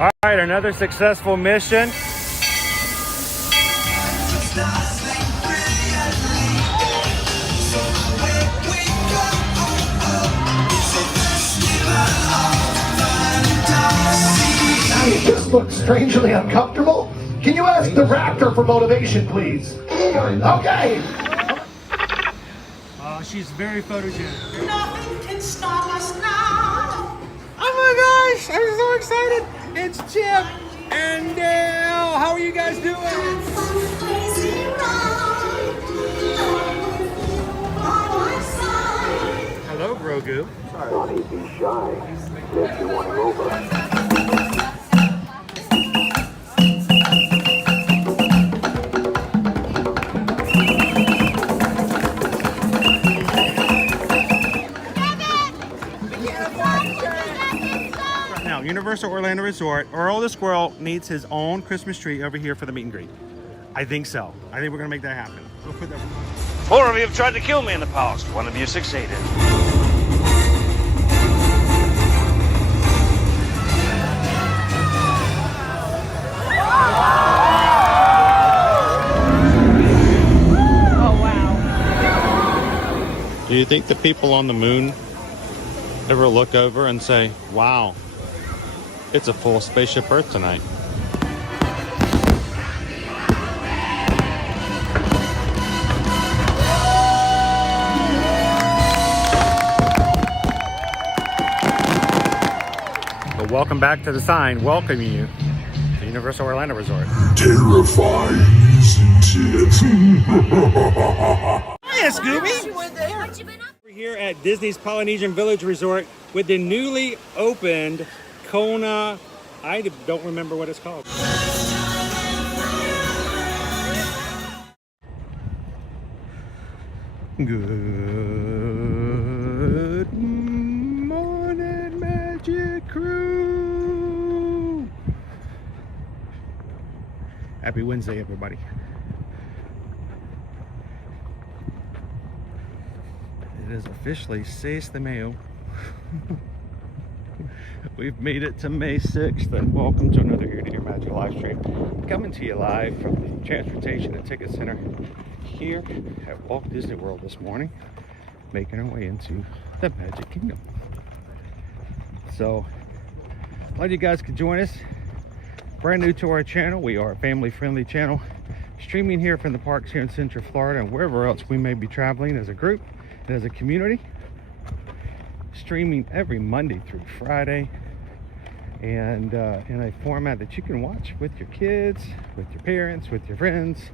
All right, another successful mission. You just look strangely uncomfortable. Can you ask the raptor for motivation, please? Okay. She's very photogenic. Nothing can stop us now. Oh my gosh, I'm so excited. It's Chip and Dale. How are you guys doing? Hello, Grogu. Sorry. Be shy. If you want to over. Universal Orlando Resort, Earl the Squirrel needs his own Christmas tree over here for the meet and greet. I think so. I think we're gonna make that happen. We'll put that one. 4 of you have tried to kill me in the past. 1 of you succeeded. Oh, wow. Do you think the people on the moon ever look over and say, wow, it's a full spaceship Earth tonight? But welcome back to the sign welcoming you to Universal Orlando Resort. Terrifying, isn't it? Hiya, Scooby! We're here at Disney's Polynesian Village Resort with the newly opened Kona, I don't remember what it's called. Good morning, Magic Crew! Happy Wednesday, everybody. It is officially 6 de Mayo. We've made it to May 6th, and welcome to another Ear to Ear Magic live stream. Coming to you live from the Transportation and Ticket Center here at Walt Disney World this morning, making our way into the Magic Kingdom. So, glad you guys could join us. Brand new to our channel, we are a family-friendly channel, streaming here from the parks here in Central Florida and wherever else we may be traveling as a group and as a community. Streaming every Monday through Friday, and in a format that you can watch with your kids, with your parents, with your friends,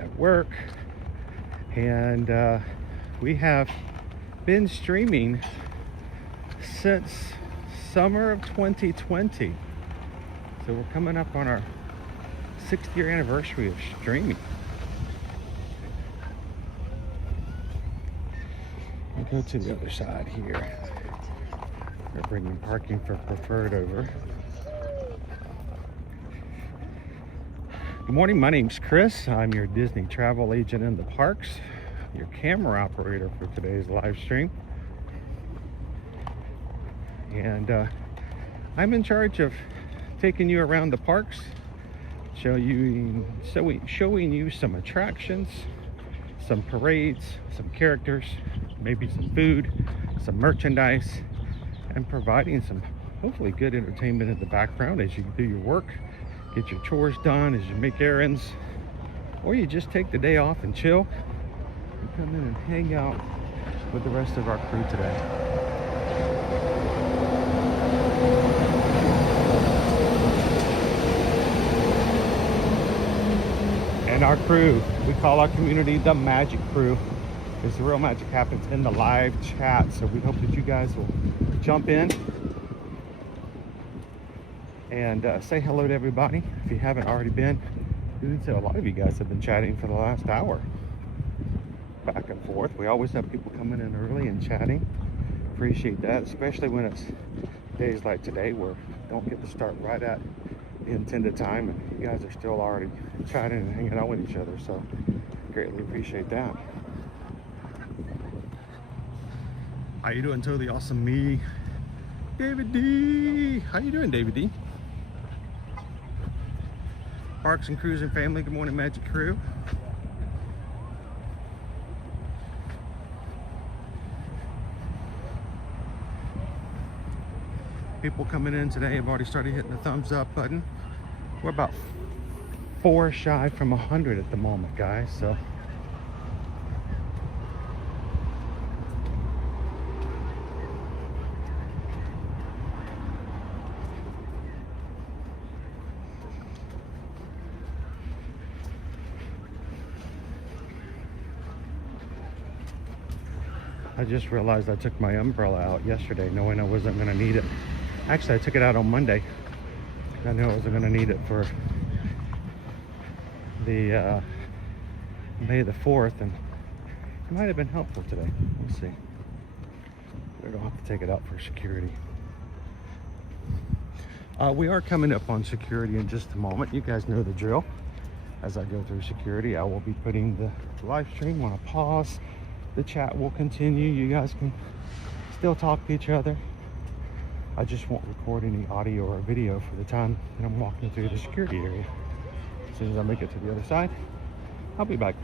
at work. And we have been streaming since summer of 2020. So we're coming up on our 6th year anniversary of streaming. We'll go to the other side here. We're bringing parking for preferred over. Good morning, my name's Chris. I'm your Disney travel agent in the parks, your camera operator for today's live stream. And I'm in charge of taking you around the parks, showing you some attractions, some parades, some characters, maybe some food, some merchandise, and providing some hopefully good entertainment in the background as you do your work, get your chores done, as you make errands, or you just take the day off and chill and come in and hang out with the rest of our crew today. And our crew, we call our community the Magic Crew, because the real magic happens in the live chat. So we hope that you guys will jump in and say hello to everybody if you haven't already been. A lot of you guys have been chatting for the last hour, back and forth. We always have people coming in early and chatting. Appreciate that, especially when it's days like today where we don't get to start right at the intended time and you guys are still already chatting and hanging out with each other. So greatly appreciate that. How you doing? Totally awesome. Me, David D. How you doing, David D? Parks and Cruising family, good morning, Magic Crew. People coming in today have already started hitting the thumbs up button. We're about 4 shy from 100 at the moment, guys, so I just realized I took my umbrella out yesterday knowing I wasn't going to need it. Actually, I took it out on Monday. I knew I wasn't going to need it for the May the 4th, and it might have been helpful today. We'll see. We don't have to take it out for security. We are coming up on security in just a moment. You guys know the drill. As I go through security, I will be putting the live stream on a pause. The chat will continue. You guys can still talk to each other. I just won't record any audio or video for the time that I'm walking through the security area. As soon as I make it to the other side, I'll be back.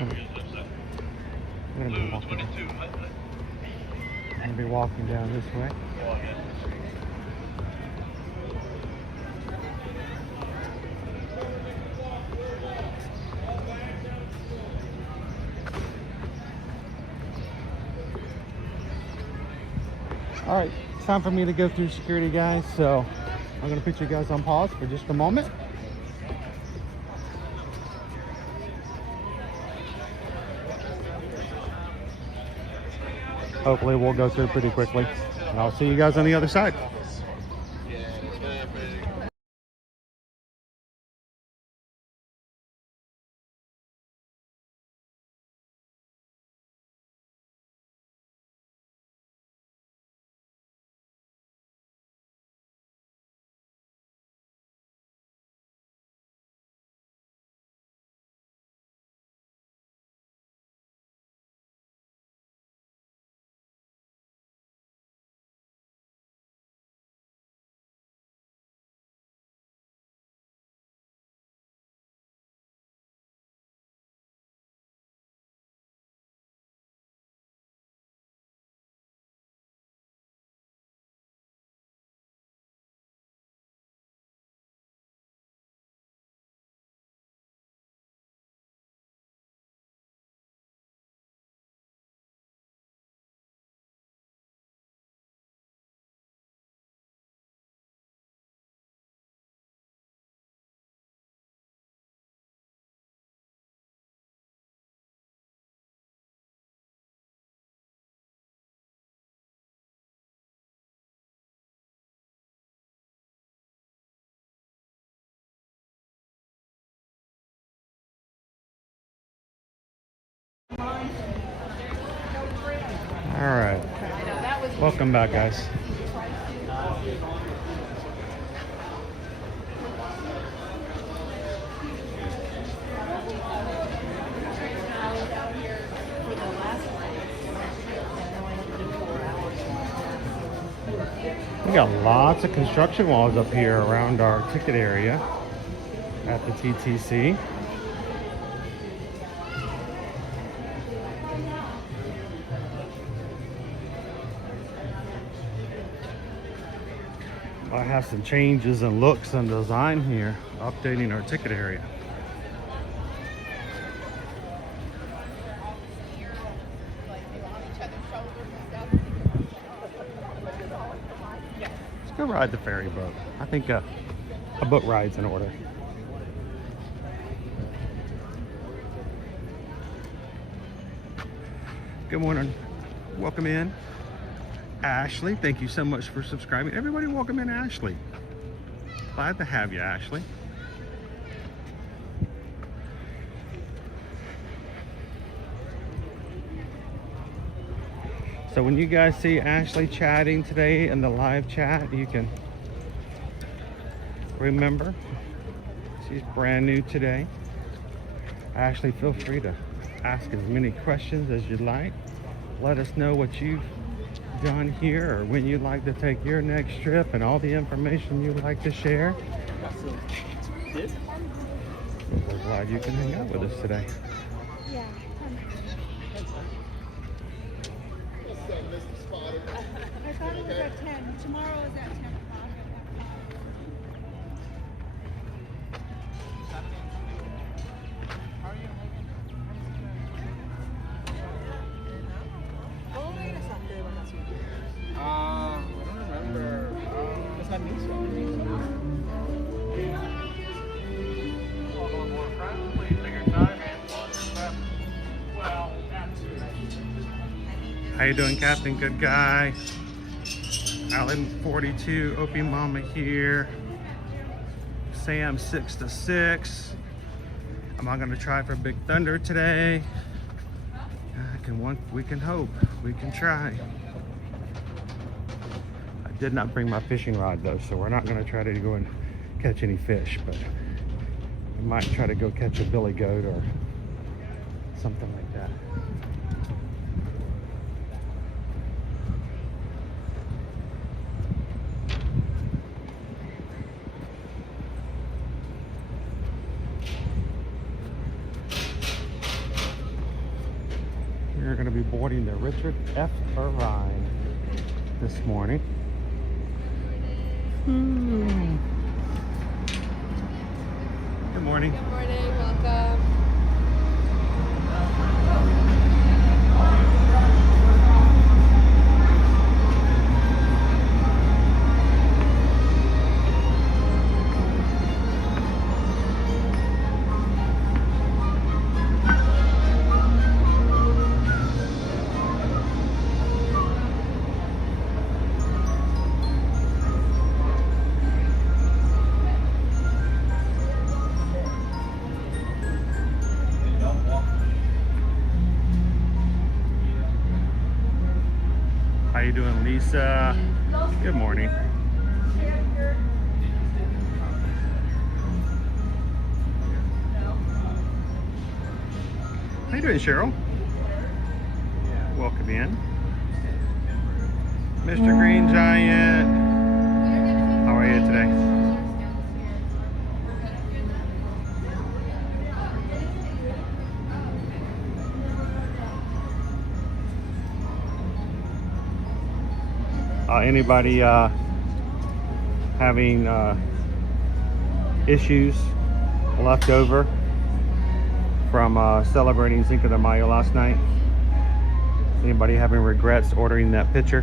I'm gonna be walking down this way. All right, it's time for me to go through security, guys, so I'm gonna put you guys on pause for just a moment. Hopefully we'll go through pretty quickly, and I'll see you guys on the other side. All right, welcome back, guys. We got lots of construction walls up here around our ticket area at the TTC. I have some changes in looks and design here, updating our ticket area. Let's go ride the ferry boat. I think a boat ride's in order. Good morning. Welcome in. Ashley, thank you so much for subscribing. Everybody welcome in Ashley. Glad to have you, Ashley. So when you guys see Ashley chatting today in the live chat, you can remember she's brand new today. Ashley, feel free to ask as many questions as you'd like. Let us know what you've done here or when you'd like to take your next trip and all the information you'd like to share. We're glad you can hang out with us today. Yeah. I thought it was at 10. Tomorrow is at 10 o'clock. I don't remember. Was that How you doing, Captain? Good guy. Alan 42, Opie Mama here. Sam 6 to 6. I'm not gonna try for Big Thunder today. We can hope. We can try. I did not bring my fishing rod though, so we're not gonna try to go and catch any fish, but we might try to go catch a billy goat or something like that. We're going to be boarding the Richard F. Irvine this morning. Good morning. Good morning, welcome. How you doing, Lisa? Good morning. How you doing, Cheryl? Welcome in. Mr. Green Giant. How are you today? Anybody having issues left over from celebrating Cinco de Mayo last night? Anybody having regrets ordering that picture?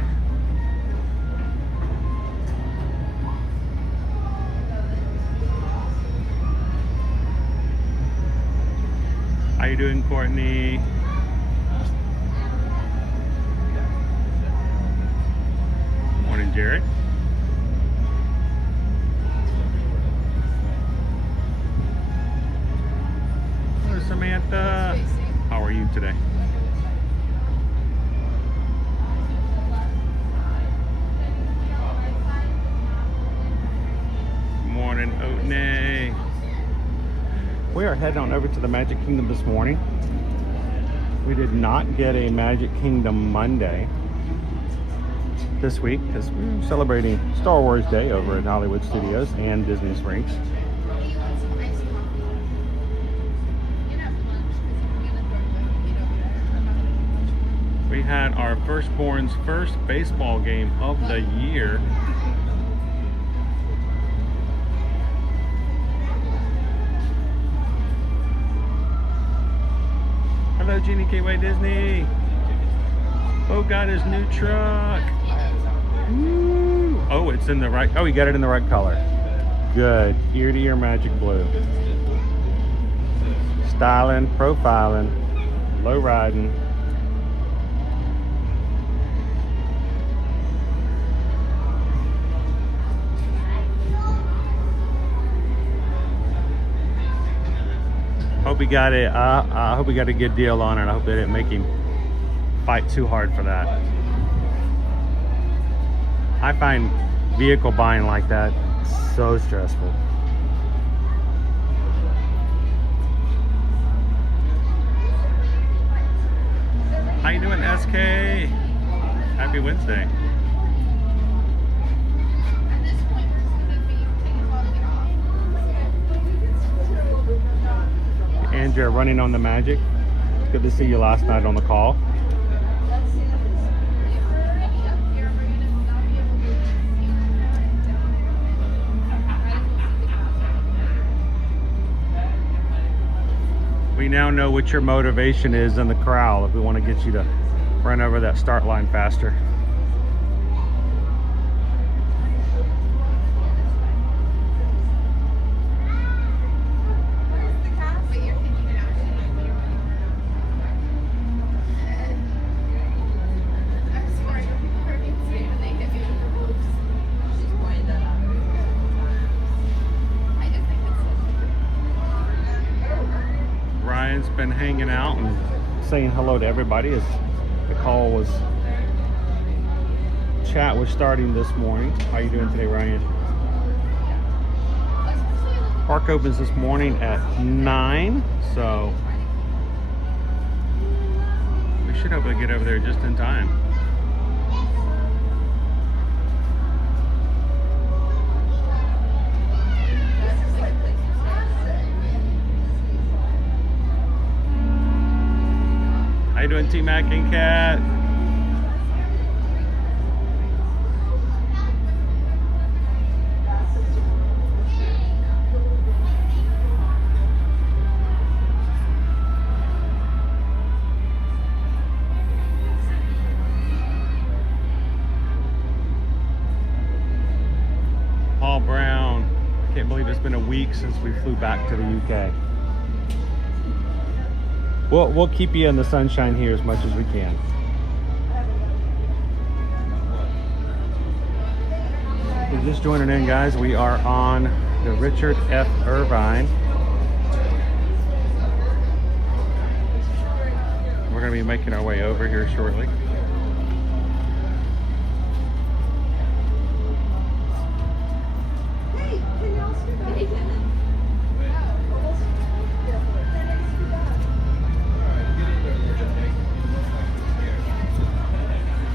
How you doing, Courtney? Morning, Jared. Hello, Samantha. How are you today? Morning, Oatney. We are heading on over to the Magic Kingdom this morning. We did not get a Magic Kingdom Monday this week because we're celebrating Star Wars Day over at Hollywood Studios and Disney Springs. We had our firstborn's first baseball game of the year. Hello, Jeannie K-Way Disney. Bo got his new truck. Woo. Oh, it's in the right. Oh, he got it in the right color. Good. Ear to ear magic blue. Styling, profiling, low riding. Hope he got it. I hope he got a good deal on it. I hope they didn't make him fight too hard for that. I find vehicle buying like that so stressful. How you doing, SK? Happy Wednesday. Andrea running on the magic. Good to see you last night on the call. We now know what your motivation is in the corral if we want to get you to run over that start line faster. Ryan's been hanging out and saying hello to everybody as the chat was starting this morning. How you doing today, Ryan? Park opens this morning at 9, so we should be able to get over there just in time. How you doing, T-Mac and Cat? Paul Brown. Can't believe it's been a week since we flew back to the UK. We'll keep you in the sunshine here as much as we can. If you're just joining in, guys, we are on the Richard F. Irvine. We're going to be making our way over here shortly.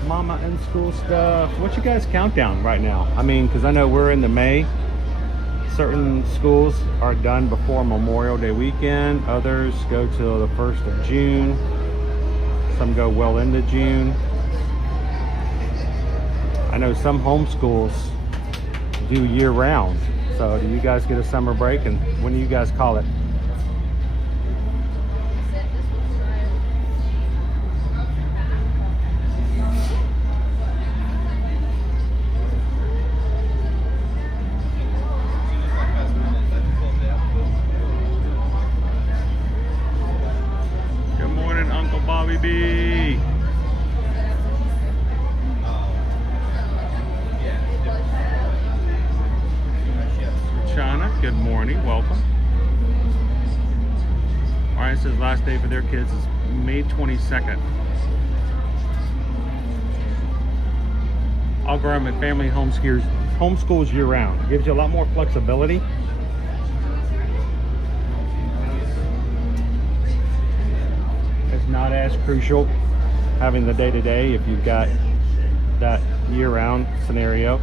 Mama and school stuff. What's your guys' countdown right now? I mean, because I know we're into May. Certain schools are done before Memorial Day weekend. Others go till the 1st of June. Some go well into June. I know some homeschools do year round. So do you guys get a summer break, and when do you guys call it? Good morning, welcome. Ryan says last day for their kids is May 22nd. All government family homeschools year round. Gives you a lot more flexibility. It's not as crucial having the day-to-day if you've got that year-round scenario.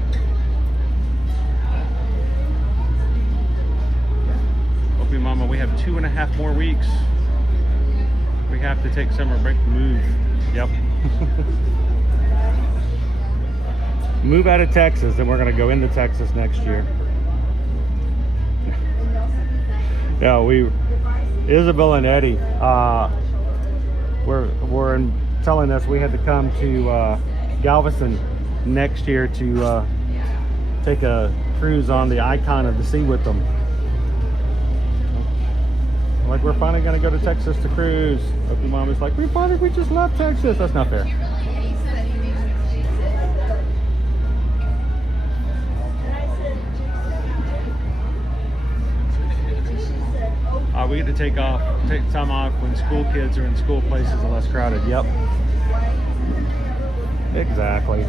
Mama, we have 2.5 more weeks. We have to take summer break to move. Yep. Move out of Texas, and we're going to go into Texas next year. Yeah, Isabel and Eddie were telling us we had to come to Galveston next year to take a cruise on the Icon of the Sea with them. Like, we're finally going to go to Texas to cruise. Opie Mom is like, we just left Texas. That's not fair. We get to take time off when school kids are in school places and less crowded. Yep. Exactly.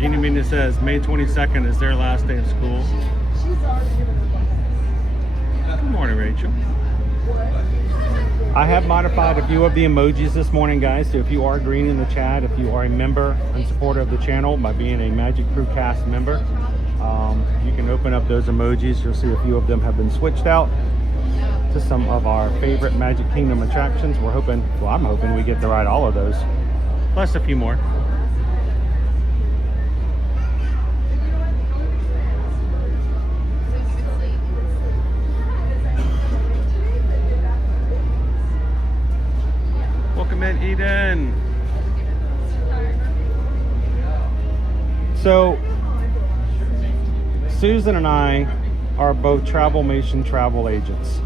Jeannie Mina says May 22nd is their last day of school. Good morning, Rachel. I have modified a few of the emojis this morning, guys. So if you are green in the chat, if you are a member and supporter of the channel by being a Magic Crew Cast member, you can open up those emojis. You'll see a few of them have been switched out to some of our favorite Magic Kingdom attractions. We're hoping, well, I'm hoping we get to ride all of those, plus a few more. Welcome in, Eden. So Susan and I are both Travelmation travel agents,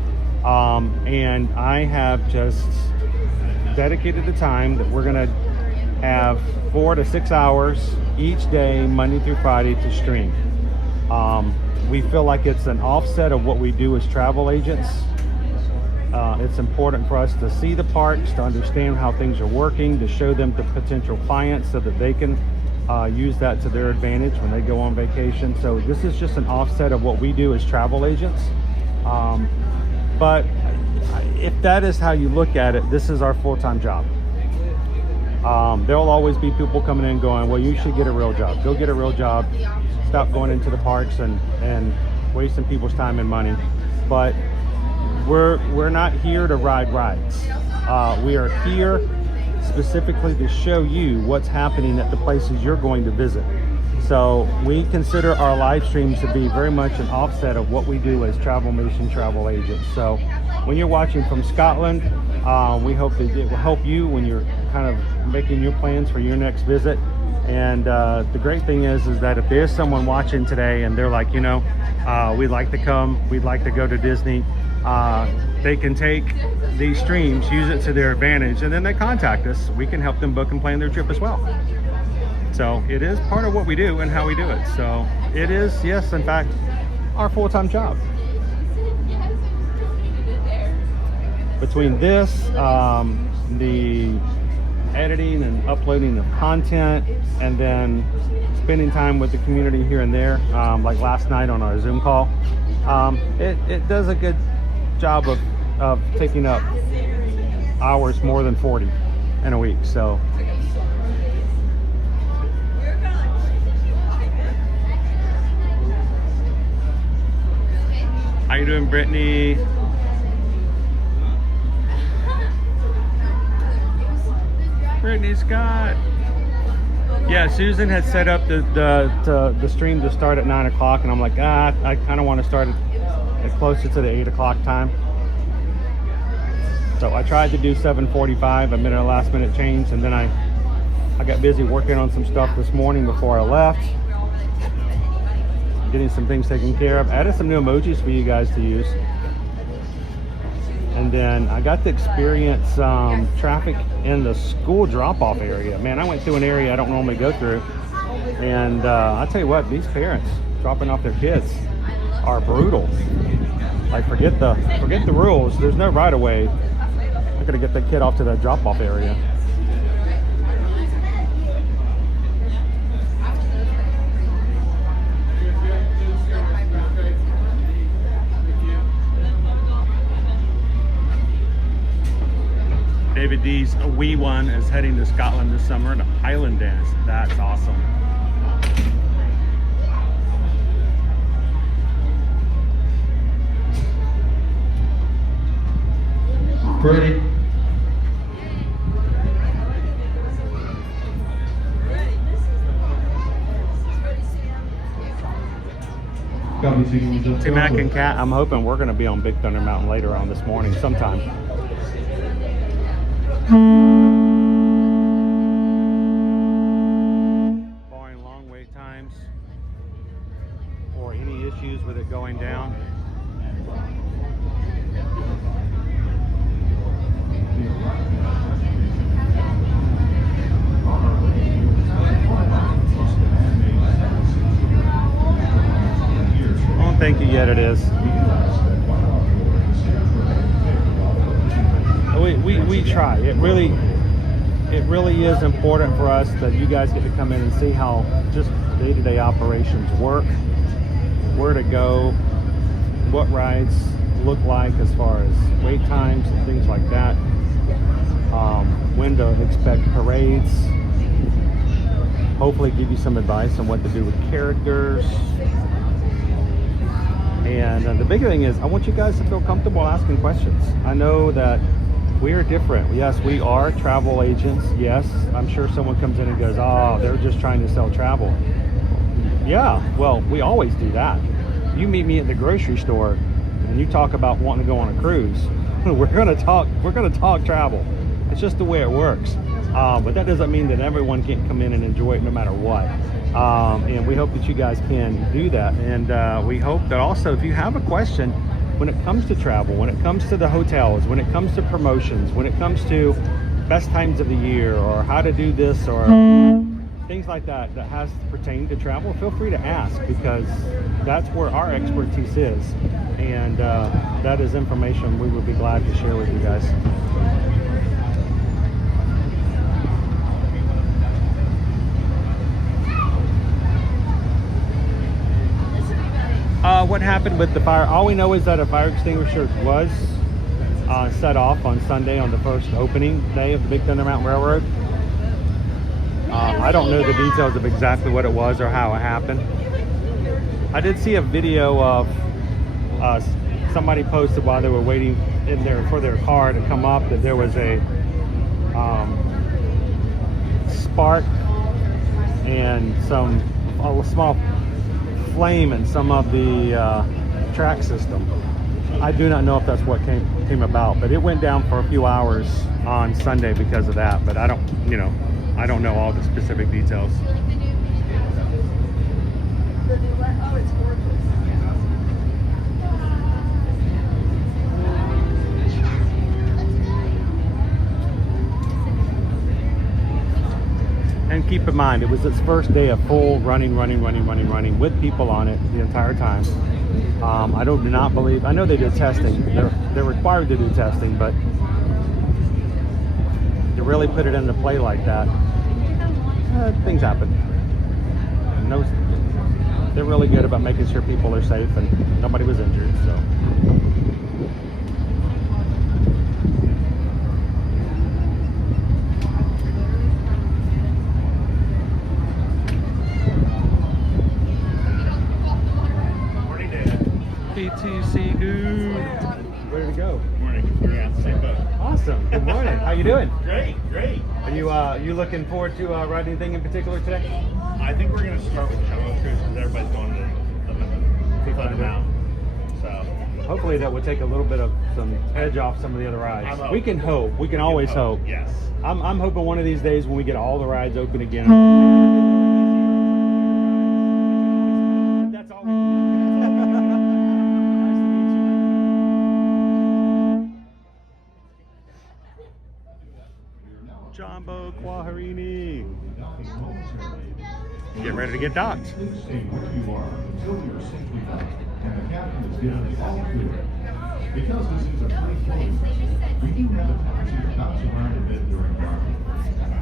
and I have just dedicated the time that we're gonna have 4 to 6 hours each day, Monday through Friday, to stream. We feel like it's an offset of what we do as travel agents. It's important for us to see the parks, to understand how things are working, to show them to potential clients so that they can use that to their advantage when they go on vacation. So this is just an offset of what we do as travel agents. But if that is how you look at it, this is our full-time job. There'll always be people coming in going, well, you should get a real job. Go get a real job. Stop going into the parks and wasting people's time and money. But we're not here to ride rides. We are here specifically to show you what's happening at the places you're going to visit. So we consider our live streams to be very much an offset of what we do as Travelmation travel agents. So when you're watching from Scotland, we hope that it will help you when you're kind of making your plans for your next visit. And the great thing is that if there's someone watching today and they're like, you know, we'd like to come, we'd like to go to Disney, they can take these streams, use it to their advantage, and then they contact us. We can help them book and plan their trip as well. So it is part of what we do and how we do it. So it is, yes, in fact, our full-time job. Between this, the editing and uploading of content, and then spending time with the community here and there, like last night on our Zoom call, it does a good job of taking up hours more than 40 in a week. So how you doing, Brittany? Brittany Scott. Yeah, Susan had set up the stream to start at 9 o'clock, and I'm like, I kind of want to start it closer to the 8 o'clock time. So I tried to do 7:45. I made a last minute change, and then I got busy working on some stuff this morning before I left, getting some things taken care of. I added some new emojis for you guys to use, and then I got to experience traffic in the school drop-off area. Man, I went through an area I don't normally go through, and I tell you what, these parents dropping off their kids are brutal. Like, forget the rules. There's no right of way. I gotta get that kid off to that drop-off area. David D's a wee one is heading to Scotland this summer to Highland Dance. That's awesome. Ready? T Mac and Kat, I'm hoping we're going to be on Big Thunder Mountain later on this morning sometime. Barring long wait times or any issues with it going down. I don't think it yet it is. We try. it really is important for us that you guys get to come in and see how just day-to-day operations work, where to go, what rides look like as far as wait times and things like that, when to expect parades, hopefully give you some advice on what to do with characters. And the big thing is I want you guys to feel comfortable asking questions. I know that we are different. Yes, we are travel agents. Yes, I'm sure someone comes in and goes, oh, they're just trying to sell travel. Yeah, well, we always do that. You meet me at the grocery store and you talk about wanting to go on a cruise. we're gonna talk travel. It's just the way it works. But that doesn't mean that everyone can't come in and enjoy it no matter what. And we hope that you guys can do that. And we hope that also if you have a question when it comes to travel, when it comes to the hotels, when it comes to promotions, when it comes to best times of the year or how to do this or things like that that has to pertain to travel, feel free to ask, because that's where our expertise is. And that is information we would be glad to share with you guys. What happened with the fire? All we know is that a fire extinguisher was set off on Sunday on the first opening day of the Big Thunder Mountain Railroad. I don't know the details of exactly what it was or how it happened. I did see a video of somebody posted while they were waiting in there for their car to come up that there was a spark and a small flame in some of the track system. I do not know if that's what came about, but it went down for a few hours on Sunday because of that. But I don't know all the specific details. And keep in mind, it was its first day of full running with people on it the entire time. I do not believe, I know they did testing. They're required to do testing, but to really put it into play like that, things happen. No, they're really good about making sure people are safe and nobody was injured. So. BTC dude. Ready to go? Morning. We're on the same boat. Awesome. Good morning. How you doing? Great. Are you looking forward to riding anything in particular today? I think we're going to start with the Cowboy Cruise because everybody's going to the Thunder Mountain. So hopefully that will take a little bit of some edge off some of the other rides. We can hope. We can always hope. Yes. I'm hoping one of these days when we get all the rides open again. That's all we can. Jumbo Quaharini. Get ready to get docked. Stay where you are until you're safely docked, and the captain is given the all clear. Because this is a free float, we do have a policy to bounce around a bit during docking.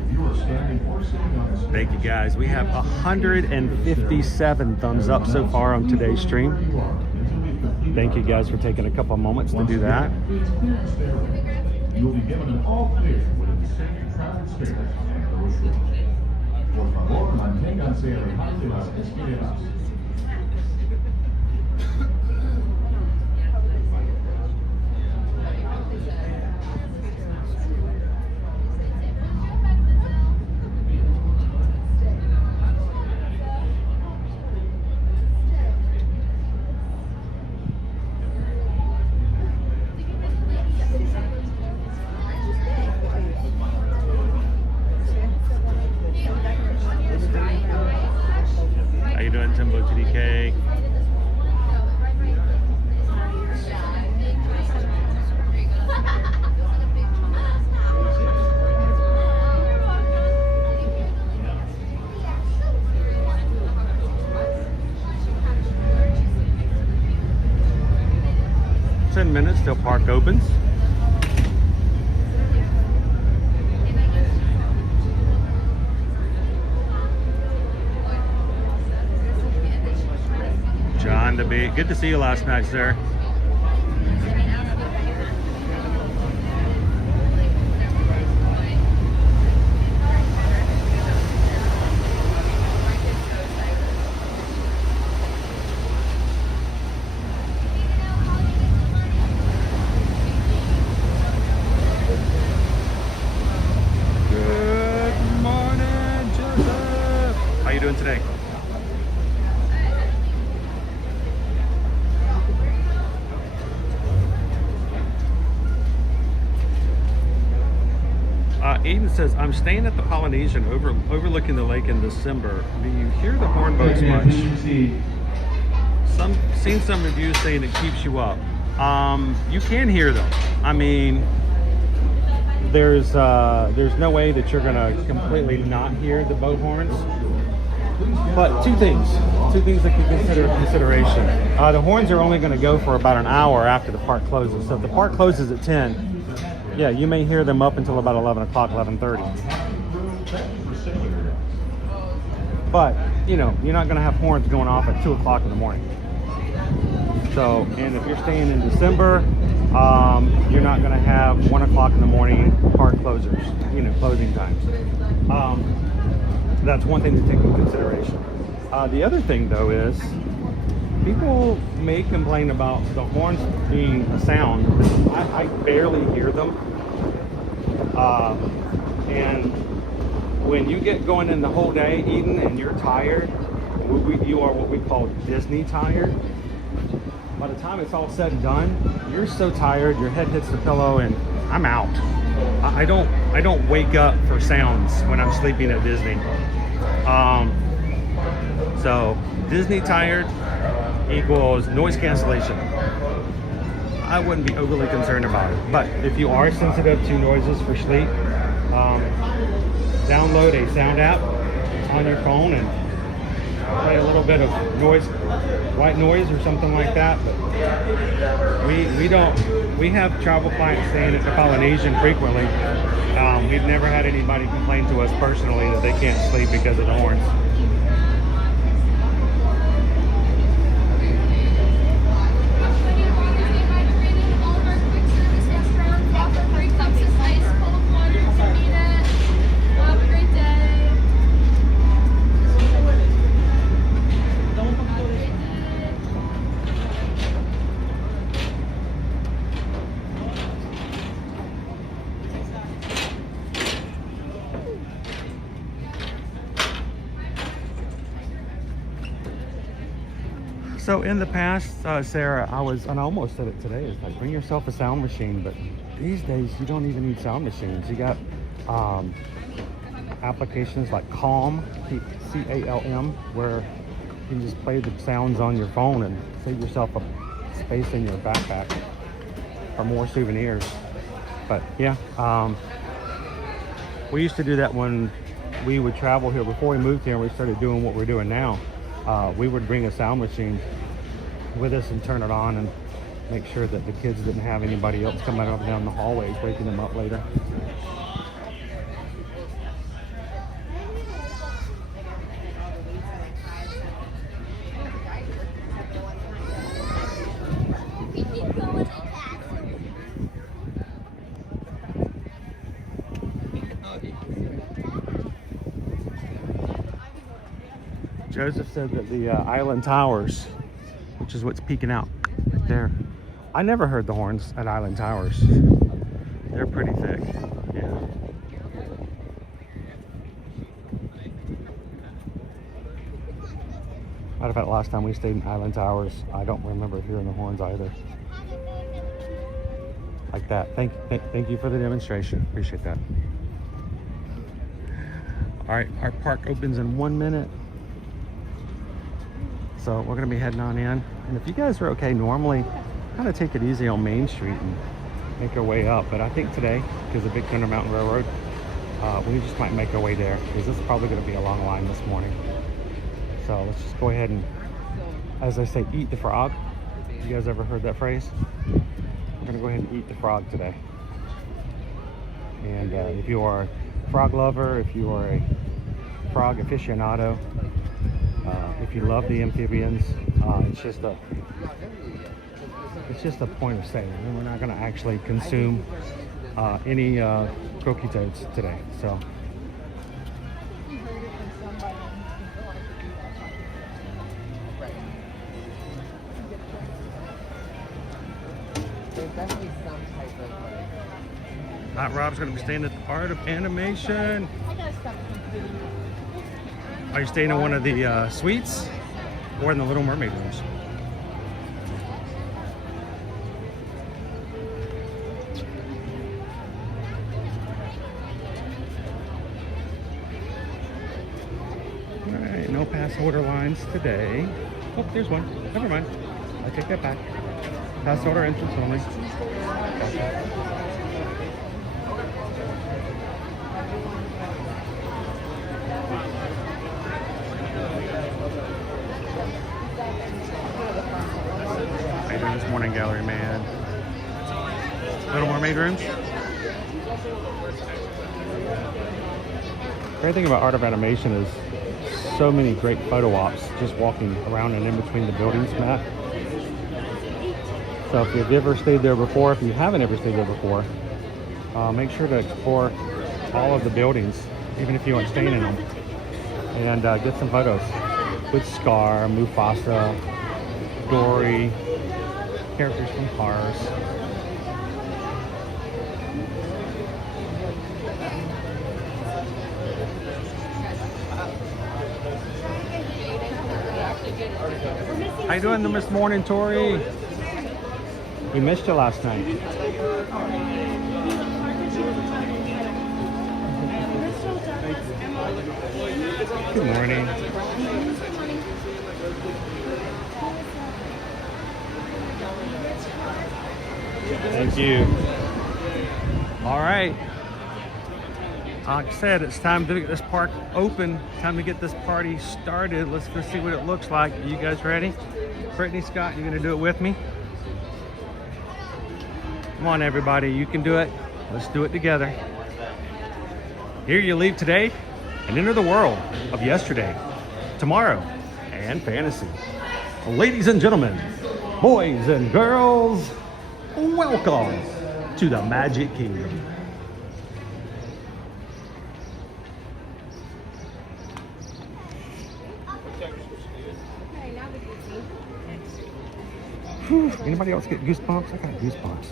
If you are standing or sitting on a step, Thank you guys. We have 157 thumbs up so far on today's stream. Thank you guys for taking a couple moments to do that. You will be given an all clear with a safe travel status on the brochure. Por favor, manténganse alejados de las escaleras. How you doing, Timbo TDK? $10 minutes till park opens. fun to be. Good to see you last night, sir. Good morning, Joseph. How you doing today? Aiden says, I'm staying at the Polynesian overlooking the lake in December. Do you hear the horn boats much? Seen some reviews saying it keeps you up. You can hear them. I mean, there's no way that you're gonna completely not hear the boat horns. But two things that can consider consideration. The horns are only gonna go for about an hour after the park closes. So if the park closes at 10, yeah, you may hear them up until about 11 o'clock, 11:30. But, you know, you're not going to have horns going off at 2 o'clock in the morning. So, and if you're staying in December, you're not going to have 1 o'clock in the morning park closers, you know, closing times. That's one thing to take into consideration. The other thing, though, is people may complain about the horns being a sound. I barely hear them. And when you get going in the whole day, Eden, and you're tired, you are what we call Disney tired. By the time it's all said and done, you're so tired, your head hits the pillow, and I'm out. I don't wake up for sounds when I'm sleeping at Disney. So Disney tired equals noise cancellation. I wouldn't be overly concerned about it. But if you are sensitive to noises for sleep, download a sound app on your phone and play a little bit of noise, white noise or something like that. But we have travel clients staying at the Polynesian frequently. We've never had anybody complain to us personally that they can't sleep because of the horns. So in the past, Sarah, I almost said it today, it's like, bring yourself a sound machine, but these days you don't even need sound machines. You got applications like Calm, C-A-L-M, where you can just play the sounds on your phone and save yourself a space in your backpack for more souvenirs. But yeah, we used to do that when we would travel here. Before we moved here and we started doing what we're doing now, we would bring a sound machine with us and turn it on and make sure that the kids didn't have anybody else coming up and down the hallways waking them up later. Joseph said that the Island Towers, which is what's peeking out right there. I never heard the horns at Island Towers. They're pretty thick, yeah. Matter of fact, last time we stayed in Island Towers, I don't remember hearing the horns either. Like that. Thank you for the demonstration. Appreciate that. All right, our park opens in 1 minute. So we're gonna be heading on in. And if you guys are okay, normally kind of take it easy on Main Street and make our way up. But I think today, because of Big Thunder Mountain Railroad, we just might make our way there, because this is probably gonna be a long line this morning. So let's just go ahead and, as I say, eat the frog. You guys ever heard that phrase? We're gonna go ahead and eat the frog today. And if you are a frog lover, if you are a frog aficionado, If you love the amphibians, it's just a point of sale. And we're not going to actually consume any croaky toads today. So. Hot Rob's going to be staying at the Art of Animation. Are you staying in one of the suites or in the Little Mermaid rooms? All right, no pass holder lines today. Oh, there's one. Never mind. I take that back. Pass holder entrance only. How you doing this morning, gallery man? Little Mermaid rooms? Great thing about Art of Animation is so many great photo ops just walking around and in between the buildings, Matt. So if you've ever stayed there before, if you haven't ever stayed there before, make sure to explore all of the buildings, even if you aren't staying in them, and get some photos with Scar, Mufasa, Dory, characters from Cars. How you doing this morning, Tori? We missed you last night. Good morning. Thank you. All right. Like I said, it's time to get this park open. Time to get this party started. Let's go see what it looks like. Are you guys ready? Brittany, Scott, you gonna do it with me? Come on, everybody. You can do it. Let's do it together. Here you leave today and enter the world of yesterday, tomorrow, and fantasy. Ladies and gentlemen, boys and girls, welcome to the Magic Kingdom. Whew. Anybody else get goosebumps? I got goosebumps.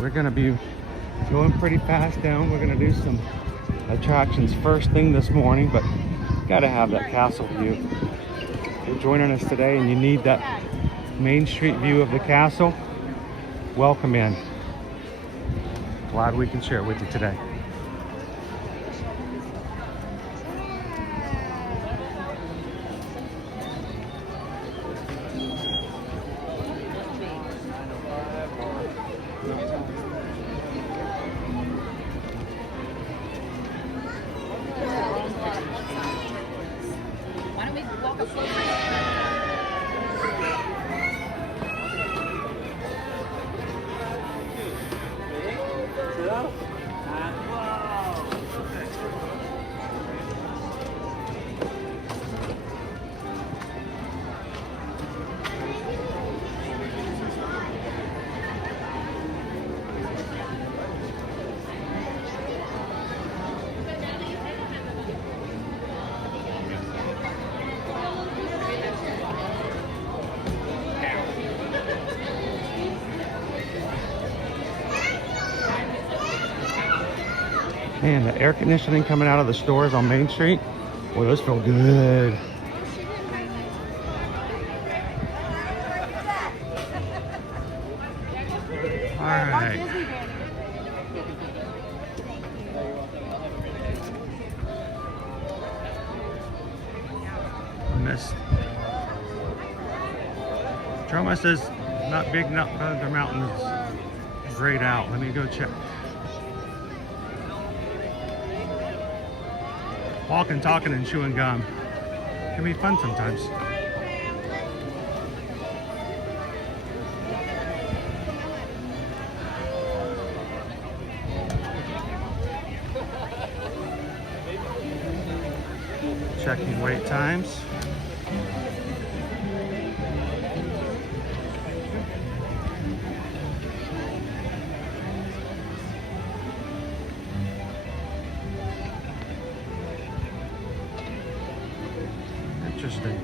We're gonna be going pretty fast down. We're gonna do some attractions first thing this morning, but gotta have that castle view. If you're joining us today and you need that Main Street view of the castle, welcome in. Glad we can share it with you today. Man, the air conditioning coming out of the stores on Main Street, boy, those feel good. All right. I missed Troma says not big, not Thunder Mountain is grayed out. Let me go check. Walking, talking, and chewing gum can be fun sometimes. Checking wait times. Interesting.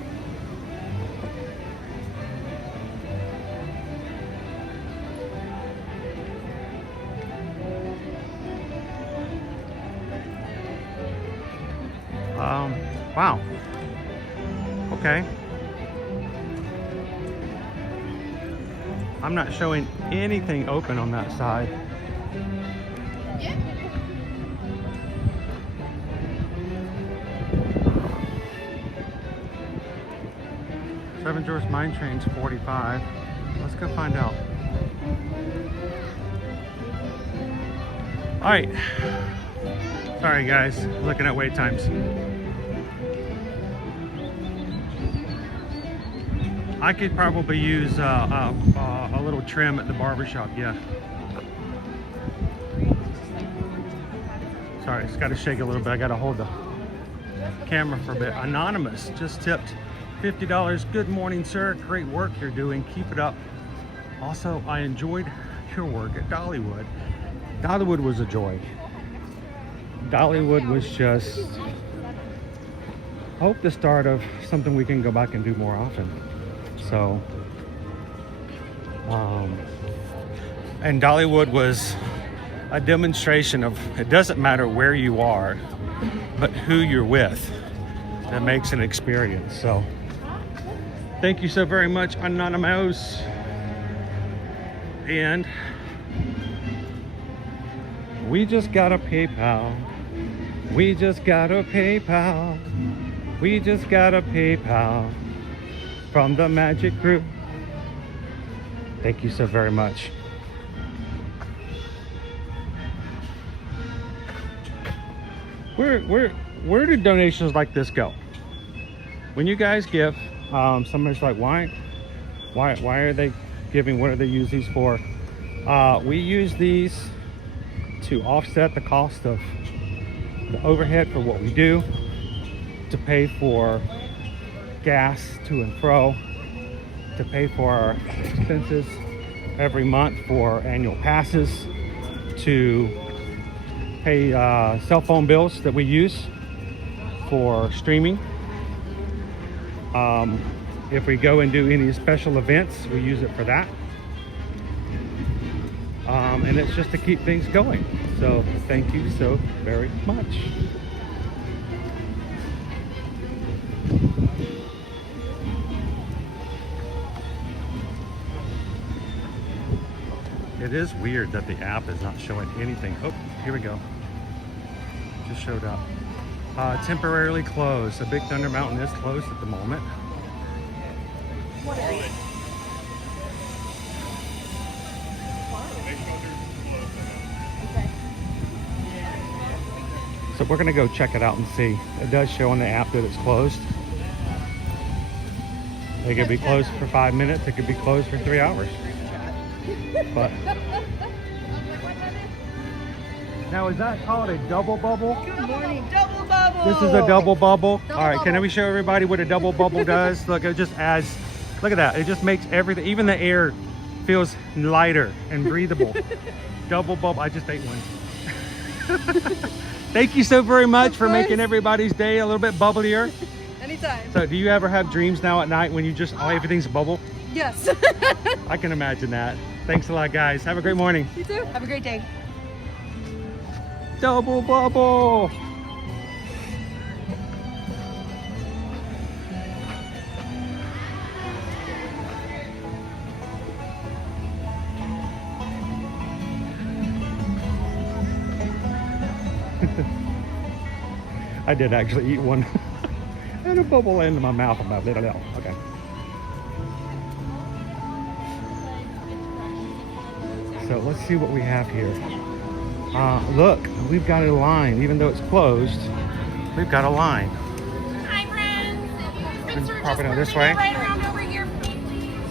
Wow. Okay. I'm not showing anything open on that side. Seven Dwarfs Mine Train's 45. Let's go find out. All right. Sorry guys, looking at wait times. I could probably use a little trim at the barbershop, yeah. Sorry, it's got to shake a little bit. I got to hold the camera for a bit. Anonymous just tipped $50. Good morning, sir. Great work you're doing. Keep it up. Also, I enjoyed your work at Dollywood. Dollywood was a joy. Dollywood was just, I hope the start of something we can go back and do more often. So, and Dollywood was a demonstration of, it doesn't matter where you are, but who you're with that makes an experience. So, thank you so very much, Anonymous. And we just got a PayPal. We just got a PayPal. We just got a PayPal from the Magic Crew. Thank you so very much. Where do donations like this go? When you guys give, somebody's like, why are they giving? What do they use these for? We use these to offset the cost of the overhead for what we do, to pay for gas to and fro, to pay for our expenses every month for annual passes, to pay cell phone bills that we use for streaming. If we go and do any special events, we use it for that. And it's just to keep things going. So thank you so very much. It is weird that the app is not showing anything. Oh, here we go. Just showed up. Temporarily closed. The Big Thunder Mountain is closed at the moment. So we're gonna go check it out and see. It does show on the app that it's closed. It could be closed for 5 minutes. It could be closed for 3 hours. But now, is that called a double bubble? Good morning. Double bubble. This is a double bubble. Double All right, bubble. can we show everybody what a double bubble does? Look, it just adds, look at that. It just makes everything, even the air feels lighter and breathable. Double bubble. I just ate one. Thank you so very much for making everybody's day a little bit bubblier. Anytime. So do you ever have dreams now at night when you just, oh, everything's a bubble? Yes. I can imagine that. Thanks a lot, guys. Have a great morning. You too. Have a great day. Double bubble. I did actually eat one. And a bubble landed in my mouth. Okay. So let's see what we have here. Look, we've got a line. Even though it's closed, we've got a line. Hi, friends. Thanks for Probably just not this working way. right around over here for me, please.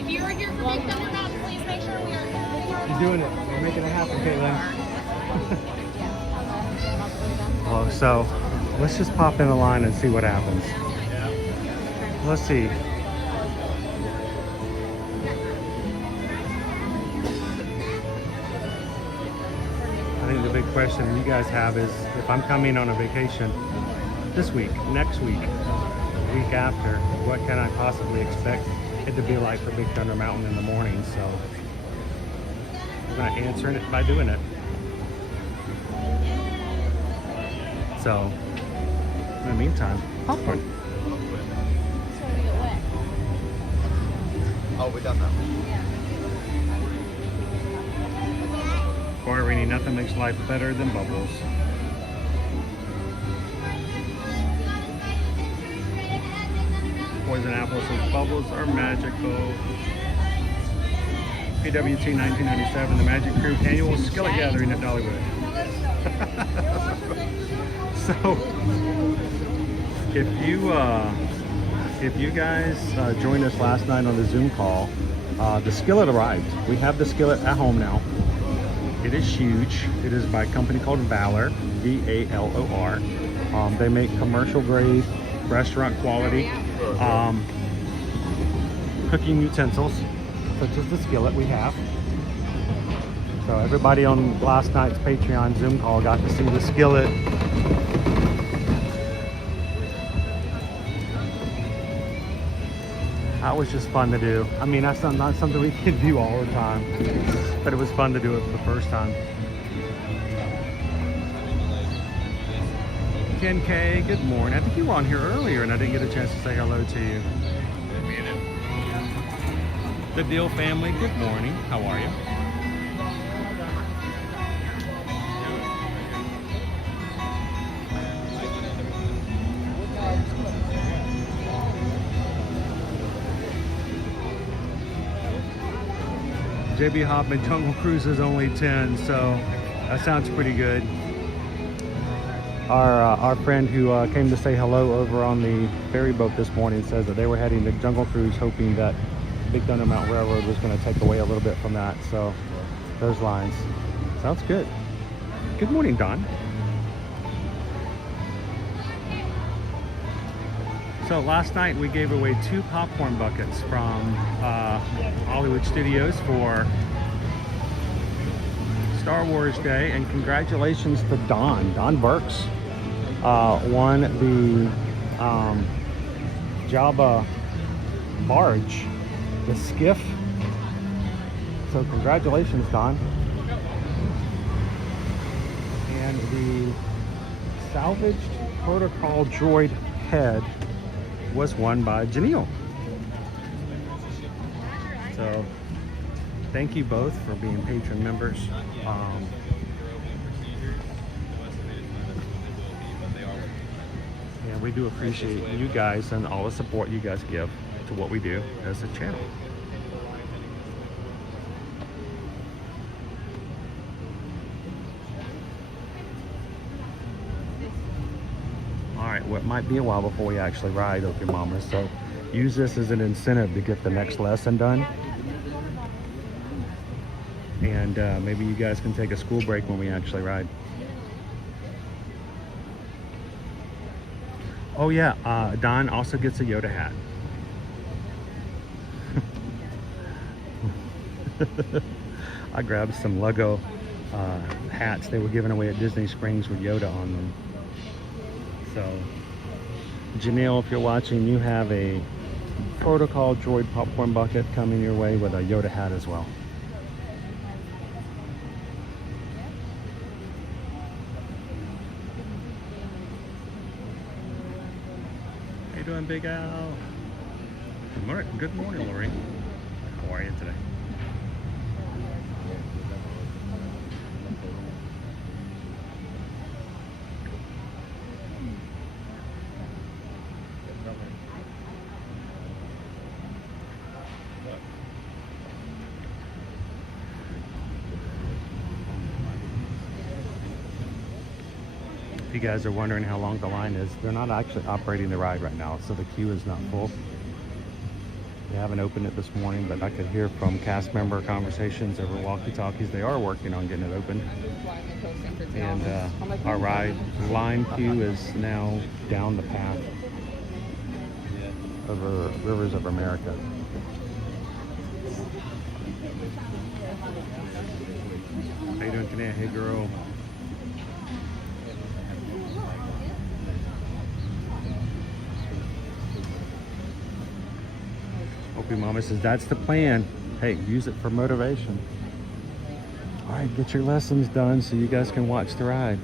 If you are here for Big Thunder Mountain, please make sure we are. You're doing it. You're making it happen, Caitlin. Oh, so let's just pop in the line and see what happens. Let's see. I think the big question you guys have is if I'm coming on a vacation this week, next week, week after, what can I possibly expect it to be like for Big Thunder Mountain in the morning? So we're going to answer it by doing it. So in the meantime, popcorn. Oh, we done that. Boy, Rainy, nothing makes life better than bubbles. Poison Apple says bubbles are magical. PWT 1997, the Magic Crew annual skillet gathering at Dollywood. So, if you guys joined us last night on the Zoom call, the skillet arrived. We have the skillet at home now. It is huge. It is by a company called Valor, V-A-L-O-R. They make commercial grade, restaurant quality cooking utensils, such as the skillet we have. So everybody on last night's Patreon Zoom call got to see the skillet. That was just fun to do. I mean, that's not something we can do all the time, but it was fun to do it for the first time. 10K, good morning. I think you were on here earlier and I didn't get a chance to say hello to you. The Deal family, good morning. How are you? JB Hoffman, Jungle Cruise is only 10, so that sounds pretty good. Our friend who came to say hello over on the ferry boat this morning says that they were heading to Jungle Cruise hoping that Big Thunder Mountain Railroad was going to take away a little bit from that. So those lines. Sounds good. Good morning, Don. So last night we gave away 2 popcorn buckets from Hollywood Studios for Star Wars Day, and congratulations to Don Burks won the Jabba barge, the skiff. So congratulations, Don. And the salvaged protocol droid head was won by Janelle. So thank you both for being patron members. And we do appreciate you guys and all the support you guys give to what we do as a channel. Alright, what might be a while before we actually ride, okay, Mama. So use this as an incentive to get the next lesson done. And maybe you guys can take a school break when we actually ride. Oh yeah, Don also gets a Yoda hat. I grabbed some Lego hats they were giving away at Disney Springs with Yoda on them. So, Janelle, if you're watching, you have a Protocol Droid popcorn bucket coming your way with a Yoda hat as well. How you doing, Big Al? Good morning, Lori. How are you today? If you guys are wondering how long the line is, they're not actually operating the ride right now, so the queue is not full. They haven't opened it this morning, but I could hear from cast member conversations over walkie-talkies. They are working on getting it open. And our ride line queue is now down the path over Rivers of America. How you doing today? Hey girl. Opie Mama says that's the plan. Hey, use it for motivation. All right, get your lessons done so you guys can watch the ride.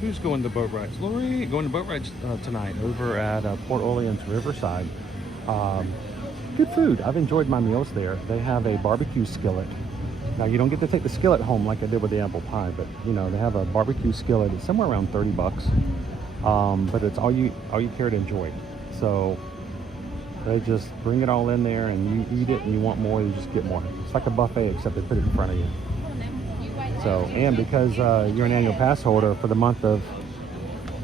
Who's going to boat rides? Lori, going to boat rides tonight over at Port Orleans Riverside. Good food. I've enjoyed my meals there. They have a barbecue skillet. Now you don't get to take the skillet home like I did with the apple pie, but you know, they have a barbecue skillet. It's somewhere around 30 bucks. But it's all you care to enjoy. So they just bring it all in there and you eat it, and you want more, you just get more. It's like a buffet except they put it in front of you. So, and because you're an annual pass holder for the month of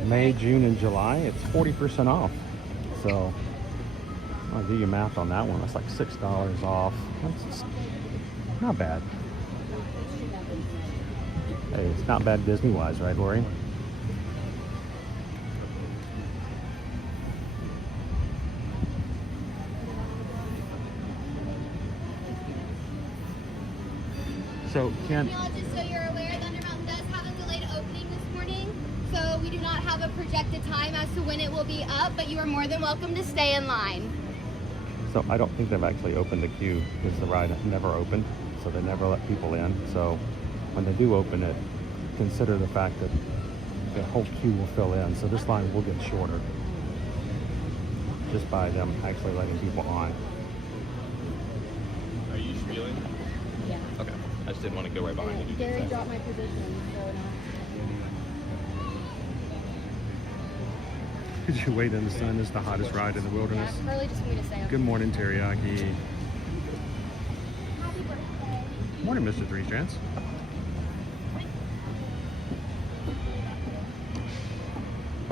May, June, and July, it's 40% off. So I'll do your math on that one. That's like $6 off. That's not bad. Hey, it's not bad Disney-wise, right, Lori? So, Ken, Just so you're aware, Thunder Mountain does have a delayed opening this morning, so we do not have a projected time as to when it will be up, but you are more than welcome to stay in line. so I don't think they've actually opened the queue because the ride never opened, so they never let people in. So when they do open it, consider the fact that the whole queue will fill in. So this line will get shorter just by them actually letting people on. Are you spewing? Yeah. Okay. I just didn't want to go right behind you. Gary dropped my position, so Could you wait in the sun? Is the hottest ride in the wilderness. yeah, Curly just wanted me to say. Good morning, Teriyaki. Morning, Mr. Three Strands.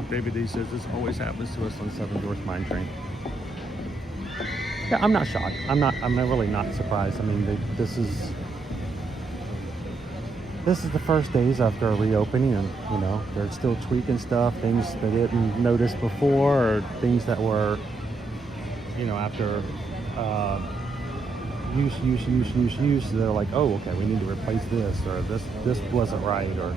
David D says this always happens to us on Seven Dwarfs Mine Train. Yeah, I'm not shocked. I'm really not surprised. I mean, this is the first days after a reopening, and you know they're still tweaking stuff, things they didn't notice before, or things that were, you know, after use. They're like, oh, okay, we need to replace this, or this wasn't right, or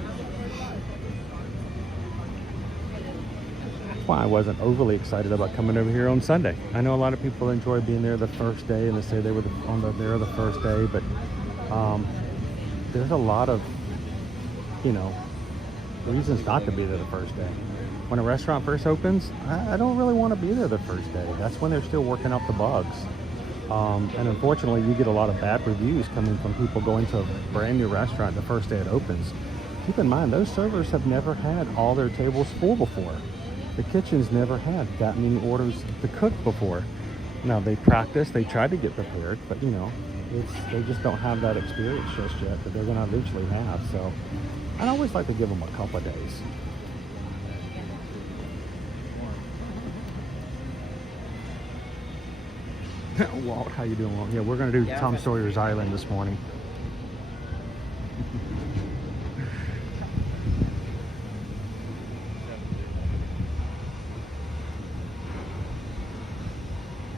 that's why I wasn't overly excited about coming over here on Sunday. I know a lot of people enjoy being there the first day, and they say they were there the first day, but there's a lot of, you know, reasons not to be there the first day. When a restaurant first opens, I don't really want to be there the first day. That's when they're still working out the bugs. And unfortunately, you get a lot of bad reviews coming from people going to a brand new restaurant the first day it opens. Keep in mind, those servers have never had all their tables full before. The kitchen's never had that many orders to cook before. Now, they practice, they try to get prepared, but you know, they just don't have that experience just yet that they're going to eventually have. So I'd always like to give them a couple of days. Walt, how you doing, Walt? Yeah, we're going to do Tom Sawyer's Island this morning.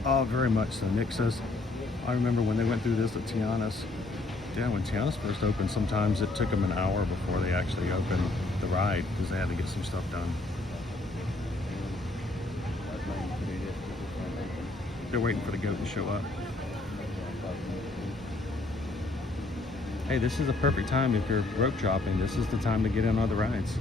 Oh, very much so. Nick says, I remember when they went through this at Tiana's. Yeah, when Tiana's first opened, sometimes it took them an hour before they actually opened the ride because they had to get some stuff done. They're waiting for the goat to show up. Hey, this is the perfect time if you're rope dropping. This is the time to get in on the rides.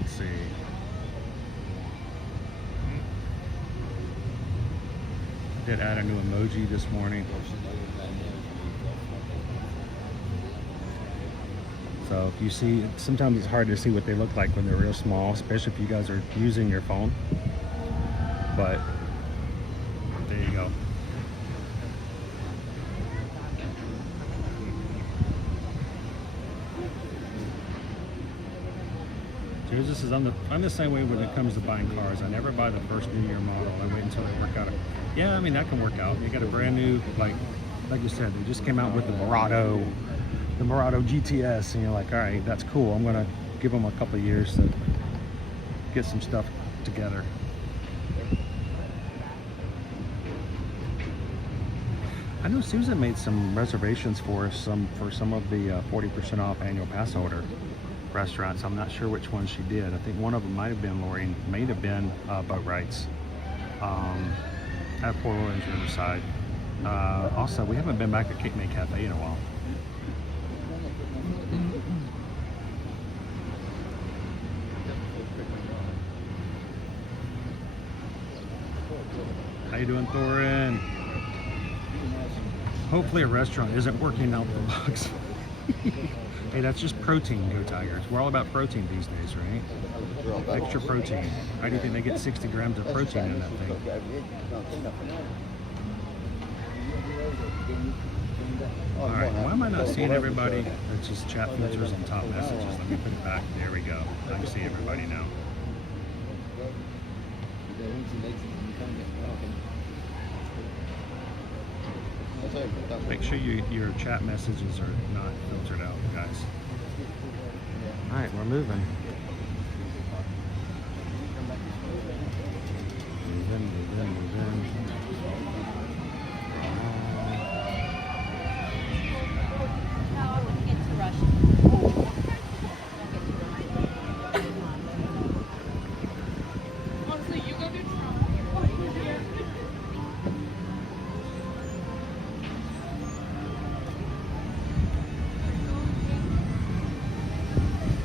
Let's see. did add a new emoji this morning. So if you see, sometimes it's hard to see what they look like when they're real small, especially if you guys are using your phone. But there you go. Jesus is I'm the same way when it comes to buying cars. I never buy the first new year model. I wait until they work out. Yeah, I mean that can work out. You got a brand new, like you said, they just came out with the Murado GTS, and you're like, all right, that's cool. I'm gonna give them a couple of years to get some stuff together. I know Susan made some reservations for some of the 40% off annual pass holder restaurants. I'm not sure which one she did. I think one of them might have been Lori, may have been Boat Rights at Port Orange Riverside. Also, we haven't been back to Cape May Cafe in a while. How you doing, Thorin? Hopefully a restaurant isn't working out the bugs. Hey, that's just protein, Go Tigers. We're all about protein these days, right? Extra protein. How do you think they get 60 grams of protein in that thing? Alright, why am I not seeing everybody? It's just chat filters and top messages. Let me put it back. There we go. I can see everybody now. Make sure your chat messages are not filtered out, guys. Alright, we're moving. Moving.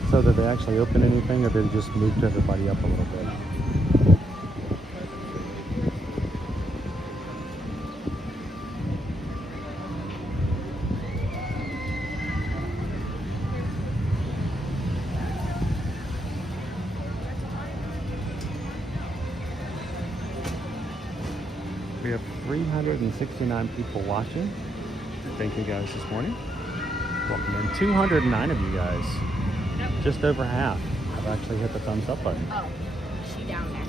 So did they actually open anything, or did they just moved everybody up a little bit? We have 369 people watching. Thank you guys this morning. Welcome in. 209 of you guys. Just over half have actually hit the thumbs up button. Oh, she down there.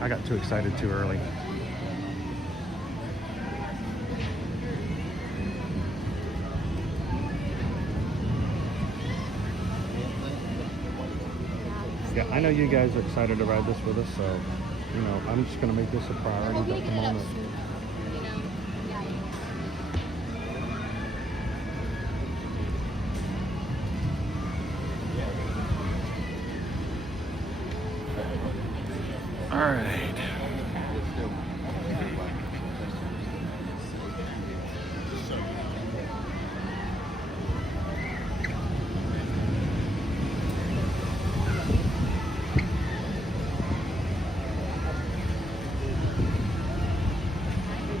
I got too excited too early. Yeah, I know you guys are excited to ride this with us, so, you know, I'm just going to make this a priority at the moment. All right.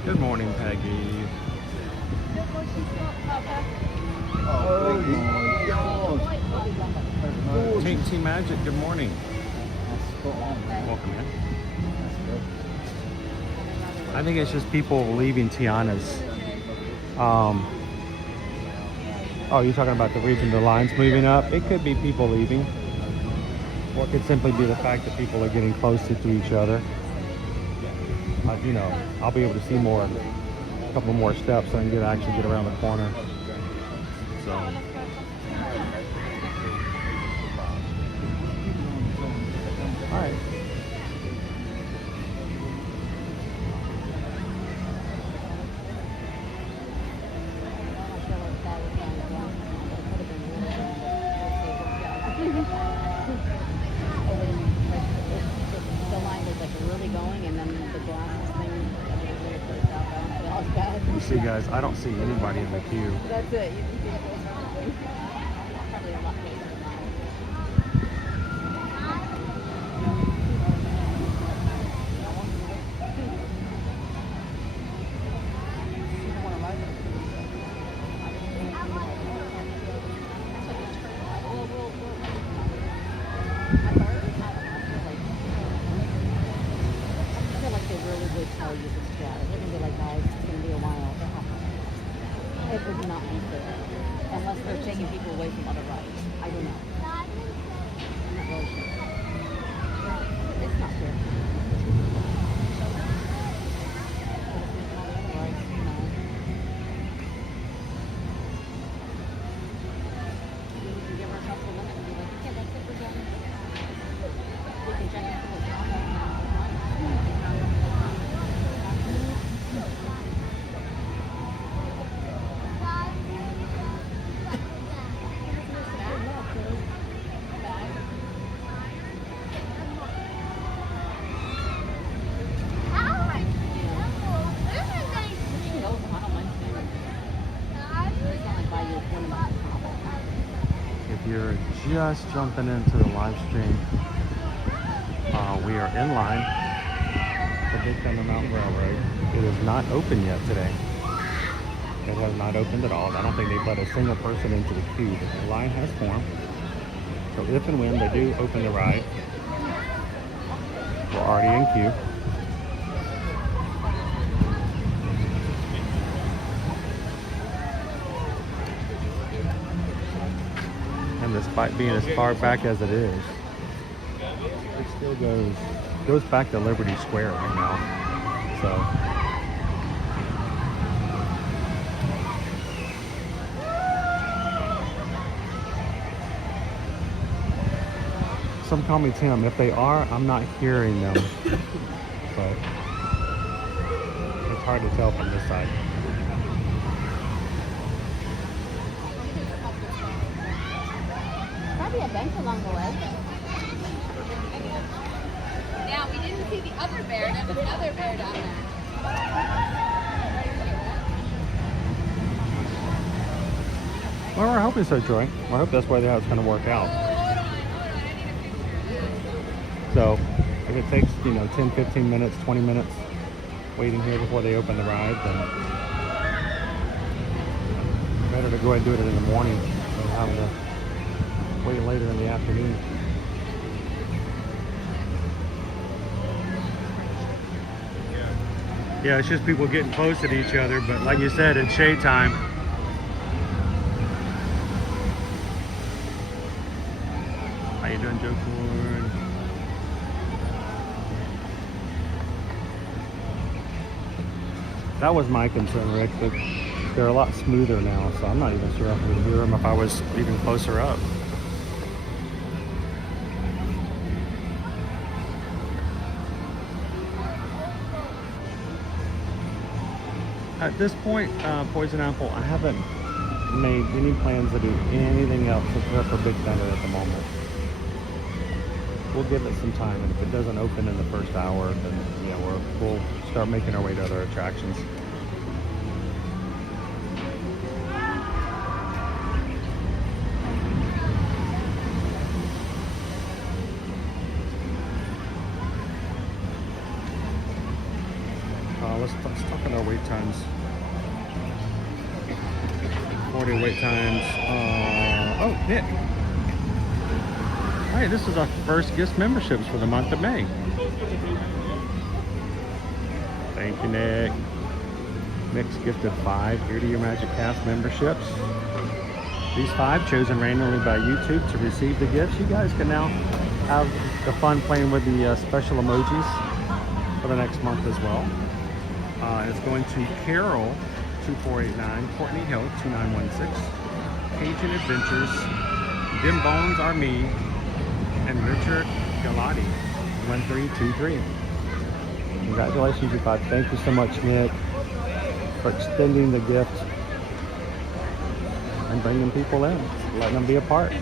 Good morning, Peggy. Oh my God. Team Magic, good morning. Welcome in. I think it's just people leaving Tiana's. Oh, you're talking about the reason the line's moving up? It could be people leaving. Or it could simply be the fact that people are getting closer to each other. You know, I'll be able to see more, a couple more steps so I can actually get around the corner. So. All right. the line was like really going, and then the glasses thing really put out. That was bad. You see, guys, I don't see anybody in the queue. That's it. You think it was something. Probably a lot later than that. Tell you this chat. They're gonna be like, guys, it's gonna be a while. It would not be fair unless they're taking people away from other rides. I don't know. I'm not really sure. It's not fair. We can give ourselves a limit and be like, okay, that's it, we're done. We can check into what's on there now. If you're just jumping into the live stream, we are in line for Big Thunder Mountain Railroad. It is not open yet today. It has not opened at all. I don't think they've let a single person into the queue, but the line has formed. So if and when they do open the ride, we're already in queue. And despite being as far back as it is, it still goes back to Liberty Square right now. So some call me Tim. If they are, I'm not hearing them, but it's hard to tell from this side. Probably a bench along the way. Now, we didn't see the other bear. There's another bear down there. Well, we're hoping so, Troy. I hope that's why how it's going to work out. So, if it takes, 10, 15 minutes, 20 minutes waiting here before they open the ride, then better to go ahead and do it in the morning than having to wait later in the afternoon. Yeah, it's just people getting close to each other, but like you said, it's shade time. How you doing, Joe Ford? That was my concern, Rick. They're a lot smoother now, so I'm not even sure if I would hear them if I was even closer up. At this point, Poison Apple, I haven't made any plans to do anything else except for Big Thunder at the moment. We'll give it some time, and if it doesn't open in the first hour, then we'll start making our way to other attractions. Let's talk about our wait times. 40 wait times. Oh, Nick. Hey, this is our first guest memberships for the month of May. Thank you, Nick. Nick's gifted 5 Here to Your Magic Cast memberships. These 5 chosen randomly by YouTube to receive the gifts. You guys can now have the fun playing with the special emojis for the next month as well. It's going to Carol 2489, Courtney Hill 2916, Cajun Adventures, Dim Bones Are Me, and Richard Galati 1323. Congratulations, you guys. Thank you so much, Nick, for extending the gift and bringing people in, letting them be a part.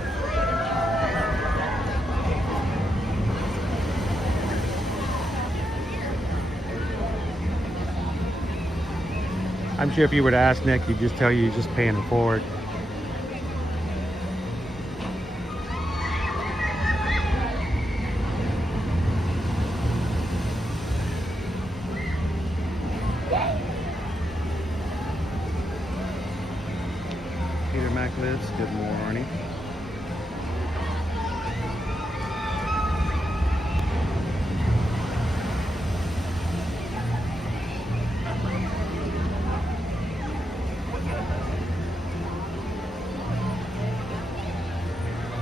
I'm sure if you were to ask Nick, he'd just tell you he's just paying it forward. Peter Mac lives. Good morning.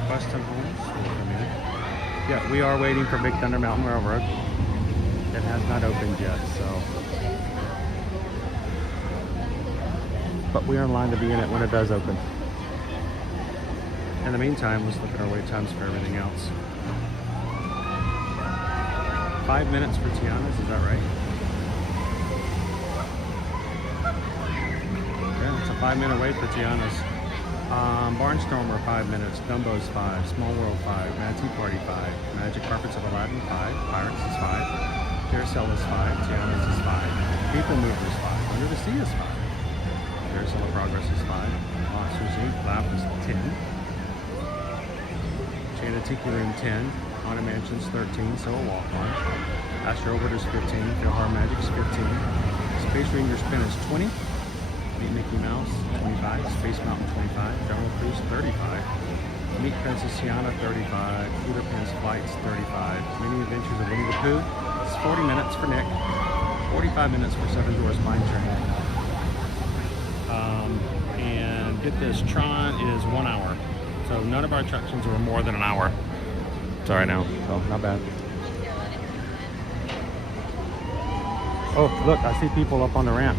Weston Homes. Yeah, we are waiting for Big Thunder Mountain Railroad. It has not opened yet, so. But we are in line to be in it when it does open. In the meantime, let's look at our wait times for everything else. 5 minutes for Tiana's, is that right? Yeah, it's a 5-minute wait for Tiana's. Barnstormer 5 minutes, Dumbo's 5, Small World 5, Mad Tea Party 5, Magic Carpets of Aladdin 5, Pirates is 5, Carousel is 5, Tiana's is 5, People Movers 5, Under the Sea is 5, Carousel of Progress is 5, Monsters Inc. Laugh is 10, Chain of Tiki Room 10, Haunted Mansions 13, So a Walk On, Astro Orbit is 15, Philhar Magic's 15, Space Ranger Spin is 20, Meet Mickey Mouse 25, Space Mountain 25, Jungle Cruise 35, Meet Princess Tiana 35, Peter Pan's Flights 35, Mini Adventures of Winnie the Pooh. It's 40 minutes for Nick, 45 minutes for Seven Dwarfs Mine Train. And get this, Tron is 1 hour. So none of our attractions are more than an hour. Sorry now, so not bad. Oh, look, I see people up on the ramp.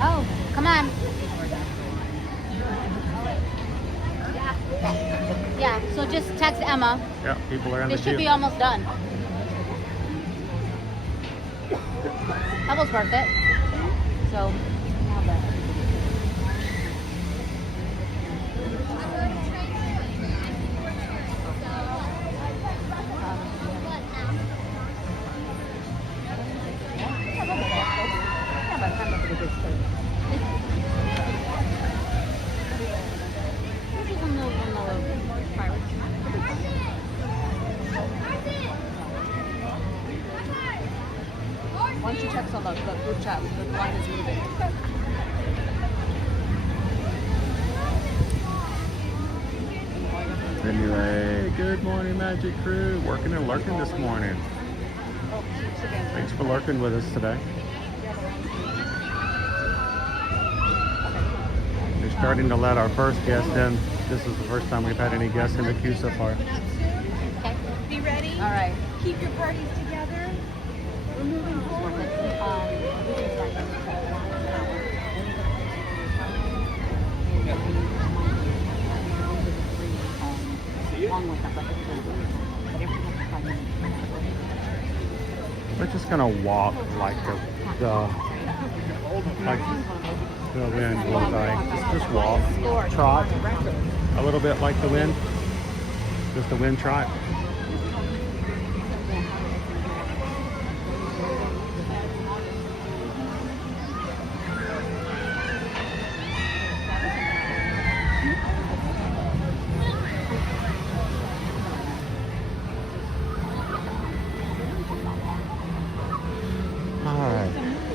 Oh, come on. Yeah, so just text Emma. Yeah, people are in the This queue. should be almost done. That was worth it. So, now that. Once you text on the group chat, the line is moving. Anyway, good morning, Magic Crew. Working and lurking this morning. Thanks for lurking with us today. We're starting to let our first guest in. This is the first time we've had any guests in the queue so far. Okay. Be ready. All right. Keep your parties together. We're moving forward. We're just gonna walk like the wind blows by. Just walk, trot, a little bit like the wind. Just the wind trot.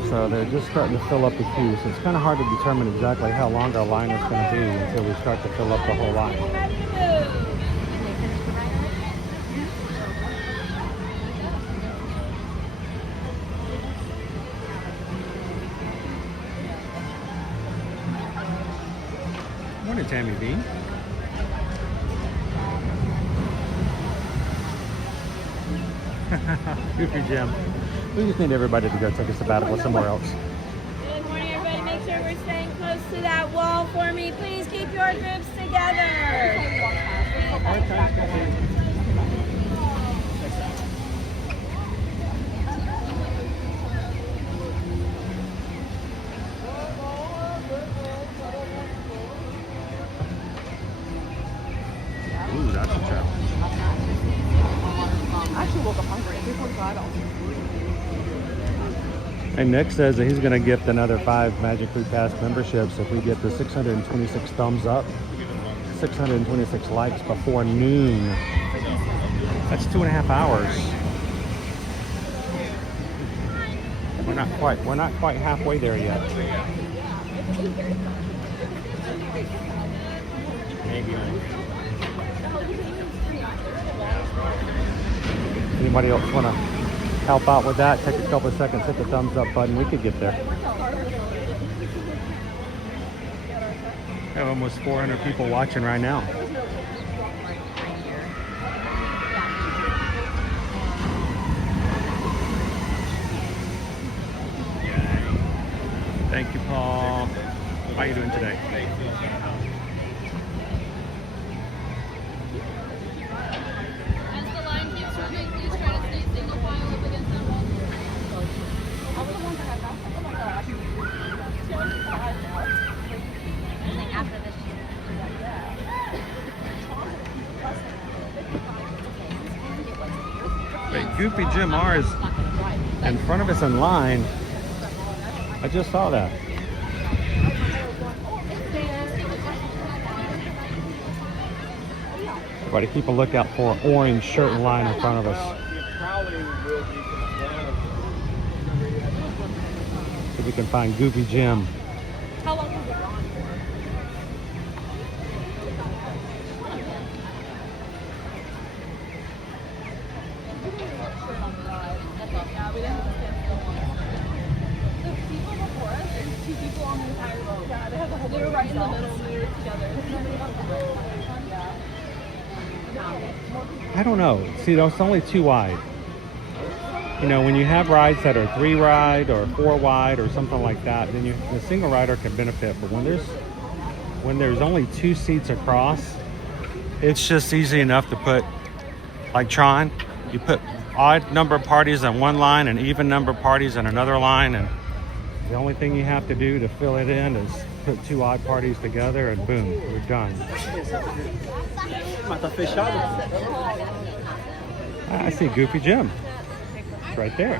So they're just starting to fill up the queue. So it's kind of hard to determine exactly how long our line is going to be until we start to fill up the whole line. Morning, Tammy B. Goofy Jim. We just need everybody to go take a sabbatical somewhere else. Good morning, everybody. Make sure we're staying close to that wall for me. Please keep your groups together. Ooh, that's a trap. I actually woke up hungry. 3:45. And Nick says that he's going to gift another 5 Magic Food Pass memberships if we get the 626 thumbs up, 626 likes before noon. That's 2.5 hours. We're not quite halfway there yet. Maybe. Anybody else want to help out with that? Take a couple of seconds, hit the thumbs up button. We could get there. I have almost 400 people watching right now. Thank you, Paul. How are you doing today? As the line keeps moving, please try to stay single file up against that wall. Wait, Goofy Jim R is in front of us in line. I just saw that. Everybody keep a lookout for an orange shirt and line in front of us. See if we can find Goofy Jim. How long has it gone? They were right in the middle, they were together. I don't know. See, it's only 2 wide. You know, when you have rides that are 3 wide or 4 wide or something like that, then the single rider can benefit. But when there's only 2 seats across, it's just easy enough to put, like Tron, you put odd number of parties on one line and even number of parties on another line, and the only thing you have to do to fill it in is put 2 odd parties together and boom, we're done. I see Goofy Jim. It's right there.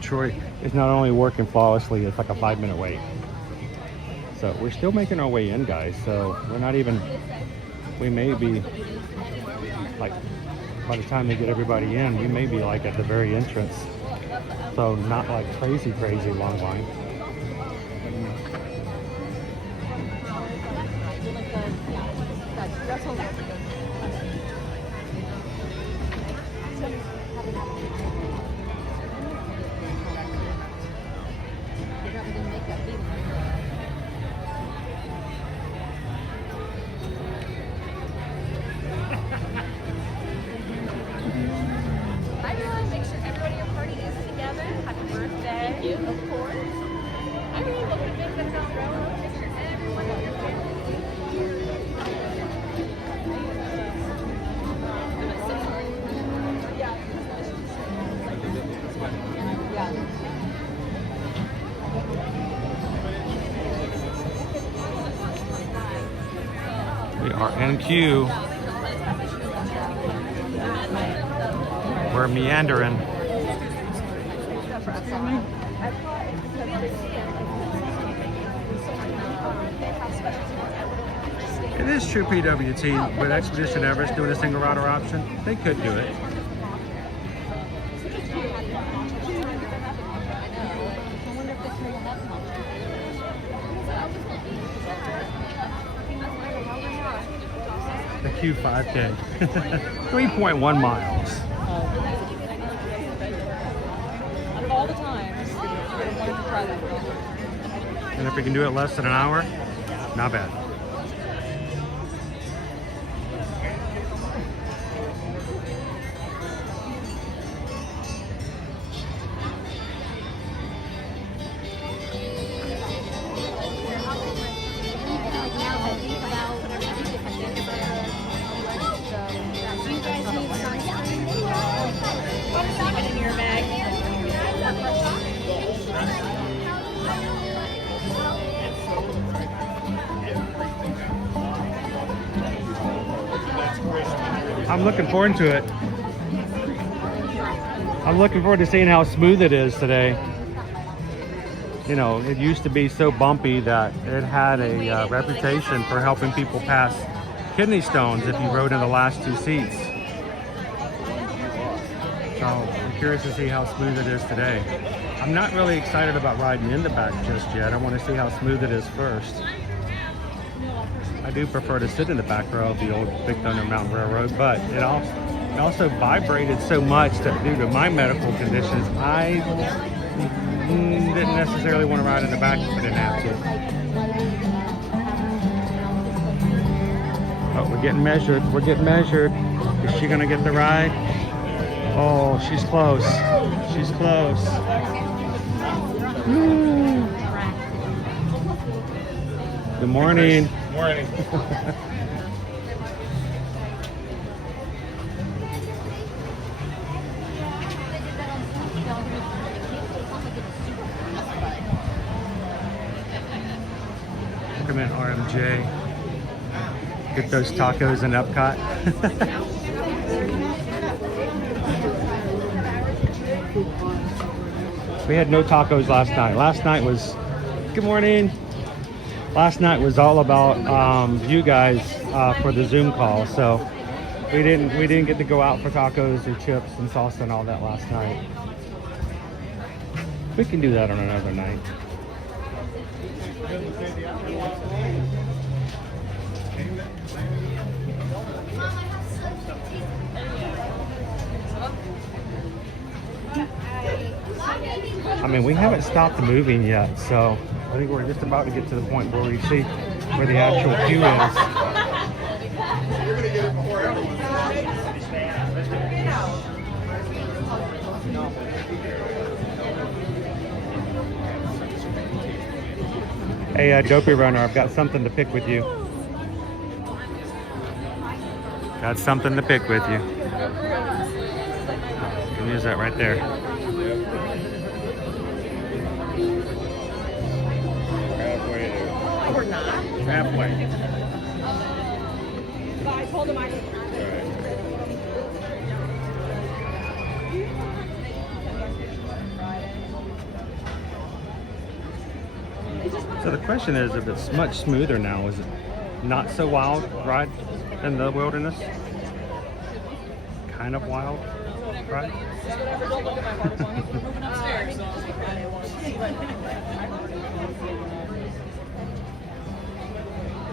Troy is not only working flawlessly, it's like a 5-minute wait. So we're still making our way in, guys. So we're not even, we may be like, by the time they get everybody in, we may be like at the very entrance. So not like crazy long line. We are in queue. We're meandering. It is true PWT, with Expedition Everest doing a single rider option, they could do it. The Q5K. 3.1 miles. Out of all the times, I wanted to try that. And if we can do it less than an hour, not bad. I'm looking forward to it. I'm looking forward to seeing how smooth it is today. You know, it used to be so bumpy that it had a reputation for helping people pass kidney stones if you rode in the last two seats. So I'm curious to see how smooth it is today. I'm not really excited about riding in the back just yet. I want to see how smooth it is first. I do prefer to sit in the back row of the old Big Thunder Mountain Railroad, but it also vibrated so much that due to my medical conditions, I didn't necessarily want to ride in the back if I didn't have to. Oh, we're getting measured. We're getting measured. Is she gonna get the ride? Oh, she's close. She's close. Good morning. Morning. Come in RMJ. Get those tacos in Epcot. We had no tacos last night. Last night was, good morning. Last night was all about you guys for the Zoom call. So we didn't get to go out for tacos or chips and salsa and all that last night. We can do that on another night. I mean, we haven't stopped moving yet, so I think we're just about to get to the point where we see where the actual queue is. You're gonna get it before everyone. Hey, Dopey Runner, I've got something to pick with you. Got something to pick with you. You can use that right there. Halfway there. Oh, we're not. Halfway. Guys, hold the microphone. So the question is, if it's much smoother now, is it not so wild ride in the wilderness? Kind of wild ride? Don't look at my watch. We're moving upstairs.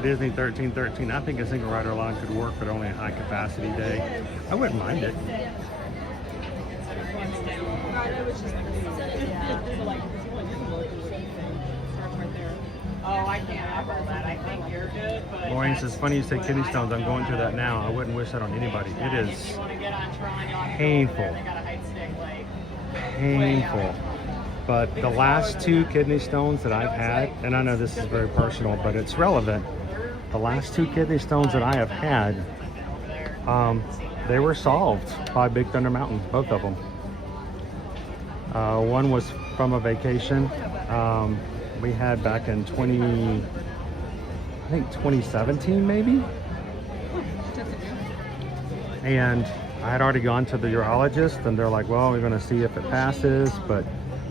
Disney 1313. I think a single rider line could work, but only a high capacity day. I wouldn't mind it. Oh, I can't eyeball that. I think you're good, but Maureen says, funny you say kidney stones. I'm going through that now. I wouldn't wish that on anybody. It is painful. Painful. But the last two kidney stones that I've had, and I know this is very personal, but it's relevant. The last two kidney stones that I have had, they were solved by Big Thunder Mountain, both of them. One was from a vacation we had back in 2017 maybe. And I had already gone to the urologist, and they're like, well, we're going to see if it passes, but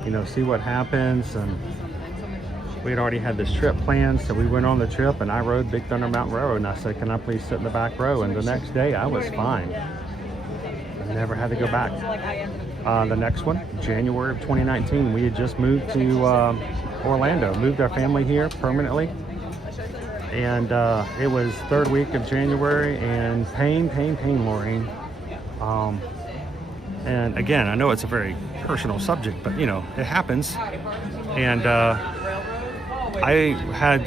you know, see what happens. And we had already had this trip planned, so we went on the trip, and I rode Big Thunder Mountain Railroad, and I said, can I please sit in the back row? And the next day I was fine. I never had to go back. The next one, January of 2019, we had just moved to Orlando, moved our family here permanently. And it was third week of January, and pain, Maureen. And again, I know it's a very personal subject, but you know, it happens. And I had,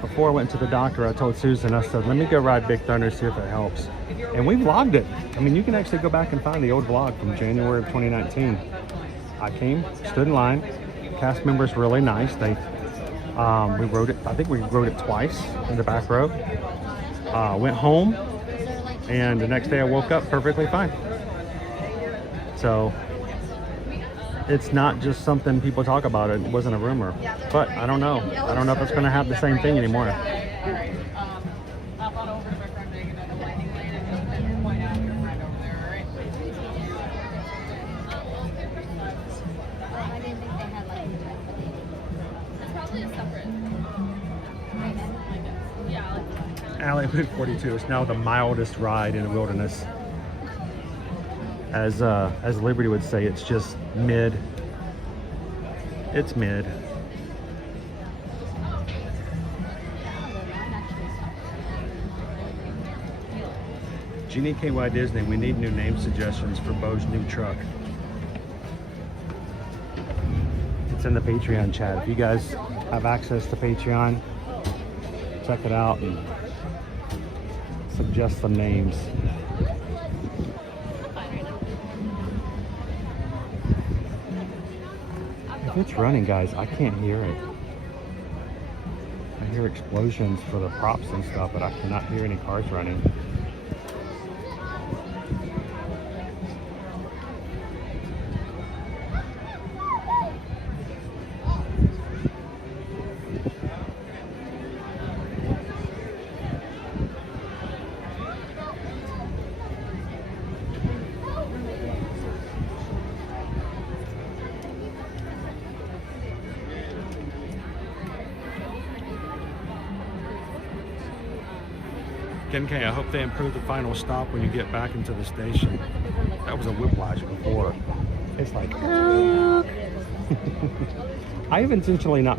before I went to the doctor, I told Susan, I said, let me go ride Big Thunder, see if it helps. And we vlogged it. I mean, you can actually go back and find the old vlog from January of 2019. I came, stood in line. Cast members really nice. They, we rode it. I think we rode it twice in the back row. Went home, and the next day I woke up perfectly fine. So it's not just something people talk about. It wasn't a rumor, but I don't know. I don't know if it's going to have the same thing anymore. Hollywood 42 is now the mildest ride in the wilderness. As Liberty would say, it's just mid. It's mid. Genie KY Disney, we need new name suggestions for Bo's new truck. It's in the Patreon chat. If you guys have access to Patreon, check it out and suggest some names. If it's running, guys, I can't hear it. I hear explosions for the props and stuff, but I cannot hear any cars running. Ken K, I hope they improve the final stop when you get back into the station. That was a whiplash before. It's like, I've intentionally not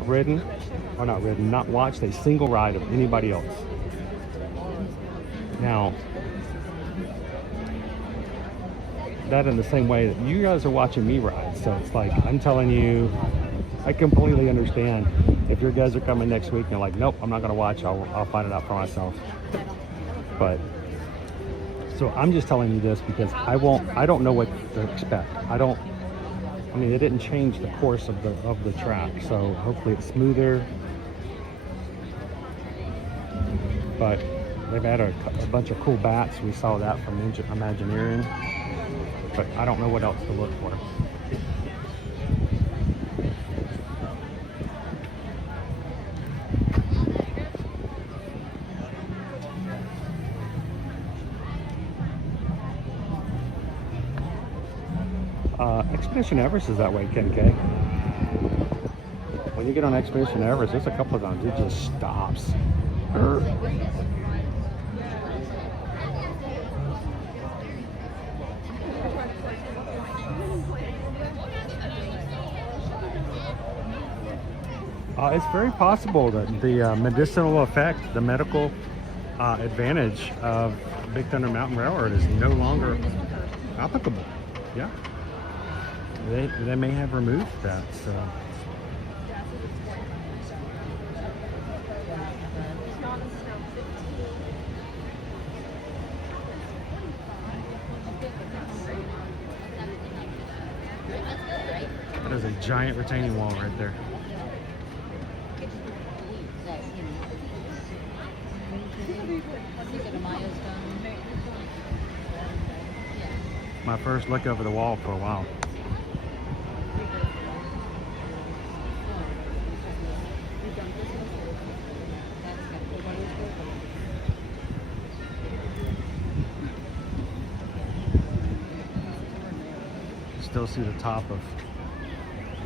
watched a single ride of anybody else. Now, that in the same way that you guys are watching me ride. So it's like, I'm telling you, I completely understand if your guys are coming next week and they're like, nope, I'm not gonna watch, I'll find it out for myself. But so I'm just telling you this because I don't know what to expect. I mean, it didn't change the course of the track, so hopefully it's smoother. But they've had a bunch of cool bats. We saw that from Imagineering, but I don't know what else to look for. Expedition Everest is that way, Ken K. When you get on Expedition Everest, there's a couple of times it just stops. It's very possible that the medicinal effect, the medical advantage of Big Thunder Mountain Railroad is no longer applicable. Yeah. They may have removed that, so. That is a giant retaining wall right there. My first look over the wall for a while. Still see the top of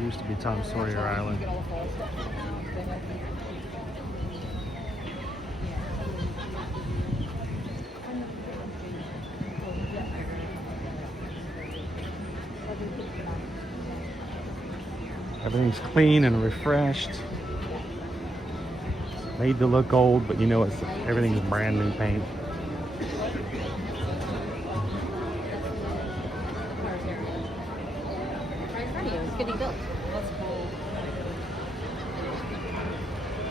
used to be Tom Sawyer Island. Everything's clean and refreshed. Made to look old, but you know everything's brand new paint.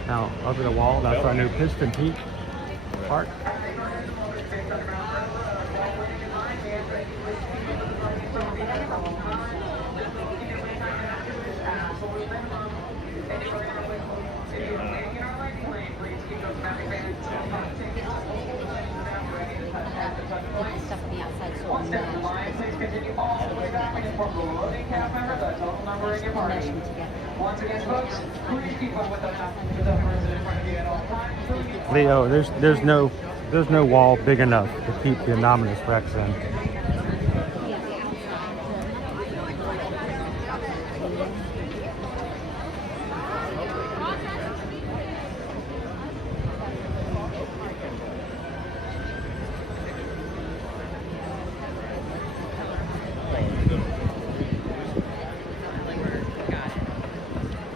Now, over the wall, that's our new Piston Peak Park. Leo, there's no wall big enough to keep the anomalous wrecks in.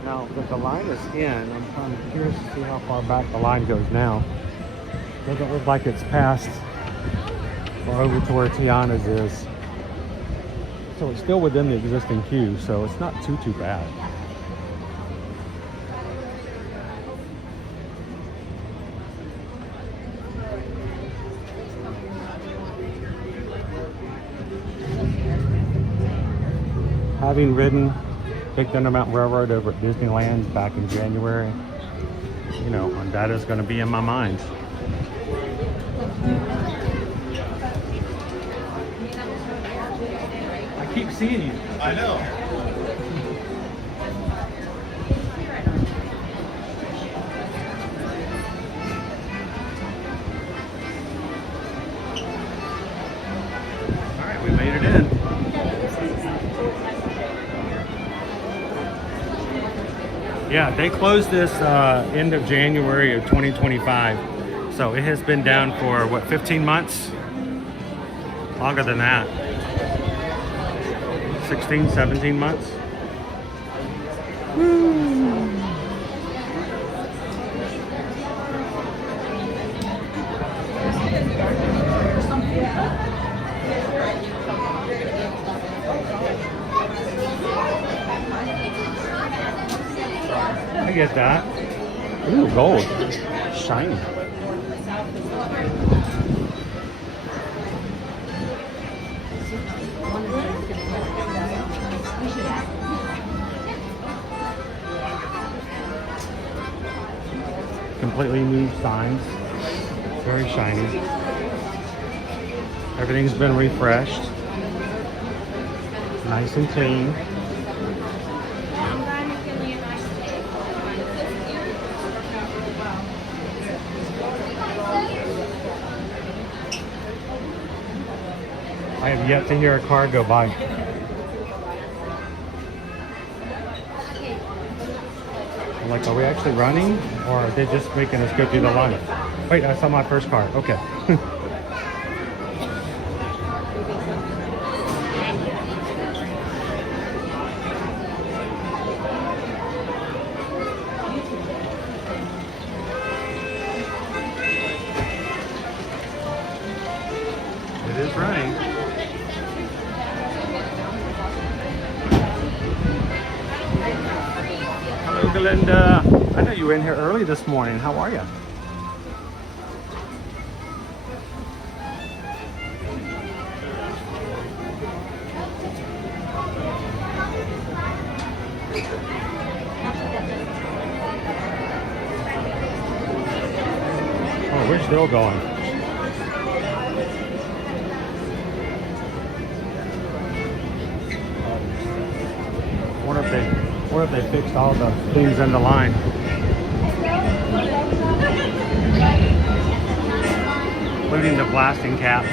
Now that the line is in, I'm curious to see how far back the line goes now. Doesn't look like it's past or over to where Tiana's is. So it's still within the existing queue, so it's not too bad. Having ridden Big Thunder Mountain Railroad over at Disneyland back in January, you know, that is going to be in my mind. I keep seeing you. I know. All right, we made it in. Yeah, they closed this end of January of 2025. So it has been down for, what, 15 months? Longer than that. 16, 17 months. I get that. Ooh, gold. Shiny. Completely new signs. Very shiny. Everything's been refreshed. Nice and clean. I have yet to hear a car go by. I'm like, are we actually running, or are they just making us go through the line? Wait, I saw my first car. Okay. It is running. Hello, Galinda. I know you were in here early this morning. How are you? Oh, we're still going. What if they fixed all the things in the line? Including the blasting caps.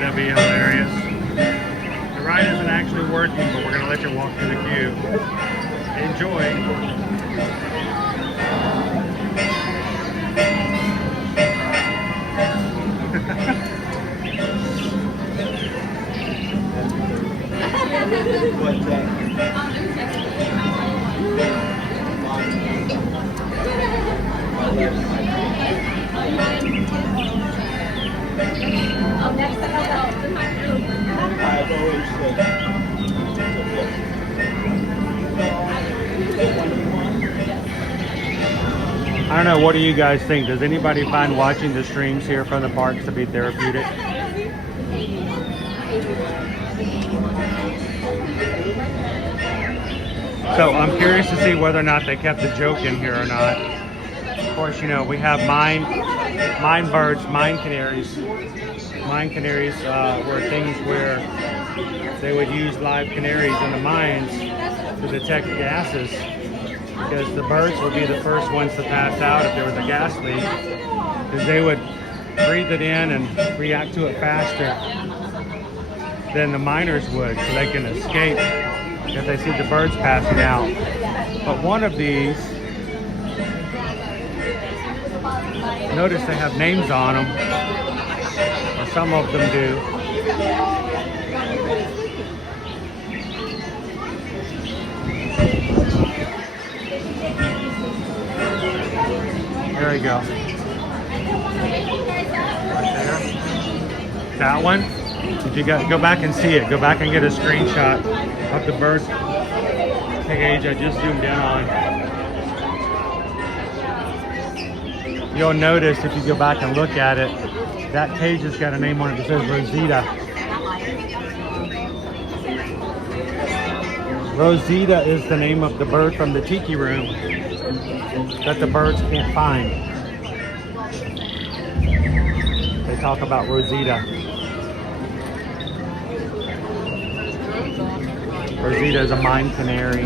That'd be hilarious. The ride isn't actually working, but we're going to let you walk through the queue. Enjoy. I don't know, what do you guys think? Does anybody find watching the streams here from the parks to be therapeutic? So I'm curious to see whether or not they kept the joke in here or not. Of course, you know, we have mine birds, mine canaries. Mine canaries were things where they would use live canaries in the mines to detect gases, because the birds would be the first ones to pass out if there was a gas leak, because they would breathe it in and react to it faster than the miners would, so they can escape if they see the birds passing out. But one of these, notice they have names on them, or some of them do. There we go. Right there. That one. Did you go back and see it? Go back and get a screenshot of the bird cage I just zoomed in on. You'll notice if you go back and look at it, that cage has got a name on it that says Rosita. Rosita is the name of the bird from the tiki room that the birds can't find. They talk about Rosita. Rosita is a mine canary.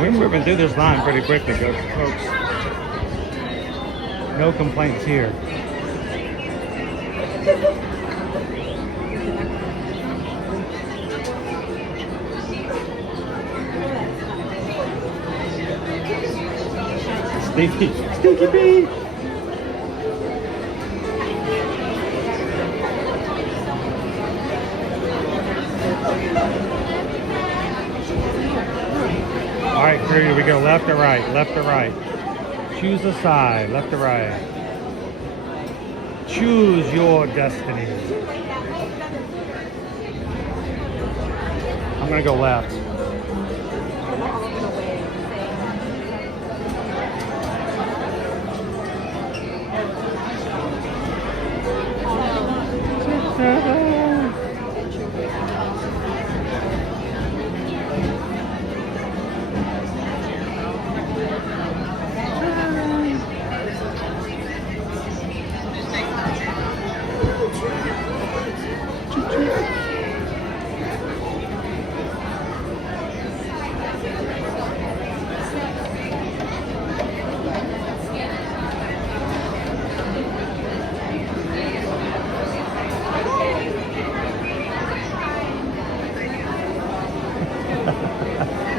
We're moving through this line pretty quickly, folks. No complaints here. Stinky Pete! All right, crew, we go left or right, left or right. Choose a side, left or right. Choose your destiny. I'm gonna go left.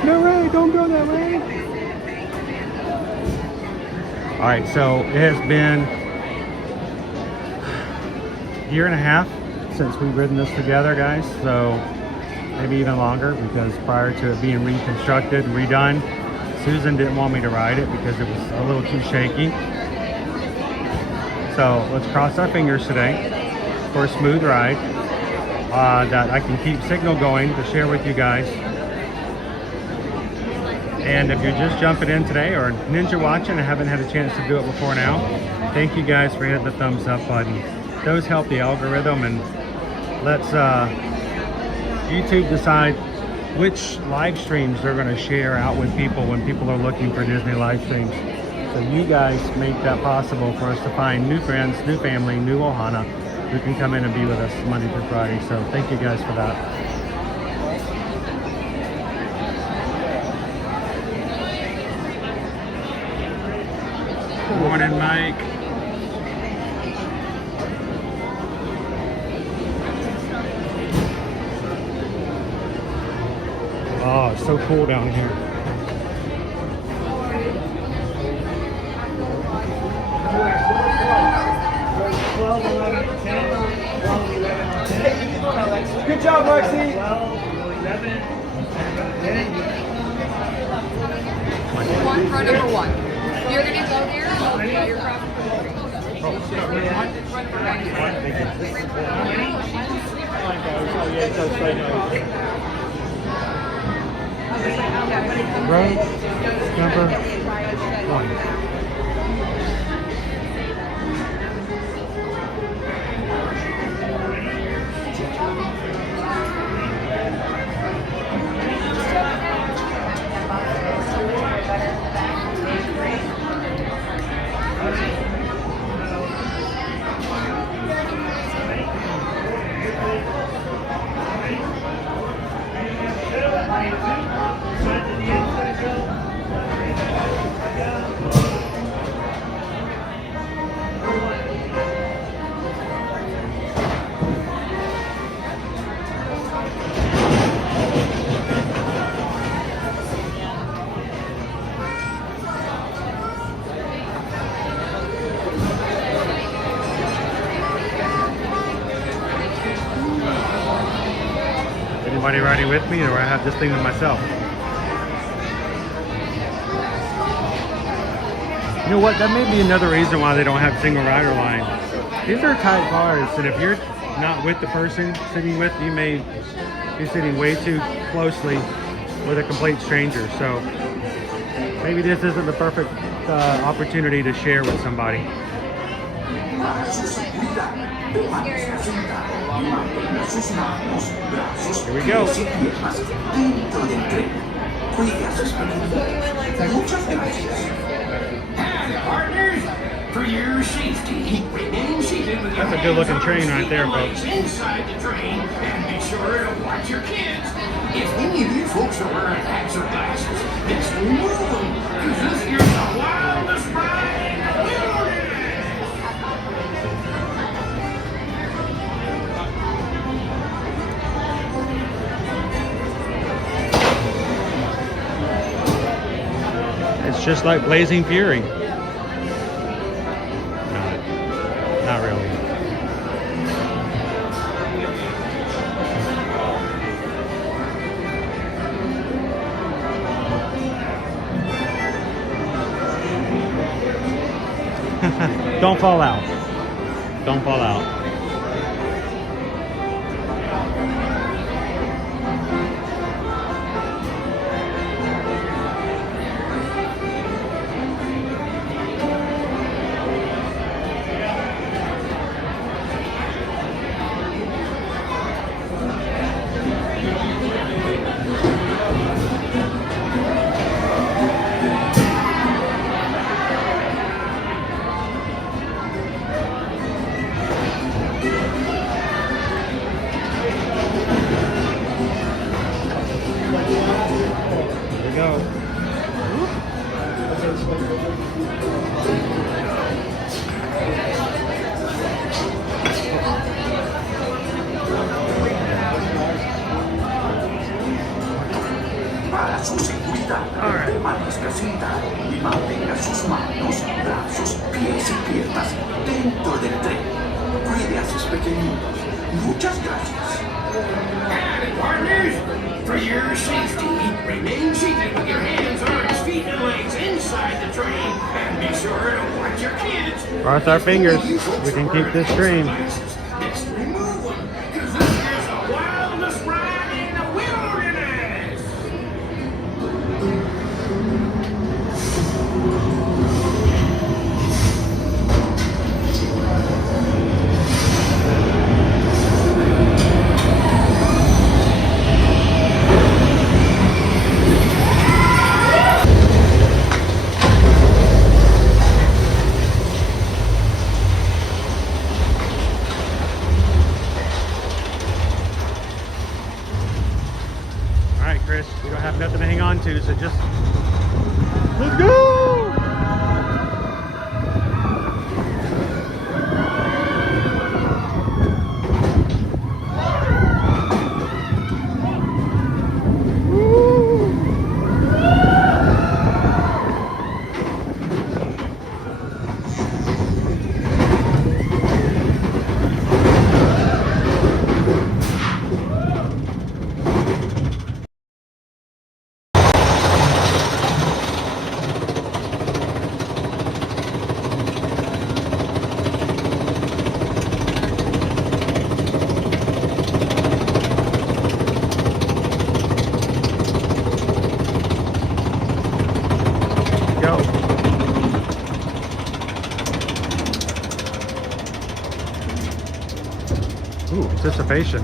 No way, don't go that way. All right, so it has been a year and a half since we've ridden this together, guys. So maybe even longer, because prior to it being reconstructed, redone, Susan didn't want me to ride it because it was a little too shaky. So let's cross our fingers today for a smooth ride that I can keep signal going to share with you guys. And if you're just jumping in today or ninja watching and haven't had a chance to do it before now, thank you guys for hitting the thumbs up button. Those help the algorithm, and let's YouTube decide which live streams they're going to share out with people when people are looking for Disney live streams. So you guys make that possible for us to find new friends, new family, new Ohana who can come in and be with us Monday through Friday. So thank you guys for that. Morning, Mike. Oh, it's so cool down here. Good job, Lexi. One, car number one. You're gonna go there. You're line goes. Oh yeah, it goes straight over. Road number 1. Anybody riding with me, or I have this thing to myself? You know what? That may be another reason why they don't have single rider line. These are tight cars, and if you're not with the person sitting with, you may be sitting way too closely with a complete stranger. So maybe this isn't the perfect opportunity to share with somebody. Here we go. Partners, for your safety, remain seated with your That's a good looking train right there, folks. inside the train, and be sure to watch your kids. If any of you folks are wearing hats or glasses, just remove them, because this here's the wildest ride in the wilderness. It's just like Blazing Fury. Not really. Don't fall out. Don't fall out. Para su seguridad, permanezca sentado y mantenga sus manos, brazos, pies y piernas dentro del tren. Cuide a sus pequeñitos. Muchas gracias. And partners, for your safety, remain seated with your hands, arms, feet, and legs inside the train, and be sure to watch your kids. Cross our fingers. We can keep this train. Just remove them, because this is the wildest ride in the wilderness. Chris, we don't have nothing to hang on to, so just let's go! anticipation.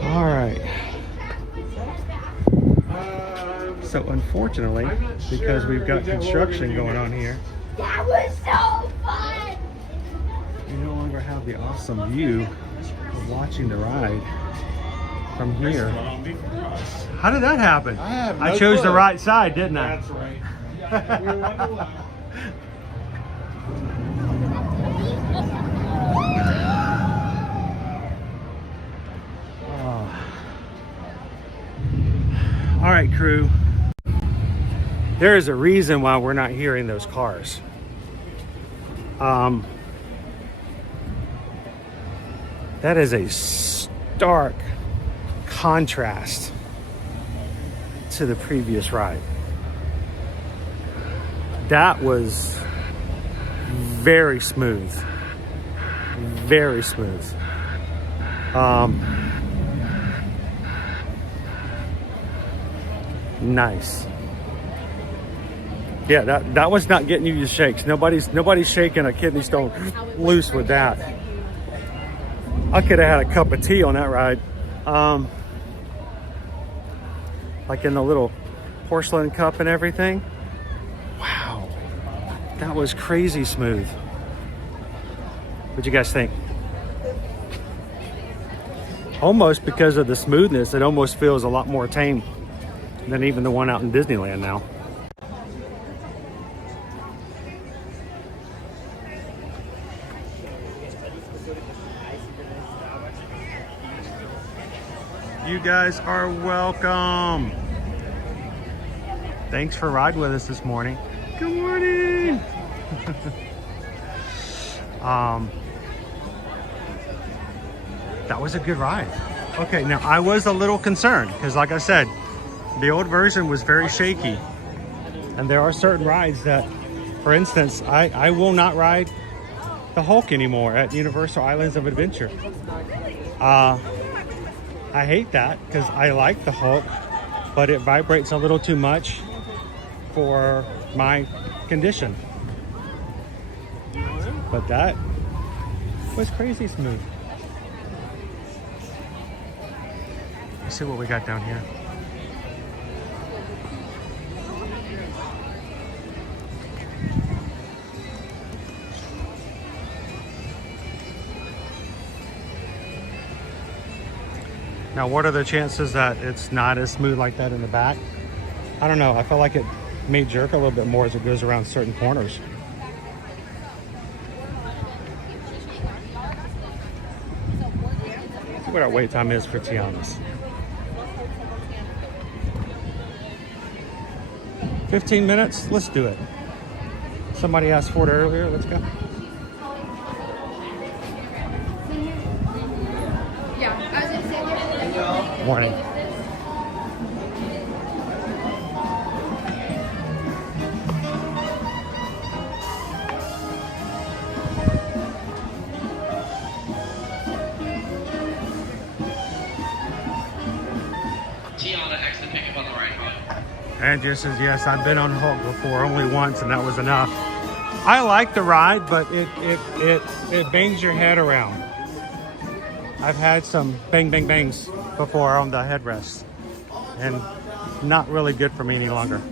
All right. So unfortunately, because we've got construction going on here, That was so fun! we no longer have the awesome view of watching the ride from here. How did that happen? I chose the right side, didn't I? That's right. All right, crew. There is a reason why we're not hearing those cars. That is a stark contrast to the previous ride. That was very smooth. Very smooth. Nice. Yeah, that was not getting you the shakes. Nobody's shaking a kidney stone loose with that. I could have had a cup of tea on that ride. Like in the little porcelain cup and everything. Wow. That was crazy smooth. What'd you guys think? Almost because of the smoothness, it almost feels a lot more tame than even the one out in Disneyland now. You guys are welcome. Thanks for riding with us this morning. Good morning. That was a good ride. Okay, now I was a little concerned because like I said, the old version was very shaky. And there are certain rides that, for instance, I will not ride the Hulk anymore at Universal Islands of Adventure. I hate that because I like the Hulk, but it vibrates a little too much for my condition. But that was crazy smooth. Let's see what we got down here. Now, what are the chances that it's not as smooth like that in the back? I don't know. I feel like it may jerk a little bit more as it goes around certain corners. Let's see what our wait time is for Tiana's. 15 minutes? Let's do it. Somebody asked for it earlier. Let's go. Yeah, I was gonna say. Morning. Tiana, exit pickup on the right. Andrea says, yes, I've been on Hulk before, only once, and that was enough. I like the ride, but it bangs your head around. I've had some bang, bang, bangs before on the headrests, and not really good for me any longer.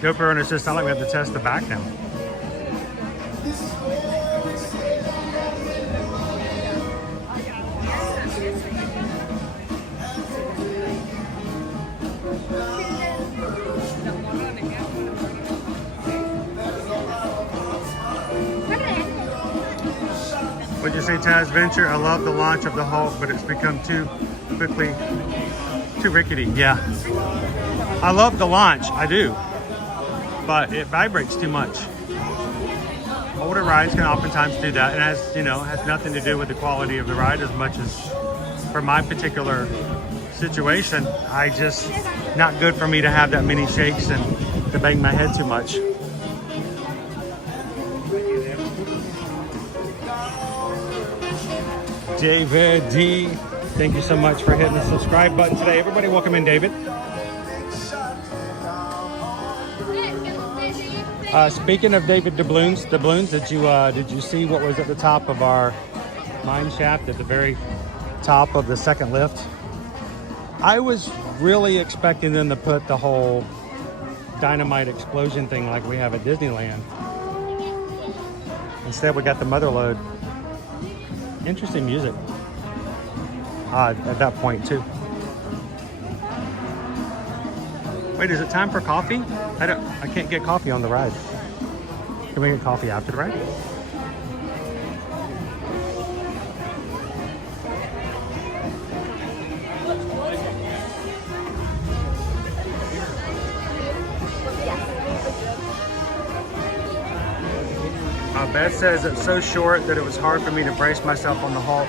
GoPro and it's just not like we have to test the back now. What'd you say, Taz Venture? I love the launch of the Hulk, but it's become too quickly, too rickety. Yeah. I love the launch, I do. But it vibrates too much. Older rides can oftentimes do that, and has nothing to do with the quality of the ride as much as for my particular situation. Not good for me to have that many shakes and to bang my head too much. David D, thank you so much for hitting the subscribe button today. Everybody, welcome in, David. Speaking of David doubloons, did you see what was at the top of our mine shaft at the very top of the second lift? I was really expecting them to put the whole dynamite explosion thing like we have at Disneyland. Instead, we got the mother lode. Interesting music. At that point too. Wait, is it time for coffee? I can't get coffee on the ride. Can we get coffee after the ride? Beth says it's so short that it was hard for me to brace myself on the Hulk,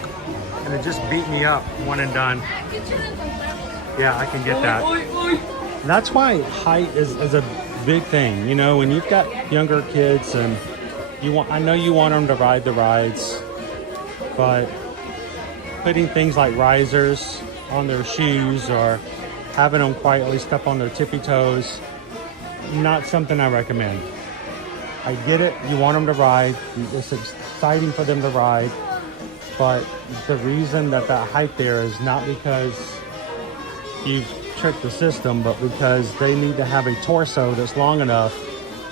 and it just beat me up one and done. Yeah, I can get that. And that's why height is a big thing. You know, when you've got younger kids and I know you want them to ride the rides, but putting things like risers on their shoes or having them quietly step on their tippy toes, not something I recommend. I get it, you want them to ride, it's exciting for them to ride, but the reason that height there is not because you've tricked the system, but because they need to have a torso that's long enough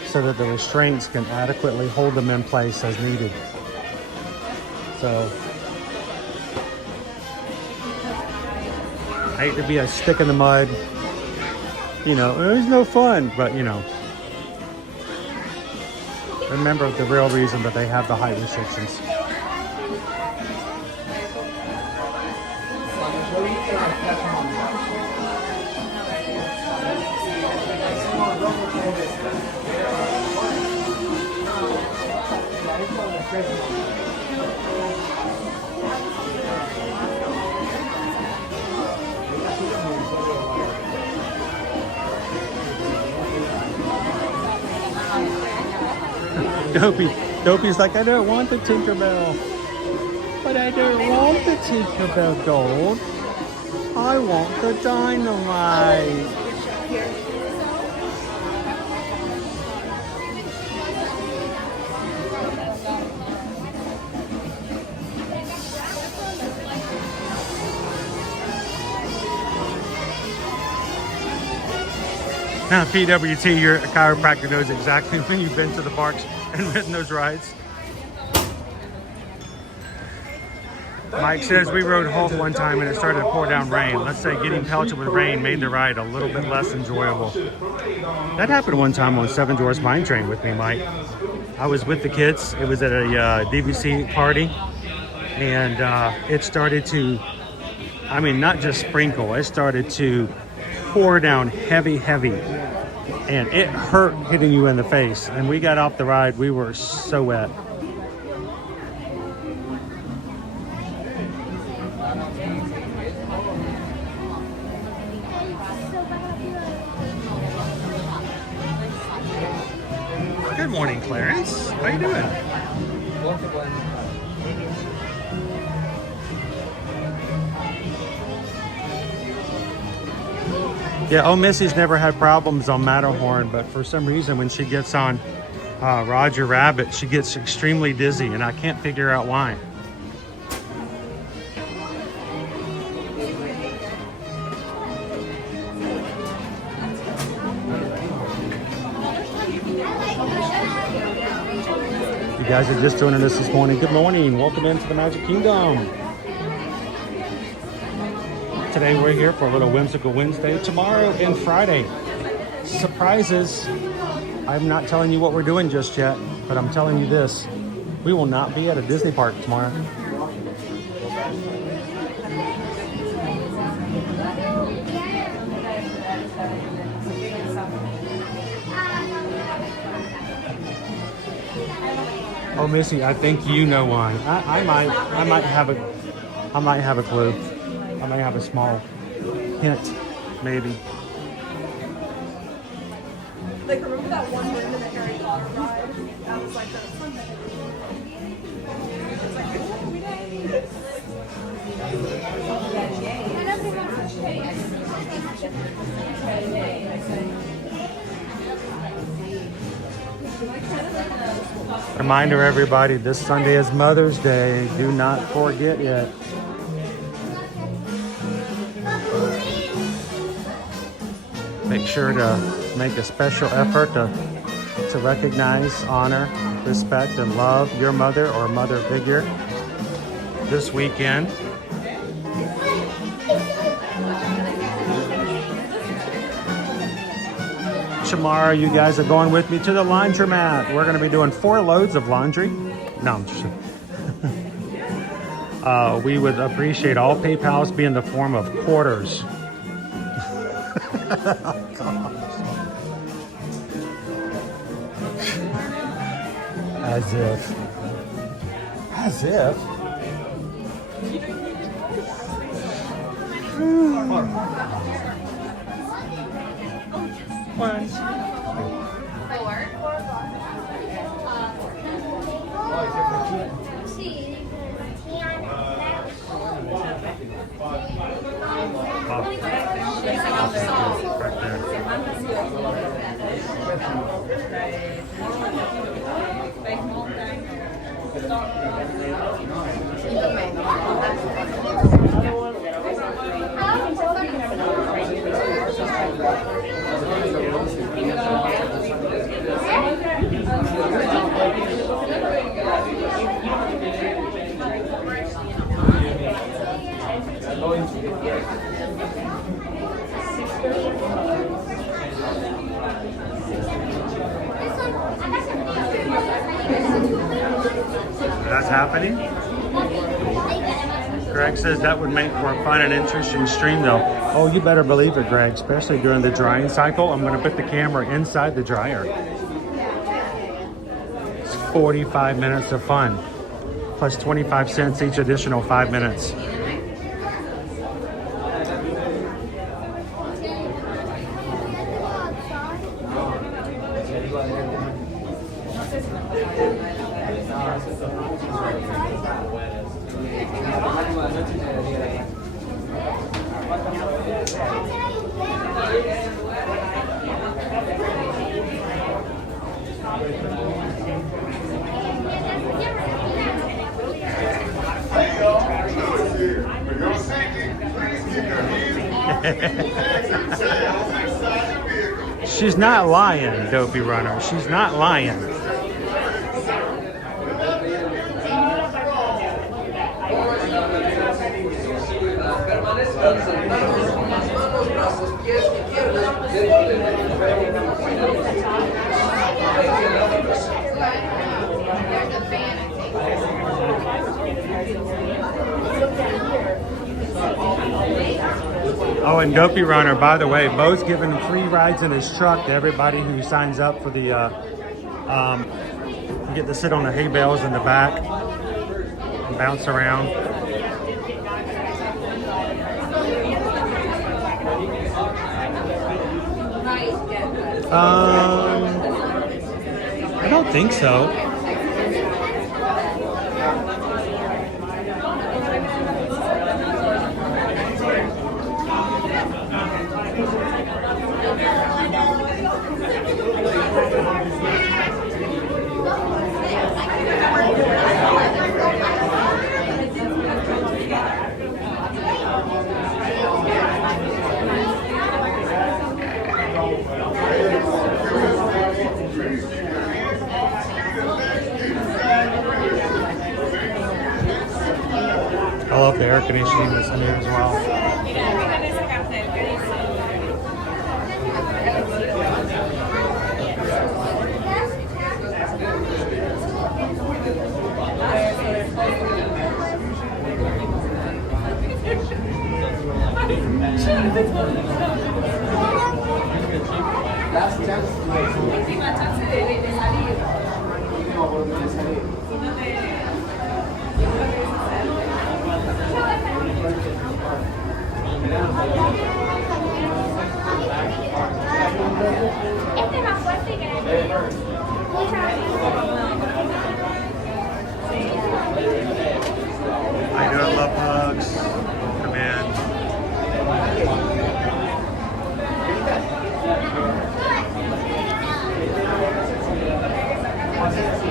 so that the restraints can adequately hold them in place as needed. So, I hate to be a stick in the mud, it was no fun, but remember the real reason that they have the height restrictions. Dopey's like, I don't want the Tinkerbell. But I don't want the Tinkerbell gold. I want the dynamite. Now, PWT, your chiropractor knows exactly when you've been to the parks and ridden those rides. Mike says we rode Hulk one time and it started to pour down rain. Let's say getting pelted with rain made the ride a little bit less enjoyable. That happened one time on Seven Dwarfs Mine Train with me, Mike. I was with the kids. It was at a DVC party, and it started to, I mean, not just sprinkle, it started to pour down heavy, and it hurt hitting you in the face. And we got off the ride, we were so wet. Good morning, Clarence. How you doing? Yeah, oh, Missy's never had problems on Matterhorn, but for some reason when she gets on Roger Rabbit, she gets extremely dizzy, and I can't figure out why. You guys are just joining us this morning. Good morning. Welcome into the Magic Kingdom. Today we're here for a little whimsical Wednesday. Tomorrow and Friday, surprises. I'm not telling you what we're doing just yet, but I'm telling you this. We will not be at a Disney park tomorrow. Oh, Missy, I think you know one. I might have a clue. I might have a small hint, maybe. Like, remember that one room in the Harry Potter ride? That was like the fun thing. It's like, oh, we did. Reminder, everybody, this Sunday is Mother's Day. Do not forget it. Make sure to make a special effort to recognize, honor, respect, and love your mother or mother figure this weekend. Tomorrow, you guys are going with me to the laundromat. We're going to be doing 4 loads of laundry. No, I'm just we would appreciate all PayPals be in the form of quarters. Oh, As if. One. 4. That's happening? Greg says that would make for a fun and interesting stream though. Oh, you better believe it, Greg, especially during the drying cycle. I'm going to put the camera inside the dryer. It's 45 minutes of fun, plus 25 cents each additional 5 minutes. She's not lying, Dopey Runner. She's not lying. permanezcan sentados con las manos, brazos, pies y piernas dentro del Oh, and Dopey Runner, by the way, Bo's giving free rides in his truck to everybody who signs up for the, you get to sit on the hay bales in the back and bounce around. I don't think so. I love the air conditioning that's in here as well. I do love hugs. Come in.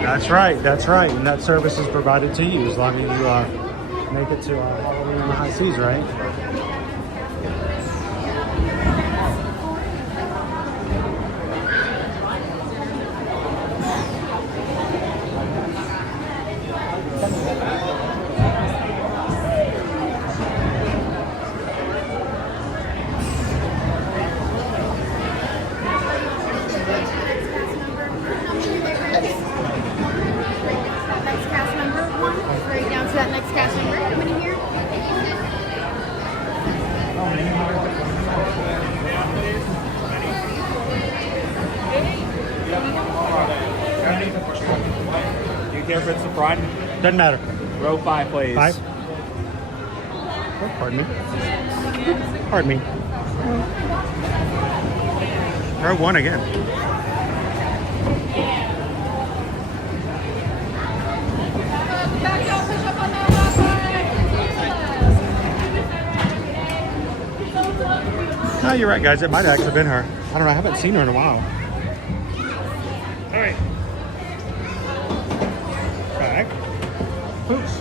That's right. And that service is provided to you as long as you make it to Halloween on the High Seas, right? Do you care if it's the front? Doesn't matter. Row 5, please. 5? Oh, pardon me. Pardon me. Row 1 again. No, you're right, guys. It might have actually been her. I don't know. I haven't seen her in a while. All right. Back. Oops.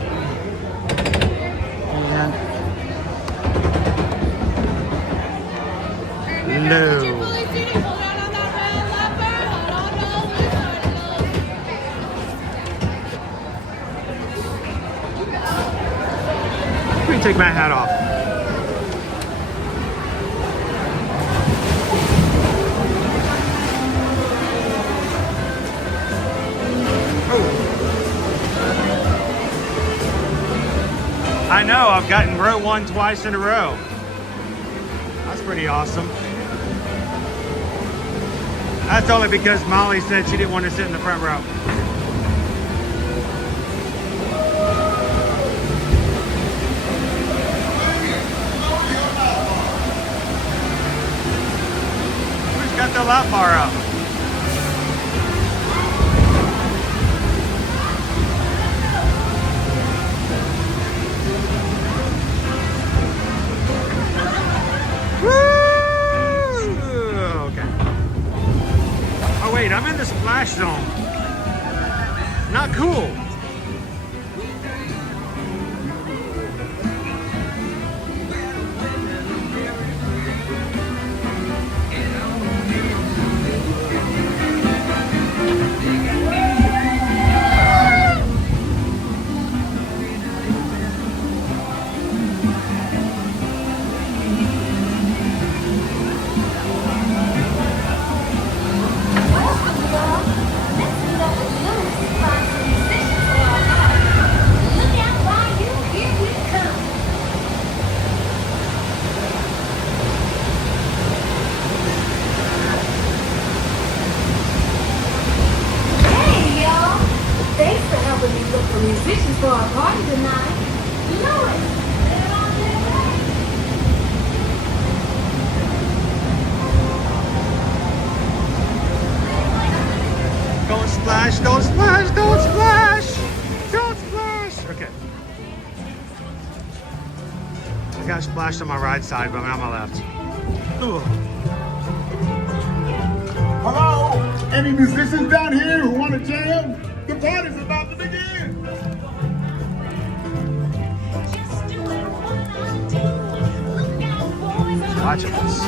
And no. Let me take my hat off. I know, I've gotten row 1 twice in a row. That's pretty awesome. That's only because Molly said she didn't want to sit in the front row. Who's got the lap bar up? Wait, I'm in the splash zone. Not cool. tonight. You know it. Don't splash, don't splash, don't splash! Don't splash! Okay. I got splashed on my right side, but I'm on my left. Ooh. Hello? Any musicians down here who want to jam? The party's about to begin. Watch this.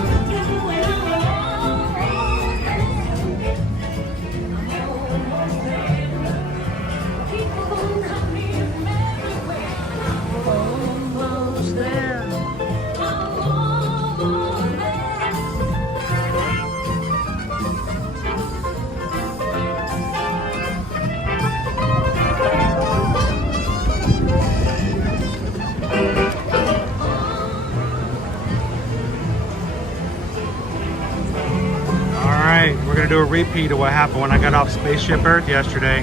We're gonna do a repeat of what happened when I got off Spaceship Earth yesterday.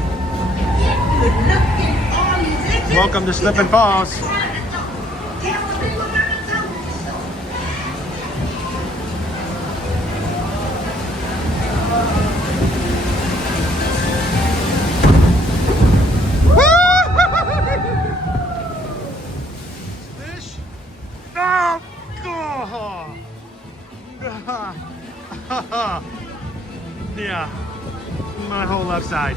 Welcome to Slip and Falls. Fish? Oh, God. Yeah, my whole left side.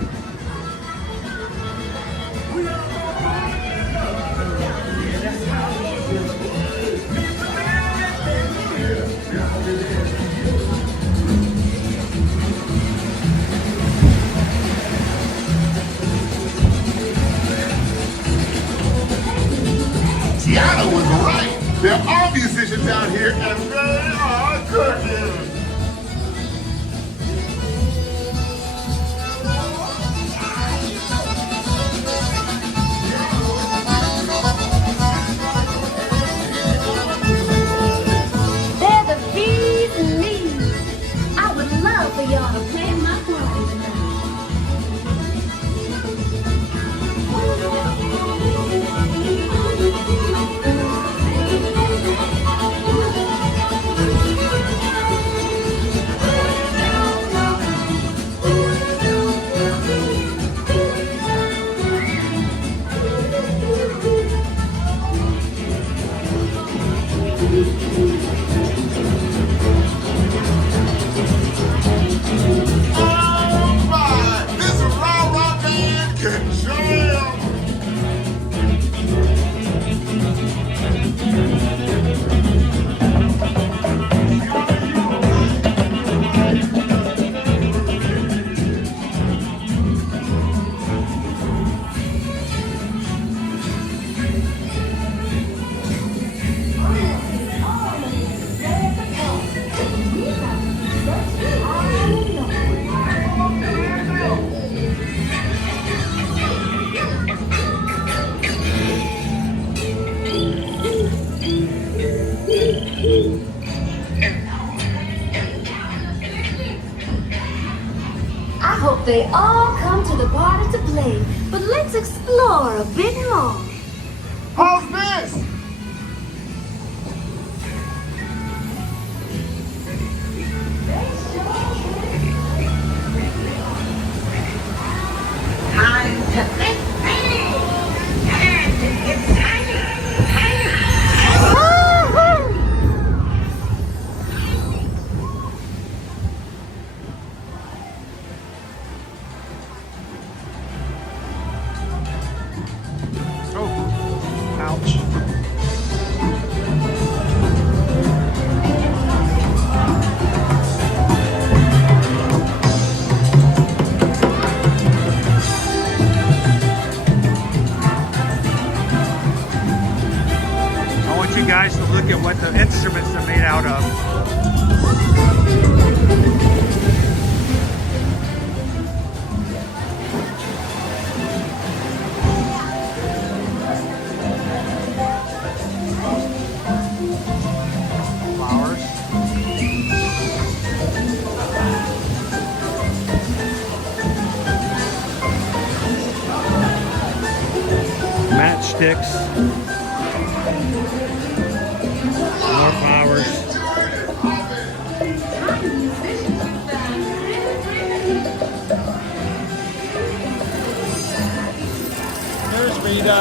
Tiana was right. There are musicians out here and they are cooking. For y'all to play my party tonight. I hope they all come to the party to play, but let's explore a bit more. How's this? Time to think big and exciting. Ouch. I want you guys to look at what the instruments are made out of. ticks. More flowers. There's Rita.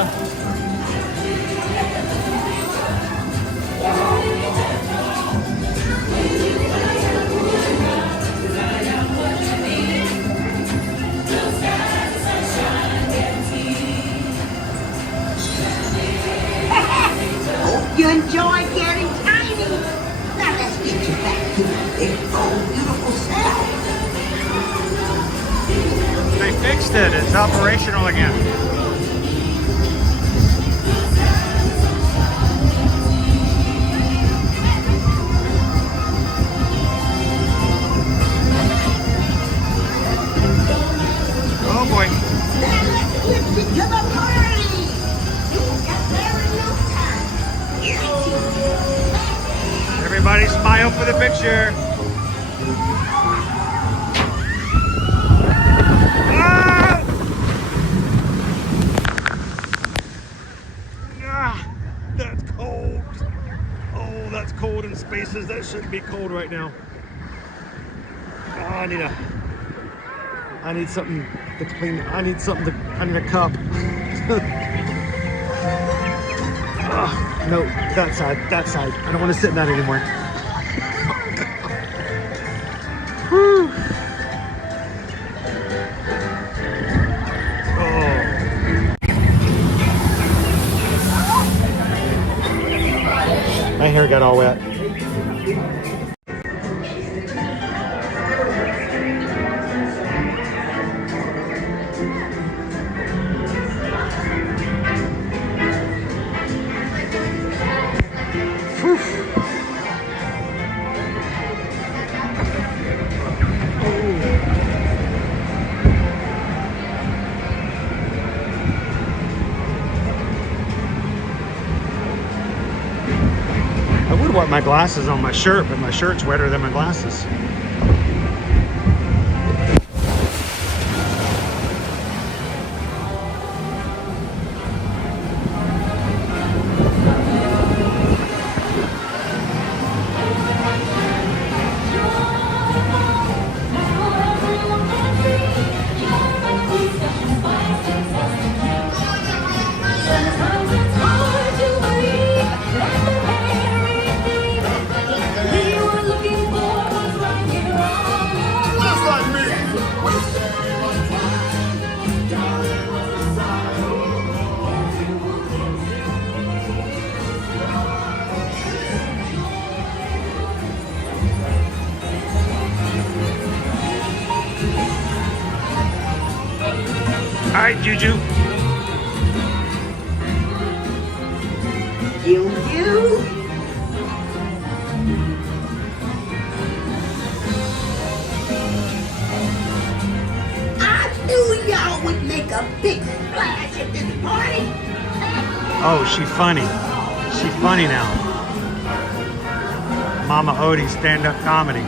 You enjoy getting tiny. Now let's get you back to your big, bold, beautiful self. They fixed it. It's operational again. Oh boy. Now let's get you to the party. You'll get there in no time. Everybody smile for the picture. Ah! Ah, that's cold. Oh, that's cold in spaces. That shouldn't be cold right now. Oh, I need something to clean. I need a cup. No, that side. I don't want to sit in that anymore. Whew. Oh. My hair got all wet. I would want my glasses on my shirt, but my shirt's wetter than my glasses. All right, Juju. You. I knew y'all would make a big splash at this party. Oh, she funny. She funny now. Mama Odie stand-up comedy.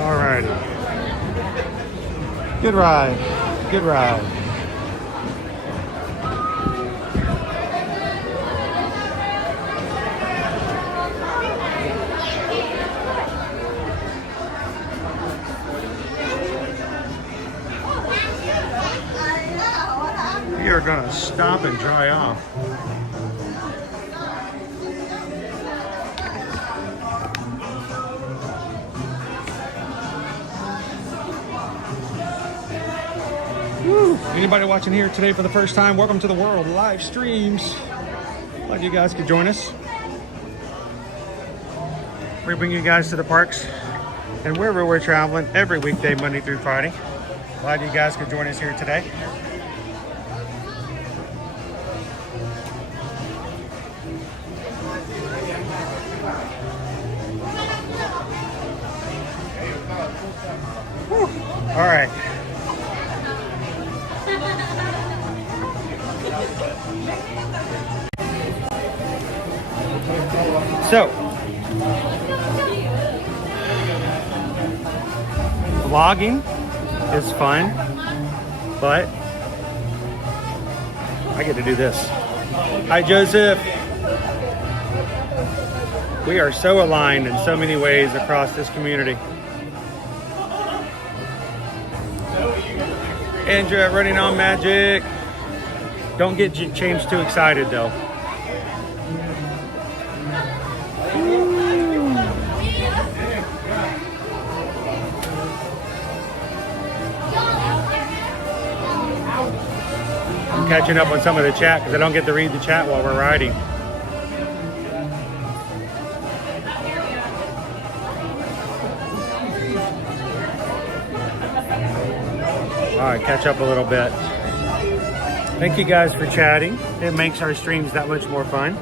Alrighty. Good ride. Good ride. We are gonna stop and dry off. Anybody watching here today for the first time, welcome to the world live streams. Glad you guys could join us. We bring you guys to the parks and wherever we're traveling every weekday, Monday through Friday. Glad you guys could join us here today. Whew. All right. So, vlogging is fun, but I get to do this. Hi, Joseph. We are so aligned in so many ways across this community. Andrea running on magic. Don't get James too excited though. I'm catching up on some of the chat because I don't get to read the chat while we're riding. All right, catch up a little bit. Thank you guys for chatting. It makes our streams that much more fun.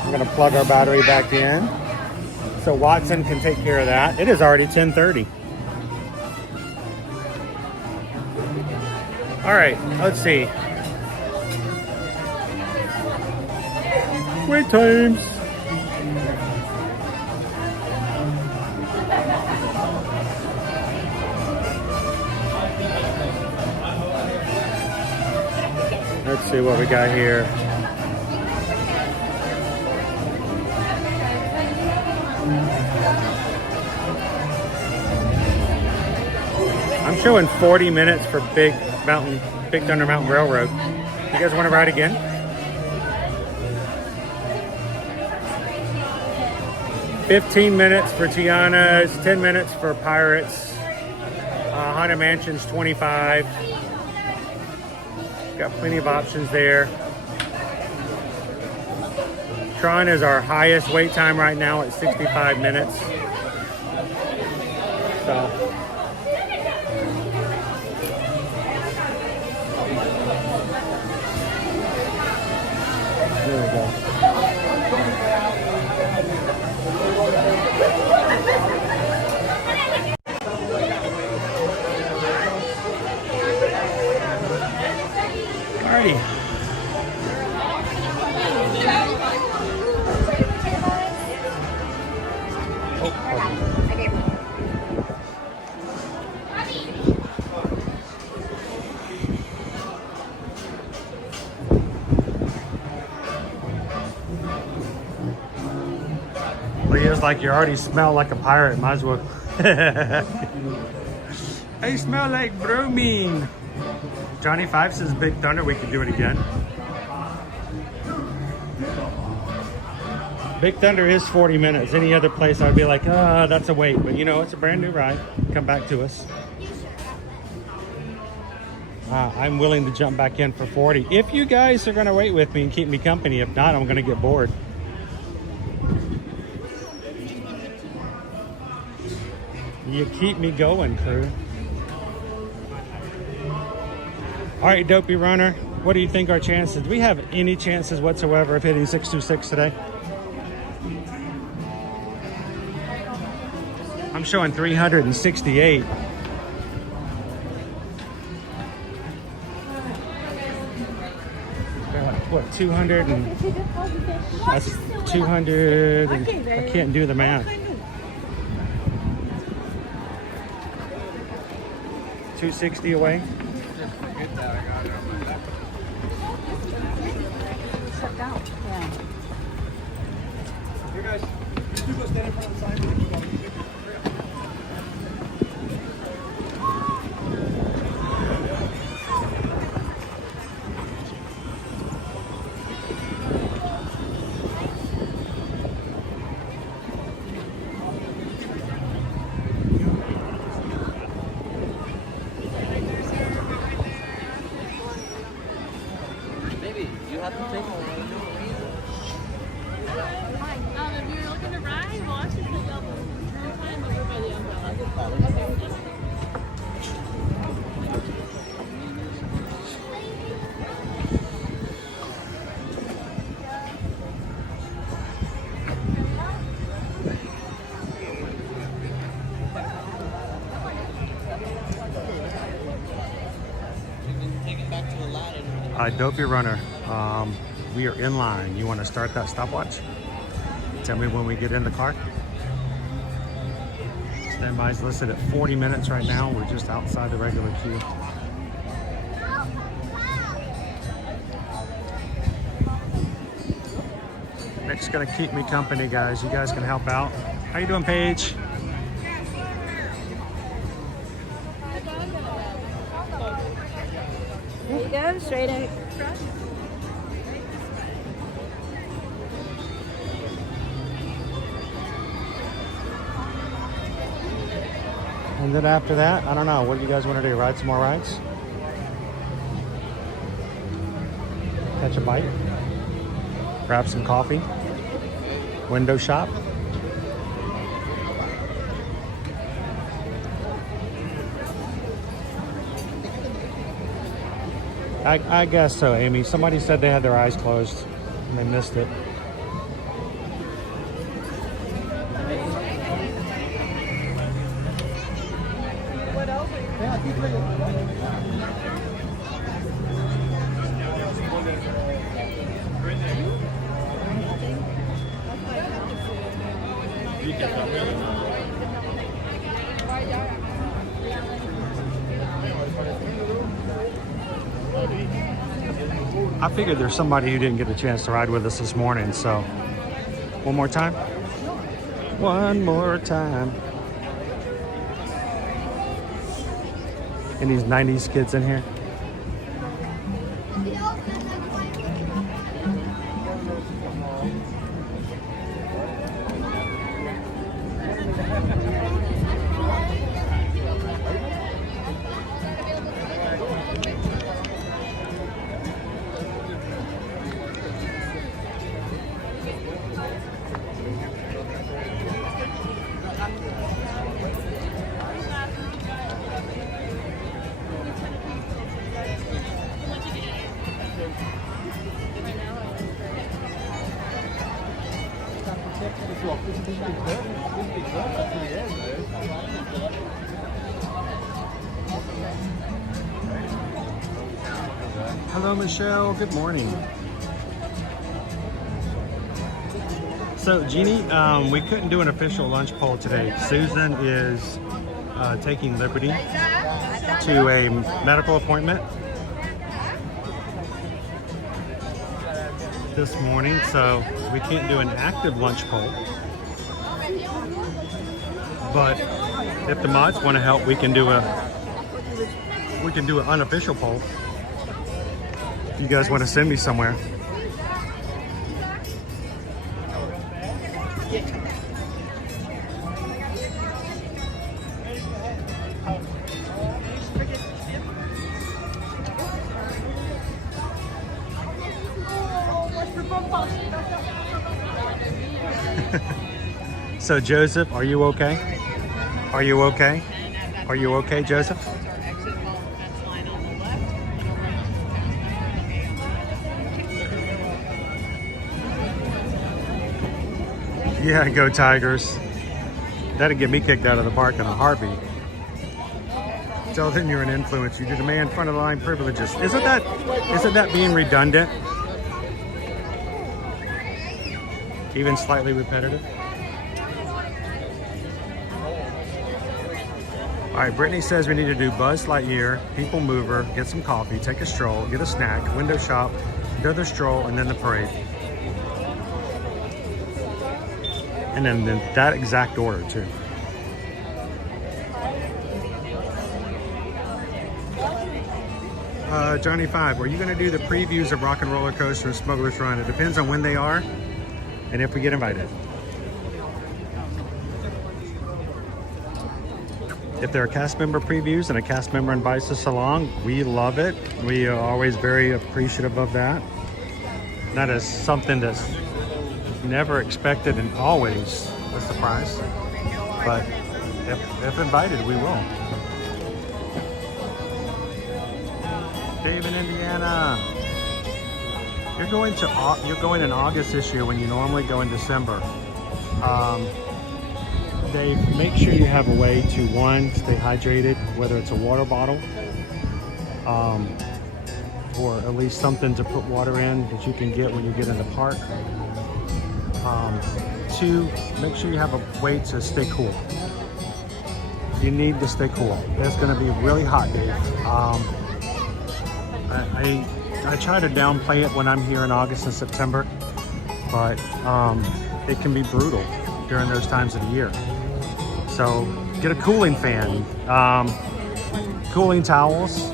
I'm gonna plug our battery back in so Watson can take care of that. It is already 10:30. All right, let's see. Wait times. Let's see what we got here. I'm showing 40 minutes for Big Thunder Mountain Railroad. You guys want to ride again? $15 minutes for Tiana's, 10 minutes for Pirates. Haunted Mansion's 25. Got plenty of options there. Tron is our highest wait time right now at 65 minutes. So. There we go. Alrighty. Leah's like, you already smell like a pirate. Might as well. I smell like bromine. Johnny Five says Big Thunder, we could do it again. Big Thunder is 40 minutes. Any other place I'd be like, that's a wait. But you know, it's a brand new ride. Come back to us. I'm willing to jump back in for 40. If you guys are gonna wait with me and keep me company, if not, I'm gonna get bored. You keep me going, crew. All right, Dopey Runner, what do you think our chances? Do we have any chances whatsoever of hitting 626 today? I'm showing 368. What, 200 and that's 200 and I can't do the math. 260 away. You guys, you go stand in front of the sign. Dopey Runner, we are in line. You want to start that stopwatch? Tell me when we get in the car. Standby's listed at 40 minutes right now. We're just outside the regular queue. Nick's gonna keep me company, guys. You guys can help out. How you doing, Paige? There you go, straight out. And then after that, I don't know. What do you guys want to do? Ride some more rides? Catch a bite? Grab some coffee? Window shop? I guess so, Amy. Somebody said they had their eyes closed and they missed it. What else? I figured there's somebody who didn't get a chance to ride with us this morning, so one more time. One more time. And these 90s kids in here. Hello, Michelle. Good morning. So, Jeannie, we couldn't do an official lunch poll today. Susan is taking Liberty to a medical appointment this morning, so we can't do an active lunch poll. But if the mods want to help, we can do an unofficial poll. If you guys want to send me somewhere. So Joseph, are you okay? Are you okay? Are you okay, Joseph? Yeah, go Tigers. That'd get me kicked out of the park in a heartbeat. Tell them you're an influence. You demand front of the line privileges. Isn't that being redundant? Even slightly repetitive? All right, Brittany says we need to do Buzz Lightyear, People Mover, get some coffee, take a stroll, get a snack, window shop, do the stroll, and then the parade. And then that exact order too. Johnny 5, are you going to do the previews of Rock and Roller Coaster and Smuggler's Run? It depends on when they are and if we get invited. If there are cast member previews and a cast member invites us along, we love it. We are always very appreciative of that. That is something that's never expected and always a surprise. But if invited, we will. Dave in Indiana. You're going in August this year when you normally go in December. Dave, make sure you have a way to, one, stay hydrated, whether it's a water bottle, or at least something to put water in that you can get when you get in the park. 2, make sure you have a way to stay cool. You need to stay cool. It's going to be really hot, Dave. I try to downplay it when I'm here in August and September, but it can be brutal during those times of the year. So get a cooling fan, cooling towels,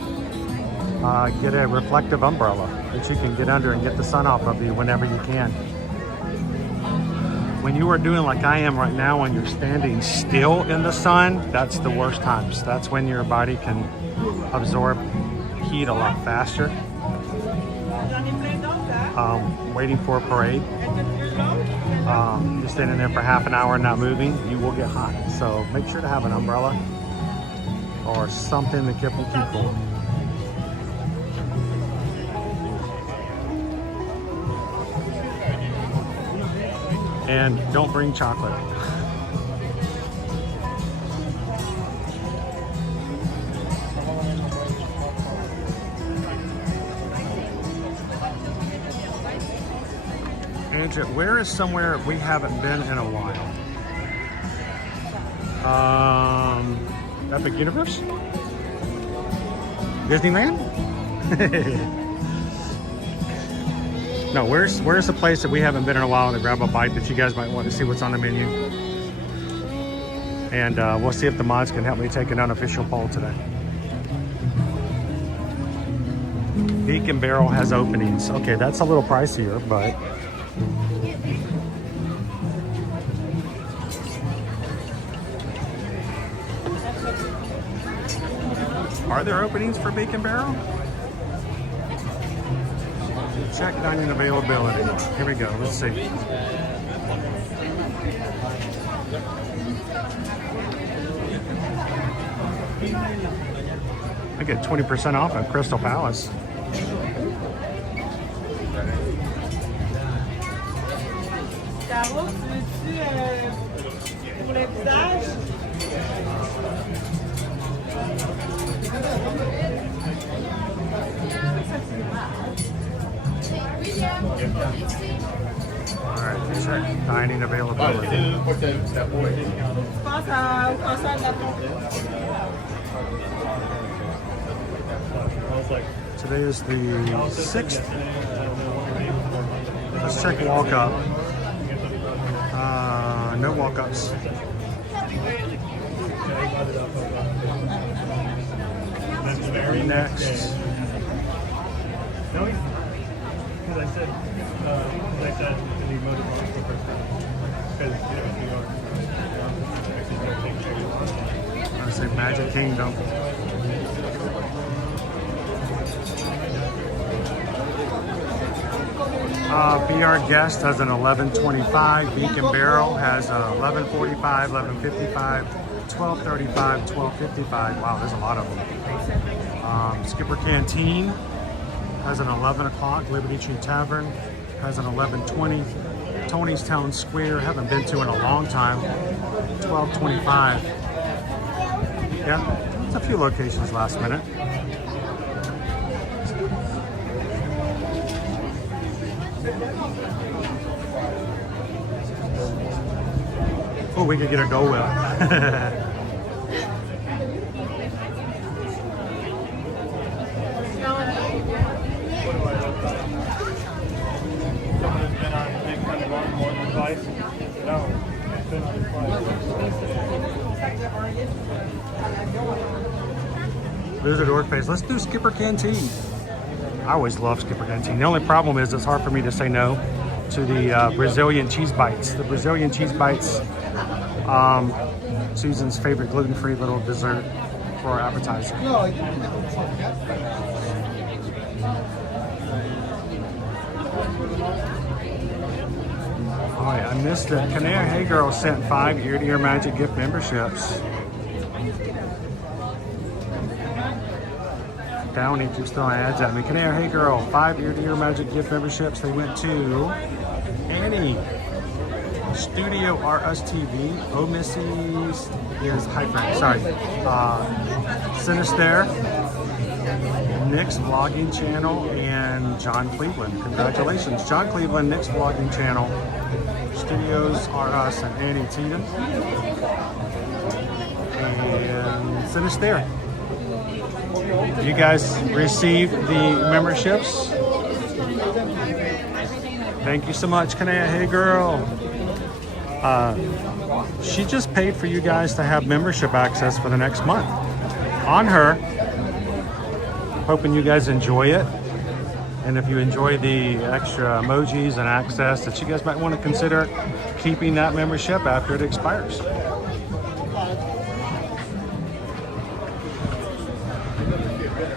get a reflective umbrella that you can get under and get the sun off of you whenever you can. When you are doing like I am right now, when you're standing still in the sun, that's the worst times. That's when your body can absorb heat a lot faster. Waiting for a parade, you're standing there for half an hour and not moving, you will get hot. So make sure to have an umbrella or something to keep you cool. And don't bring chocolate. Andrea, where is somewhere we haven't been in a while? Epic Universe? Disneyland? No, where's the place that we haven't been in a while to grab a bite that you guys might want to see what's on the menu? And we'll see if the mods can help me take an unofficial poll today. Beak and Barrel has openings. Okay, that's a little pricier, but are there openings for Beak and Barrel? Check dining availability. Here we go. Let's see. I get 20% off at Crystal Palace. Alright, check dining availability. Today is the 6th. Let's check walk up. No walk ups. Next. Because I said the new motor for the first time. Because, I say Magic Kingdom. Be Our Guest has an 11:25. Beak and Barrel has a 11:45, 11:55, 12:35, 12:55. Wow, there's a lot of them. Skipper Canteen has an 11 o'clock. Liberty Tree Tavern has an 11:20. Tony's Town Square, haven't been to in a long time, 12:25. Yeah, it's a few locations last minute. Oh, we could get a Go Wheel. Visit Orc Face. Let's do Skipper Canteen. I always love Skipper Canteen. The only problem is it's hard for me to say no to the Brazilian cheese bites. The Brazilian cheese bites, Susan's favorite gluten-free little dessert for our appetizer. Oh yeah, I missed it. Kanea Hey Girl sent 5 Ear to Ear Magic gift memberships. Downey keeps throwing ads at me. Kanea Hey Girl, 5 Ear to Ear Magic gift memberships. They went to Annie, Studio RSTV, Oh Missy's is Hyper, sorry, Sinister, Nick's vlogging channel and John Cleveland. Congratulations, John Cleveland, Nick's vlogging channel. Studios are us and Annie Teeton. And finish there. You guys received the memberships. Thank you so much, Kanea. Hey girl. She just paid for you guys to have membership access for the next month. On her. Hoping you guys enjoy it. And if you enjoy the extra emojis and access, that you guys might want to consider keeping that membership after it expires.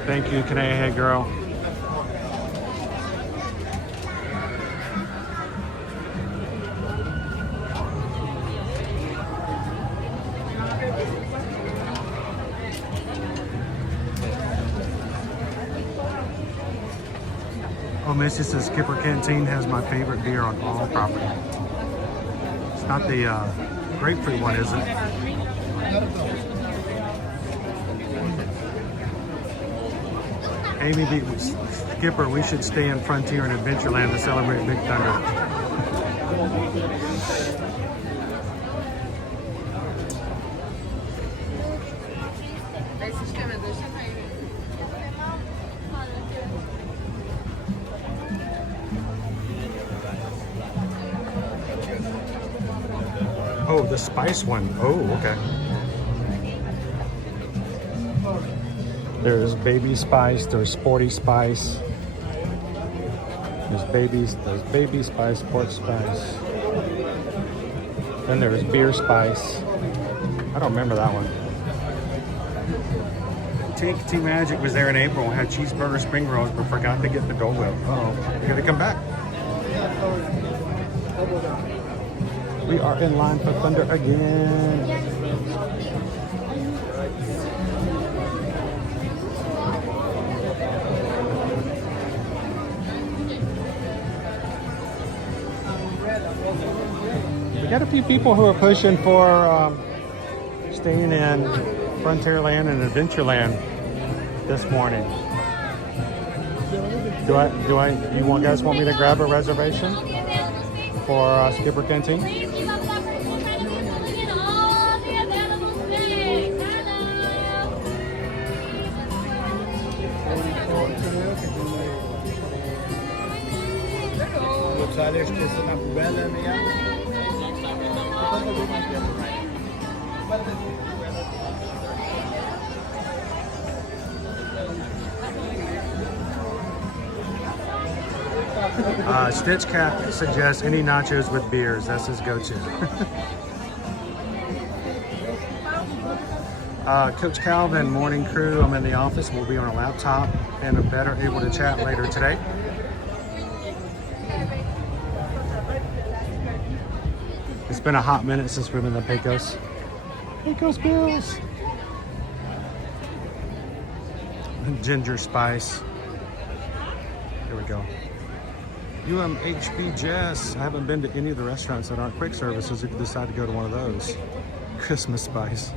Thank you, Kanea. Hey girl. Oh, Missy says Skipper Canteen has my favorite beer on all property. It's not the grapefruit one, is it? Amy beat Skipper, we should stay in Frontier and Adventureland to celebrate Big Thunder. Oh, the spice one. Oh, okay. There's baby spice, there's sporty spice. There's baby spice, sport spice. Then there's beer spice. I don't remember that one. Tea Magic was there in April, had cheeseburger spring rolls, but forgot to get the Dole Whip. Uh-oh, you gotta come back. We are in line for Thunder again. We got a few people who are pushing for staying in Frontierland and Adventureland this morning. You guys want me to grab a reservation for Skipper Canteen? Stitch Cat suggests any nachos with beers. That's his go-to. Coach Calvin, morning crew. I'm in the office. We'll be on a laptop and are better able to chat later today. It's been a hot minute since we've been in the Pecos. Pecos Bills. Ginger spice. Here we go. UMHB Jess. I haven't been to any of the restaurants that aren't quick services. If you decide to go to one of those. Christmas spice.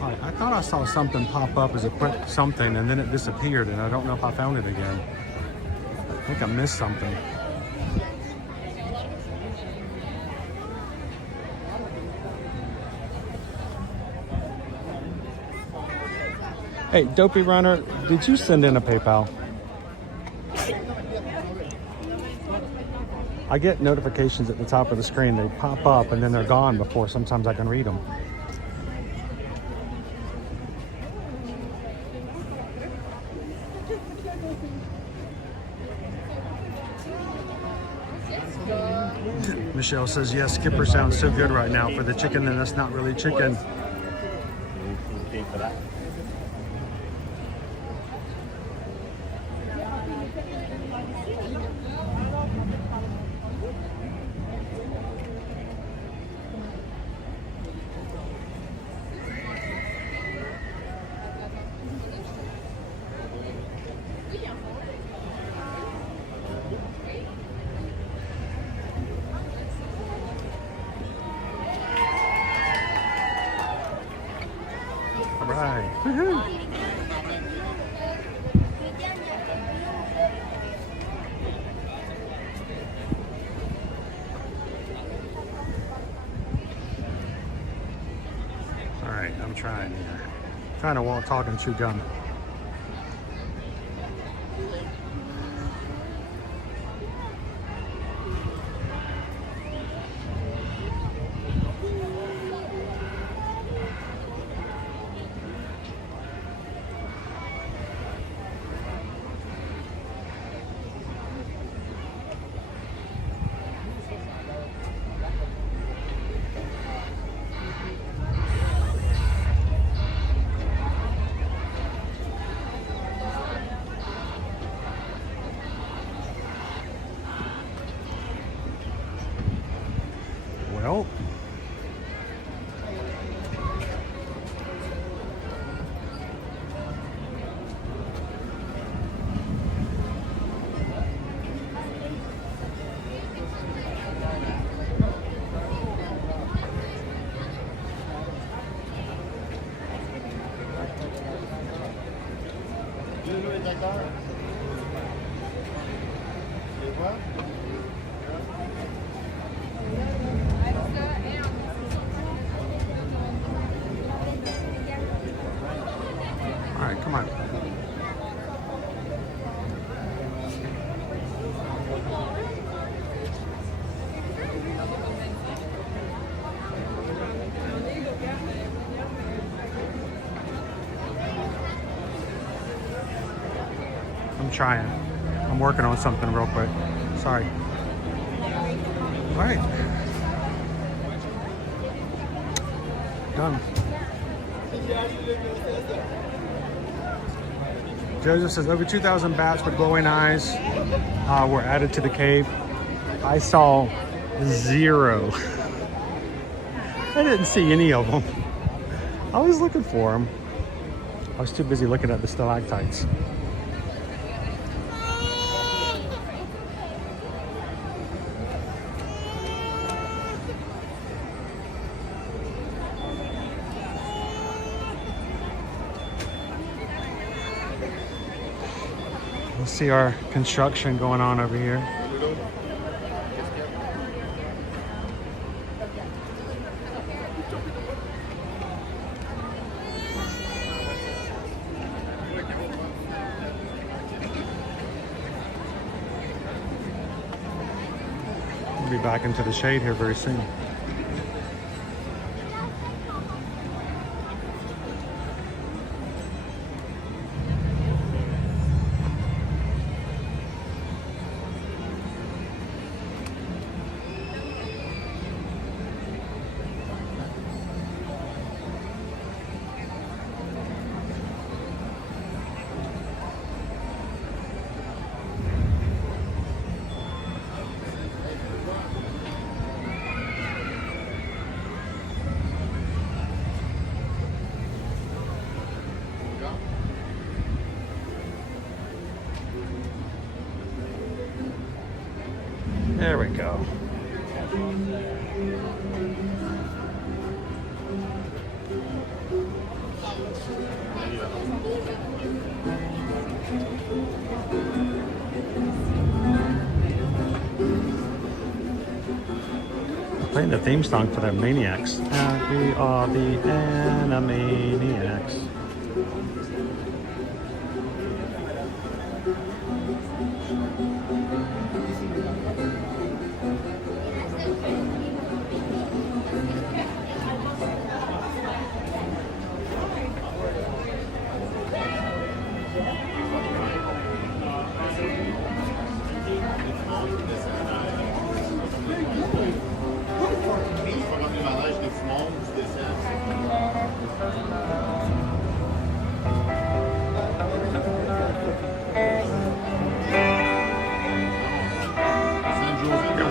Alright, I thought I saw something pop up as a quick something and then it disappeared and I don't know if I found it again. I think I missed something. Hey, Dopey Runner, did you send in a PayPal? I get notifications at the top of the screen. They pop up and then they're gone before sometimes I can read them. Michelle says, yes, Skipper sounds so good right now. For the chicken, then that's not really chicken. trying here. Trying to walk, talk, and chew gum. Well, all right, come on. I'm trying. I'm working on something real quick. Sorry. All right. Done. Joseph says over 2,000 bats with glowing eyes were added to the cave. I saw 0. I didn't see any of them. I was looking for them. I was too busy looking at the stalactites. We'll see our construction going on over here. We'll be back into the shade here very soon. There we go. Playing the theme song for the Maniacs. We are the Animaniacs.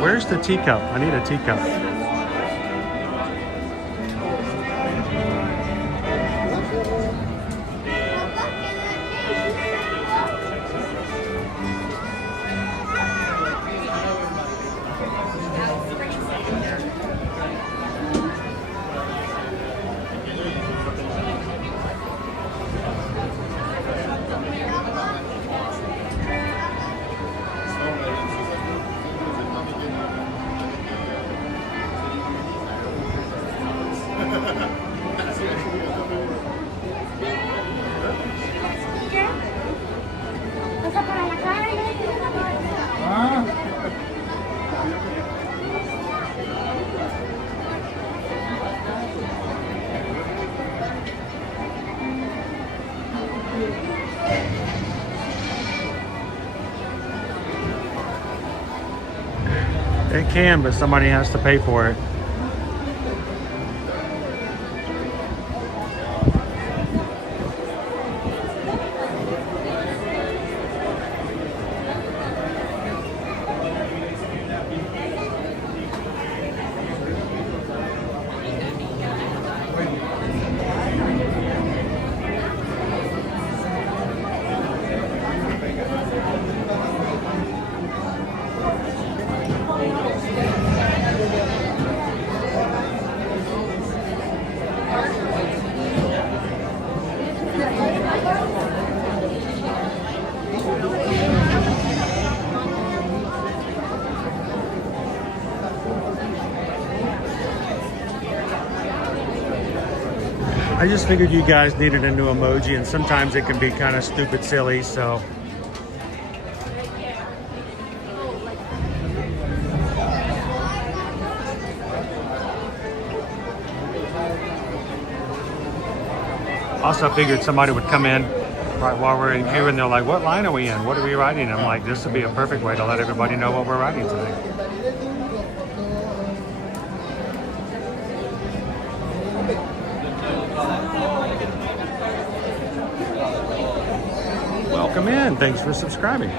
Where's the teacup? I need a teacup. It can, but somebody has to pay for it. I just figured you guys needed a new emoji, and sometimes it can be kind of stupid silly, so. Also figured somebody would come in right while we're in queue and they're like, what line are we in? What are we riding? I'm like, this would be a perfect way to let everybody know what we're riding today. Welcome in. Thanks for subscribing.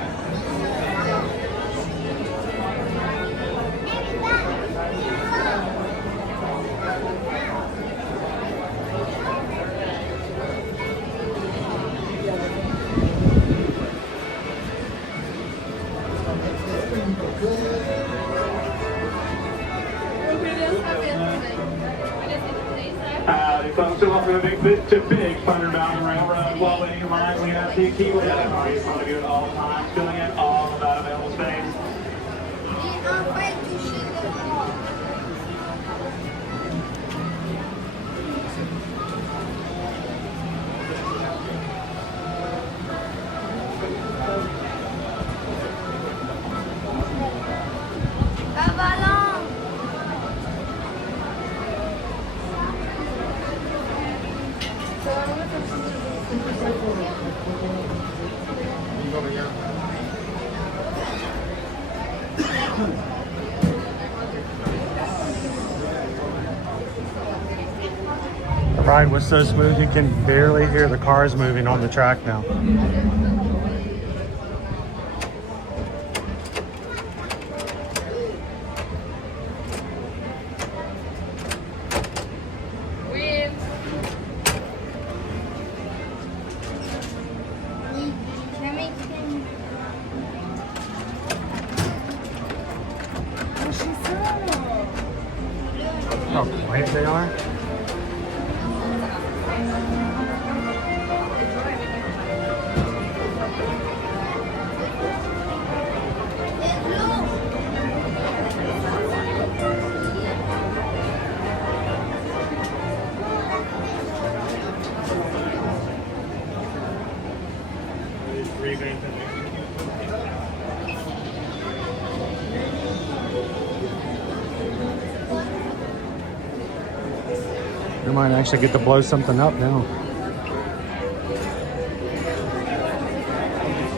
Folks, welcome to Big Thunder Mountain Railroad. While waiting in line, we have the key with that. Parties want to do it all the time, filling in all of that available space. The ride was so smooth you can barely hear the cars moving on the track now. How quiet they are. We might actually get to blow something up now.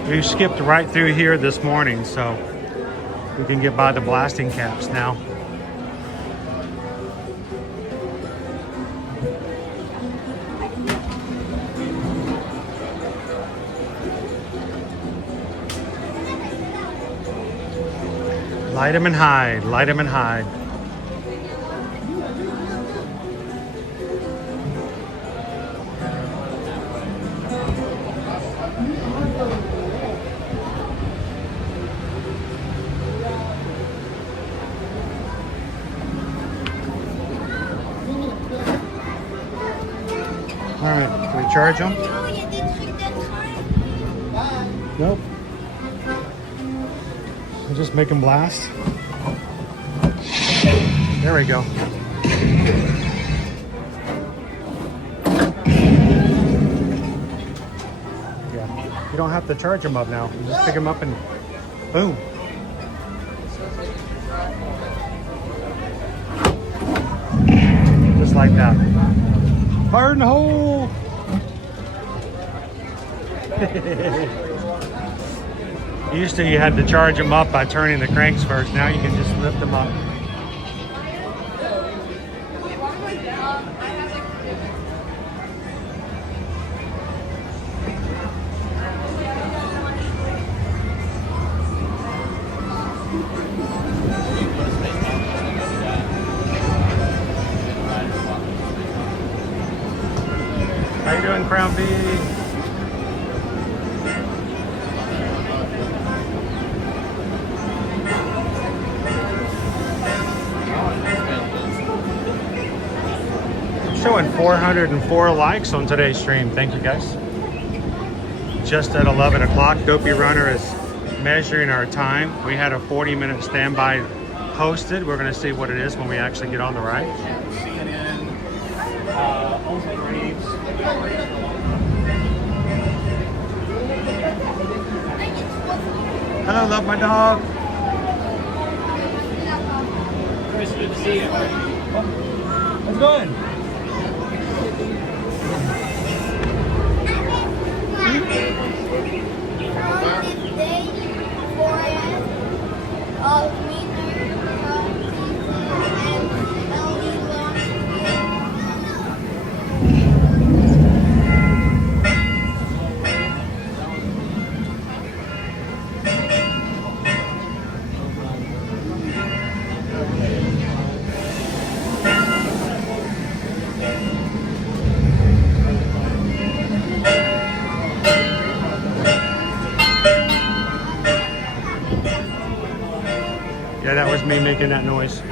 We skipped right through here this morning, so we can get by the blasting caps now. Light 'em and hide, light 'em and hide. All right, can we charge them? Nope. We'll just make them blast. There we go. Yeah, you don't have to charge them up now. You just pick them up and boom. Just like that. Fire in the hole! Used to you had to charge them up by turning the cranks first. Now you can just lift them up. How you doing, Crown B? Showing 404 likes on today's stream. Thank you, guys. Just at 11 o'clock, Dopey Runner is measuring our time. We had a 40-minute standby posted. We're going to see what it is when we actually get on the ride. Hello, love my dog. Chris, good to see you. How's it going? Yeah, that was me making that noise.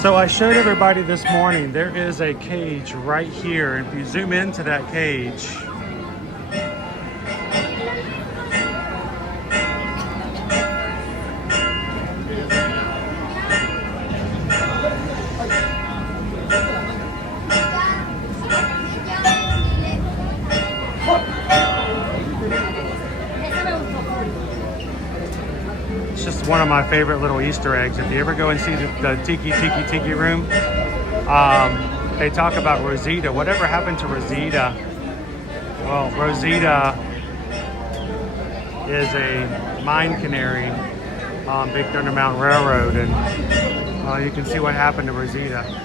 So I showed everybody this morning, there is a cage right here. If you zoom into that cage, one of my favorite little Easter eggs. If you ever go and see the Tiki room, they talk about Rosita. Whatever happened to Rosita? Well, Rosita is a mine canary on Big Thunder Mountain Railroad, and you can see what happened to Rosita.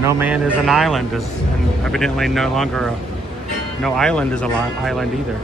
No man is an island, and evidently no longer no island is an island either.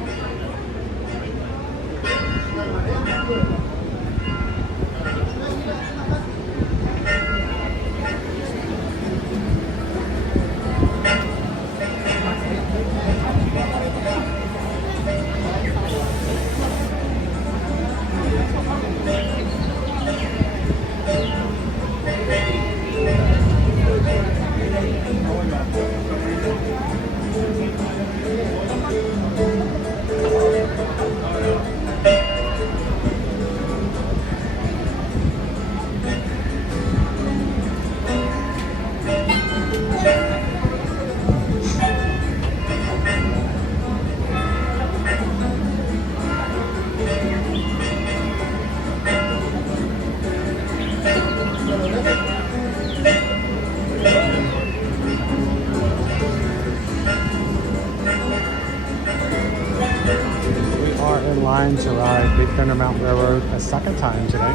To ride Big Thunder Mountain Railroad a second time today.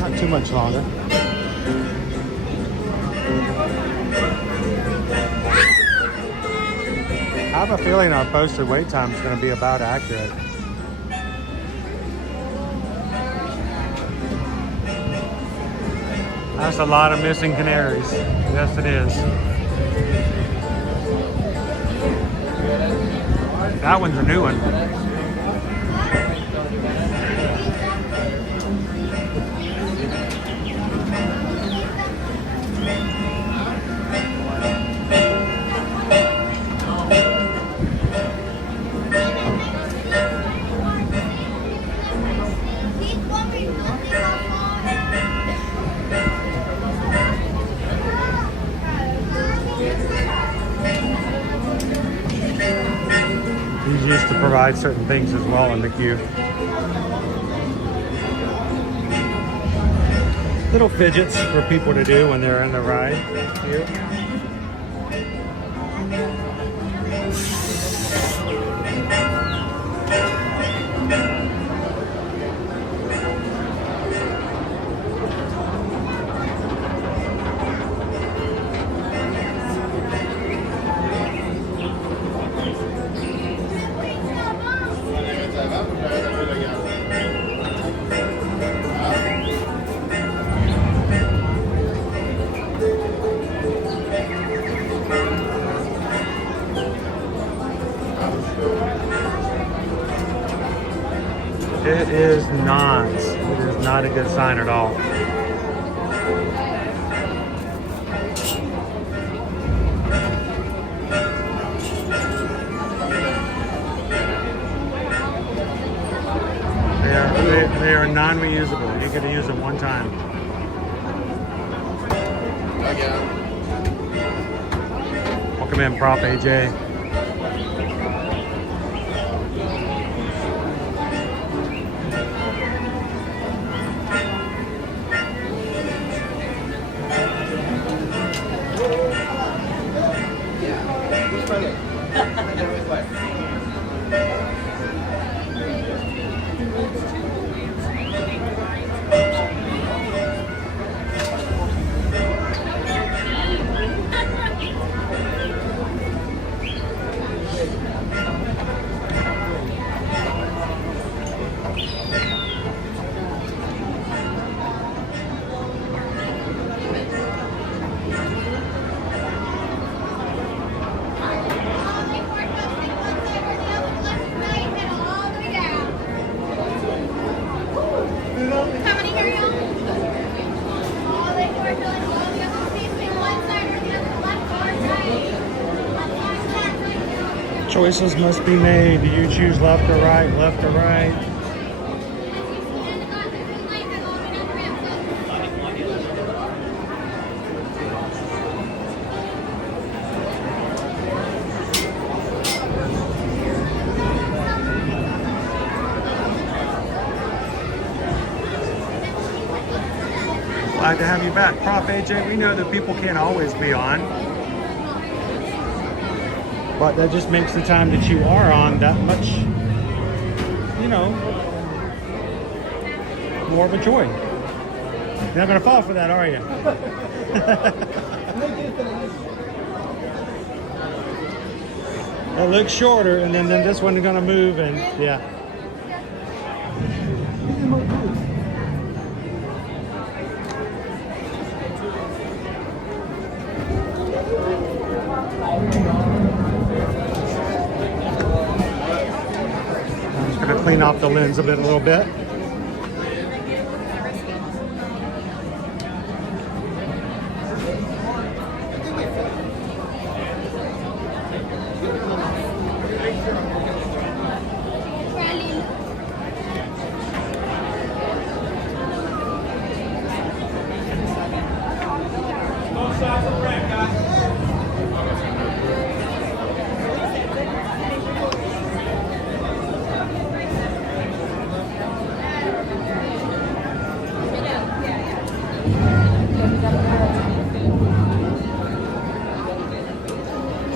Not too much longer. I have a feeling our posted wait time is going to be about accurate. I That's a lot of missing canaries. Yes, it is. That one's a new one. He's used to provide certain things as well in the queue. Little fidgets for people to do when they're in the ride queue. It is not a good sign at all. They are non-reusable. You get to use them one time. Welcome in, Prop AJ. Choices must be made. Do you choose left or right? Left or right? Glad to have you back, Prof. AJ. We know that people can't always be on, but that just makes the time that you are on that much, you know, more of a joy. You're not gonna fall for that, are you? It looks shorter, and then this one is gonna move, and yeah. Clean off the lens a little bit.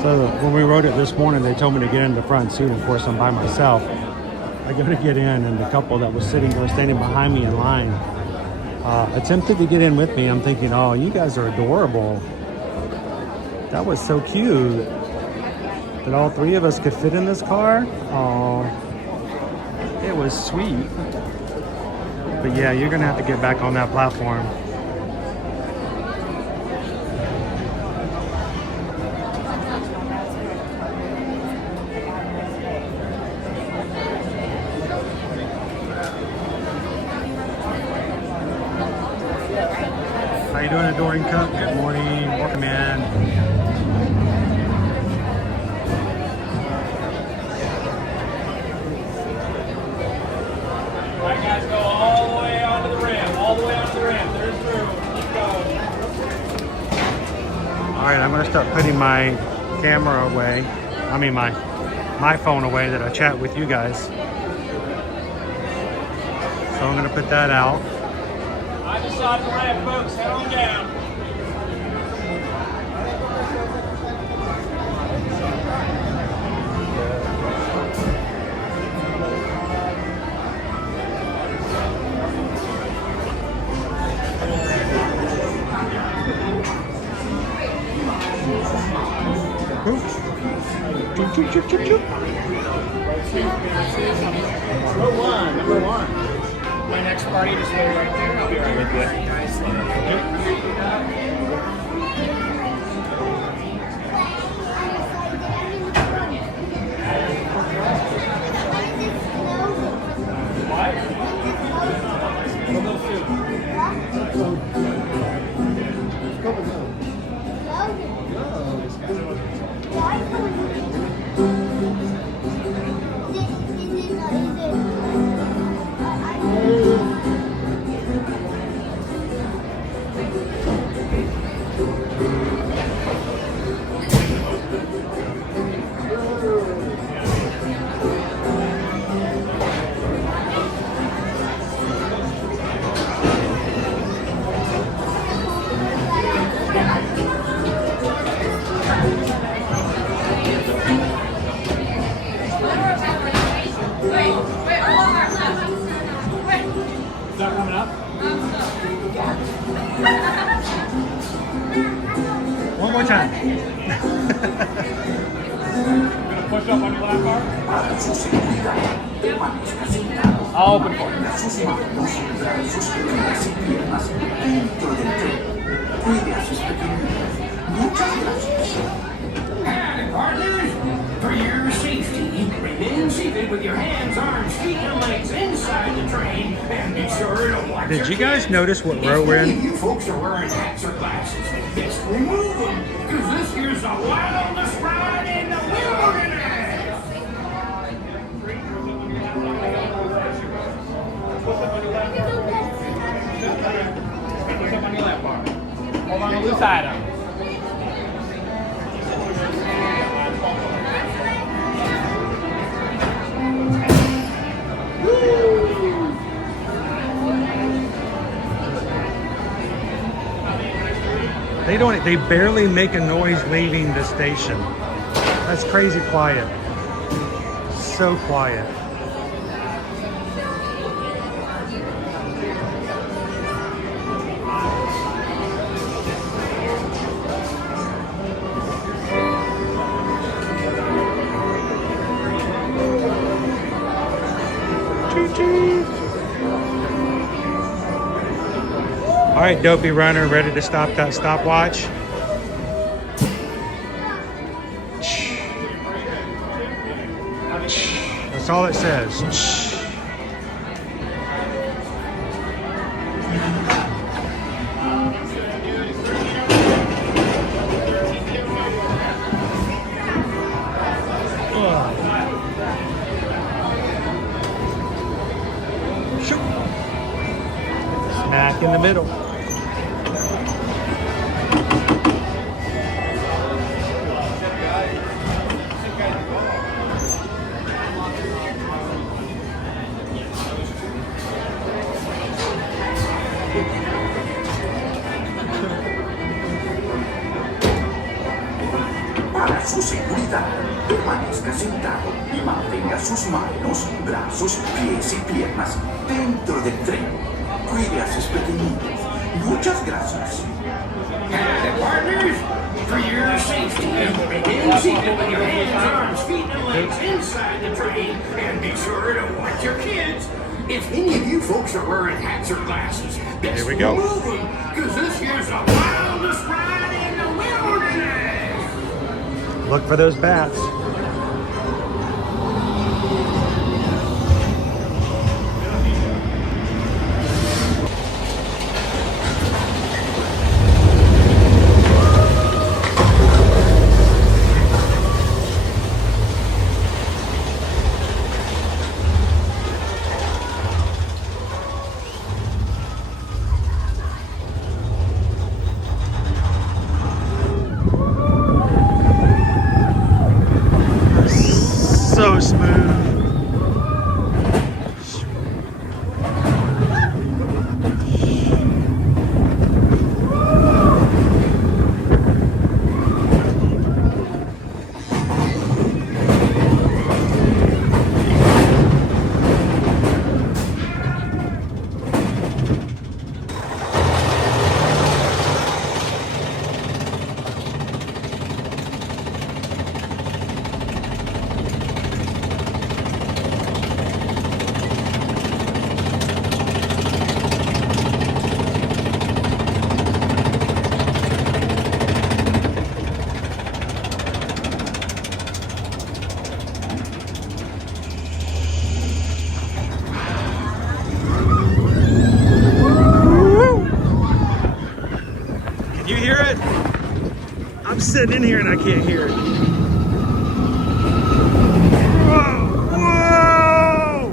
So when we rode it this morning, they told me to get in the front seat. Of course, I'm by myself. I go to get in, and the couple that was standing behind me in line attempted to get in with me. I'm thinking, oh, you guys are adorable. That was so cute that all three of us could fit in this car. Oh, it was sweet. But yeah, you're gonna have to get back on that platform. Touring Cup. Good morning. Welcome in. Alright guys, go all the way onto the ramp. All the way onto the ramp. There's through. Keep going. Alright, I'm going to start putting my camera away. I mean my phone away that I chat with you guys. So I'm going to put that out. Either side of the ramp, folks. Head on down. Number one. My next party just stay right there. I'll be right with you. One more time. Push up on your lap bar. Para su seguridad, permanezca sentado. I'll open for Mantenga sus manos, brazos, pies y piernas dentro del tren. Cuide a sus pequeñitos. Muchas gracias. And partners, for your safety, remain seated with your hands, arms, feet, and legs inside the train, and be sure to watch Did you guys notice what row we're in? You folks are wearing hats or glasses. Just remove them, because this here's the wildest ride in the wilderness. Hold on the loose item. They barely make a noise leaving the station. That's crazy quiet. So quiet. All right, Dopey Runner, ready to stop that stopwatch. That's all it says. Smack in the middle. Para su seguridad, permanezca sentado y mantenga sus manos, brazos, pies y piernas dentro del tren. Cuide a sus pequeñitos. Muchas gracias. And partners, for your safety, remain seated with your hands, arms, feet, and legs inside the train, and be sure to watch your kids. If any of you folks are wearing hats or glasses, best Here we go. remove them, because this here's the wildest ride in the wilderness. Look for those bats. You hear it? I'm sitting in here and I can't hear it. Whoa! Whoa!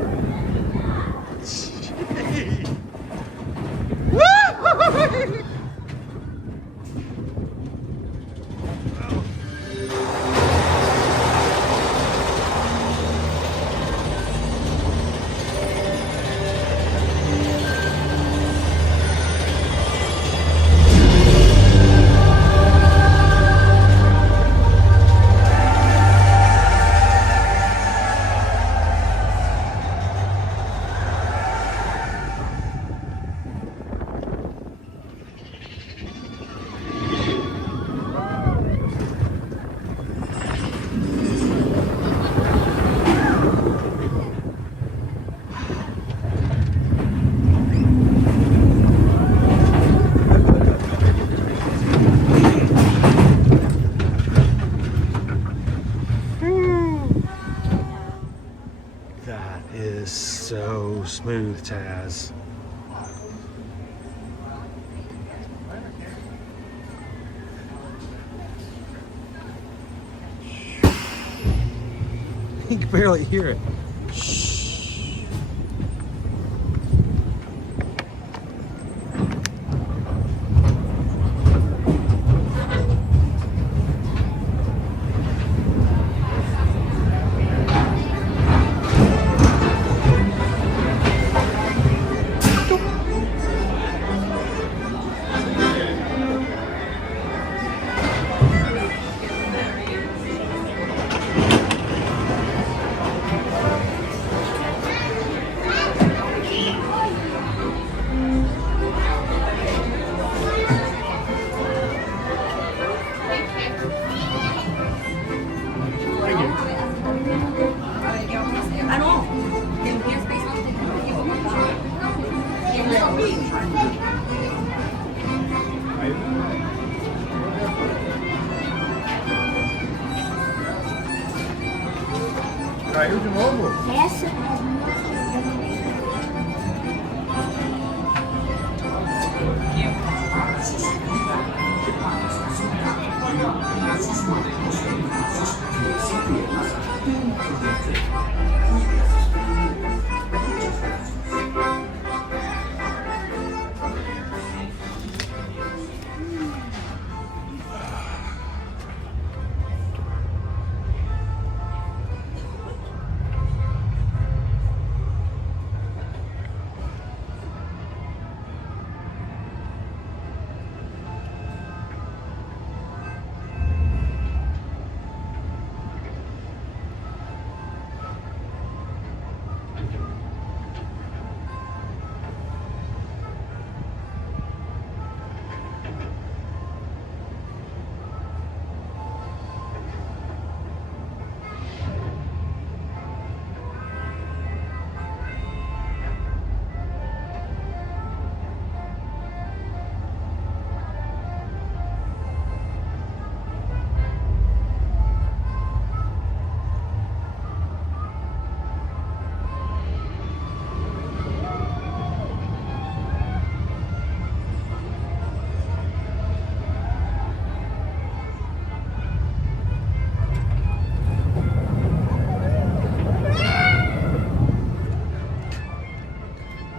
Jeez. Woo! That is so smooth, Taz. You can barely hear it. Caiu de novo? Essa.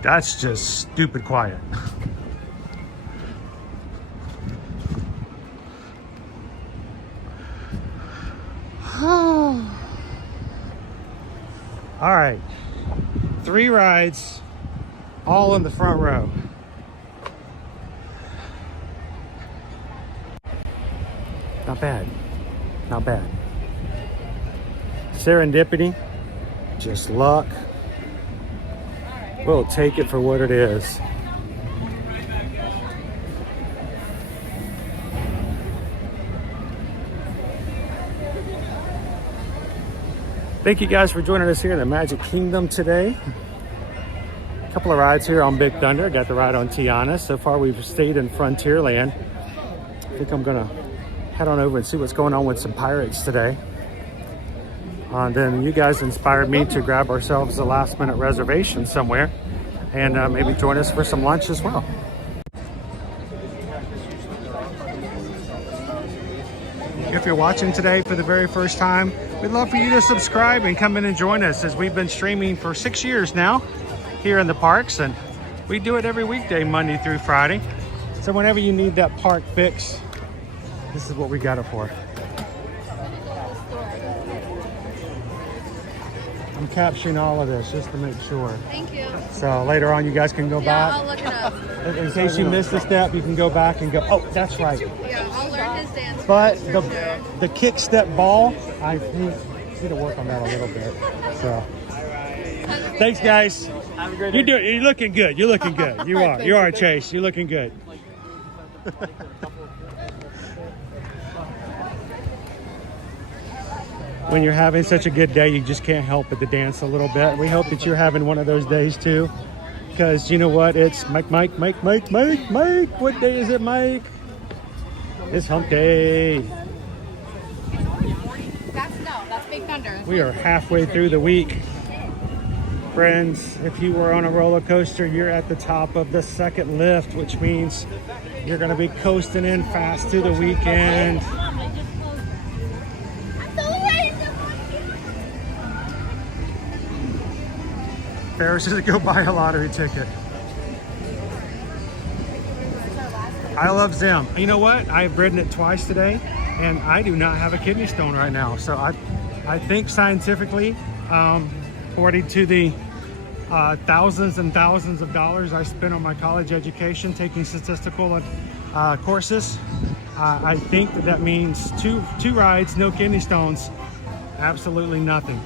That's just stupid quiet. All right, 3 rides, all in the front row. Not bad, not bad. Serendipity, just luck. We'll take it for what it is. Thank you guys for joining us here in the Magic Kingdom today. A couple of rides here on Big Thunder. Got the ride on Tiana. So far we've stayed in Frontierland. I think I'm gonna head on over and see what's going on with some pirates today. And then you guys inspired me to grab ourselves a last minute reservation somewhere and maybe join us for some lunch as well. If you're watching today for the very first time, we'd love for you to subscribe and come in and join us, as we've been streaming for 6 years now here in the parks, and we do it every weekday, Monday through Friday. So whenever you need that park fix, this is what we got it for. I'm capturing all of this just to make sure. Thank you. So later on, you guys can go back. I'll look it up. In case you missed a step, you can go back and go, oh, that's right. Yeah, I'll learn his dance. But the kick step ball, I need to work on that a little bit. So thanks, guys. Have a great You're day. you're looking good. You're looking good. You are. You are, Chase. You're looking good. When you're having such a good day, you just can't help but to dance a little bit. We hope that you're having one of those days too, because you know what? It's Mike. What day is it, Mike? It's hump day. That's Big Thunder. We are halfway through the week. Friends, if you were on a roller coaster, you're at the top of the second lift, which means you're going to be coasting in fast to the weekend. Ferris is to go buy a lottery ticket. I love them. You know what? I've ridden it twice today, and I do not have a kidney stone right now. So I think scientifically, according to the thousands and thousands of dollars I spent on my college education taking statistical courses, I think that means two rides, no kidney stones, absolutely nothing.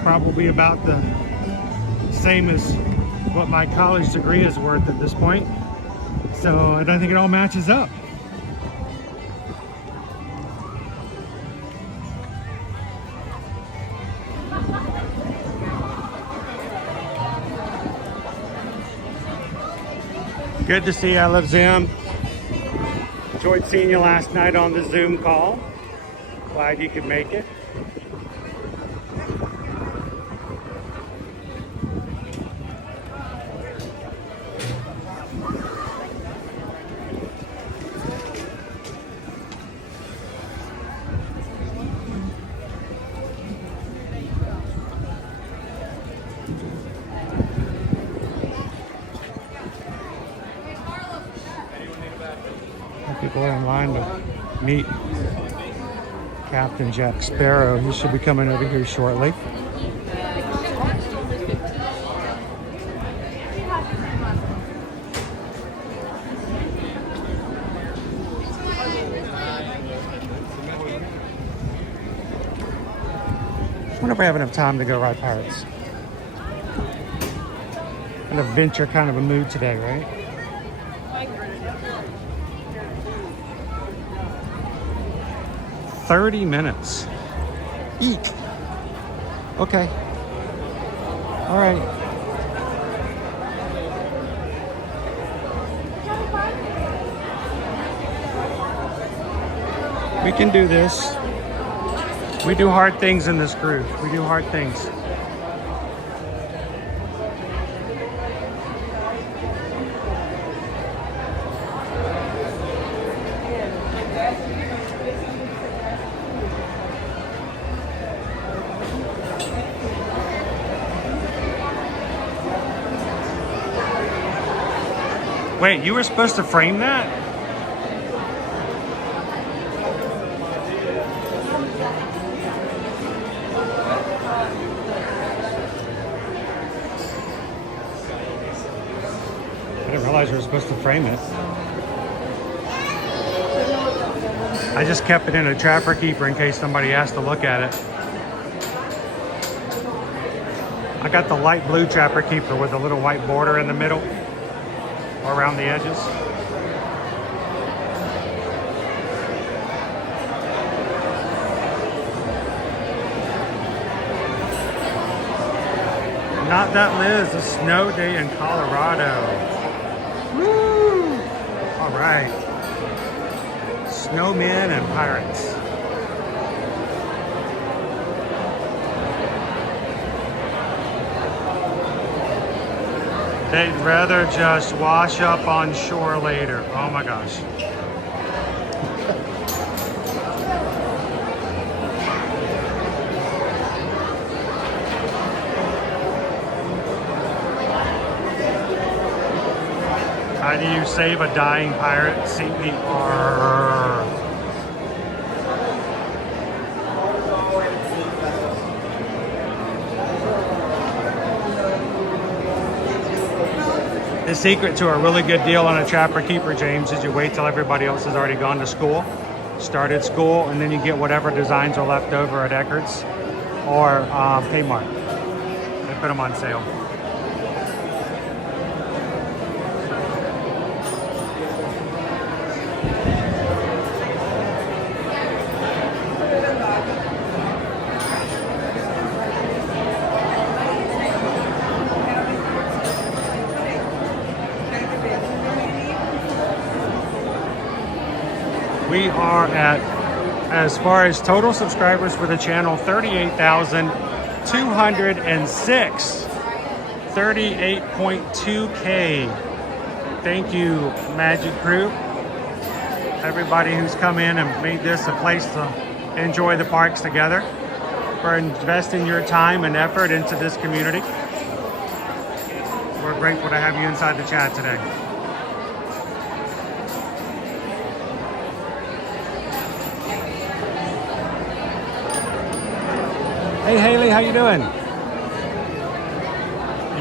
Probably about the same as what my college degree is worth at this point. So I think it all matches up. Good to see you. I love Zim. Enjoyed seeing you last night on the Zoom call. Glad you could make it. People are in line to meet Captain Jack Sparrow. He should be coming over here shortly. I wonder if we have enough time to go ride pirates. An adventure kind of a mood today, right? 30 minutes. Eek. Okay. All right. We can do this. We do hard things in this group. We do hard things. Wait, you were supposed to frame that? I didn't realize you were supposed to frame it. I just kept it in a trapper keeper in case somebody asked to look at it. I got the light blue trapper keeper with a little white border in the middle. Around the edges. Not that Liz, a snow day in Colorado. Woo! All right. Snowmen and pirates. They'd rather just wash up on shore later. Oh my gosh. How do you save a dying pirate? CPR. The secret to a really good deal on a Trapper Keeper, James, is you wait till everybody else has already gone to school, started school, and then you get whatever designs are left over at Eckerd's or Kmart. They put them on sale. We are at, as far as total subscribers for the channel, 38,206. 38.2K. Thank you, Magic Crew. Everybody who's come in and made this a place to enjoy the parks together, for investing your time and effort into this community. We're grateful to have you inside the chat today. Hey Haley, how you doing?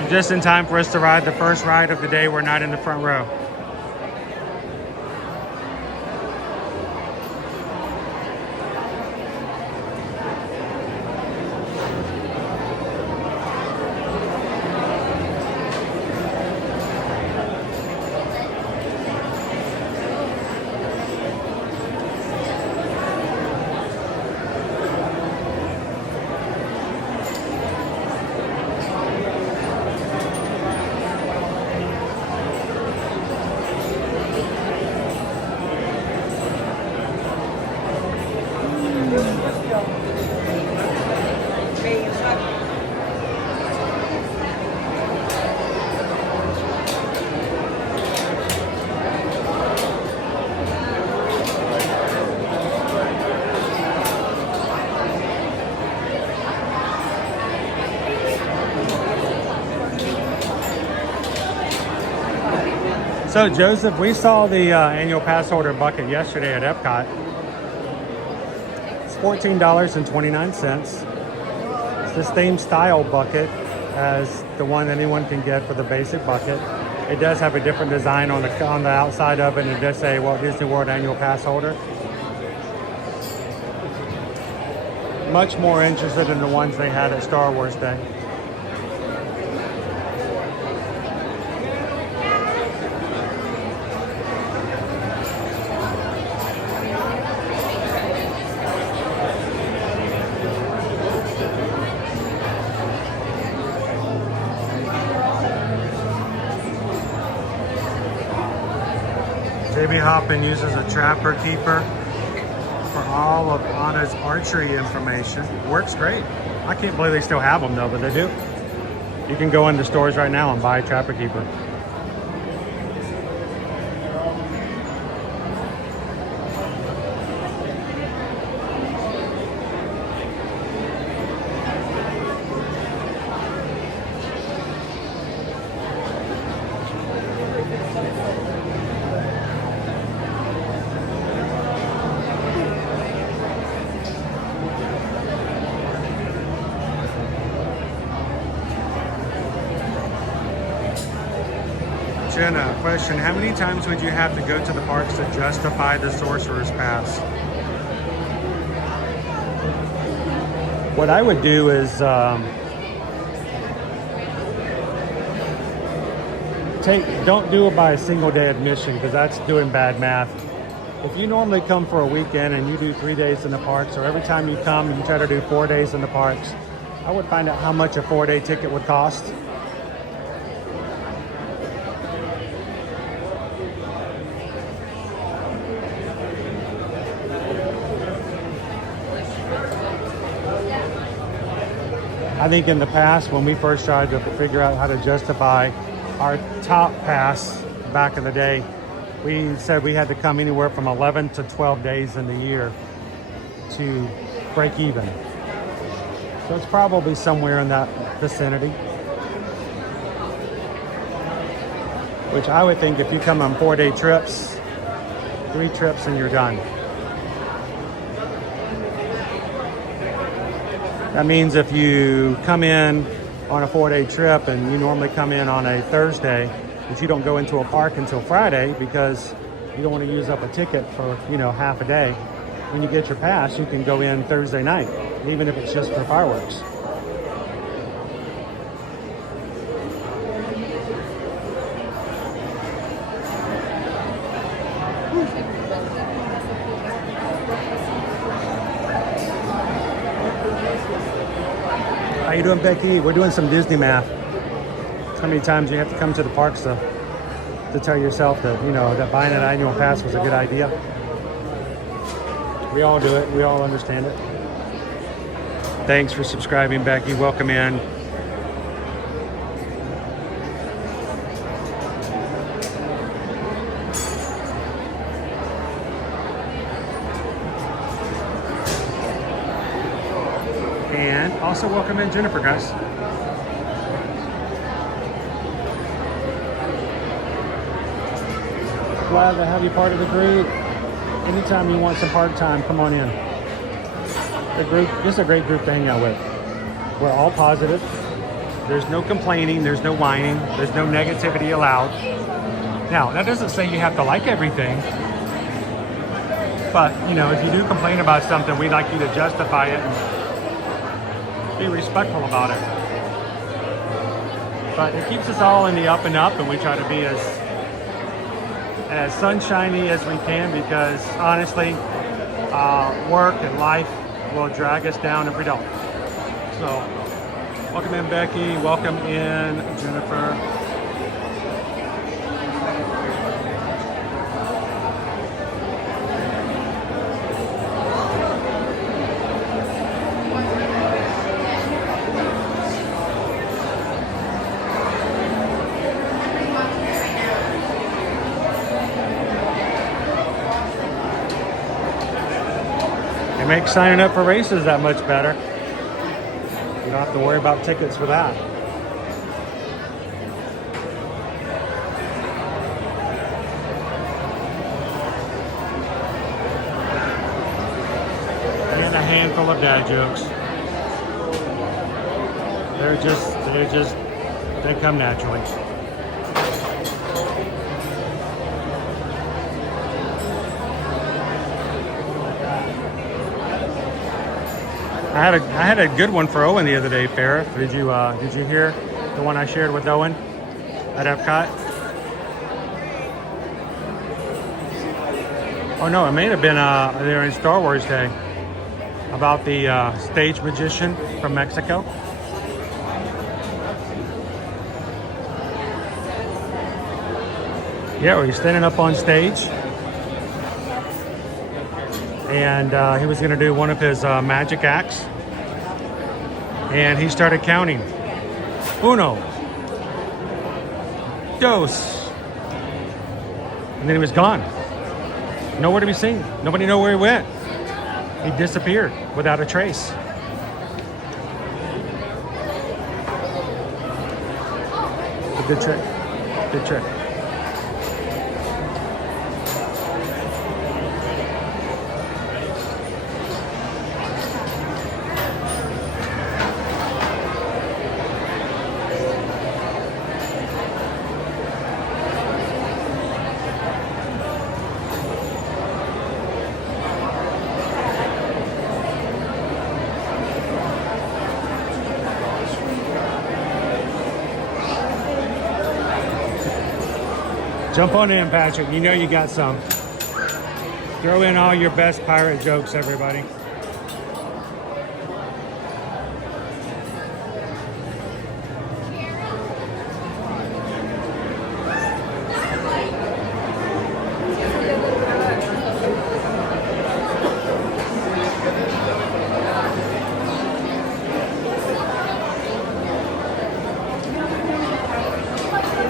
You're just in time for us to ride the first ride of the day. We're not in the front row. So Joseph, we saw the annual pass holder bucket yesterday at Epcot. It's $14.29. It's the same style bucket as the one anyone can get for the basic bucket. It does have a different design on the outside of it, and it does say Walt Disney World annual pass holder. Much more interested in the ones they had at Star Wars Day. JB Hoppin uses a Trapper Keeper for all of Anna's archery information. Works great. I can't believe they still have them though, but they do. You can go into stores right now and buy a Trapper Keeper. Jenna, question, how many times would you have to go to the parks to justify the Sorcerer's Pass? What I would do is don't do it by a single day admission, because that's doing bad math. If you normally come for a weekend and you do 3 days in the parks, or every time you come you try to do 4 days in the parks, I would find out how much a 4-day ticket would cost. I think in the past, when we first tried to figure out how to justify our top pass back in the day, We said we had to come anywhere from 11 to 12 days in the year to break even. So it's probably somewhere in that vicinity. Which I would think if you come on 4-day trips, 3 trips and you're done. That means if you come in on a 4-day trip and you normally come in on a Thursday, but you don't go into a park until Friday because you don't want to use up a ticket for, you know, half a day. When you get your pass, you can go in Thursday night, even if it's just for fireworks. How you doing, Becky? We're doing some Disney math. How many times you have to come to the parks to tell yourself that, you know, that buying an annual pass was a good idea. We all do it. We all understand it. Thanks for subscribing, Becky. Welcome in. And also welcome in Jennifer, guys. Glad to have you part of the group. Anytime you want some park time, come on in. The group, this is a great group to hang out with. We're all positive. There's no complaining, there's no whining, there's no negativity allowed. Now, that doesn't say you have to like everything. But, you know, if you do complain about something, we'd like you to justify it and be respectful about it. But it keeps us all in the up and up, and we try to be as sunshiny as we can, because honestly, work and life will drag us down if we don't. So, welcome in, Becky. Welcome in, Jennifer. Makes signing up for races that much better. You don't have to worry about tickets for that. And a handful of dad jokes. They come naturally. I had a good one for Owen the other day, Farrah. Did you hear the one I shared with Owen at Epcot? Oh no, it may have been there in Star Wars Day about the stage magician from Mexico. Yeah, well, he's standing up on stage, and he was going to do one of his magic acts, and he started counting. 1, 2, and then he was gone. Nowhere to be seen. Nobody knew where he went. He disappeared without a trace. A good trick. Good trick. Jump on in, Patrick. You know you got some. Throw in all your best pirate jokes, everybody.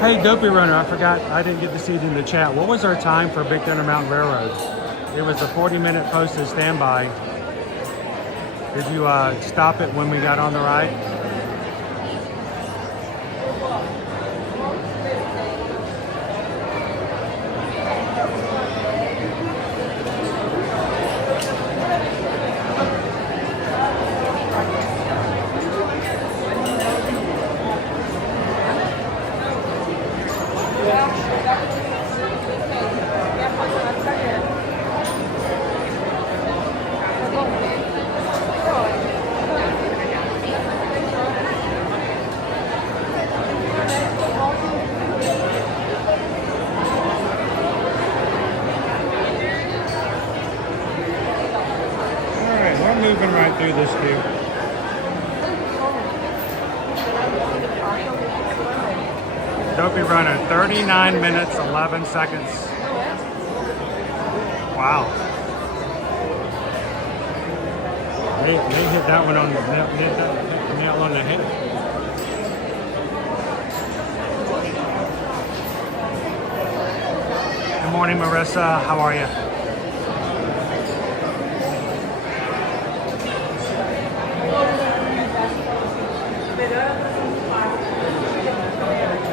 Hey, Dopey Runner, I forgot, I didn't get to see it in the chat. What was our time for Big Thunder Mountain Railroad? It was a 40-minute posted standby. Did you stop it when we got on the ride? Moving right through this queue. Dopey Runner, 39 minutes, 11 seconds. Wow. They hit that one on the nail on the head. Good morning, Marissa. How are you?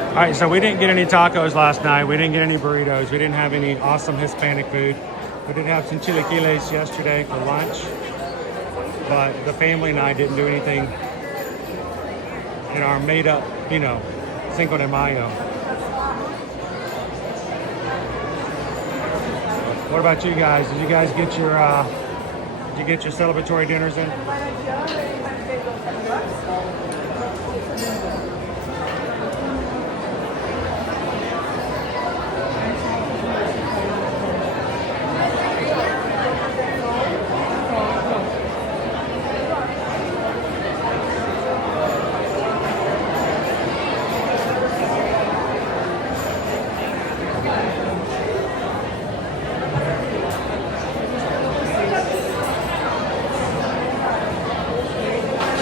All right, so we didn't get any tacos last night. We didn't get any burritos. We didn't have any awesome Hispanic food. We did have some chilaquiles yesterday for lunch, but the family and I didn't do anything in our made-up, you know, Cinco de Mayo. What about you guys? Did you guys get your celebratory dinners in?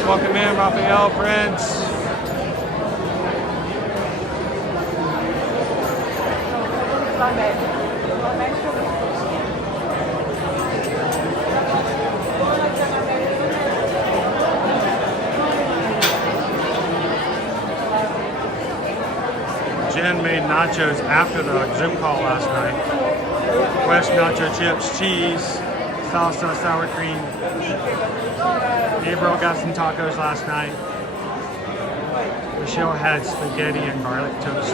Welcome in, Raphael, friends. Jen made nachos after the Zoom call last night. Fresh nacho chips, cheese, salsa, sour cream. Gabriel got some tacos last night. Michelle had spaghetti and garlic toast.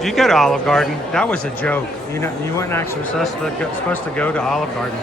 Did you go to Olive Garden? That was a joke. You know, you weren't actually supposed to go to Olive Garden.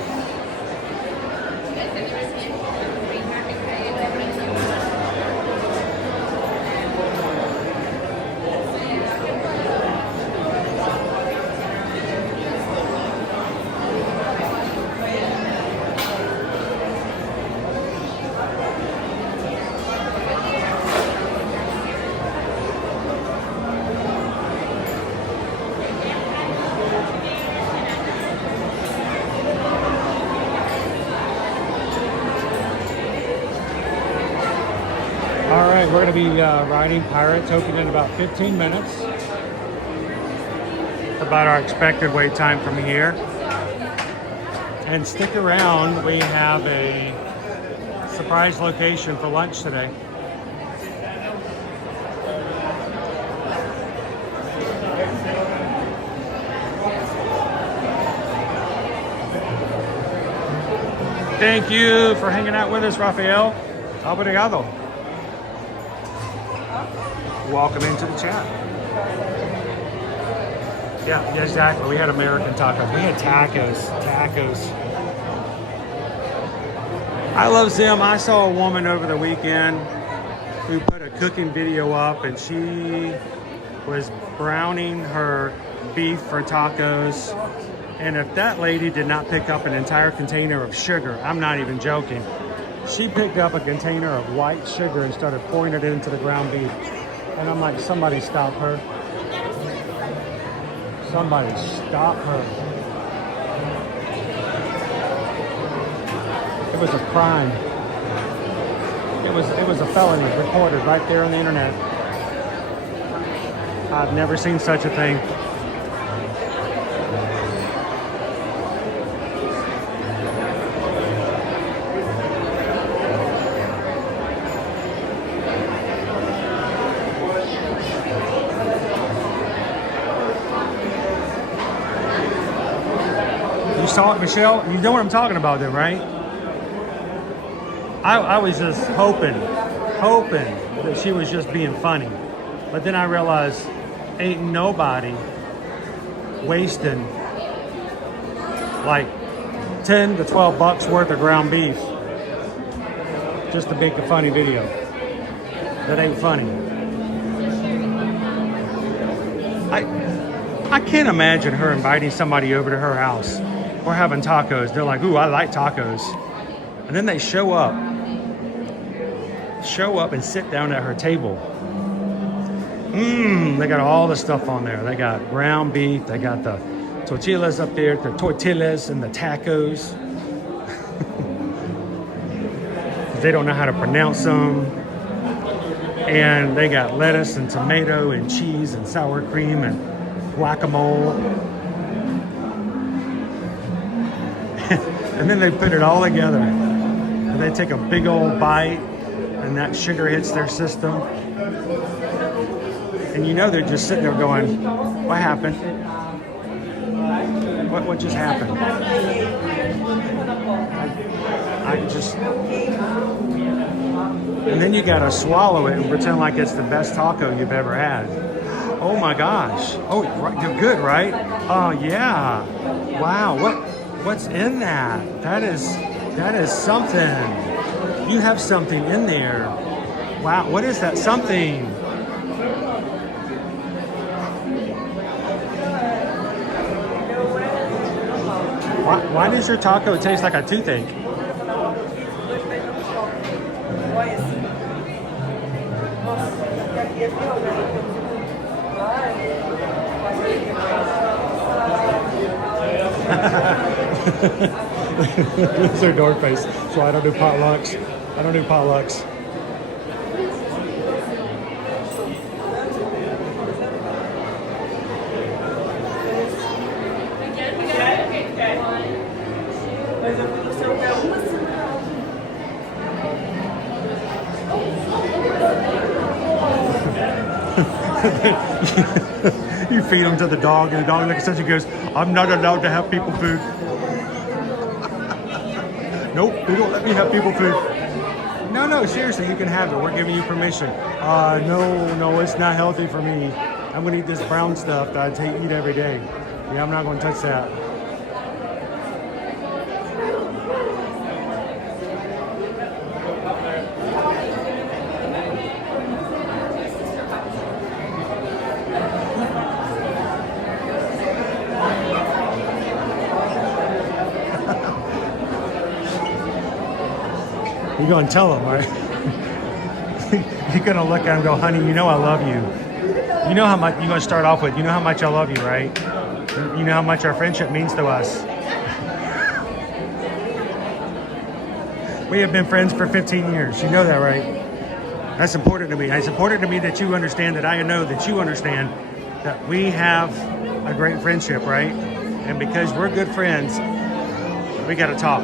We're going to be riding Pirates, opening in about 15 minutes. It's about our expected wait time from here. And stick around, we have a surprise location for lunch today. Thank you for hanging out with us, Rafael. Obrigado. Welcome into the chat. Yeah, exactly. We had American tacos. We had tacos. I love Zim. I saw a woman over the weekend who put a cooking video up, and she was browning her beef for tacos. And if that lady did not pick up an entire container of sugar, I'm not even joking. She picked up a container of white sugar and started pouring it into the ground beef. And I'm like, somebody stop her. Somebody stop her. It was a crime. It was a felony recorded right there on the internet. I've never seen such a thing. You saw it, Michelle? You know what I'm talking about then, right? I was just hoping that she was just being funny. But then I realized ain't nobody wasting like 10 to 12 bucks worth of ground beef just to make a funny video. That ain't funny. I can't imagine her inviting somebody over to her house. We're having tacos. They're like, ooh, I like tacos. And then they show up and sit down at her table. They got all the stuff on there. They got ground beef. They got the tortillas up there, the tortillas and the tacos. They don't know how to pronounce them. And they got lettuce and tomato and cheese and sour cream and guacamole. And then they put it all together. And they take a big old bite and that sugar hits their system. And you know they're just sitting there going, what happened? What just happened? And then you gotta swallow it and pretend like it's the best taco you've ever had. Oh my gosh. Oh, you're good, right? Oh yeah. Wow, what's in that? That is something. You have something in there. Wow, what is that something? Why does your taco taste like a toothache? It's their door face. So I don't do potlucks. You feed them to the dog, and the dog looks at you and goes, I'm not allowed to have people food. Nope, they don't let me have people food. No, seriously, you can have it. We're giving you permission. No, it's not healthy for me. I'm gonna eat this brown stuff that I eat every day. Yeah, I'm not gonna touch that. You're gonna tell them, right? You're gonna look at him and go, honey, you know I love you. You know how much, you're gonna start off with, you know how much I love you, right? You know how much our friendship means to us. We have been friends for 15 years. You know that, right? That's important to me. It's important to me that you understand that I know that you understand that we have a great friendship, right? And because we're good friends, we gotta talk.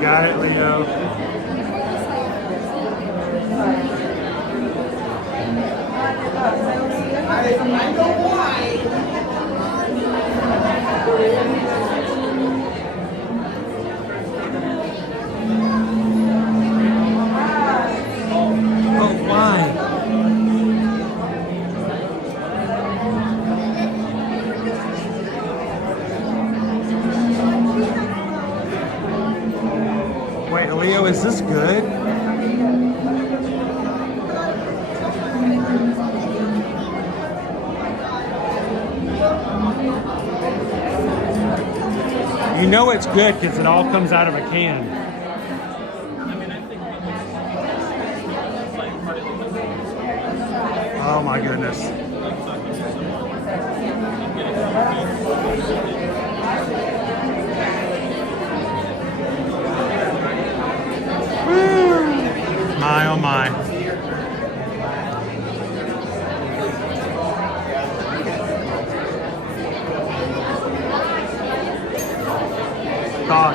Got it, Leo. Oh, why? Wait, Leo, is this good? You know it's good because it all comes out of a can. Oh my goodness. Woo. My oh my.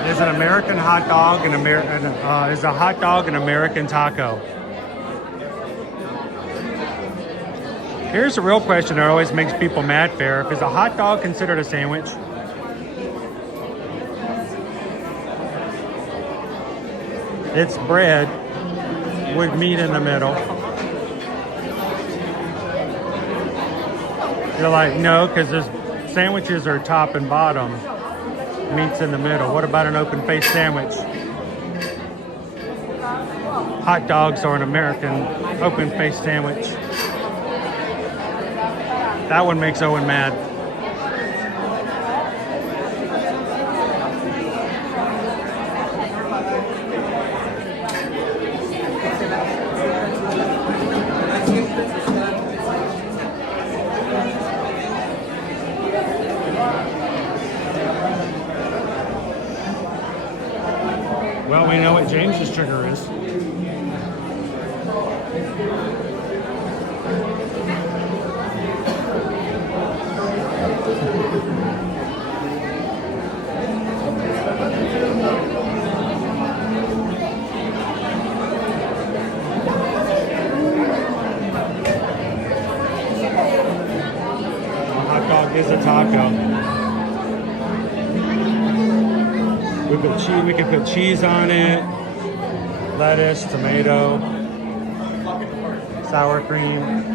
Is an American hot dog and is a hot dog an American taco? Here's the real question that always makes people mad, Fair. Is a hot dog considered a sandwich? It's bread with meat in the middle. You're like, no, because sandwiches are top and bottom. Meat's in the middle. What about an open-faced sandwich? Hot dogs are an American open-faced sandwich. That one makes Owen mad. Well, we know what James's trigger is. A hot dog is a taco. We could put cheese on it, lettuce, tomato, sour cream.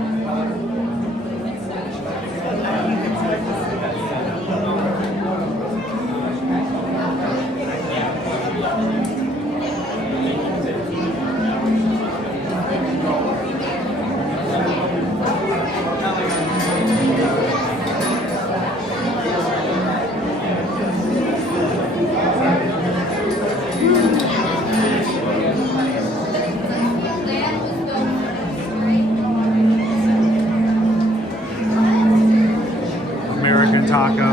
Taco,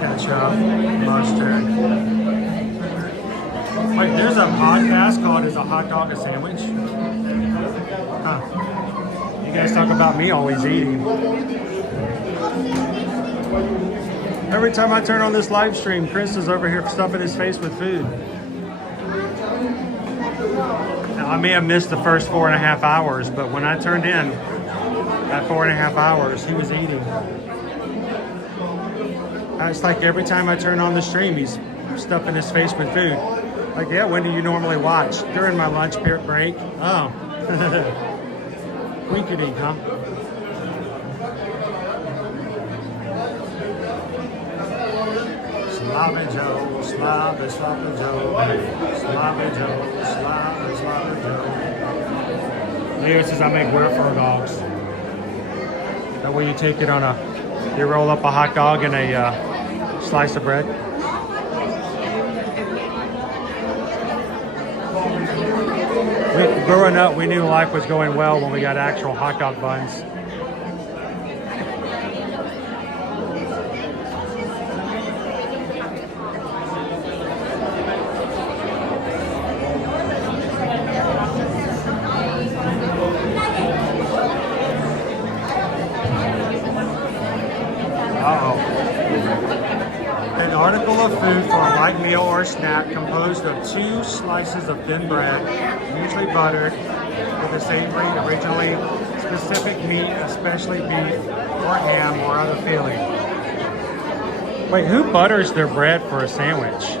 ketchup, mustard. Wait, there's a podcast called Is a Hot Dog a Sandwich? Huh. You guys talk about me always eating. Every time I turn on this live stream, Chris is over here stuffing his face with food. Now, I may have missed the first 4.5 hours, but when I turned in that 4.5 hours, he was eating. It's like every time I turn on the stream, he's stuffing his face with food. Like, yeah, when do you normally watch? During my lunch break? Oh. Winkety, huh? Sloppy Joe, sloppy, sloppy Joe. Sloppy Joe, sloppy, sloppy Joe. Leo says I make Wherefore dogs. That way you take it on you roll up a hot dog and a slice of bread. Growing up, we knew life was going well when we got actual hot dog buns. Article of food for a light meal or snack composed of 2 slices of thin bread, usually buttered, with a savory, originally specific meat, especially beef or ham or other filling. Wait, who butters their bread for a sandwich?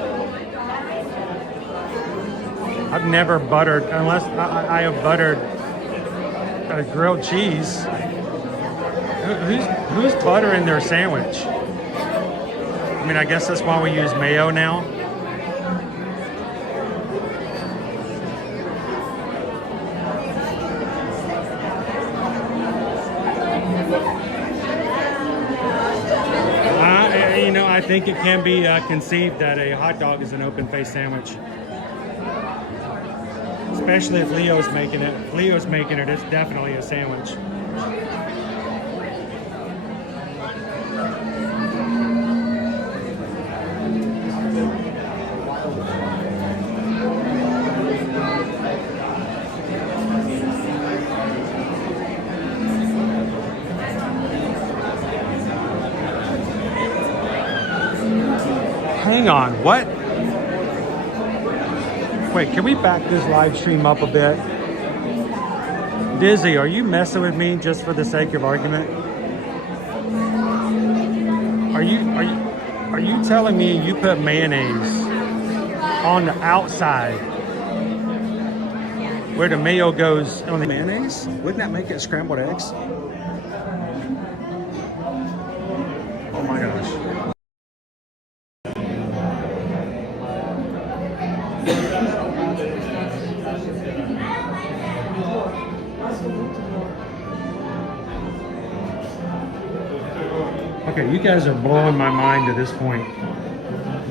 I've never buttered, unless I have buttered grilled cheese. Who's buttering their sandwich? I mean, I guess that's why we use mayo now. I think it can be conceived that a hot dog is an open-faced sandwich. Especially if Leo's making it. If Leo's making it, it's definitely a sandwich. Hang on, what? Wait, can we back this live stream up a bit? Dizzy, are you messing with me just for the sake of argument? Are you telling me you put mayonnaise on the outside where the mayo goes on the mayonnaise? Wouldn't that make it scrambled eggs? Oh my gosh. Okay, you guys are blowing my mind to this point.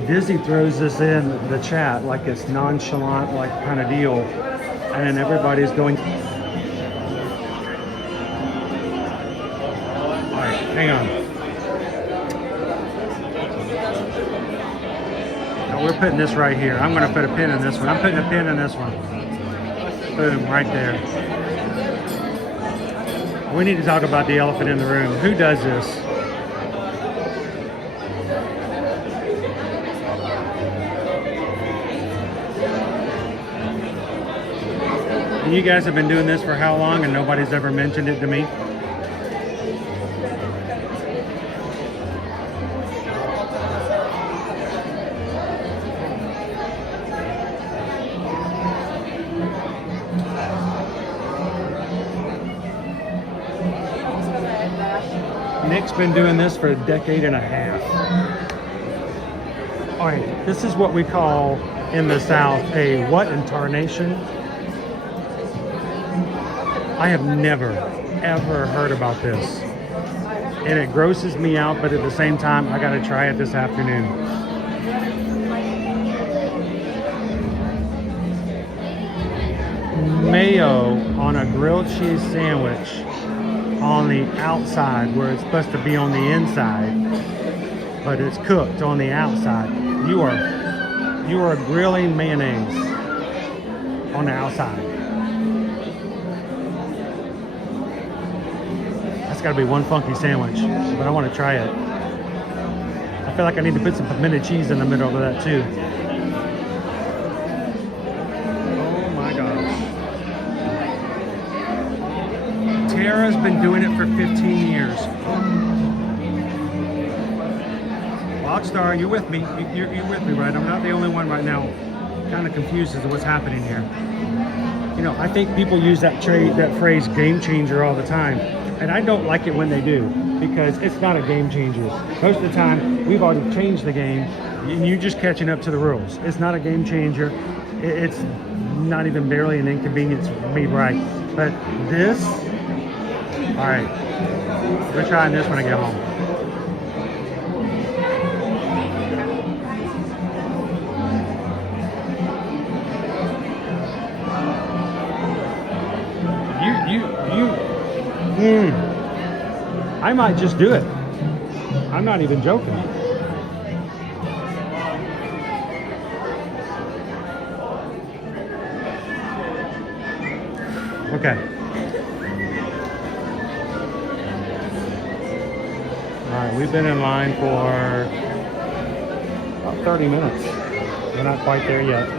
Dizzy throws this in the chat like it's nonchalant, like kind of deal, and then everybody's going. All right, hang on. Now we're putting this right here. I'm going to put a pin in this one. I'm putting a pin in this one. Boom, right there. We need to talk about the elephant in the room. Who does this? You guys have been doing this for how long and nobody's ever mentioned it to me? Nick's been doing this for a decade and a half. All right, this is what we call in the South a what in tarnation? I have never, ever heard about this. And it grosses me out, but at the same time, I gotta try it this afternoon. Mayo on a grilled cheese sandwich on the outside where it's supposed to be on the inside, but it's cooked on the outside. You are grilling mayonnaise on the outside. It's got to be one funky sandwich, but I want to try it. I feel like I need to put some pimento cheese in the middle of that too. Oh my gosh. Tara's been doing it for 15 years. Rockstar, you're with me. You're with me, right? I'm not the only one right now kind of confused as to what's happening here. You know, I think people use that phrase game changer all the time. And I don't like it when they do, because it's not a game changer. Most of the time, we've already changed the game, and you're just catching up to the rules. It's not a game changer. It's not even barely an inconvenience made right. But this, all right, we're trying this when I get home. I might just do it. I'm not even joking. Okay. All right, we've been in line for about 30 minutes. We're not quite there yet.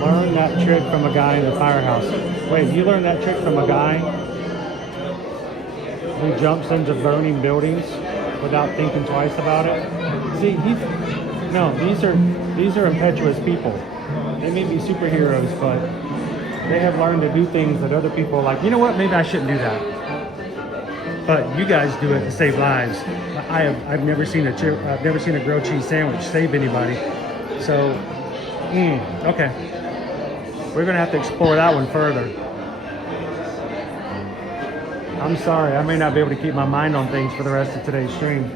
Learn that trick from a guy in the firehouse. Wait, you learned that trick from a guy who jumps into burning buildings without thinking twice about it? See, these are impetuous people. They may be superheroes, but they have learned to do things that other people are like, you know what, maybe I shouldn't do that. But you guys do it to save lives. I've never seen a grilled cheese sandwich save anybody. So, okay. We're gonna have to explore that one further. I'm sorry, I may not be able to keep my mind on things for the rest of today's stream.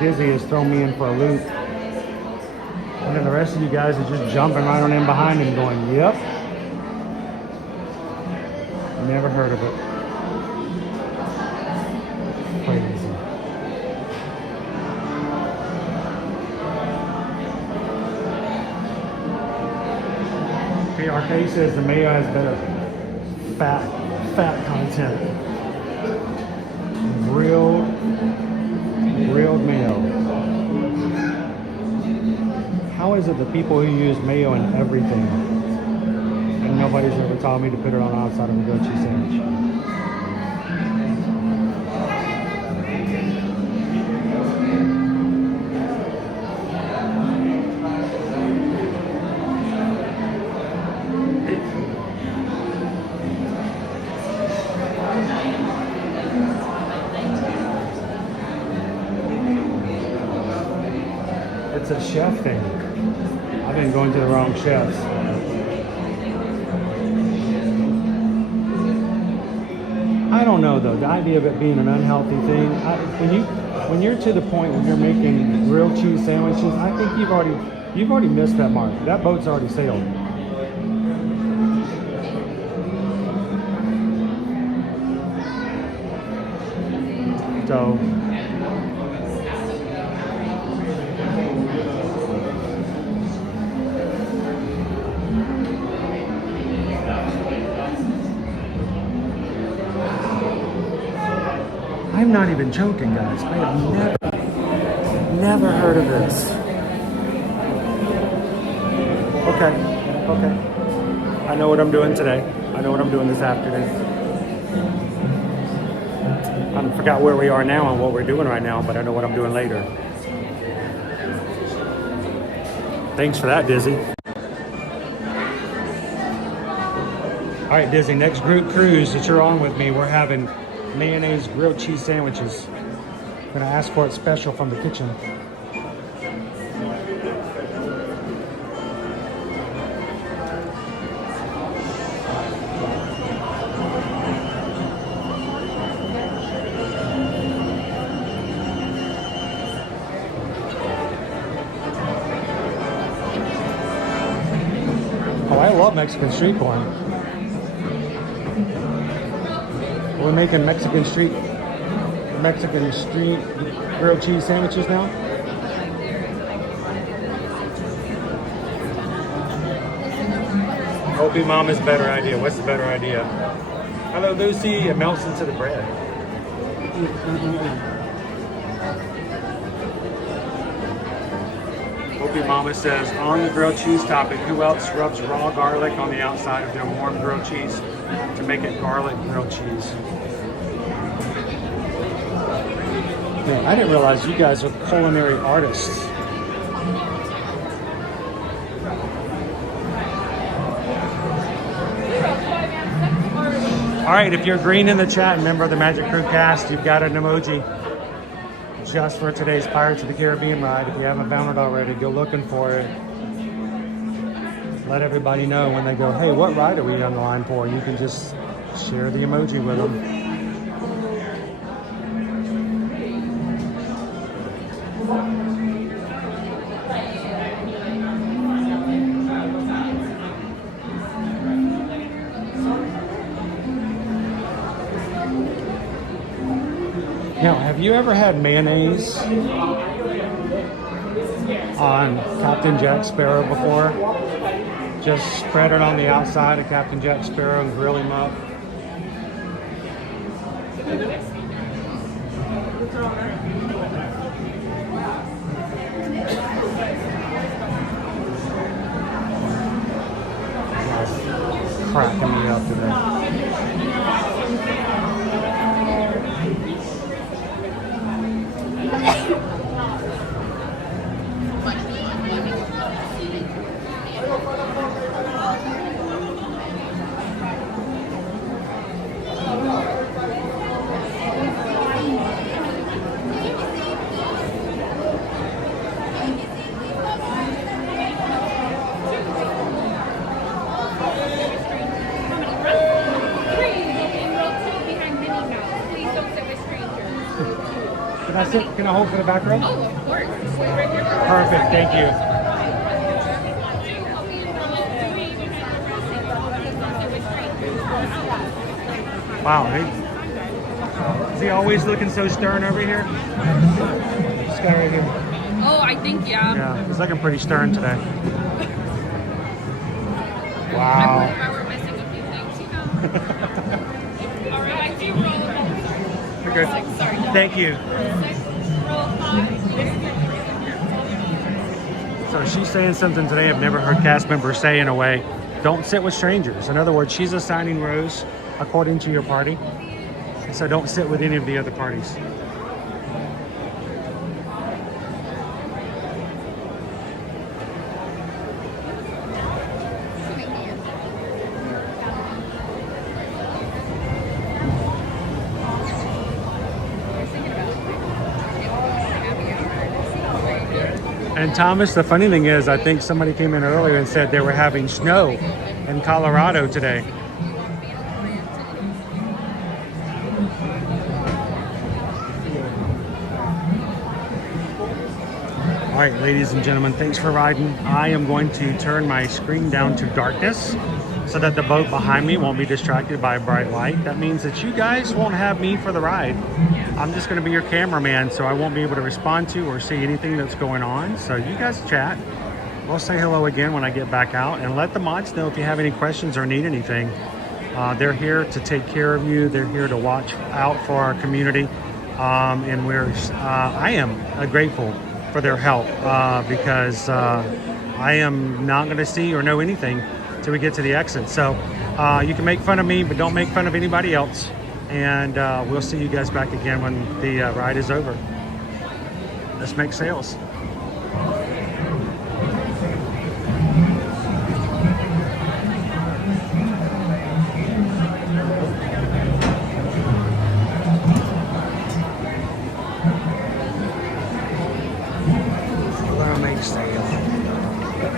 Dizzy has thrown me in for a loop. And then the rest of you guys are just jumping right on in behind and going, yep. Never heard of it. Crazy. PRK says the mayo has better fat content. Grilled mayo. How is it the people who use mayo in everything, and nobody's ever taught me to put it on the outside of a grilled cheese sandwich? It's a chef thing. I've been going to the wrong chefs. I don't know though. The idea of it being an unhealthy thing. When you're to the point where you're making grilled cheese sandwiches, I think you've already missed that mark. That boat's already sailed. So. I'm not even joking, guys. I have never heard of this. Okay. I know what I'm doing today. I know what I'm doing this afternoon. I forgot where we are now and what we're doing right now, but I know what I'm doing later. Thanks for that, Dizzy. All right, Dizzy, next group cruise that you're on with me, we're having mayonnaise grilled cheese sandwiches. I'm gonna ask for it special from the kitchen. Oh, I love Mexican street corn. We're making Mexican street grilled cheese sandwiches now. Opie Mama's better idea. What's the better idea? Hello, Lucy. It melts into the bread. Opie Mama says, on the grilled cheese topic, who else rubs raw garlic on the outside of their warm grilled cheese to make it garlic grilled cheese? Man, I didn't realize you guys are culinary artists. All right, if you're green in the chat and member of the Magic Crew cast, you've got an emoji just for today's Pirates of the Caribbean ride. If you haven't found it already, go looking for it. Let everybody know when they go, hey, what ride are we on the line for? You can just share the emoji with them. Now, have you ever had mayonnaise on Captain Jack Sparrow before? Just spread it on the outside of Captain Jack Sparrow and grill him up. Cracking me up today. sit? Can I hold for the back row? Oh, of course. Perfect. Thank you. Wow. Is he always looking so stern over here? This guy right here. Oh, I think, yeah. Yeah, he's looking pretty stern today. I Wow. believe I were missing a few things, you know. All right, I do roll. You're good. Sorry. Thank you. Roll 5. So she's saying something today I've never heard cast members say in a way. Don't sit with strangers. In other words, she's assigning rows according to your party. So don't sit with any of the other parties. And Thomas, the funny thing is, I think somebody came in earlier and said they were having snow in Colorado today. All right, ladies and gentlemen, thanks for riding. I am going to turn my screen down to darkness so that the boat behind me won't be distracted by a bright light. That means that you guys won't have me for the ride. I'm just going to be your cameraman, so I won't be able to respond to or see anything that's going on. So you guys chat. We'll say hello again when I get back out, and let the mods know if you have any questions or need anything. They're here to take care of you. They're here to watch out for our community. And I am grateful for their help because I am not going to see or know anything till we get to the exit. So you can make fun of me, but don't make fun of anybody else. And we'll see you guys back again when the ride is over. Let's make sales. We're gonna make sales.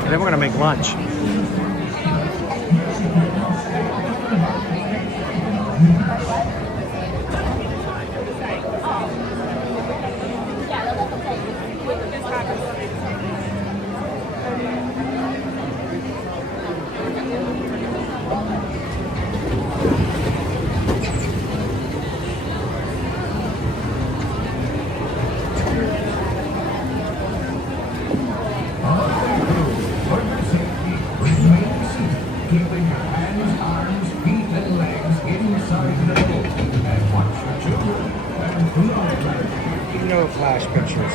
And then we're gonna make lunch. No flash pictures.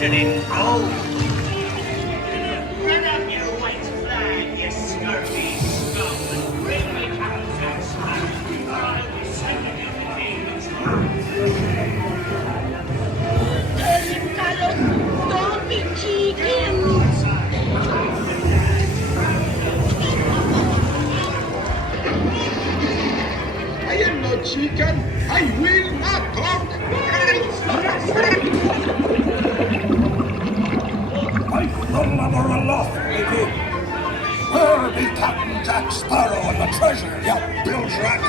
glistening gold. Run up your white flag, you scurvy scum, and bring me Captain Jack Sparrow, or I'll be sending you the king's Don't be cheeky. I am no chicken. I will not talk. My thunder aloft, lady. Where be Captain Jack Sparrow and the treasure, you bilge rat?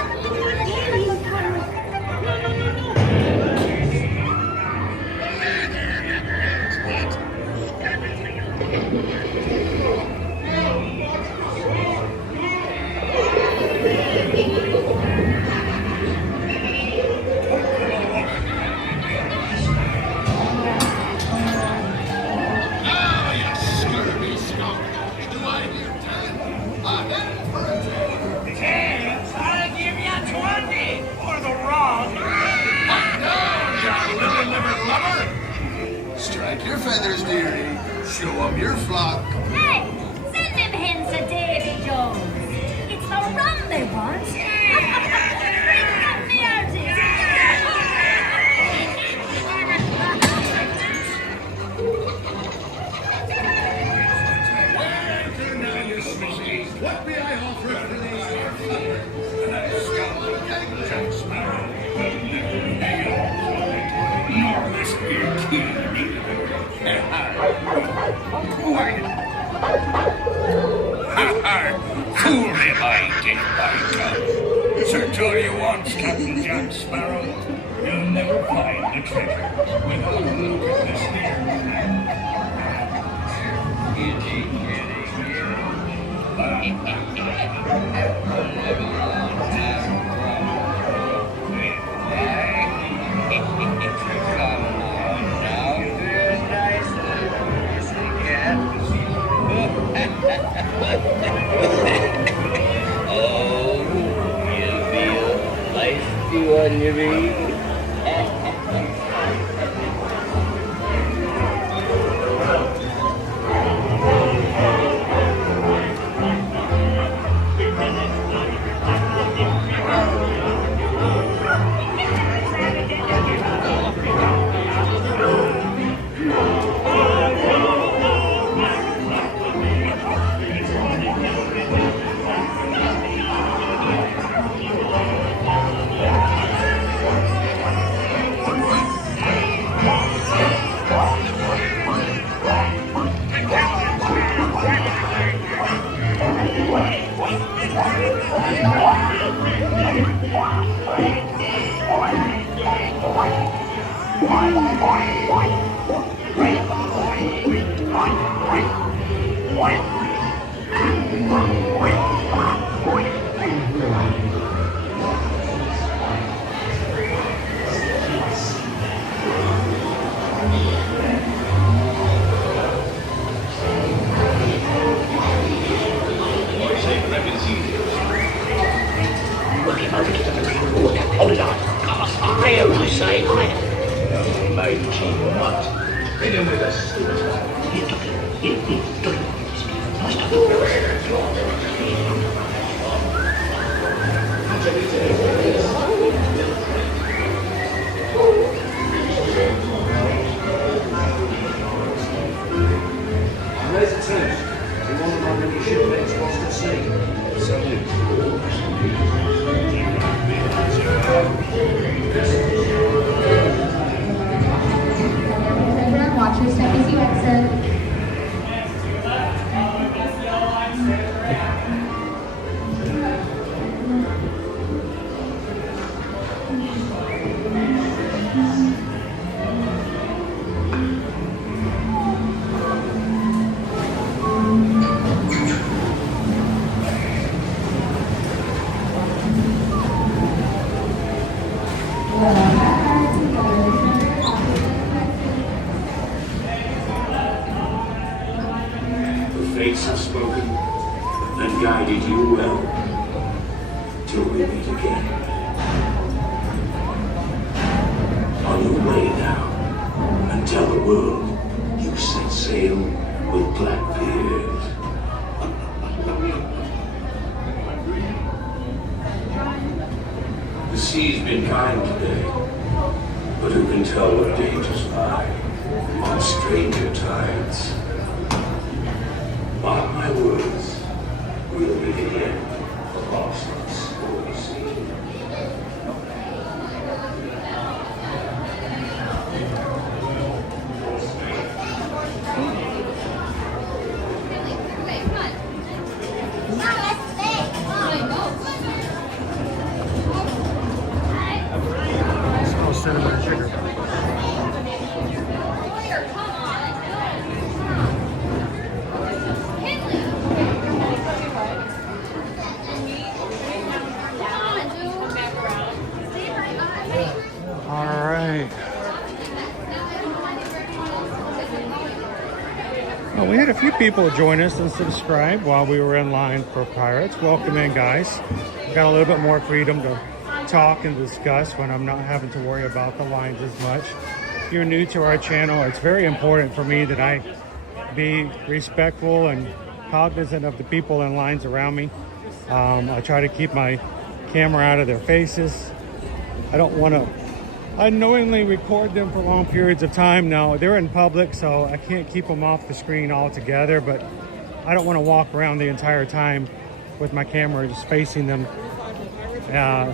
Strike your feathers, dearie. Show 'em your flock. Hey, send them hens to Davy Jones. It's the rum they want. Bring up the artist. What may I offer for these here feathers? And that scoundrel Jack Sparrow will never be on nor this here key. Fool him, I did, by God. Search all you want, Captain Jack Sparrow. You'll never find the treasure without a look at this Oh, you feel feisty on your feet. Fates have spoken and guided you well till we meet again. On your way now, and tell the world who set sail with Blackbeard. The sea's been kind today, but who can tell what dangers lie on stranger tides? Mark my words, we'll be the end of Boston's holy sea. Cinnamon and sugar. All right. Well, we had a few people join us and subscribe while we were in line for Pirates. Welcome in, guys. Got a little bit more freedom to talk and discuss when I'm not having to worry about the lines as much. If you're new to our channel, it's very important for me that I be respectful and cognizant of the people in lines around me. I try to keep my camera out of their faces. I don't want to unknowingly record them for long periods of time. Now, they're in public, so I can't keep them off the screen altogether, but I don't want to walk around the entire time with my camera just facing them.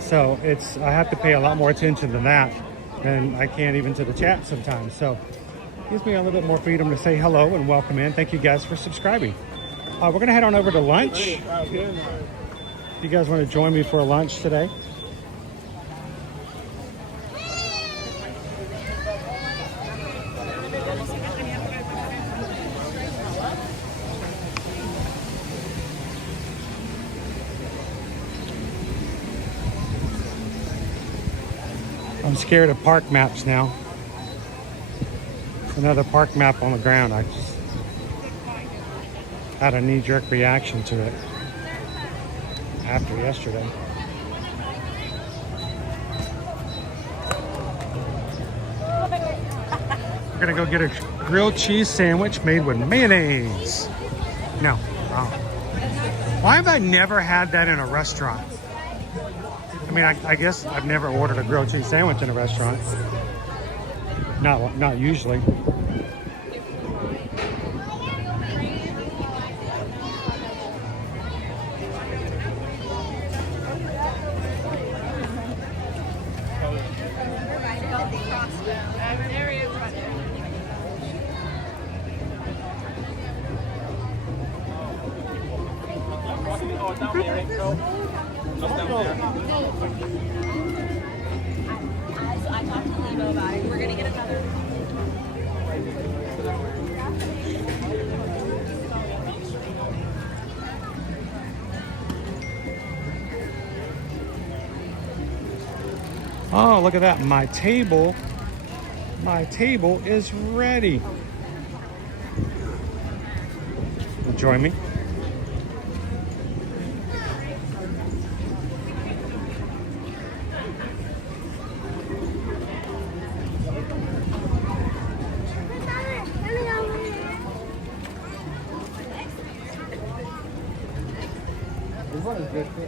So I have to pay a lot more attention to that than I can even to the chat sometimes. So it gives me a little bit more freedom to say hello and welcome in. Thank you guys for subscribing. We're going to head on over to lunch. If you guys want to join me for a lunch today. I'm scared of park maps now. Another park map on the ground. I just had a knee-jerk reaction to it after yesterday. We're gonna go get a grilled cheese sandwich made with mayonnaise. No. Why have I never had that in a restaurant? I mean, I guess I've never ordered a grilled cheese sandwich in a restaurant. Not usually. I talked to Lebo about it. We're gonna get another. Oh, look at that. My table is ready. Join me.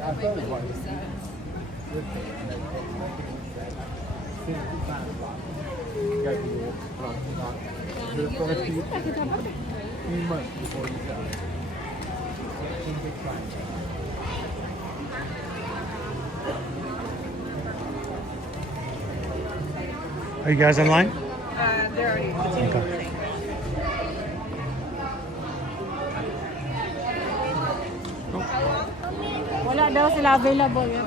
I thought it was. Are you guys in line? They're already. Okay. Wala daw sila available yun.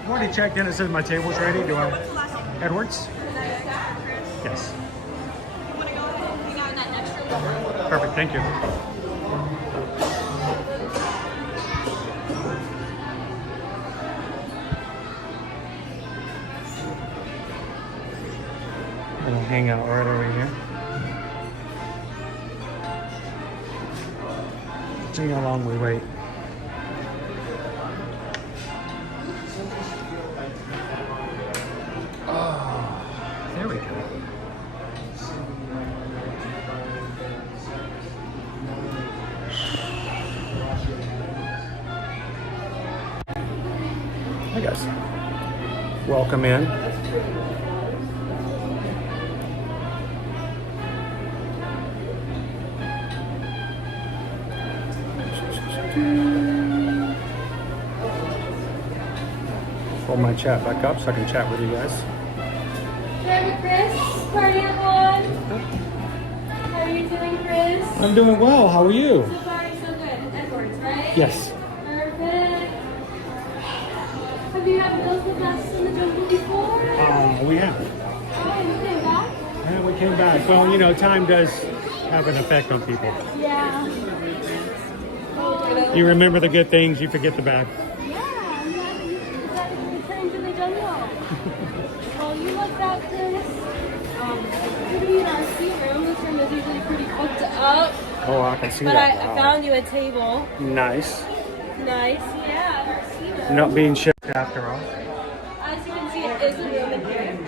I've already checked in. It says my table's ready. Do I? Edwards? Yes. Perfect. Thank you. hang out right over here. See how long we wait. Oh, there we go. Hi guys. Welcome in. Pull my chat back up so I can chat with you guys. Hey, Chris. Party on. How are you doing, Chris? I'm doing well. How are you? So far, so good. Edwards, right? Yes. Perfect. Have you had meals with us in the jungle before? We have. Oh, you came back? Yeah, we came back. Well, you know, time does have an effect on people. Yeah. You remember the good things, you forget the bad. Yeah, I'm glad that you decided to return to the jungle. Well, you looked out, Chris. We're in our seat room. This room is usually pretty booked up. Oh, I can see But that. I found you a table. Nice. Nice, yeah, our seat room. Not being shipped after all. As you can see, it is a room in here.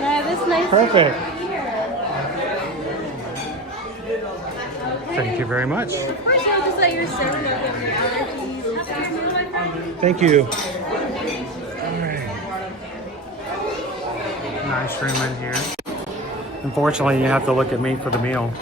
Yeah, this nice. Perfect. Here. Thank you very much. Of course, I'll just let your server know that your allergies. Thank you. All right. Nice room in here. Unfortunately, you have to look at me for the meal.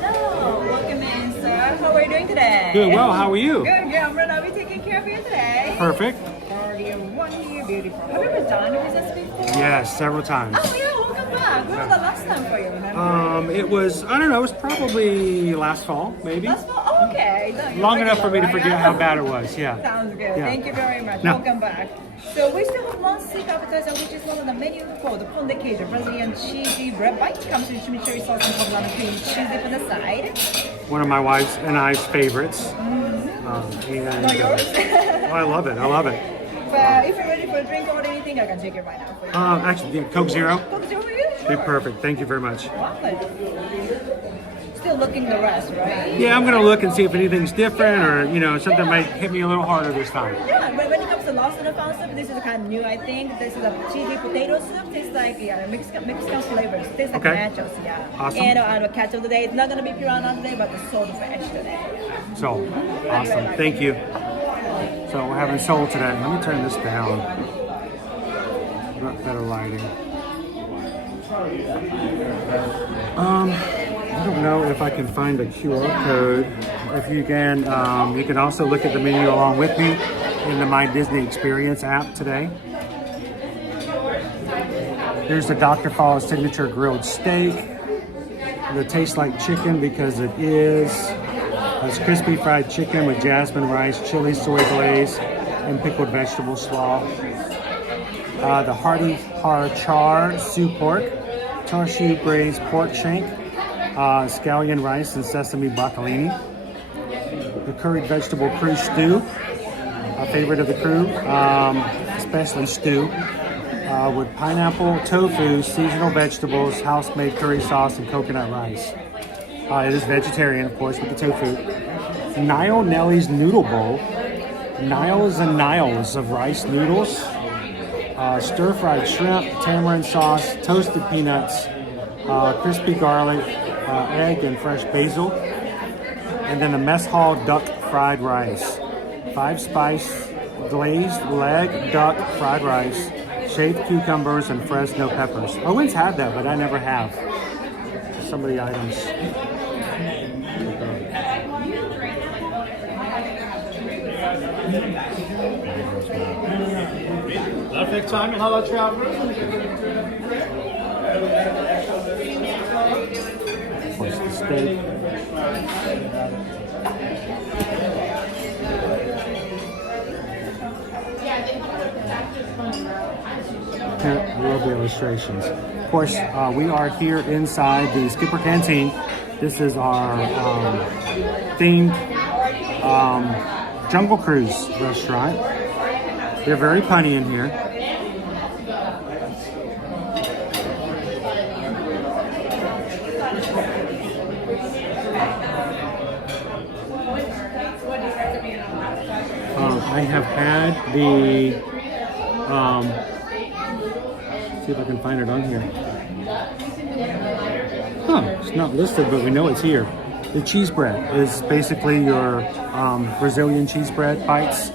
Hello, welcome in, sir. How are you doing today? Good, well, how are you? Good, yeah, I'm gonna be taking care of you today. Perfect. Guardian 1 year, beautiful. Have you ever done with us before? Yes, several times. Oh yeah, welcome back. When was the last time for you, remember? It was, I don't know, it was probably last fall, maybe. Last fall? Oh, okay. No, Long enough for me to regular, forget right? how bad it was, yeah. Sounds good. Yeah. Thank you very much. No. Welcome back. So we still have one sick appetizer, which is one of the menu called the Pond de Queijo, Brazilian cheesy bread bite. Comes with chimichurri sauce and poblano cream cheese dip on the side. One of my wife's and I's favorites. Not yours? I love it, I love it. But if you're ready for a drink or anything, I can take it right now for you. Actually, yeah, Coke Zero. Coke Zero for you? Be perfect, thank you very much. Still looking the rest, right? Yeah, I'm gonna look and see if anything's different or, you know, something might hit me a little harder this time. Yeah, but when it comes to lost and found soup, this is kind of new, I think. This is a cheesy potato soup. Tastes like, Mexican flavors. Tastes like nachos, yeah. Awesome. And catch of the day. It's not gonna be piranha today, but it's sold fresh today. So, awesome, thank you. So we're having soul today. Let me turn this down. Got better lighting. I don't know if I can find a QR code. If you can also look at the menu along with me in the My Disney Experience app today. Here's the Dr. Fall's signature grilled steak. It tastes like chicken because it is. It's crispy fried chicken with jasmine rice, chili soy glaze, and pickled vegetable slaw. The hearty har char soup pork, char-siu braised pork shank, scallion rice and sesame broccolini. The curried vegetable crew stew, a favorite of the crew, especially stew, with pineapple, tofu, seasonal vegetables, house-made curry sauce, and coconut rice. It is vegetarian, of course, with the tofu. Nile Nellie's Noodle Bowl. Niles and Niles of rice noodles. Stir-fried shrimp, tamarind sauce, toasted peanuts, crispy garlic, egg, and fresh basil. And then a mess hall duck fried rice. 5-spice glazed leg duck fried rice, shaved cucumbers, and Fresno peppers. Owen's had that, but I never have. Some of the items. Perfect timing. Hello, travelers. What's the steak? I love the illustrations. Of course, we are here inside the Skipper Canteen. This is our themed Jungle Cruise restaurant. They're very punny in here. I have had the, see if I can find it on here. Huh, it's not listed, but we know it's here. The cheese bread is basically your Brazilian cheese bread bites.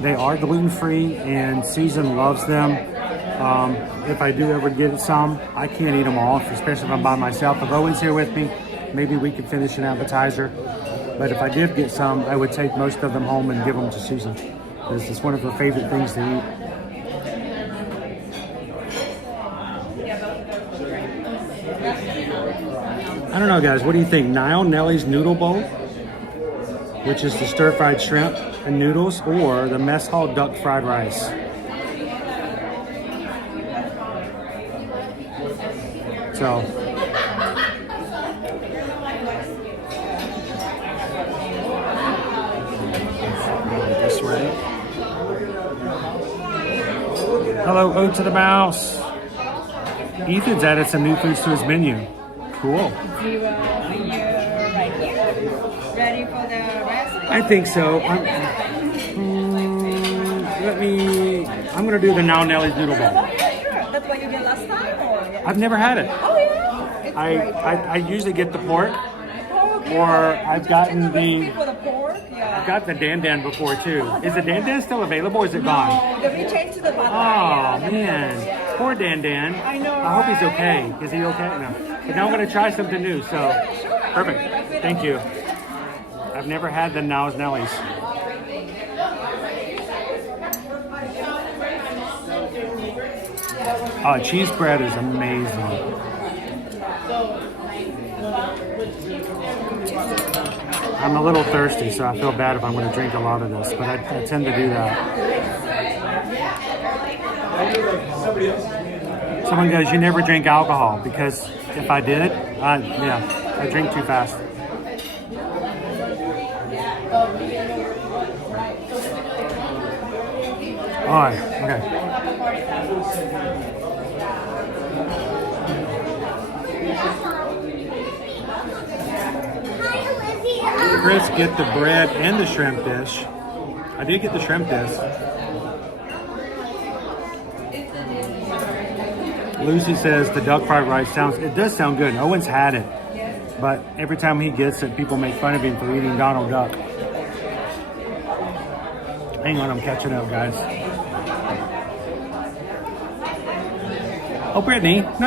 They are gluten-free and Susan loves them. If I do ever get some, I can't eat them all, especially if I'm by myself. If Owen's here with me, maybe we could finish an appetizer. But if I did get some, I would take most of them home and give them to Susan. Because it's one of her favorite things to eat. I don't know, guys. What do you think? Nile Nellie's Noodle Bowl, which is the stir-fried shrimp and noodles, or the Mess Hall Duck Fried Rice? So, this way. Hello, Ode to the Mouse. Ethan's added some new foods to his menu. Cool. You're right here. Ready for the recipe? I think so. I'm gonna do the Now Nellie's Noodle Bowl. Oh, yeah, sure. That's what you did last time, or? I've never had it. Oh, yeah. It's great. I usually get the pork, or I've gotten the. For the pork, yeah. I've got the Dan Dan before too. Is the Dan Dan still available, or is it gone? No, we changed to the bun. Oh man, poor Dan Dan. I know. I hope he's okay. Is he okay? No. But now I'm gonna try something new. So perfect. Thank you. I've never had the Now's Nellie's. Oh, cheese bread is amazing. I'm a little thirsty, so I feel bad if I'm going to drink a lot of this, but I tend to do that. Someone goes, you never drink alcohol, because if I did, yeah, I drink too fast. All right, okay. Chris, get the bread and the shrimp dish. I did get the shrimp dish. Lucy says the duck fried rice it does sound good. Owen's had it, but every time he gets it, people make fun of him for eating Donald Duck. Hang on, I'm catching up, guys. Oh, Brittany. No,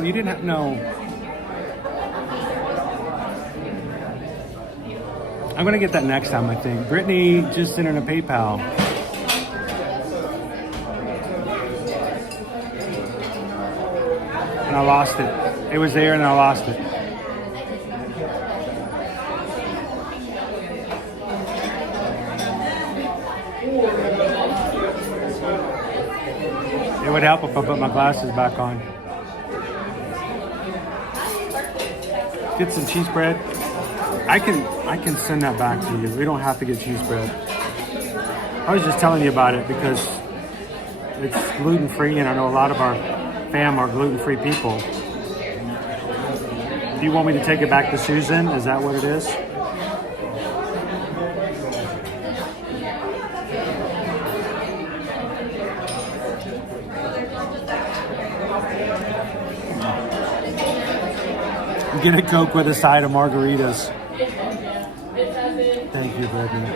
you didn't have, no. I'm gonna get that next time, I think. Brittany just sent in a PayPal. And I lost it. It was there and I lost it. It would help if I put my glasses back on. Get some cheese bread. I can send that back to you. We don't have to get cheese bread. I was just telling you about it because it's gluten-free and I know a lot of our fam are gluten-free people. Do you want me to take it back to Susan? Is that what it is? Get a Coke with a side of margaritas. Thank you, Brittany.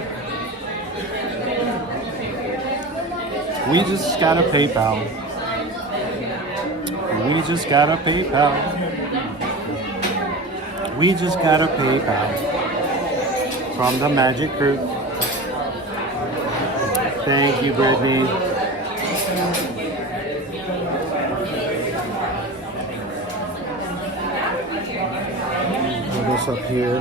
We just got a PayPal. We just got a PayPal. We just got a PayPal from the Magic Group. Thank you, Brittany. Put this up here.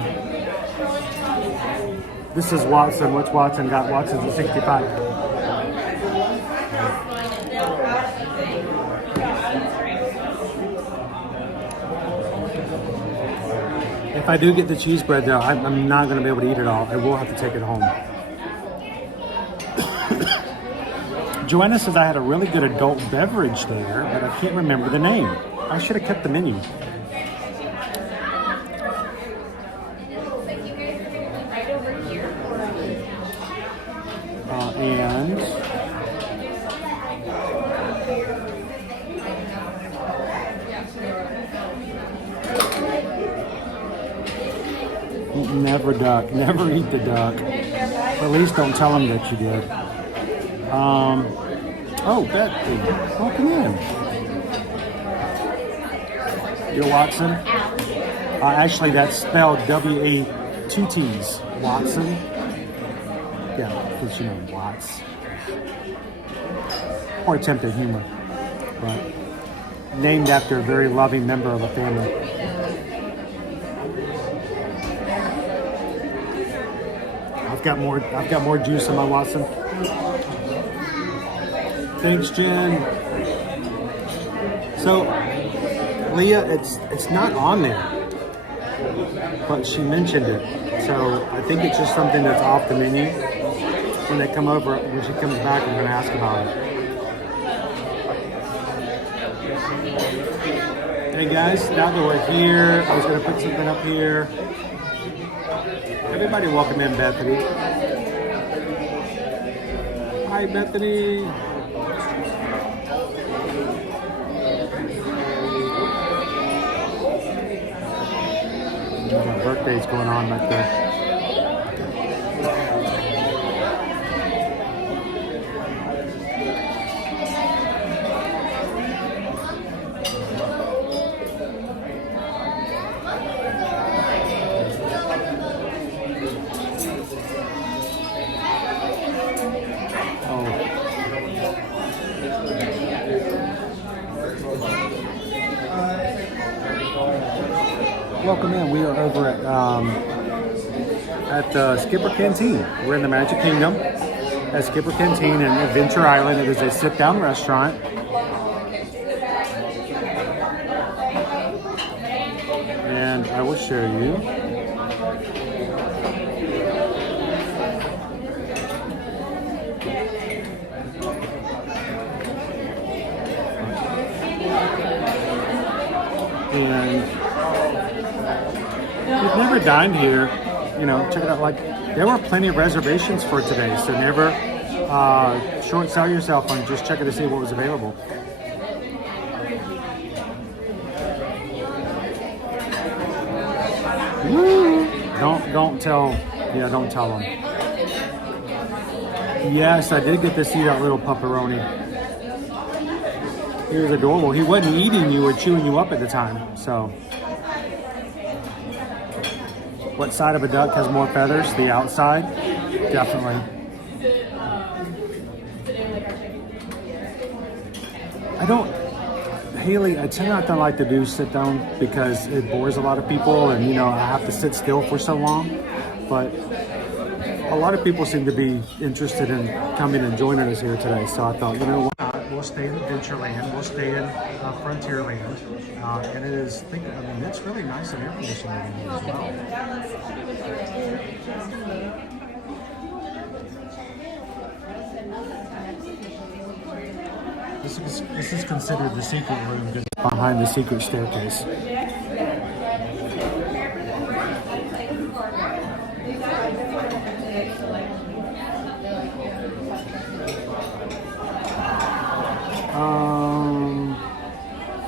This is Watson. What's Watson got? Watson's at 65. If I do get the cheese bread though, I'm not going to be able to eat it all. I will have to take it home. Joanna says I had a really good adult beverage there, but I can't remember the name. I should have kept the menu. And never duck, never eat the duck. At least don't tell them that you did. Oh, Betsy, welcome in. You're Watson? Actually, that's spelled W-A-2-T's. Watson. Yeah, because you know, Watts. Or attempted humor. But named after a very loving member of the family. I've got more juice in my Watson. Thanks, Jen. So, Leah, it's not on there, but she mentioned it. So I think it's just something that's off the menu. When they come over, when she comes back, I'm going to ask about it. Hey guys, now that we're here, I was going to put something up here. Everybody welcome in Bethany. Hi Bethany. My birthday's going on right there. Welcome in. We are over at Skipper Canteen. We're in the Magic Kingdom at Skipper Canteen in Adventure Island. It is a sit-down restaurant. And I will show you. And if you've never dined here, you know, check it out. Like, there were plenty of reservations for today, so never short sell yourself on just checking to see what was available. Don't tell them. Yes, I did get to see that little pepperoni. He was adorable. He wasn't eating you or chewing you up at the time, so. What side of a duck has more feathers? The outside? Definitely. Haley, I tend not to like to do sit down because it bores a lot of people and, you know, I have to sit still for so long. But a lot of people seem to be interested in coming and joining us here today. So I thought, you know what? We'll stay in Adventureland. We'll stay in Frontierland. And it is, it's really nice and air conditioning in here as well. This is considered the secret room because it's behind the secret staircase.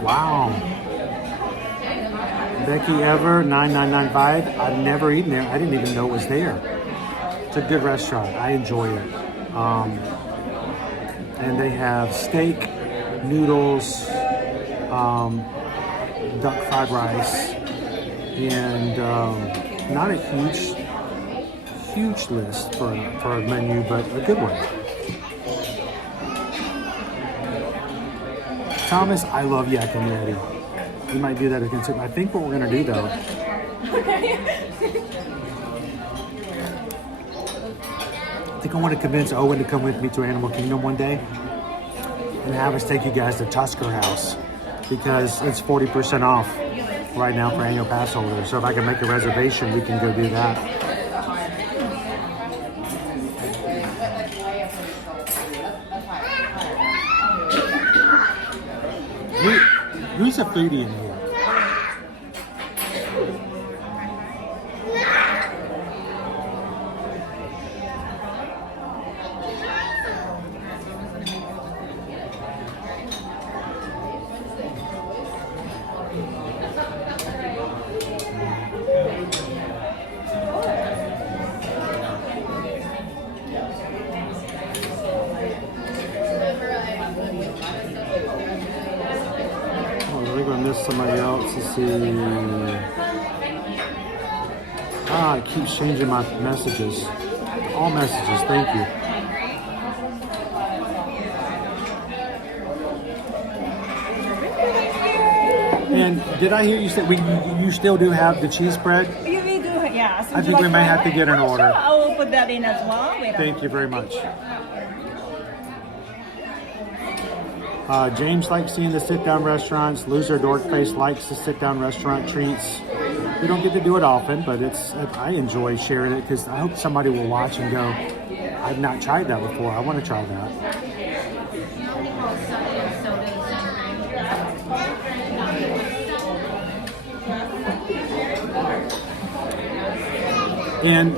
Wow. Becky Ever 9995. I've never eaten there. I didn't even know it was there. It's a good restaurant. I enjoy it. And they have steak, noodles, duck fried rice, and not a huge list for a menu, but a good one. Thomas, I love yak and yeti. We might do that as consider. I think what we're gonna do though. Okay. I think I want to convince Owen to come with me to Animal Kingdom one day and have us take you guys to Tusker House because it's 40% off right now for annual pass holders. So if I can make a reservation, we can go do that. Who's a foodie in here? Somebody else to see. It keeps changing my messages. All messages, thank you. And did I hear you say you still do have the cheese spread? We do, yeah. I think we may have to get an order. Sure, I will put that in as well. Thank you very much. James likes seeing the sit-down restaurants. Loser Dorkface likes the sit-down restaurant treats. We don't get to do it often, but I enjoy sharing it because I hope somebody will watch and go, I've not tried that before. I want to try that. And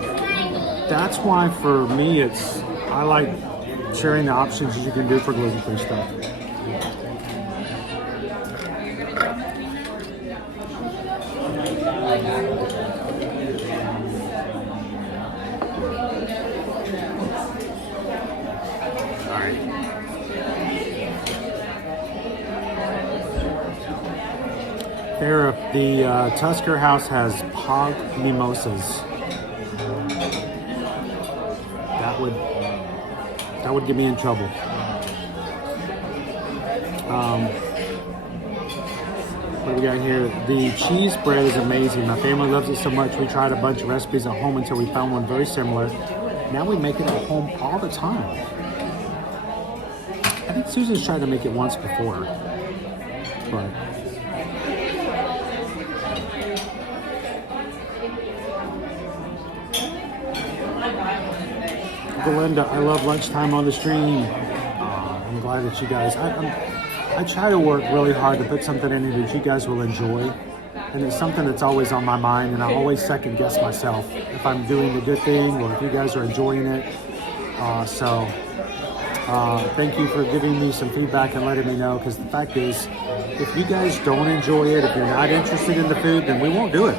that's why for me, I like sharing the options you can do for gluten-free stuff. The Tusker House has Pog mimosas. That would get me in trouble. What do we got here? The cheese bread is amazing. My family loves it so much. We tried a bunch of recipes at home until we found one very similar. Now we make it at home all the time. I think Susan's tried to make it once before, but. Belinda, I love lunchtime on the stream. I'm glad that you guys, I try to work really hard to put something in here that you guys will enjoy. And it's something that's always on my mind, and I always second guess myself if I'm doing the good thing or if you guys are enjoying it. Thank you for giving me some feedback and letting me know, because the fact is, if you guys don't enjoy it, if you're not interested in the food, then we won't do it.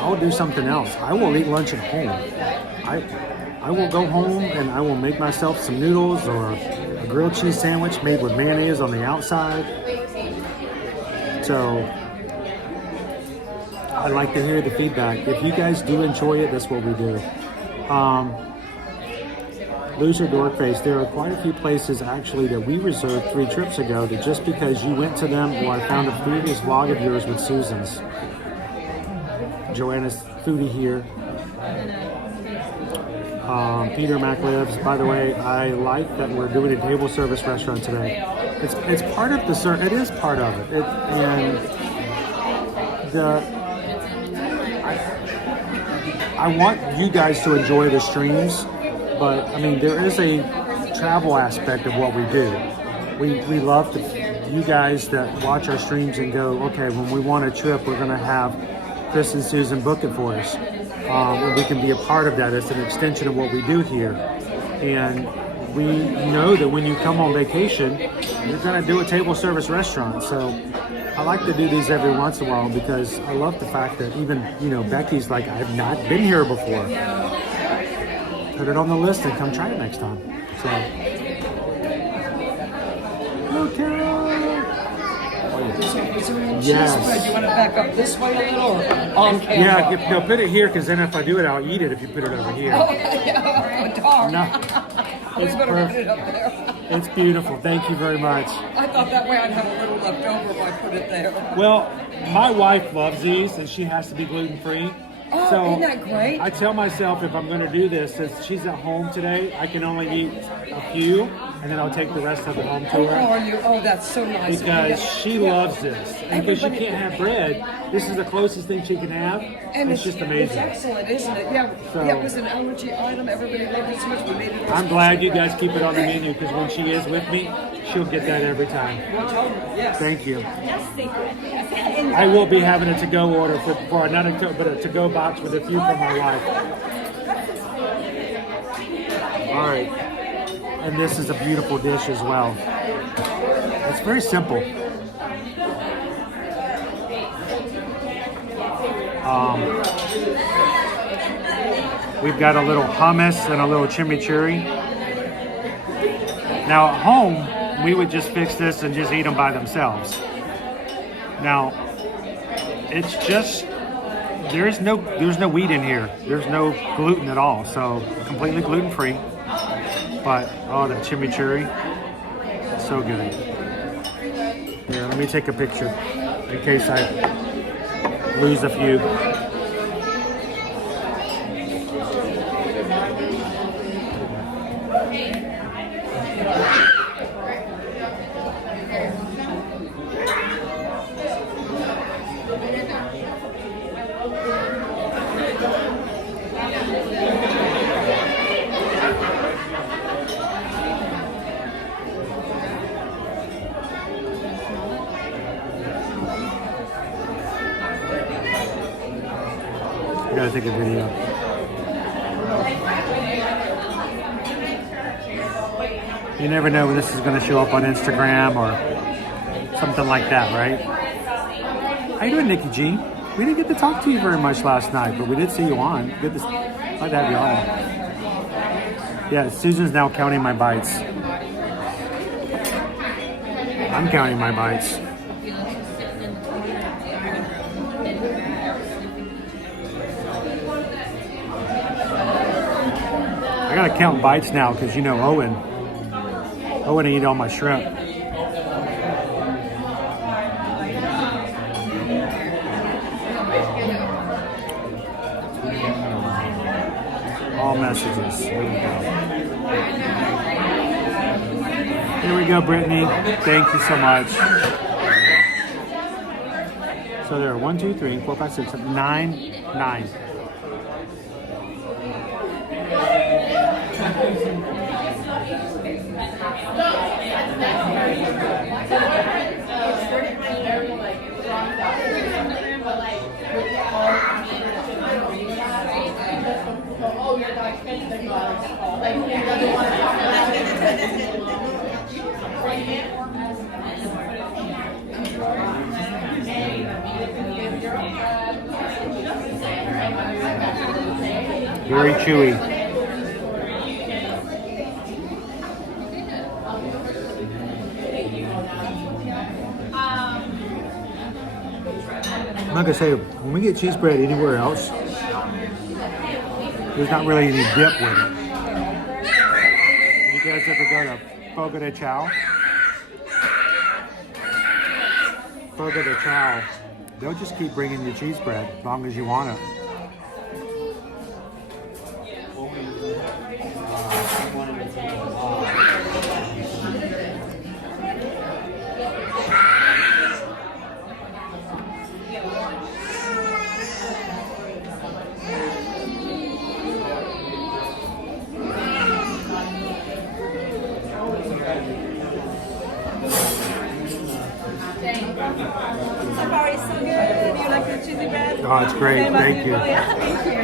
I'll do something else. I will eat lunch at home. I will go home and I will make myself some noodles or a grilled cheese sandwich made with mayonnaise on the outside. So I like to hear the feedback. If you guys do enjoy it, that's what we do. Loser Dorkface, there are quite a few places actually that we reserved 3 trips ago that just because you went to them or I found a previous vlog of yours with Susan's. Joanna's foodie here. Peter Mac lives. By the way, I like that we're doing a table service restaurant today. It's part of the it is part of it. I want you guys to enjoy the streams, but I mean there is a travel aspect of what we do. We love you guys that watch our streams and go, okay, when we want a trip, we're gonna have Chris and Susan book it for us. And we can be a part of that. It's an extension of what we do here. And we know that when you come on vacation, you're going to do a table service restaurant. So I like to do these every once in a while because I love the fact that even, Becky's like, I've not been here before. Put it on the list and come try it next time. So, hello, Carol. Yes. Do you want to back up this way a little or on camera? Yeah, put it here because then if I do it, I'll eat it if you put it over here. Oh, yeah. Darn. No. It's perfect. Put it up there. It's beautiful. Thank you very much. I thought that way I'd have a little left over if I put it there. Well, my wife loves these and she has to be gluten-free. Oh, so isn't that great? I tell myself if I'm going to do this, since she's at home today, I can only eat a few, and then I'll take the rest of it home to her. Oh, that's so nice. Because she loves this. And because she can't have bread, this is the closest thing she can have. And it's just amazing. It's excellent, isn't it? Yeah, it was an allergy item. Everybody loved it so much. We made it. I'm glad you guys keep it on the menu because when she is with me, she'll get that every time. Yes. Thank you. That's secret. I will be having a to-go order for not a to, but a to-go box with a few for my wife. All right, and this is a beautiful dish as well. It's very simple. We've got a little hummus and a little chimichurri. Now at home, we would just fix this and just eat them by themselves. Now, it's just, there's no wheat in here. There's no gluten at all, so completely gluten-free. But, oh, the chimichurri, so good. Here, let me take a picture in case I lose a few. I gotta take a video. You never know when this is gonna show up on Instagram or something like that, right? How you doing, Nikki G? We didn't get to talk to you very much last night, but we did see you on. Good to glad to have you on. Yeah, Susan's now counting my bites. I'm counting my bites. I gotta count bites now because you know Owen ate all my shrimp. All messages. Here we go, Brittany. Thank you so much. So there are 1, 2, 3, 4, 5, 6, 7, 9. Very chewy. Like I say, when we get cheese bread anywhere else, there's not really any dip with it. You guys ever go to Fogo de Chao? Fogo de Chao, they'll just keep bringing you cheese bread as long as you want it. Safari is so good. Do you like the cheesy bread? Oh, it's great. Thank you. Yeah, thank you.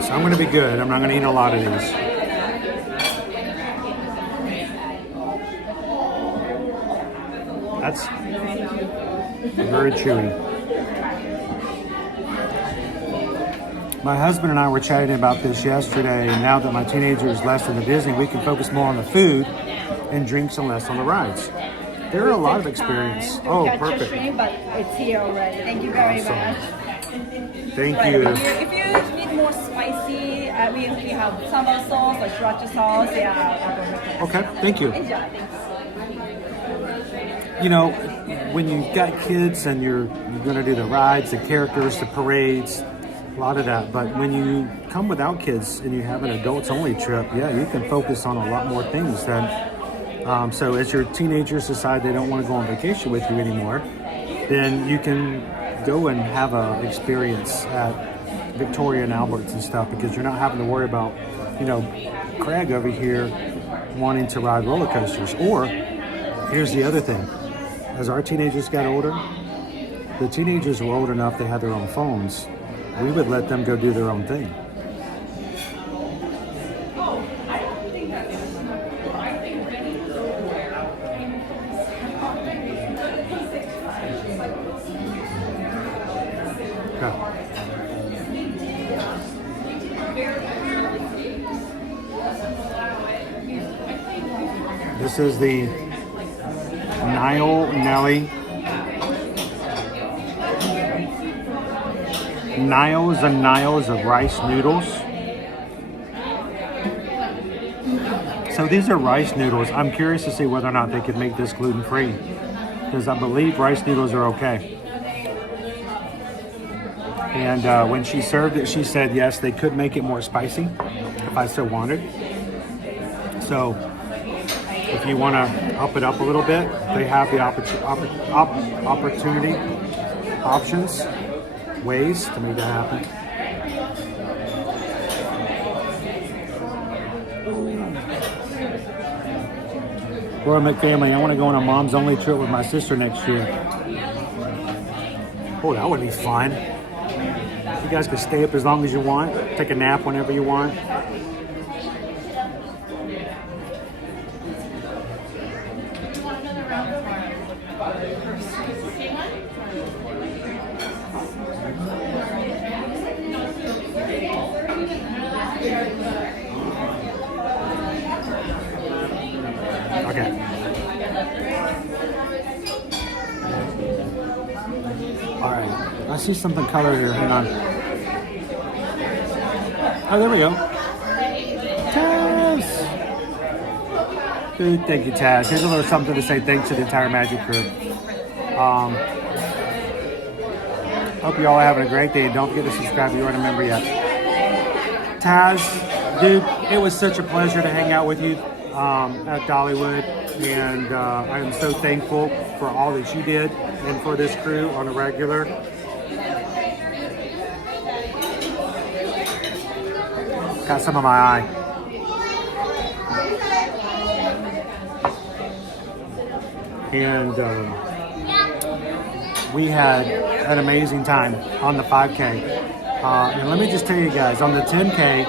So I'm going to be good. I'm not going to eat a lot of these. That's very chewy. My husband and I were chatting about this yesterday, and now that my teenager is less into Disney, we can focus more on the food and drinks and less on the rides. There are a lot of experience. Oh, perfect. But it's here already. Thank you very much. Thank you. If you need more spicy. We have sambal sauce or sriracha sauce. Yeah. Okay, thank you. Enjoy. You know, when you've got kids and you're going to do the rides, the characters, the parades, a lot of that. But when you come without kids and you have an adults-only trip, yeah, you can focus on a lot more things than. So as your teenagers decide they don't want to go on vacation with you anymore, then you can go and have an experience at Victoria and Albert's and stuff, because you're not having to worry about, you know, Craig over here wanting to ride roller coasters. Or here's the other thing. As our teenagers got older, the teenagers were old enough they had their own phones. We would let them go do their own thing. This is the Niles and Niles of rice noodles. So these are rice noodles. I'm curious to see whether or not they could make this gluten-free, because I believe rice noodles are okay. And when she served it, she said yes, they could make it more spicy if I so wanted. So if you want to up it up a little bit, they have the opportunity, options, ways to make that happen. Royal McFamily, I want to go on a mom's only trip with my sister next year. Oh, that would be fun. You guys can stay up as long as you want, take a nap whenever you want. Okay. All right. I see something colored here. Hang on. Oh, there we go. Taz. Dude, thank you, Taz. Here's a little something to say thanks to the entire Magic crew. Hope you all are having a great day. Don't forget to subscribe if you aren't a member yet. Taz, dude, it was such a pleasure to hang out with you at Dollywood, and I am so thankful for all that you did and for this crew on a regular. Got some on my eye. And we had an amazing time on the 5K. And let me just tell you guys, on the 10K,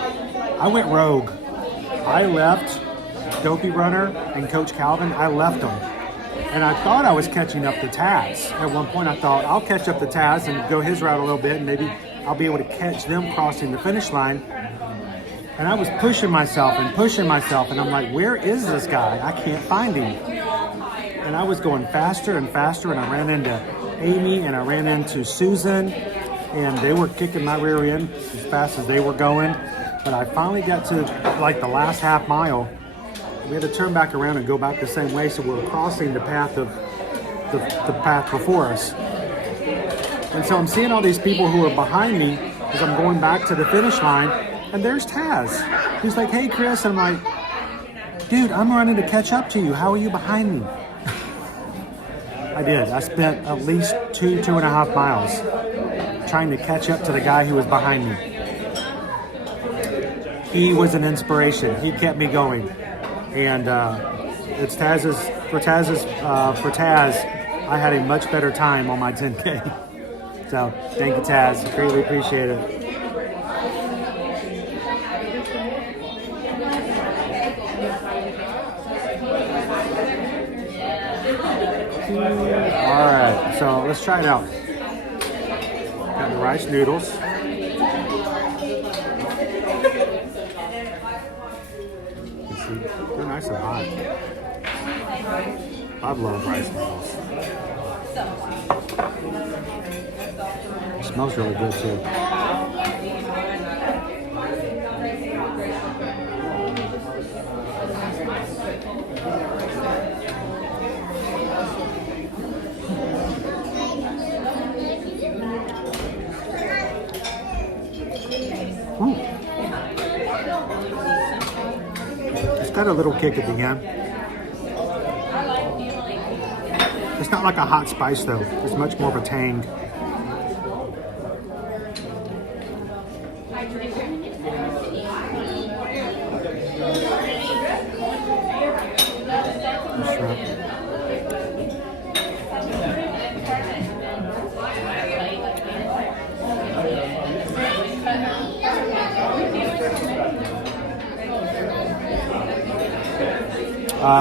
I went rogue. I left Dopey Runner and Coach Calvin. I left them. And I thought I was catching up to Taz. At one point I thought, I'll catch up to Taz and go his route a little bit, and maybe I'll be able to catch them crossing the finish line. And I was pushing myself, and I'm like, where is this guy? I can't find him. And I was going faster and faster, and I ran into Amy and I ran into Susan, and they were kicking my rear end as fast as they were going. But I finally got to like the last half mile. We had to turn back around and go back the same way, so we were crossing the path of the path before us. And so I'm seeing all these people who are behind me as I'm going back to the finish line, and there's Taz. He's like, hey, Chris. And I'm like, dude, I'm running to catch up to you. How are you behind me? I did. I spent at least 2.5 miles trying to catch up to the guy who was behind me. He was an inspiration. He kept me going. And it's Taz's, for Taz, I had a much better time on my 10K. So thank you, Taz. Greatly appreciate it. All right, so let's try it out. Got the rice noodles. They're nice and hot. I love rice noodles. It smells really good too. It's got a little kick at the end. It's not like a hot spice though. It's much more of a tang.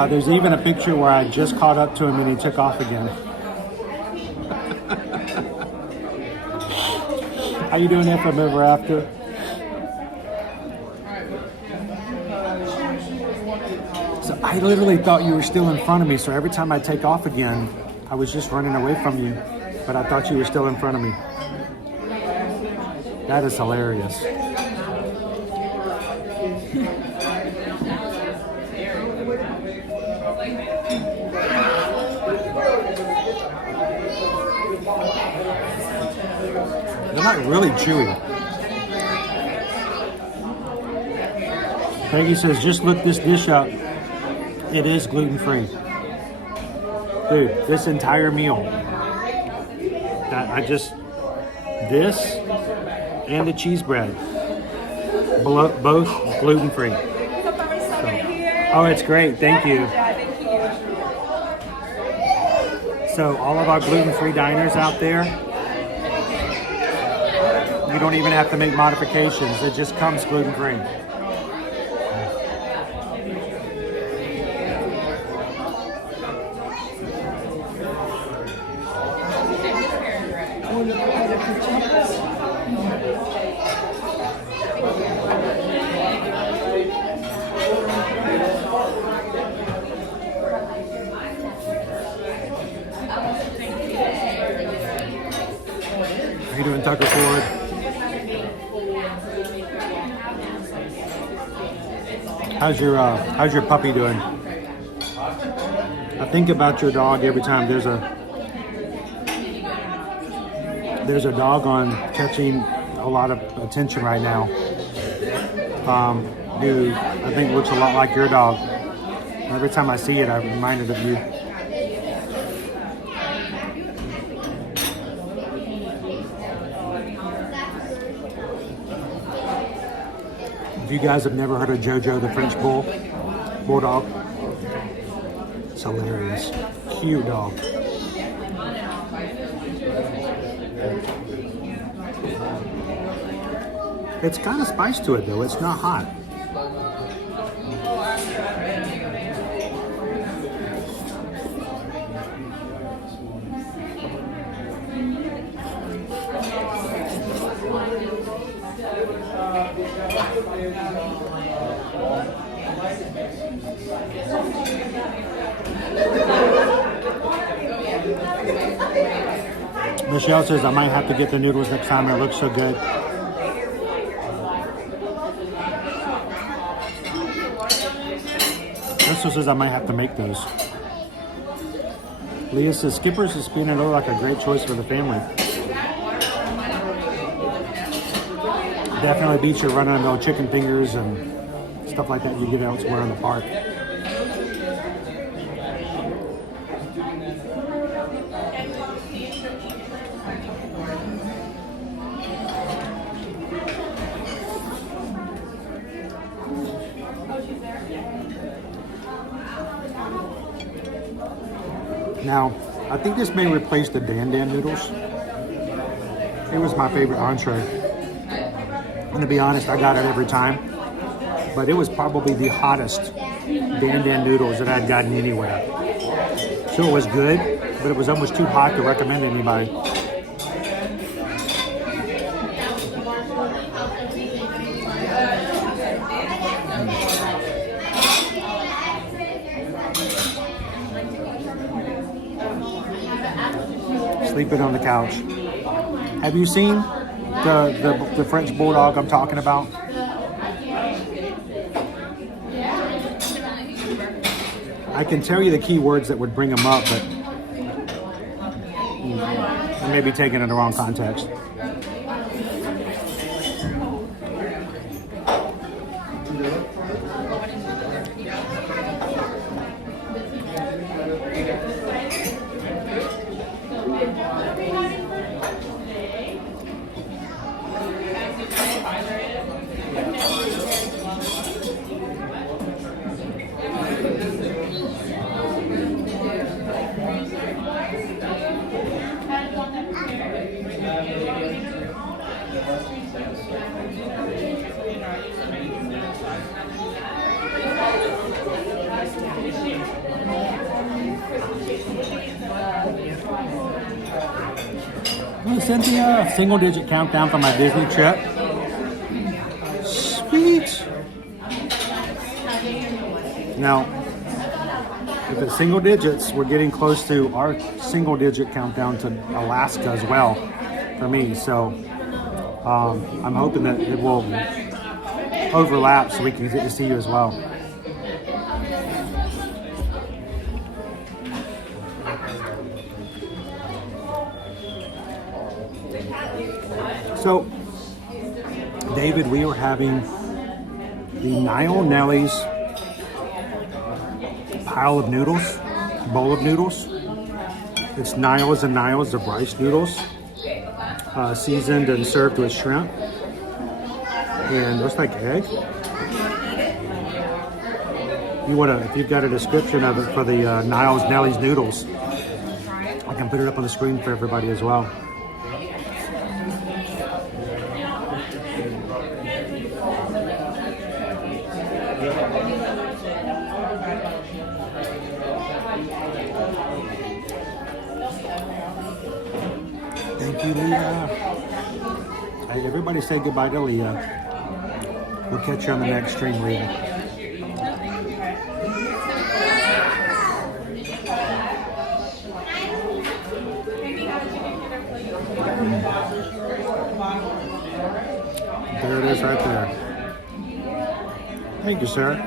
There's even a picture where I just caught up to him and he took off again. How you doing, FM Ever After? So I literally thought you were still in front of me, so every time I take off again, I was just running away from you, but I thought you were still in front of me. That is hilarious. They're not really chewy. Peggy says, just look this dish up. It is gluten-free. Dude, this entire meal, this and the cheese bread, both gluten-free. Oh, it's great. Thank you. So all of our gluten-free diners out there, you don't even have to make modifications. It just comes gluten-free. How you doing, Tucker Ford? How's your puppy doing? I think about your dog every time there's a dog on catching a lot of attention right now. Who I think looks a lot like your dog. Every time I see it, I'm reminded of you. If you guys have never heard of Jojo the French Bulldog, it's hilarious. Cute dog. It's got a spice to it though, it's not hot. Michelle says I might have to get the noodles next time. It looks so good. Crystal says I might have to make those. Leah says Skipper's Espino look like a great choice for the family. Definitely beats your run-of-the-mill chicken fingers and stuff like that you get elsewhere in the park. Now, I think this may replace the Dan Dan noodles. It was my favorite entree. And to be honest, I got it every time. But it was probably the hottest Dan Dan noodles that I'd gotten anywhere. So it was good, but it was almost too hot to recommend to anybody. Sleeping on the couch. Have you seen the French Bulldog I'm talking about? I can tell you the key words that would bring them up, but I may be taking it in the wrong context. Cynthia, single-digit countdown for my Disney trip. Sweet. Now, if it's single digits, we're getting close to our single-digit countdown to Alaska as well for me. So I'm hoping that it will overlap so we can get to see you as well. So, David, we were having the Nile Nelly's pile of noodles, bowl of noodles. It's Niles and Niles of rice noodles, seasoned and served with shrimp. And looks like egg. If you've got a description of it for the Niles Nelly's noodles, I can put it up on the screen for everybody as well. Thank you, Leah. Hey, everybody say goodbye to Leah. We'll catch you on the next stream, Leah. There it is right there. Thank you, sir.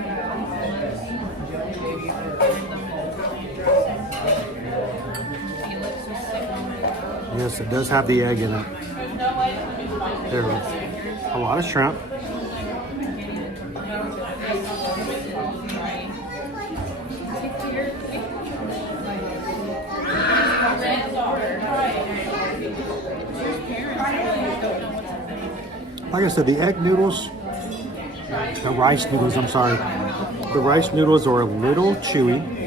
Yes, it does have the egg in it. There it is. A lot of shrimp. Like I said, the egg noodles, the rice noodles, I'm sorry. The rice noodles are a little chewy.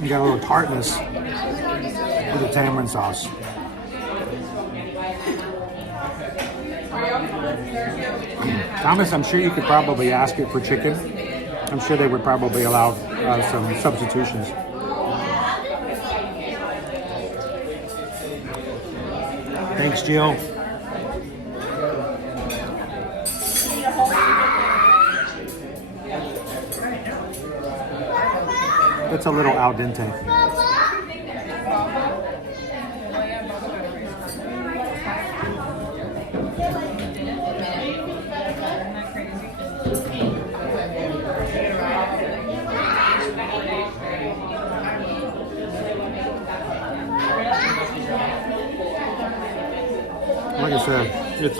You got a little tartness with the tamarind sauce. Thomas, I'm sure you could probably ask it for chicken. I'm sure they would probably allow some substitutions. Thanks, Jill. It's a little al dente. Like I said, it's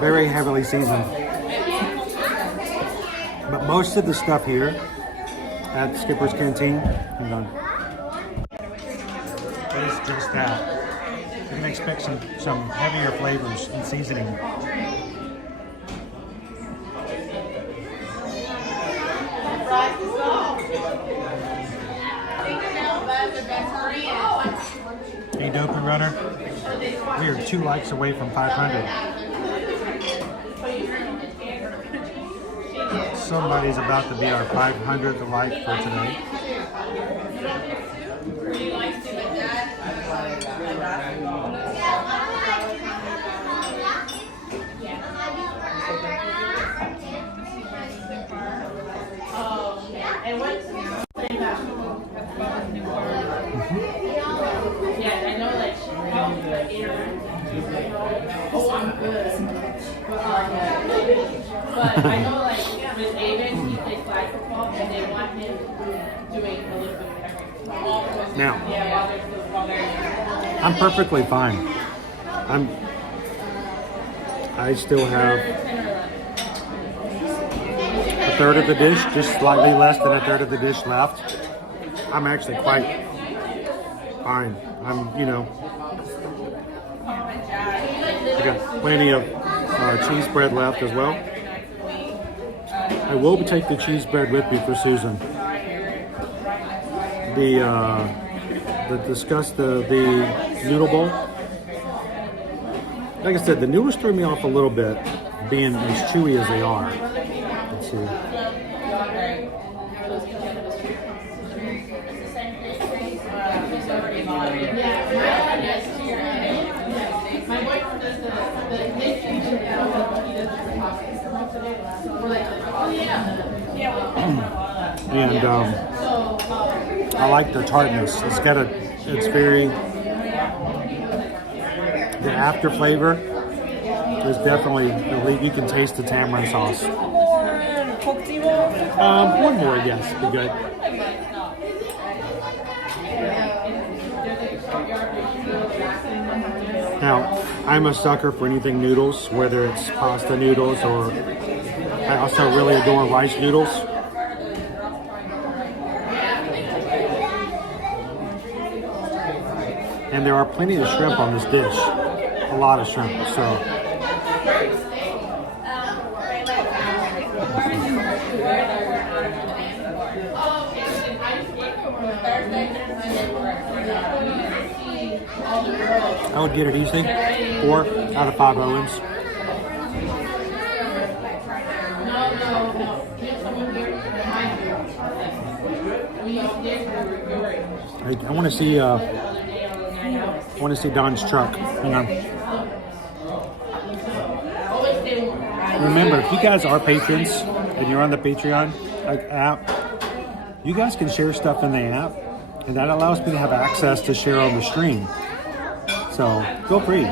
very heavily seasoned. But most of the stuff here at Skipper's Canteen is just that. You can expect some heavier flavors and seasoning. Hey, Dopey Runner, we are 2 likes away from 500. Somebody's about to be our 500th like for today. Oh, I'm good. But I know, like, with David, Now, I'm perfectly fine. I still have a third of the dish, just slightly less than a third of the dish left. I'm actually quite fine. I got plenty of cheese bread left as well. I will take the cheese bread with me for Susan. The noodle bowl. Like I said, the noodles threw me off a little bit, being as chewy as they are. Let's see. And I like the tartness. It's very, the after flavor is definitely, you can taste the tamarind sauce. One more, yes, be good. Now, I'm a sucker for anything noodles, whether it's pasta noodles or I also really adore rice noodles. And there are plenty of shrimp on this dish. A lot of shrimp, so. I would get it easy. 4 out of 5 Owens. I want to see Don's truck. Hang on. Remember, if you guys are patrons and you're on the Patreon app, you guys can share stuff in the app, and that allows me to have access to share on the stream. So feel free.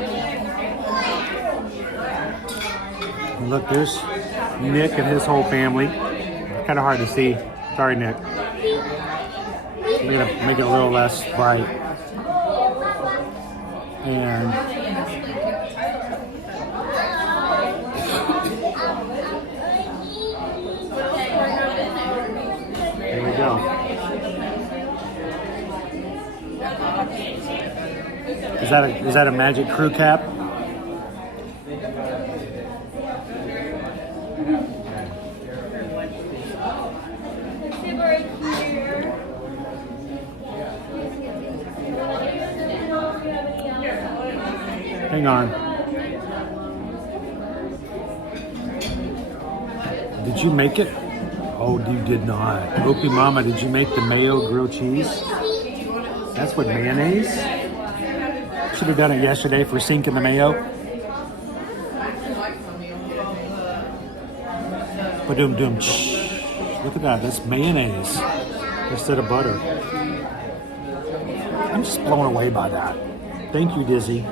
And look, there's Nick and his whole family. Kind of hard to see. Sorry, Nick. I'm gonna make it a little less bright. And there we go. Is that a magic crew cap? Hang on. Did you make it? Oh, you did not. Opie Mama, did you make the mayo grilled cheese? That's what mayonnaise? Should have done it yesterday for sinking the mayo. Ba-doom-doom. Look at that. That's mayonnaise instead of butter. I'm just blown away by that. Thank you, Dizzy.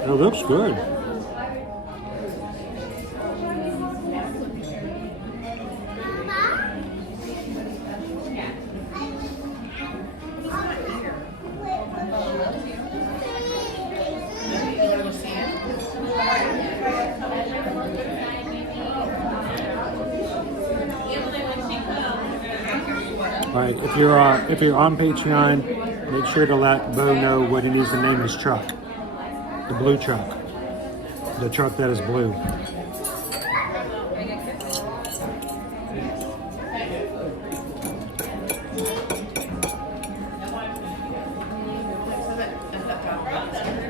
It looks good. All right, if you're on Patreon, make sure to let Bo know what he needs to name his truck. The blue truck. The truck that is blue.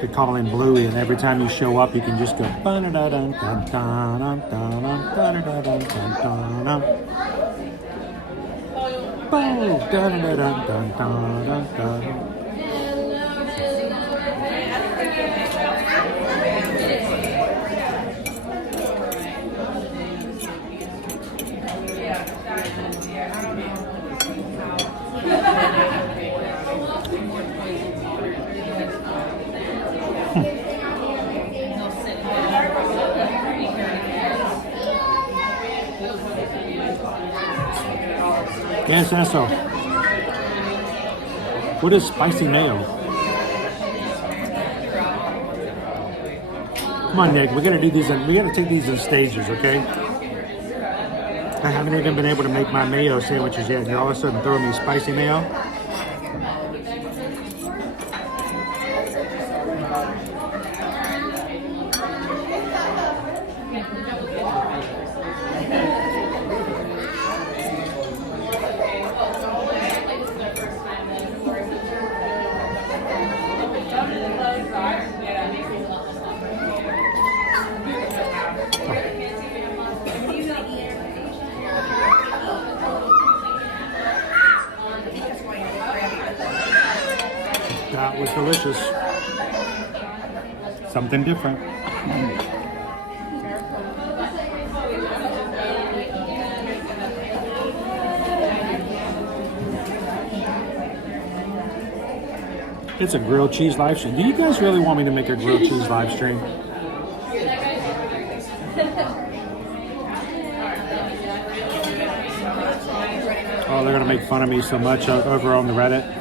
They call him Bluey, and every time you show up, you can just go. es eso? What is spicy mayo? Come on, Nick. We gotta do these. We gotta take these in stages, okay? I haven't even been able to make my mayo sandwiches yet, and you're all of a sudden throwing me spicy mayo. That was delicious. Something different. It's a grilled cheese live stream. Do you guys really want me to make a grilled cheese live stream? Oh, they're gonna make fun of me so much over on the Reddit.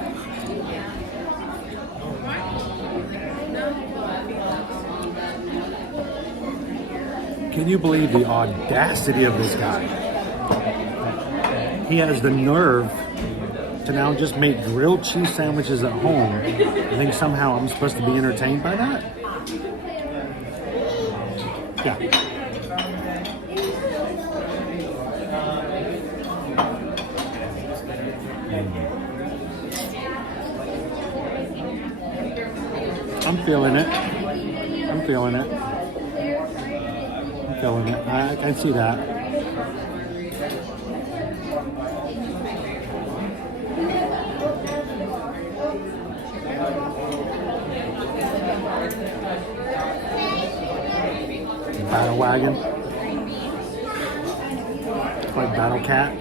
Can you believe the audacity of this guy? He has the nerve to now just make grilled cheese sandwiches at home. I think somehow I'm supposed to be entertained by that? Yeah. I'm feeling it. I'm feeling it. I'm feeling it. I can see that. Battle wagon. Like Battle Cat.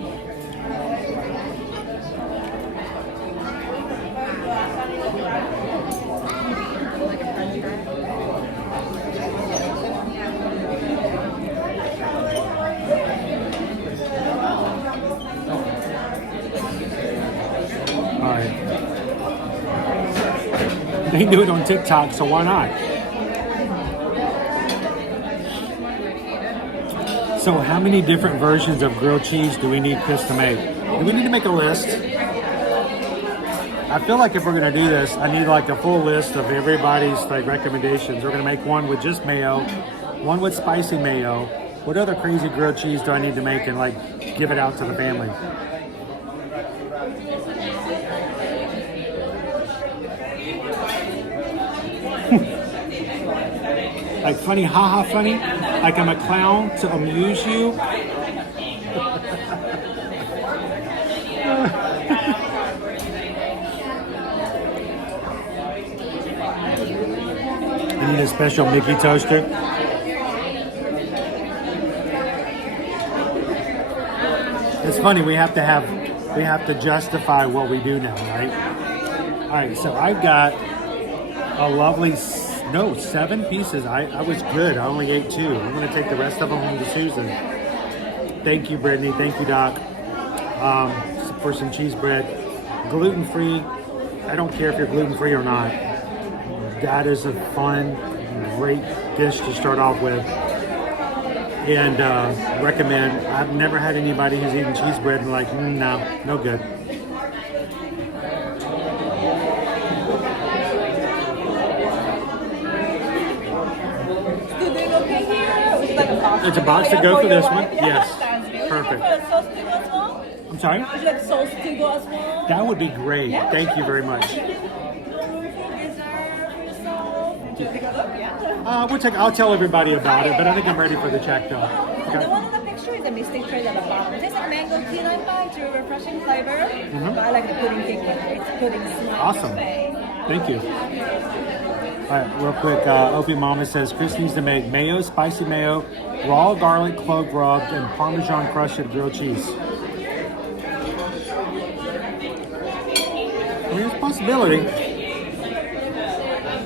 They do it on TikTok, so why not? So how many different versions of grilled cheese do we need Chris to make? Do we need to make a list? I feel like if we're gonna do this, I need like a full list of everybody's like recommendations. We're gonna make one with just mayo, one with spicy mayo. What other crazy grilled cheese do I need to make and like give it out to the family? Like funny, haha funny, like I'm a clown to amuse you. I need a special Mickey toaster. It's funny, we have to justify what we do now, right? All right, so I've got a lovely 7 pieces. I was good. I only ate 2. I'm going to take the rest of them home to Susan. Thank you, Brittany. Thank you, Doc, for some cheese bread. Gluten-free. I don't care if you're gluten-free or not. That is a fun, great dish to start off with. And recommend. I've never had anybody who's eaten cheese bread and like, no good. It's a box to go for this one. Yes. Perfect. I'm sorry? Would you like sauce to go as well? That would be great. Yeah, Thank you very much. I'll tell everybody about it, but I think I'm ready for the check though. Okay. The one on the picture is a Mystic Trade at the bottom. It tastes like mango key lime pie to a refreshing flavor. But I like the pudding cake. It's pudding small. Awesome. Thank you. All right, real quick, Opie Mama says Chris needs to make mayo, spicy mayo, raw garlic clove rubbed, and Parmesan crushed grilled cheese. I mean, it's a possibility.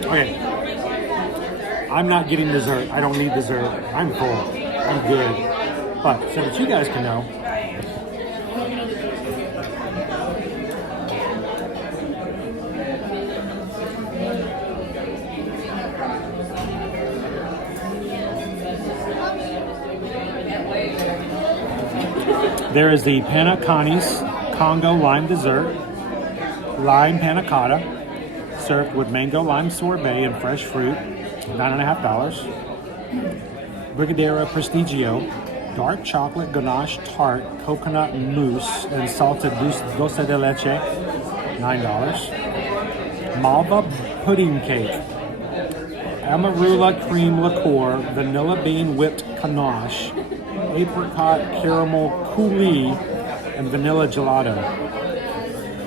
Okay. I'm not getting dessert. I don't need dessert. I'm full. I'm good. But so that you guys can know, There is the Panna Connie's Congo lime dessert, lime panna cotta, served with mango lime sorbet and fresh fruit, $9.50. Brigadera Prestigio, dark chocolate ganache tart, coconut mousse, and salted dulce de leche, $9. Malva pudding cake, Amarula cream liqueur, vanilla bean whipped ganache, apricot caramel coulis, and vanilla gelato.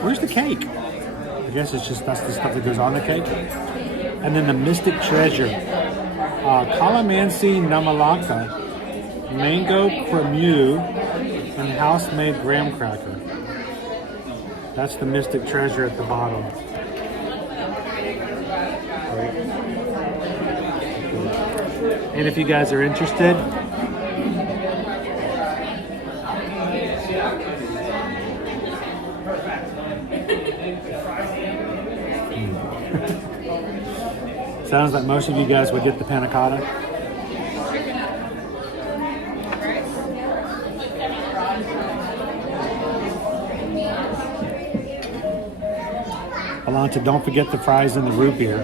Where's the cake? I guess it's just that's the stuff that goes on the cake. And then the Mystic Treasure, calamansi namalaka, mango cremeux, and house-made graham cracker. That's the Mystic Treasure at the bottom. And if you guys are interested, sounds like most of you guys would get the panna cotta. Alanta, don't forget the fries and the root beer.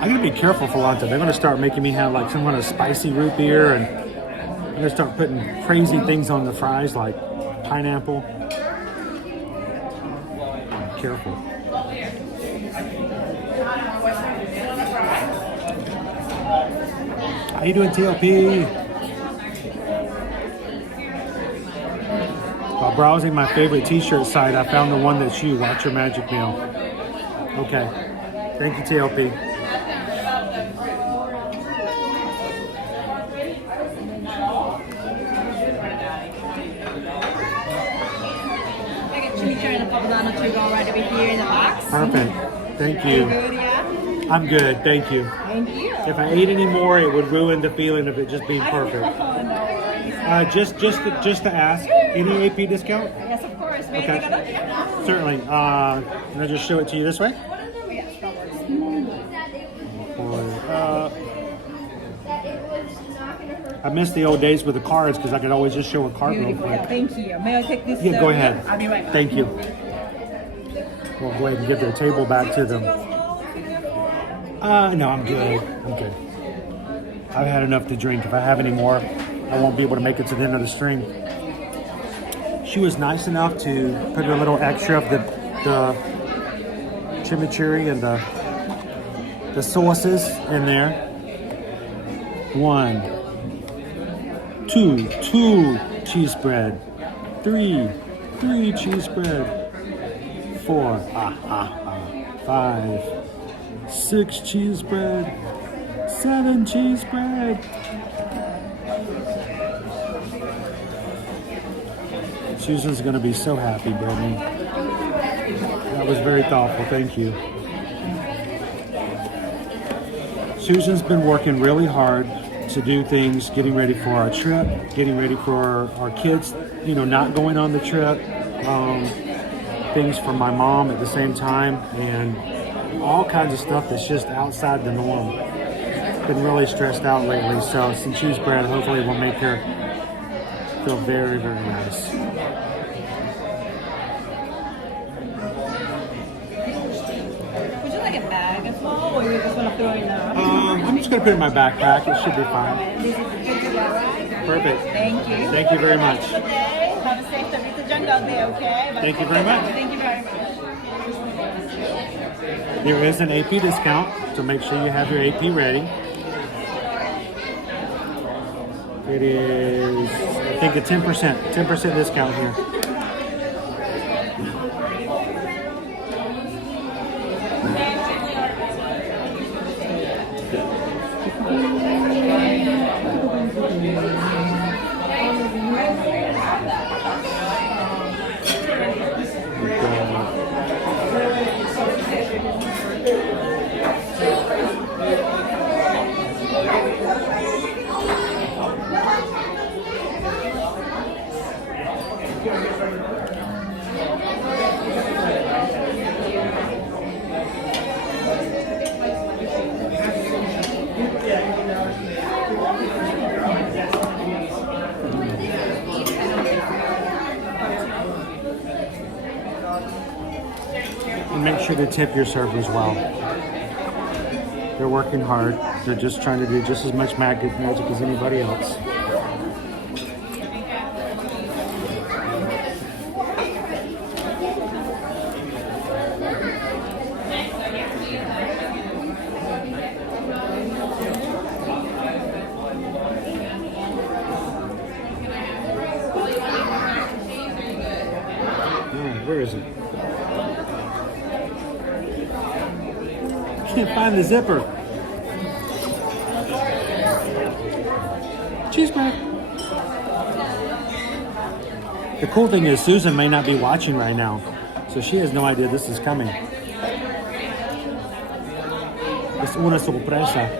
I gotta be careful for Alanta. They're gonna start making me have like some kind of spicy root beer, and I'm gonna start putting crazy things on the fries like pineapple. Be careful. How you doing, TLP? While browsing my favorite t-shirt site, I found the one that's you. Watch your magic meal. Okay. Thank you, TLP. I got chimichurri and poblano to go right over here in the box. Perfect. Thank you. Good, yeah? I'm good. Thank you. Thank you. If I ate any more, it would ruin the feeling of it just being perfect. Just to ask, any AP discount? Yes, of course. May I Okay. take a look? Yeah. Certainly. Can I just show it to you this way? Yes, that works. I miss the old days with the cards because I could always just show a card real Beautiful. quick. Yeah, thank you. May I take this? Yeah, go ahead. I'll be right back. Thank you. We'll go ahead and give their table back to them. No, I'm good. I'm good. I've had enough to drink. If I have any more, I won't be able to make it to the end of the stream. She was nice enough to put a little extra of the chimichurri and the sauces in there. 1, 2 cheese spread, 3 cheese spread, 4 5 6 cheese spread, 7 cheese spread. Susan's gonna be so happy, Brittany. That was very thoughtful, thank you. Susan's been working really hard to do things, getting ready for our trip, getting ready for our kids, you know, not going on the trip, things for my mom at the same time, and all kinds of stuff that's just outside the norm. Been really stressed out lately, so some cheese bread hopefully will make her feel very, very nice. Would you like a bag as well, or you just want to throw in the... I'm just going to put it in my backpack. It should be fine. This is good to go, right? Perfect. Thank you. Thank you very much. Have a day. Have a safe trip with the jungle day, okay? Thank you very much. Thank you very much. There is an AP discount, so make sure you have your AP ready. It is, I think, a 10% discount here. sure to tip your servers well. They're working hard. They're just trying to do just as much magic as anybody else. Where is it? Can't find the zipper. Cheeseburger. The cool thing is Susan may not be watching right now, so she has no idea this is coming. Es una sorpresa.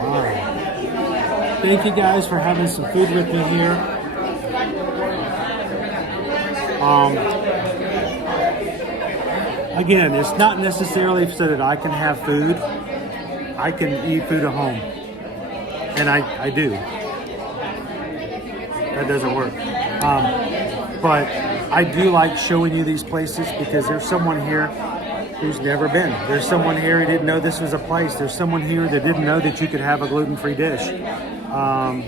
All right. Thank you guys for having some food with me here. Again, it's not necessarily so that I can have food. I can eat food at home. And I do. That doesn't work. But I do like showing you these places because there's someone here who's never been. There's someone here who didn't know this was a place. There's someone here that didn't know that you could have a gluten-free dish.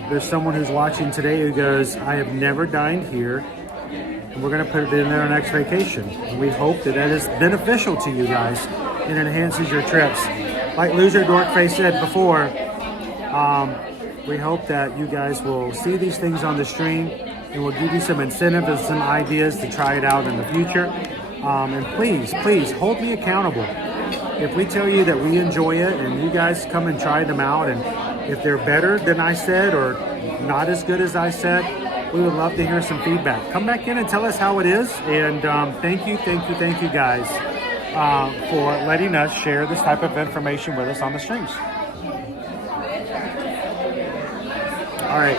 There's someone who's watching today who goes, I have never dined here, and we're going to put it in our next vacation. And we hope that that is beneficial to you guys and enhances your trips. Like Loser Dorkface said before, we hope that you guys will see these things on the stream and we'll give you some incentive and some ideas to try it out in the future. And please, please hold me accountable. If we tell you that we enjoy it and you guys come and try them out, and if they're better than I said or not as good as I said, we would love to hear some feedback. Come back in and tell us how it is. And thank you guys for letting us share this type of information with us on the streams. All right.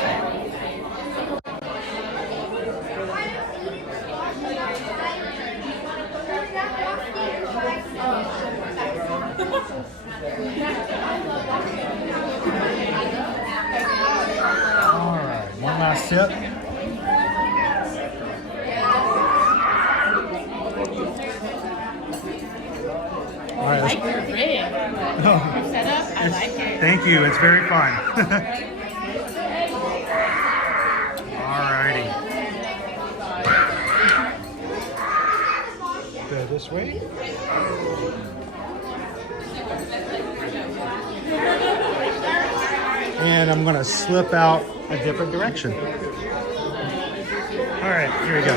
One last sip. All right. I like your rig. Your setup, I like it. Thank you. It's very fun. Alrighty. Go this way. And I'm going to slip out a different direction. All right, here we go.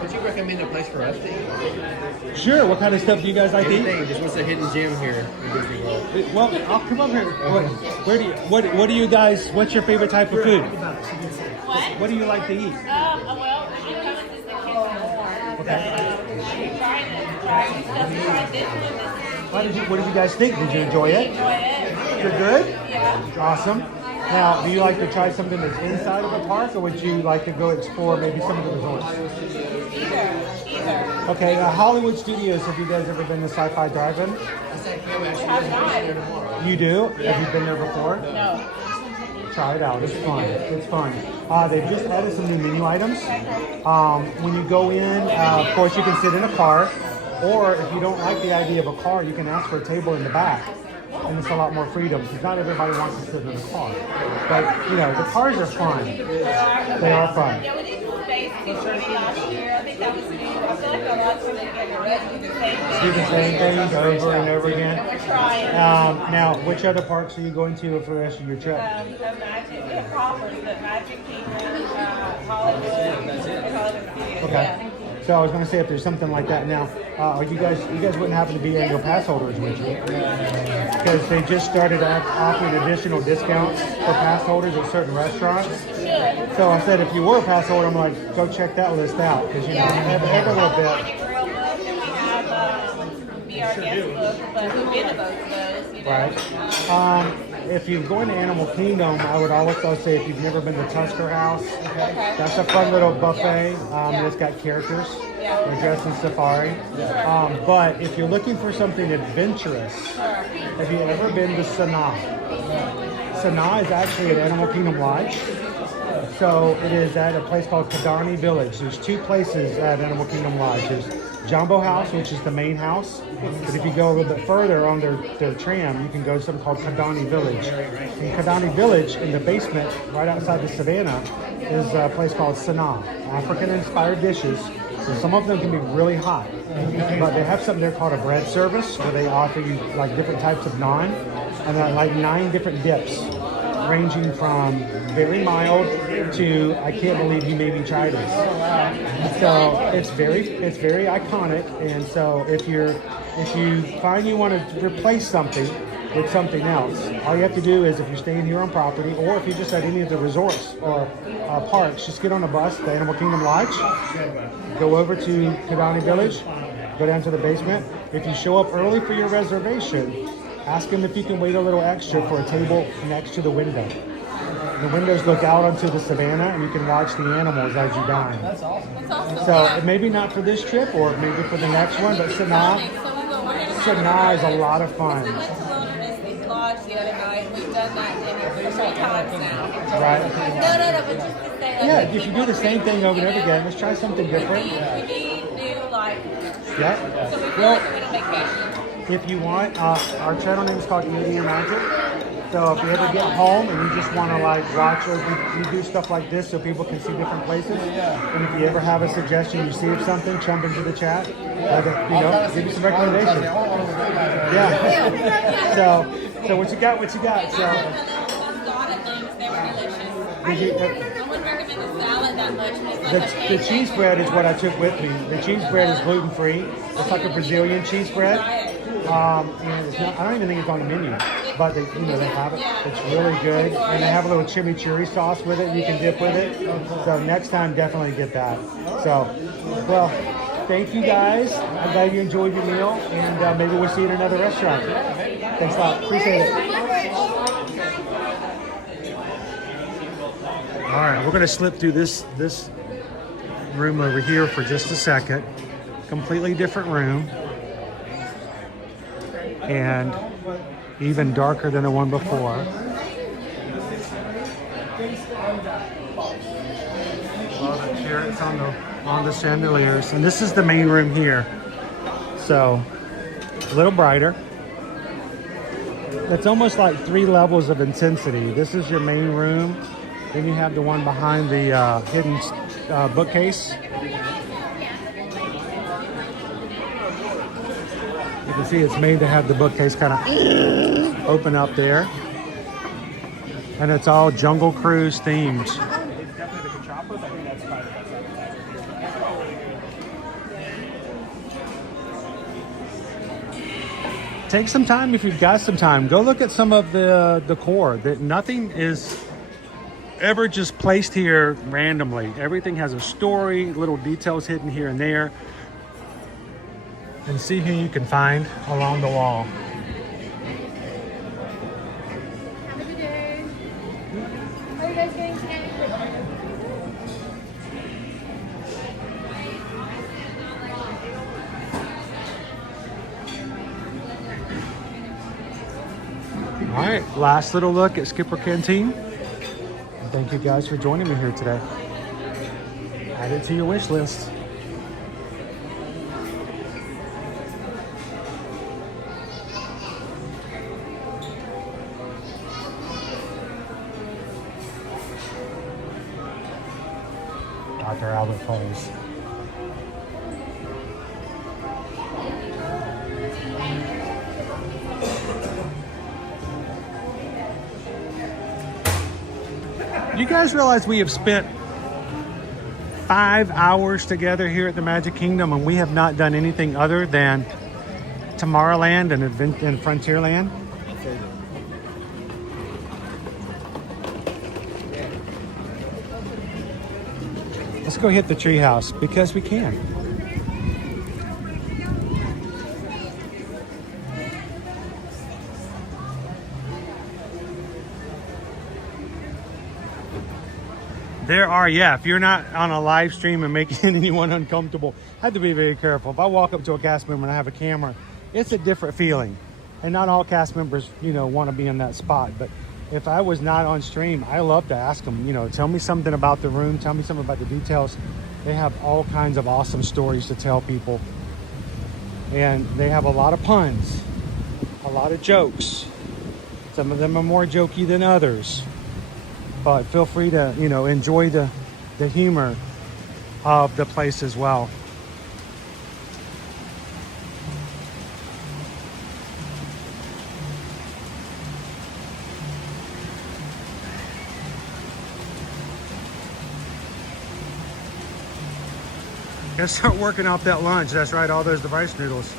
Would you recommend a place for us to eat? Sure. What kind of stuff do you guys like to eat? Just what's a hidden gem here in Disney World? Well, I'll come up here. What do you guys? What's your favorite type of food? What do you like to eat? Well, we do come into the kitchen more. Okay. What did you guys think? Did you enjoy it? You're good? Yeah. Awesome. Now, do you like to try something that's inside of a park, or would you like to go explore maybe some of the resorts? Either. Okay, Hollywood Studios, have you guys ever been to Sci-Fi Drive-In? You do? Yeah. Have you been there before? No. Try it out. It's fun. It's fun. They've just added some new menu items. When you go in, of course, you can sit in a car, or if you don't like the idea of a car, you can ask for a table in the back. And it's a lot more freedom because not everybody wants to sit in a car. But, you know, the cars are fun. They are fun. Yeah, we did space last year. I think that was new. I feel like a lot of people get ready to do the same thing. Do the same things over and over again. And we're trying. Now, which other parks are you going to for the rest of your trip? The Magic, we have property, but Magic Kingdom, Hollywood, and Hollywood Studios. Okay. Yeah. So I was going to say, if there's something like that now, you guys wouldn't happen to be annual pass holders, would you? Because they just started offering additional discounts for pass holders at certain restaurants. So I said, if you were a pass holder, I'm like, go check that list out because you know every little bit. Right. If you're going to Animal Kingdom, I would also say if you've never been to Tusker House, that's a fun little buffet. It's got characters. They're dressed in safari. But if you're looking for something adventurous, have you ever been to Sanaa? Sanaa is actually an Animal Kingdom lodge. So it is at a place called Kadani Village. There's two places at Animal Kingdom Lodge. There's Jumbo House, which is the main house. But if you go a little bit further on their tram, you can go to something called Kadani Village. In Kadani Village, in the basement, right outside the savannah, is a place called Sanaa, African-inspired dishes. So some of them can be really hot, but they have something there called a bread service where they offer you like different types of naan and like 9 different dips, ranging from very mild to I can't believe you made me try this. So it's very iconic. And so if you find you want to replace something with something else, all you have to do is, if you're staying here on property or if you're just at any of the resorts or parks, just get on a bus, the Animal Kingdom Lodge, go over to Kadani Village, go down to the basement. If you show up early for your reservation, ask them if you can wait a little extra for a table next to the window. The windows look out onto the savannah and you can watch the animals as you dine. That's awesome. That's awesome. So maybe not for this trip or maybe for the next one, but Sanaa is a lot of fun. We went to Wilderness Lodge the other night. We've done that dinner 3 times now. Right. No, but just to say. Yeah, if you do the same thing over and over again, let's try something different. We need new, like. Yeah. So we feel like we're going to vacation. If you want, our channel name is called Eating Your Magic. So if you ever get home and you just want to like watch or we do stuff like this so people can see different places. And if you ever have a suggestion, you see of something, jump into the chat. Give you some recommendations. Yeah. So what you got? What you got? So. I wouldn't recommend the salad that much. The cheese bread is what I took with me. The cheese bread is gluten free. It's like a Brazilian cheese bread. And it's not, I don't even think it's on the menu, but they have it. It's really good, and they have a little chimichurri sauce with it. You can dip with it. So next time, definitely get that. So, well, thank you guys. I'm glad you enjoyed your meal, and maybe we'll see you in another restaurant. Thanks a lot. Appreciate it. All right, we're gonna slip through this room over here for just a second. Completely different room. And even darker than the one before. All the turrets on the chandeliers. And this is the main room here. So, a little brighter. It's almost like 3 levels of intensity. This is your main room. Then you have the one behind the hidden bookcase. You can see it's made to have the bookcase kind of open up there. And it's all Jungle Cruise themed. Take some time if you've got some time. Go look at some of the decor. Nothing is ever just placed here randomly. Everything has a story, little details hidden here and there. And see who you can find along the wall. Have a good day. How are you guys doing today? All right, last little look at Skipper Canteen. And thank you guys for joining me here today. Add it to your wish list. Dr. Albert pose. You guys realize we have spent 5 hours together here at the Magic Kingdom and we have not done anything other than Tomorrowland and Frontierland? Let's go hit the treehouse because we can. There are, if you're not on a live stream and making anyone uncomfortable, I have to be very careful. If I walk up to a cast member and I have a camera, it's a different feeling. And not all cast members, want to be in that spot. But if I was not on stream, I love to ask them, you know, tell me something about the room, tell me something about the details. They have all kinds of awesome stories to tell people. And they have a lot of puns, a lot of jokes. Some of them are more jokey than others. But feel free to, you know, enjoy the humor of the place as well. Gotta start working off that lunch. That's right, all those rice noodles.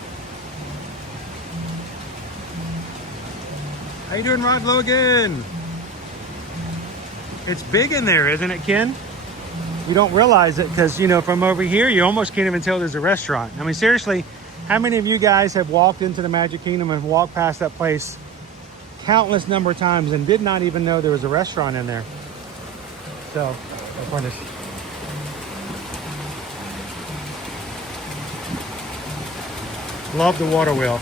How you doing, Rod Logan? It's big in there, isn't it, Ken? You don't realize it because, you know, from over here, you almost can't even tell there's a restaurant. I mean, seriously, how many of you guys have walked into the Magic Kingdom and walked past that place countless number of times and did not even know there was a restaurant in there? So, that's fun. Love the water wheel.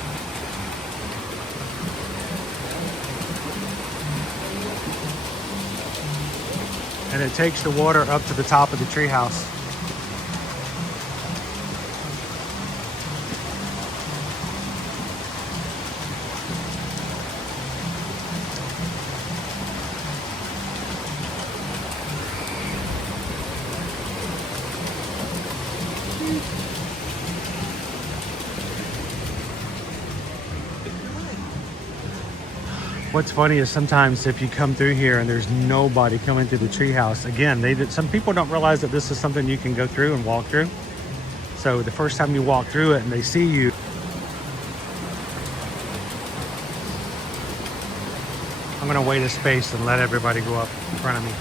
And it takes the water up to the top of the treehouse. What's funny is sometimes if you come through here and there's nobody coming through the treehouse, again, some people don't realize that this is something you can go through and walk through. So the first time you walk through it and they see you, I'm gonna wait a space and let everybody go up in front of me.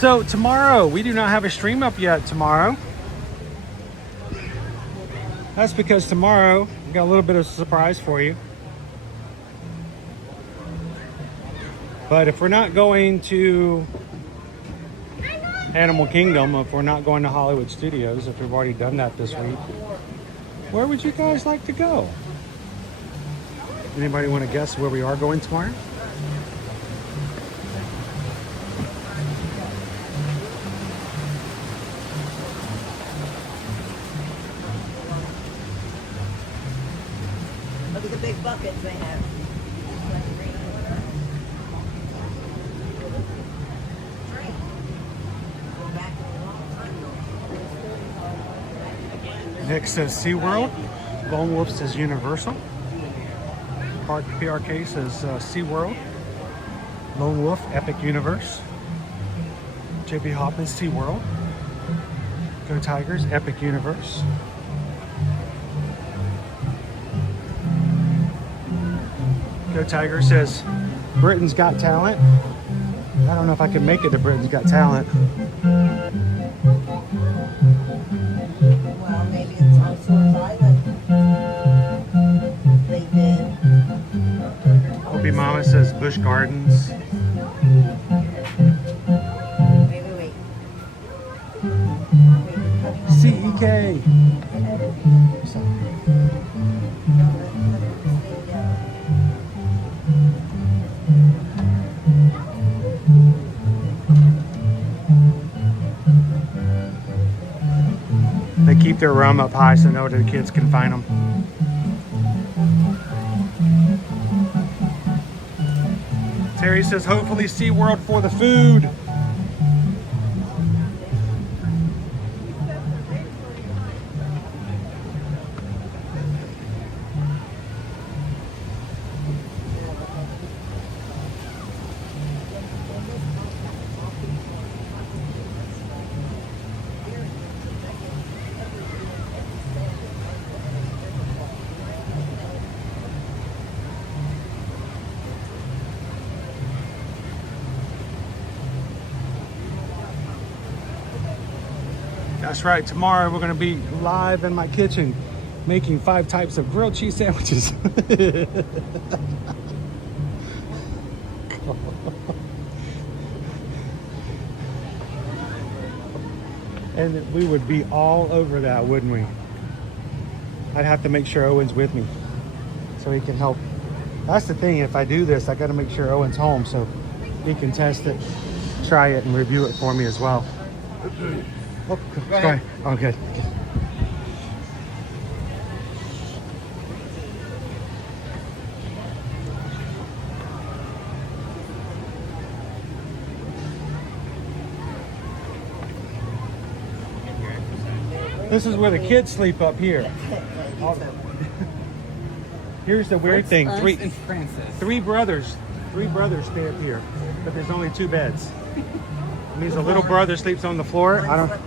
So tomorrow, we do not have a stream up yet tomorrow. That's because tomorrow, we got a little bit of a surprise for you. But if we're not going to Animal Kingdom, if we're not going to Hollywood Studios, if we've already done that this week, where would you guys like to go? Anybody want to guess where we are going tomorrow? Look at the big buckets they have. Nick says SeaWorld. Lone Wolf says Universal. PRK says SeaWorld. Lone Wolf, Epic Universe. JP Hoppins, SeaWorld. Go Tigers, Epic Universe. Go Tiger says Britain's Got Talent. I don't know if I can make it to Britain's Got Talent. Well, maybe it's on Swords Island. They did. Obi Mama says Busch Gardens. Wait. CEK. They keep their rum up high so no other kids can find them. Terry says, hopefully SeaWorld for the food. That's right, tomorrow we're going to be live in my kitchen making 5 types of grilled cheese sandwiches. And we would be all over that, wouldn't we? I'd have to make sure Owen's with me so he can help. That's the thing, if I do this, I gotta make sure Owen's home so he can test it, try it, and review it for me as well. Oh, go ahead. Oh, good. This is where the kids sleep up here. Here's the weird thing. Three brothers stay up here, but there's only 2 beds. It means a little brother sleeps on the floor. I don't.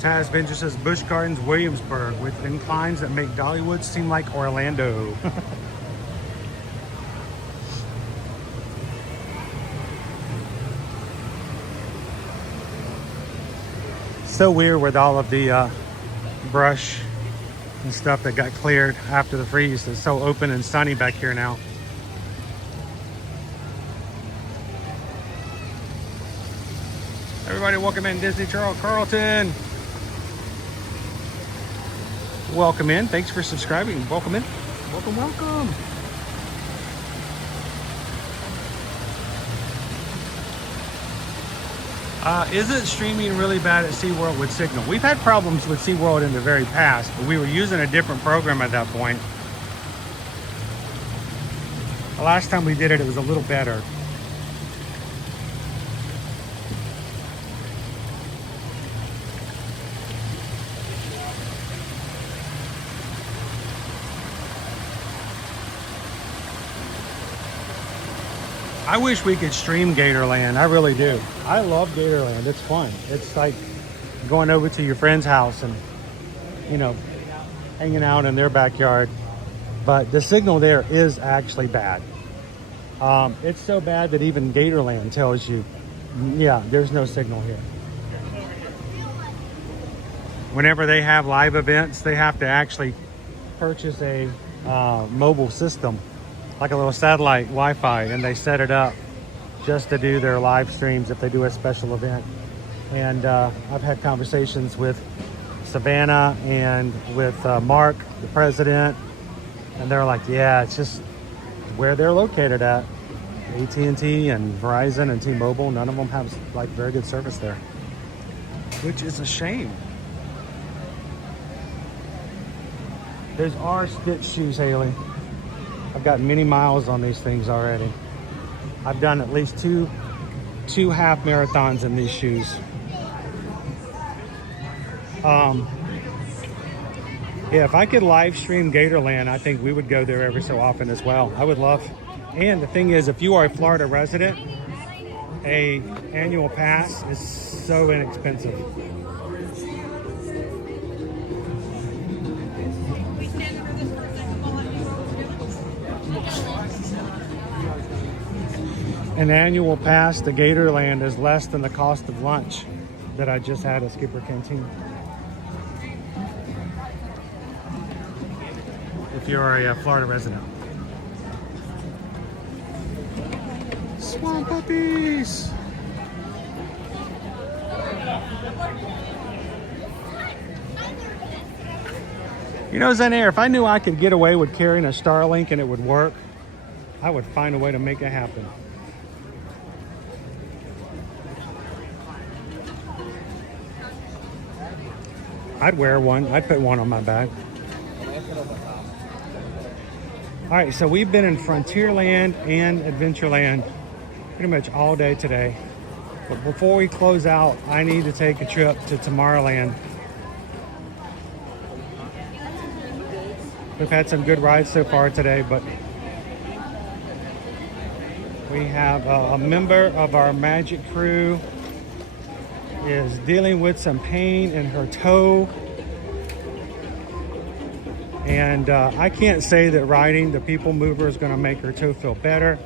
Taz Venture says Busch Gardens, Williamsburg, with inclines that make Dollywood seem like Orlando. So weird with all of the brush and stuff that got cleared after the freeze. It's so open and sunny back here now. Everybody welcome in Disney Charles Carlton. Welcome in. Thanks for subscribing. Welcome in. Welcome, welcome. Isn't streaming really bad at SeaWorld with signal? We've had problems with SeaWorld in the very past, but we were using a different program at that point. The last time we did it, it was a little better. I wish we could stream Gatorland. I really do. I love Gatorland. It's fun. It's like going over to your friend's house and, you know, hanging out in their backyard. But the signal there is actually bad. It's so bad that even Gatorland tells you, yeah, there's no signal here. Whenever they have live events, they have to actually purchase a mobile system, like a little satellite Wi-Fi, and they set it up just to do their live streams if they do a special event. And I've had conversations with Savannah and with Mark, the president, and they're like, yeah, it's just where they're located at. AT&T and Verizon and T-Mobile, none of them have like very good service there, which is a shame. There's our Stitch shoes, Haley. I've got many miles on these things already. I've done at least two half marathons in these shoes. Yeah, if I could live stream Gatorland, I think we would go there every so often as well. I would love. And the thing is, if you are a Florida resident, a annual pass is so inexpensive. an annual pass to Gatorland is less than the cost of lunch that I just had at Skipper Canteen. If you're a Florida resident. Swamp puppies! You know, Zen Air, if I knew I could get away with carrying a Starlink and it would work, I would find a way to make it happen. I'd wear one. I'd put one on my back. All right, so we've been in Frontierland and Adventureland pretty much all day today. But before we close out, I need to take a trip to Tomorrowland. We've had some good rides so far today, but we have a member of our magic crew is dealing with some pain in her toe. And I can't say that riding the People Mover is going to make her toe feel better,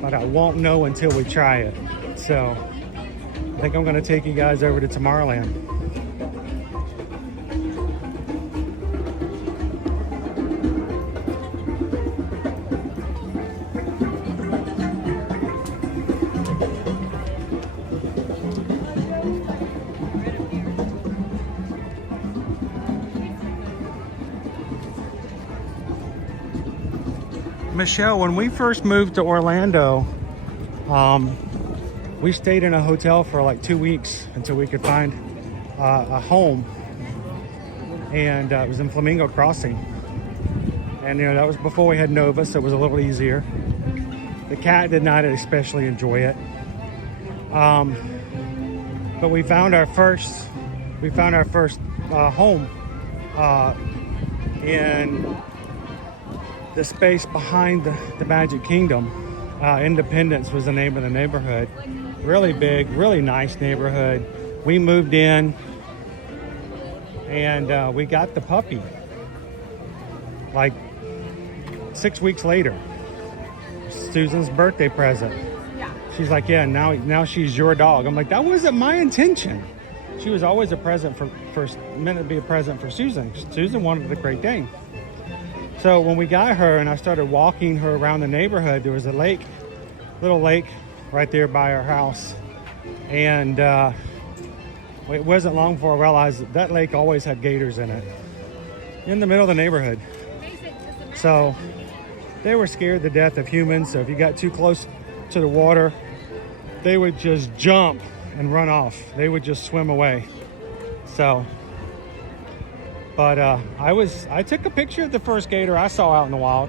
but I won't know until we try it. So I think I'm going to take you guys over to Tomorrowland. Michelle, when we first moved to Orlando, we stayed in a hotel for like 2 weeks until we could find a home, and it was in Flamingo Crossing. And you know, that was before we had Nova, so it was a little easier. The cat did not especially enjoy it, but we found our first home in the space behind the Magic Kingdom. Independence was the name of the neighborhood. Really big, really nice neighborhood. We moved in and we got the puppy like 6 weeks later. Susan's birthday present. She's like, yeah, now she's your dog. I'm like, that wasn't my intention. She was always a present meant to be a present for Susan. Susan wanted the Great Dane. So when we got her and I started walking her around the neighborhood, there was a lake, little lake right there by our house. And it wasn't long before I realized that lake always had gators in it, in the middle of the neighborhood. So they were scared to death of humans. So if you got too close to the water, they would just jump and run off. They would just swim away. So, but I took a picture of the first gator I saw out in the wild.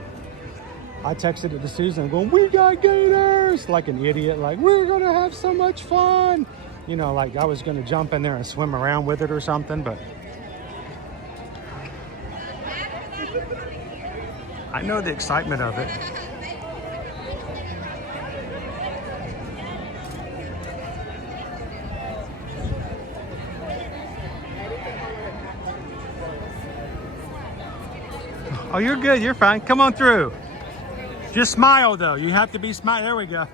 I texted it to Susan going, we got gators, like an idiot, like we're gonna have so much fun. You know, like I was gonna jump in there and swim around with it or something, but I know the excitement of it. Oh, you're good. You're fine. Come on through. Just smile, though. You have to be smile. There we go.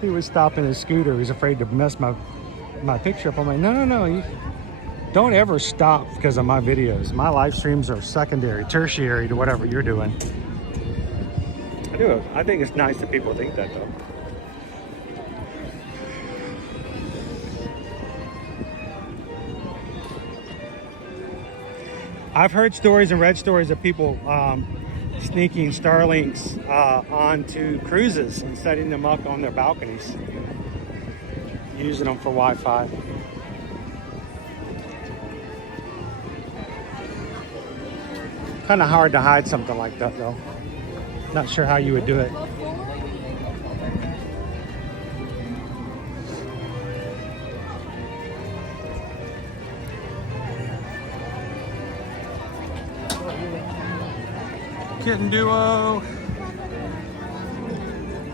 He was stopping his scooter. He was afraid to mess my picture up. I'm like, no. You don't ever stop because of my videos. My live streams are secondary, tertiary to whatever you're doing. I think it's nice that people think that, though. I've heard stories and read stories of people sneaking Starlinks onto cruises and setting them up on their balconies, using them for Wi-Fi. Kind of hard to hide something like that, though. Not sure how you would do it. Kitten duo.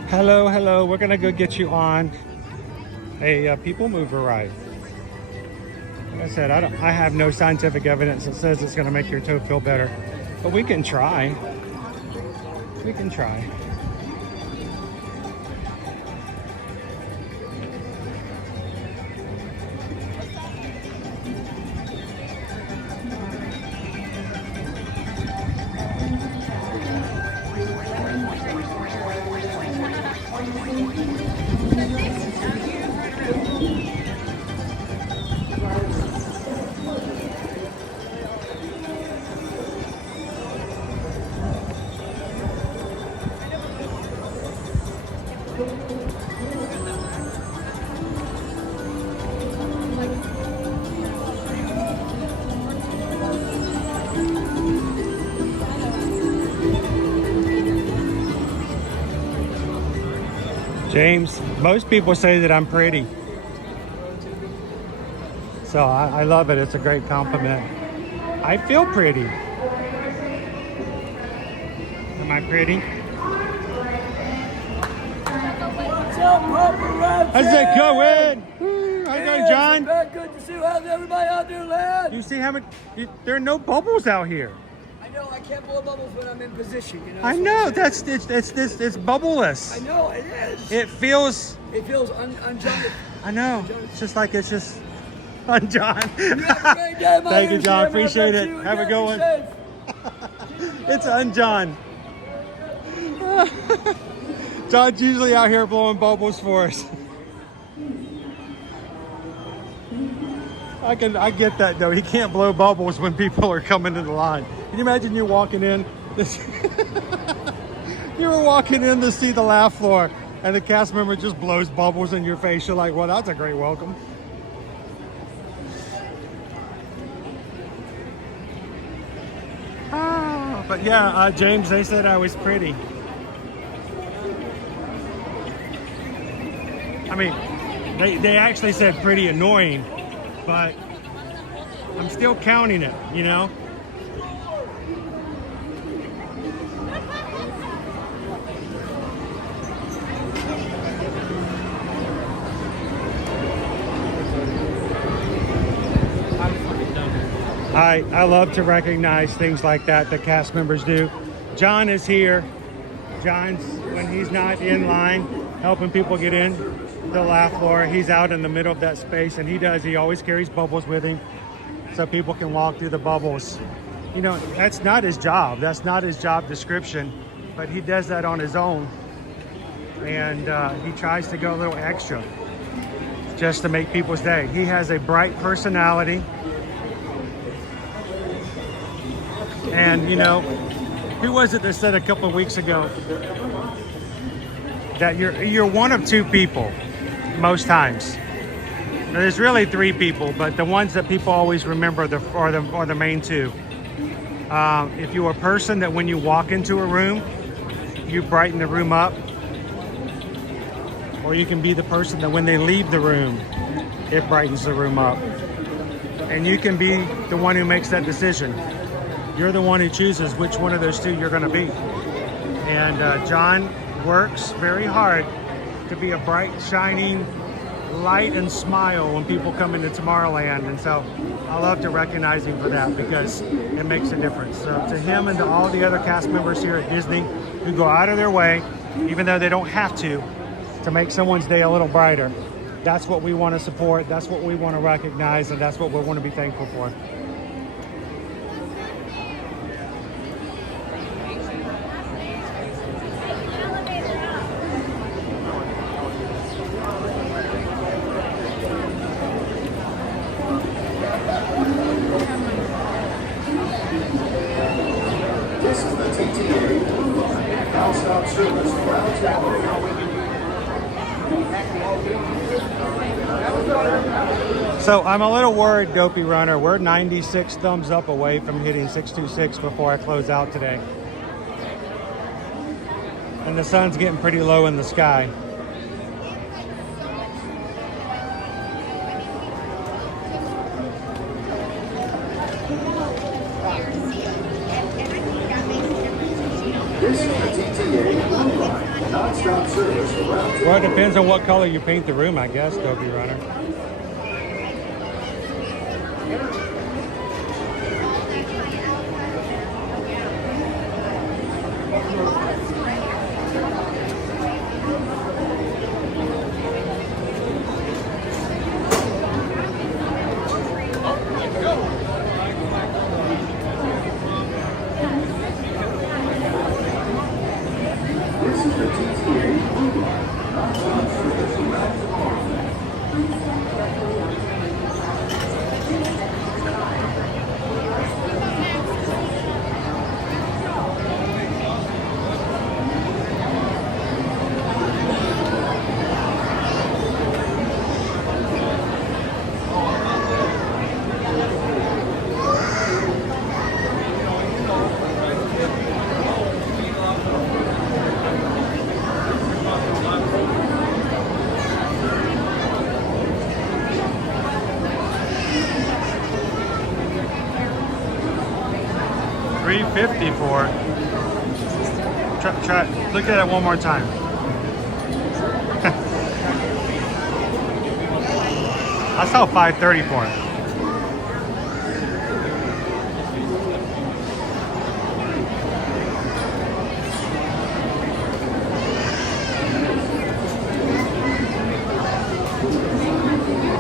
Hello. We're gonna go get you on a People Mover ride. Like I said, I have no scientific evidence that says it's gonna make your toe feel better, but we can try. We can try. James, most people say that I'm pretty. So I love it. It's a great compliment. I feel pretty. Am I pretty? What's up, paparazzi? How's it going? How's it going, John? Good to see you. How's everybody out there, lad? You see how much? There are no bubbles out here. I know I can't blow bubbles when I'm in position. You know. I know it's bubbleless. I know it is. It feels. It feels unjumbled. I know. It's just like it's just fun, John. You have a great day, my Thank you, John. ears. Appreciate it. You Have a again. good Be one. safe. It's John. John's usually out here blowing bubbles for us. I get that though. He can't blow bubbles when people are coming in the line. Can you imagine you walking in? You were walking in to see the laugh floor, and the cast member just blows bubbles in your face. You're like, well, that's a great welcome. But yeah, James, they said I was pretty. I mean, they actually said pretty annoying, but I'm still counting it, you know? I love to recognize things like that cast members do. John is here. John's, when he's not in line, helping people get in the laugh floor, he's out in the middle of that space, and he always carries bubbles with him so people can walk through the bubbles. You know, that's not his job. That's not his job description, but he does that on his own. And he tries to go a little extra just to make people's day. He has a bright personality. And you know, who was it that said a couple of weeks ago that you're one of two people most times? Now, there's really three people, but the ones that people always remember are the main two. If you're a person that when you walk into a room, you brighten the room up, or you can be the person that when they leave the room, it brightens the room up. And you can be the one who makes that decision. You're the one who chooses which one of those two you're going to be. And John works very hard to be a bright, shining light and smile when people come into Tomorrowland. And so I love to recognize him for that because it makes a difference. So to him and to all the other cast members here at Disney who go out of their way, even though they don't have to make someone's day a little brighter, that's what we want to support, that's what we want to recognize, and that's what we want to be thankful for. So I'm a little worried, Dopey Runner. We're 96 thumbs up away from hitting 626 before I close out today. And the sun's getting pretty low in the sky. This is the TTA Blue Line, non-stop service around. Well, it depends on what color you paint the room, I guess, Dopey Runner. $3.50 for it. Try, look at it one more time. I saw $5.30 for it.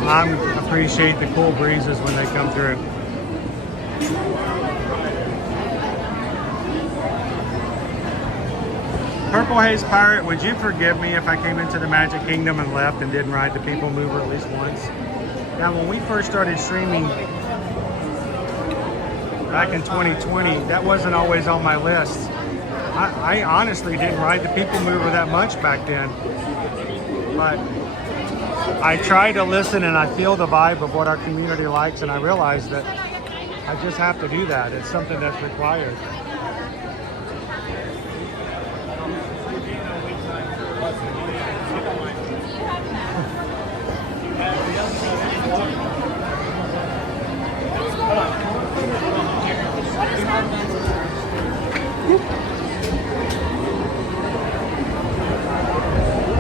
I appreciate the cool breezes when they come through. Purple Haze Pirate, would you forgive me if I came into the Magic Kingdom and left and didn't ride the People Mover at least once? Now, when we first started streaming back in 2020, that wasn't always on my list. I honestly didn't ride the People Mover that much back then, but I try to listen and I feel the vibe of what our community likes, and I realize that I just have to do that. It's something that's required.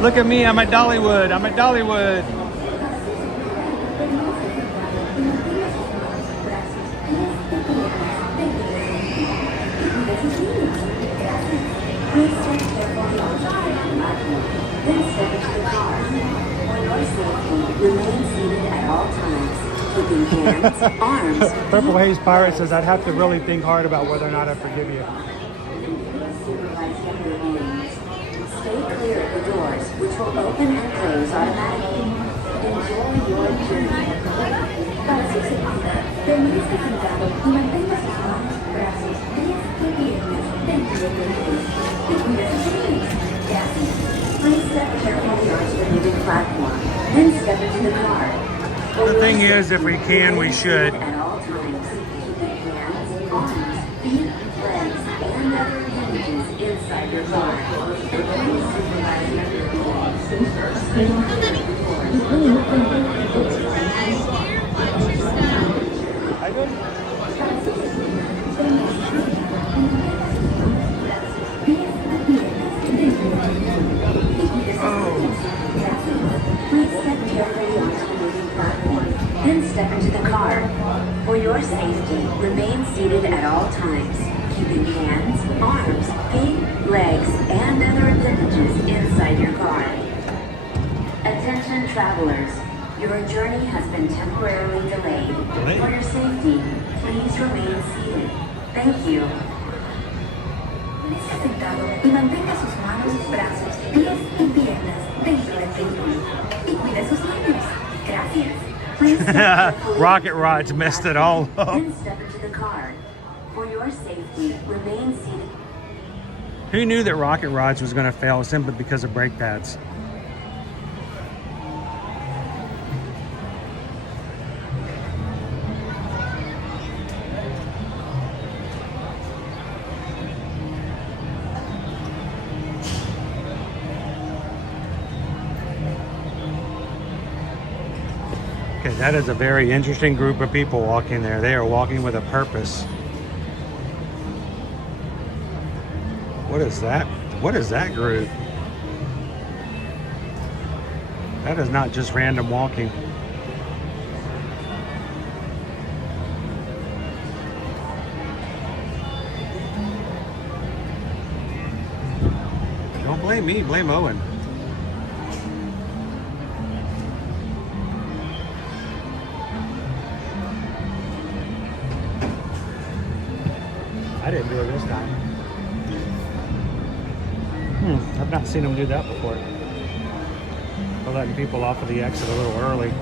Look at me, I'm at Dollywood. I'm at Dollywood. Purple Haze Pirate says I'd have to really think hard about whether or not I forgive you. Stay clear of the doors, which will open and close automatically. Enjoy your journey. Para su seguridad, permanezca sentado y mantenga sus manos, brazos, pies y piernas dentro del vehículo. Y cuide sus pies. Gracias. Please step carefully onto the moving platform, then step into the car. The thing is, if we can, we should. At all times, keeping hands, arms, feet, legs, and other appendages inside your car. Please supervise your Please step carefully onto the moving platform, then step into the car. For your safety, remain seated at all times, keeping hands, arms, feet, legs, and other appendages inside your car. Attention travelers, your journey has been temporarily delayed. For your safety, please remain seated. Thank you. Permanezca sentado y mantenga sus manos, brazos, pies y piernas dentro del vehículo. Y cuide sus niños. Gracias. Please step carefully. Rocket Rods messed it all up. Then step into the car. For your safety, remain seated. Who knew that Rocket Rods was going to fail simply because of brake pads? Okay, that is a very interesting group of people walking there. They are walking with a purpose. What is that? What is that group? That is not just random walking. Don't blame me, blame Owen. I didn't do it this time. I've not seen them do that before. They're letting people off of the exit a little early.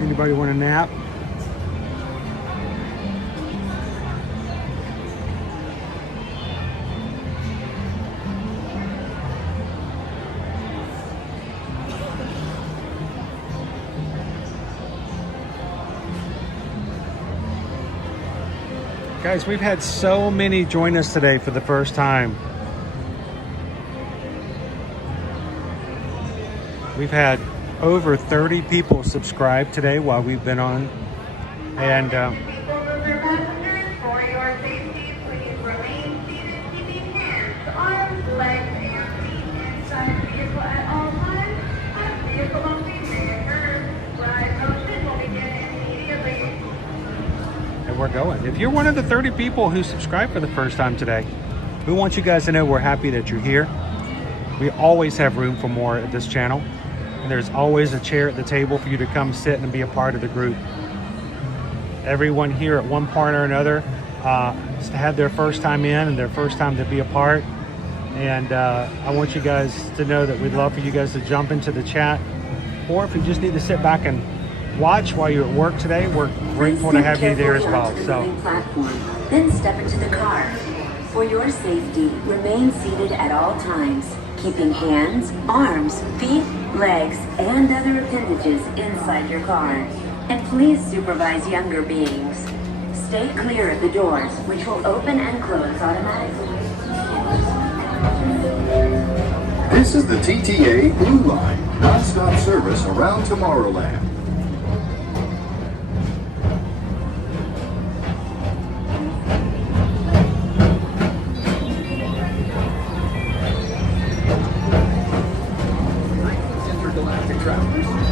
Anybody want a nap? Guys, we've had so many join us today for the first time. We've had over 30 people subscribe today while we've been on. And we're going. If you're one of the 30 people who subscribed for the first time today, we want you guys to know we're happy that you're here. We always have room for more at this channel. And there's always a chair at the table for you to come sit and be a part of the group. Everyone here at one point or another had their first time in and their first time to be a part. And I want you guys to know that we'd love for you guys to jump into the chat. Or if you just need to sit back and watch while you're at work today, we're grateful to have you there as well. So, then step into the car. For your safety, remain seated at all times, keeping hands, arms, feet, legs, and other appendages inside your car. And please supervise younger beings. Stay clear of the doors, which will open and close automatically. This is the TTA Blue Line, non-stop service around Tomorrowland.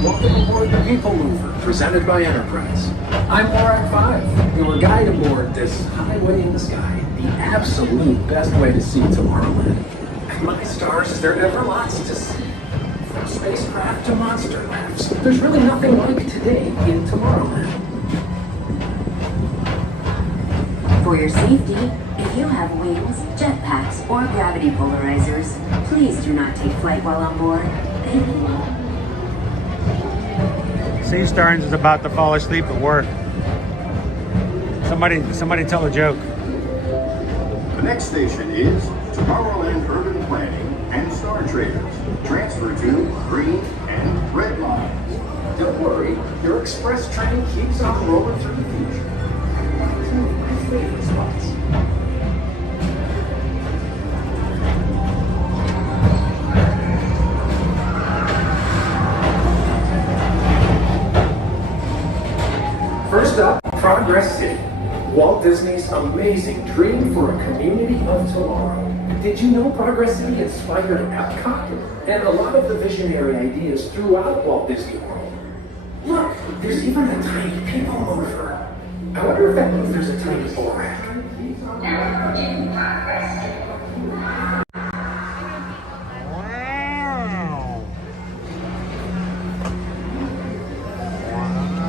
Welcome aboard the People Mover, presented by Enterprise. I'm Warren 5, your guide aboard this highway in the sky, the absolute best way to see Tomorrowland. And my stars, there are ever lots to see. From spacecraft to monster labs, there's really nothing like today in Tomorrowland. For your safety, if you have wings, jetpacks, or gravity polarizers, please do not take flight while on board. Thank you. Sea Stearns is about to fall asleep at work. Somebody tell a joke. The next station is Tomorrowland Urban Planning and Star Traders. Transfer to green and red lines. Don't worry, your express train keeps on rolling through the future. Two of my favorite spots. First up, Progress City, Walt Disney's amazing dream for a community of tomorrow. Did you know Progress City inspired Epcot and a lot of the visionary ideas throughout Walt Disney World? Look, there's even a tiny People Mover. I wonder if that means there's a tiny Borak.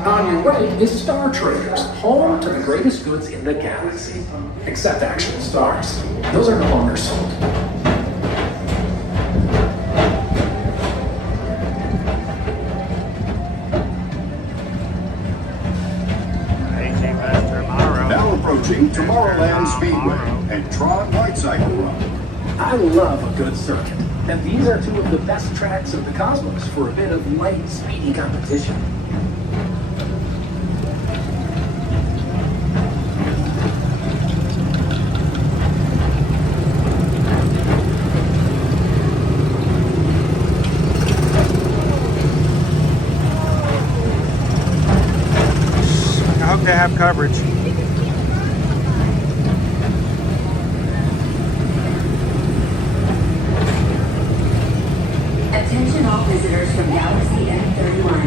On your right is Star Traders, home to the greatest goods in the galaxy. Except actual stars. Those are no longer sold. Now approaching Tomorrowland Speedway and Tron Light Cycle Run. I love a good circuit, and these are two of the best tracks of the cosmos for a bit of light, speedy competition. I hope they have coverage. Attention all visitors from Galaxy M31.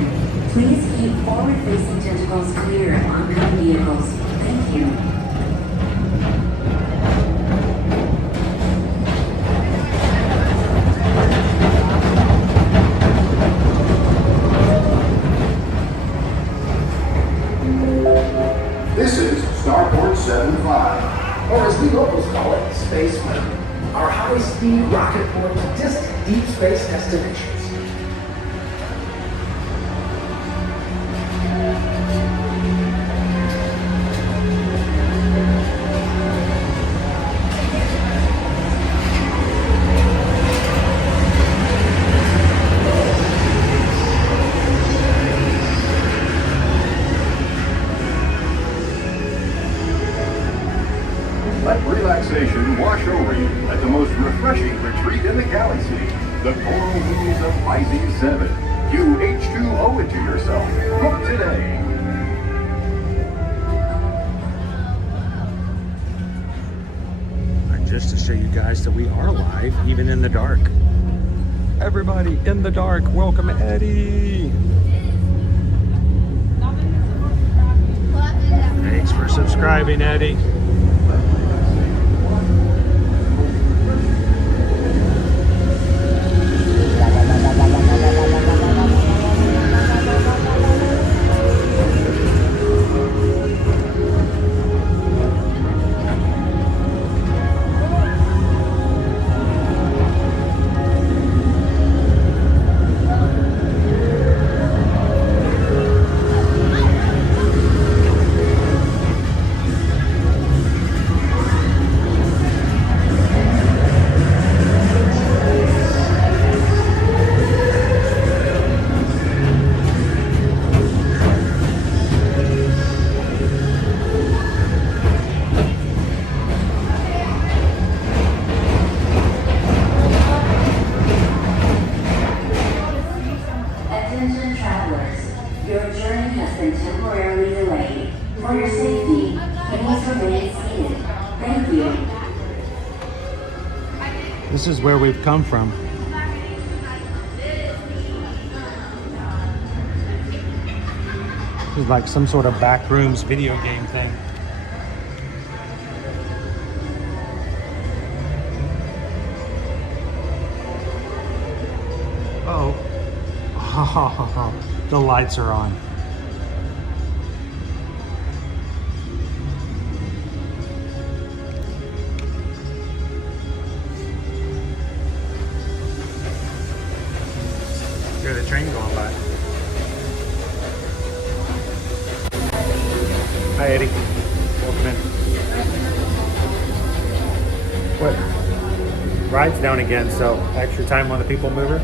Please keep forward-facing tentacles clear of oncoming vehicles. Thank you. This is Starport 75. Or as the locals call it, Space Mountain. Our high-speed rocket port to distant deep space destinations. Let relaxation wash over you at the most refreshing retreat in the galaxy. The coral wings of Rising 7. You H2O it to yourself. Book today. Just to show you guys that we are live, even in the dark. Everybody in the dark, welcome Eddie. Thanks for subscribing, Eddie. This is where we've come from. This is like some sort of backrooms video game thing. Oh. The lights are on. Hear the train going by. Hi, Eddie. Welcome in. What? Ride's down again, so extra time on the people mover.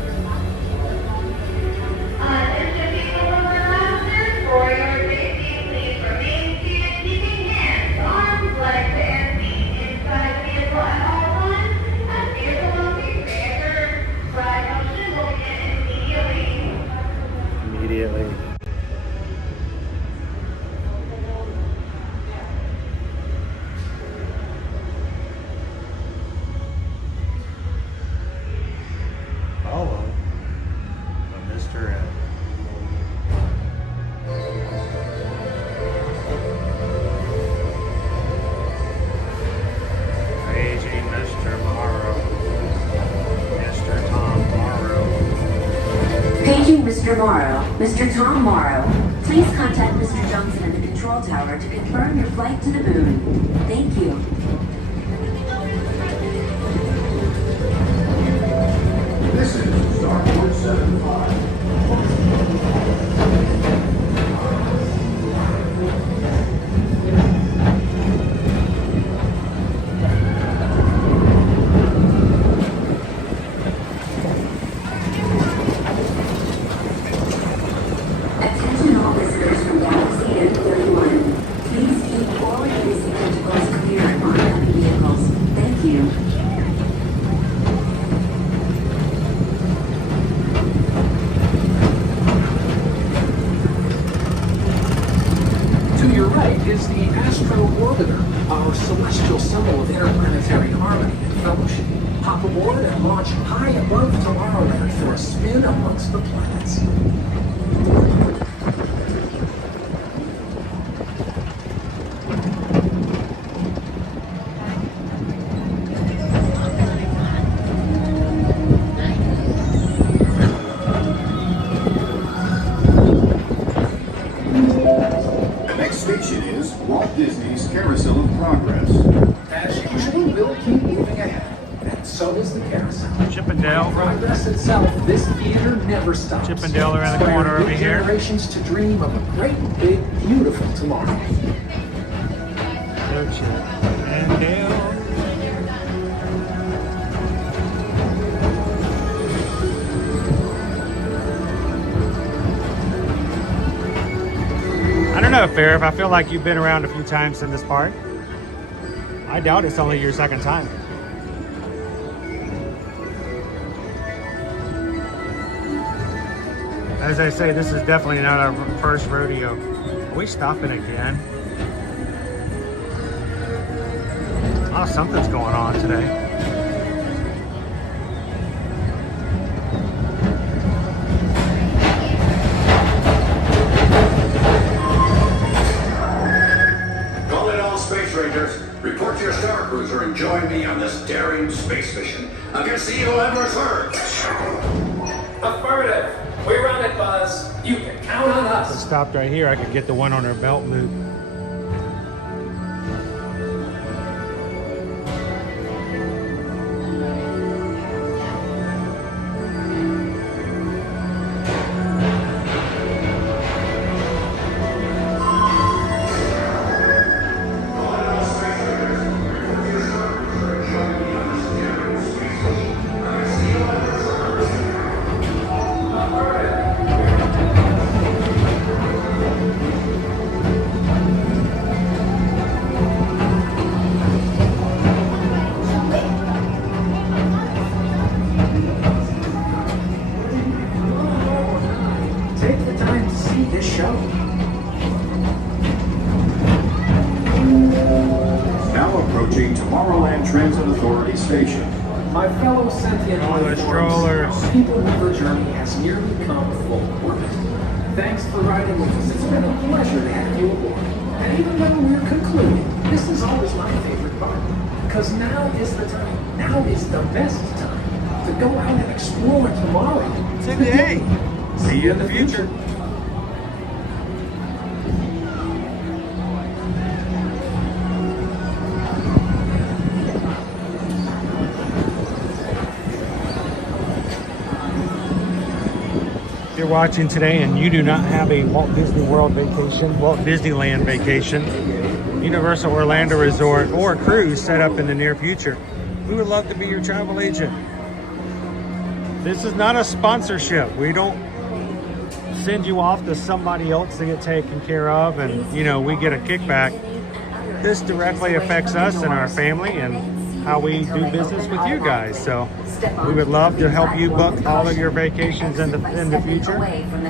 For your safety, please remain seated, keeping hands, arms, legs, and feet inside the vehicle at all times. As vehicle loading standard, ride motion will begin immediately. Immediately. Follow the Mr. Ed. Paging Mr. Morrow. Mr. Tom Morrow. Paging Mr. Morrow. Mr. Tom Morrow. Please contact Mr. Johnson at the control tower to confirm your flight to the moon. Thank you. This is Starport 75. Attention all visitors from Galaxy M31. Please keep forward-facing tentacles clear of oncoming vehicles. Thank you. To your right is the Astro Orbiter, our celestial symbol of interplanetary harmony and fellowship. Hop aboard and launch high above Tomorrowland for a spin amongst the planets. The next station is Walt Disney's Carousel of Progress. As usual, we'll keep moving ahead, and so does the carousel. Chippendale. Progress itself, this theater never stops. Chippendale around the corner over here. Generations to dream of a great, big, beautiful tomorrow. So Chippendale. I don't know, Fair, I feel like you've been around a few times in this park. I doubt it's only your second time. As I say, this is definitely not our first rodeo. Are we stopping again? Oh, something's going on today. Call it all, Space Rangers. Report to your Star Cruiser and join me on this daring space mission against the evil Ambersweet. Affirmative. We run it, Buzz. You can count on If it us. stopped right here, I could get the one on her belt loop. Take the time to see this show. Now approaching Tomorrowland Transit Authority Station. My fellow sentient life strollers. forms, People Mover journey has nearly come full orbit. Thanks for riding with us. It's been a pleasure to have you aboard. And even though we're concluding, this is always my favorite part. Because now is the time. Now is the best time to go out and explore tomorrow. Today. See you in the future. If you're watching today and you do not have a Walt Disney World vacation, Walt Disneyland vacation, Universal Orlando Resort, or cruise set up in the near future, we would love to be your travel agent. This is not a sponsorship. We don't send you off to somebody else to get taken care of and, you know, we get a kickback. This directly affects us and our family and how we do business with you guys. So we would love to help you book all of your vacations in the future,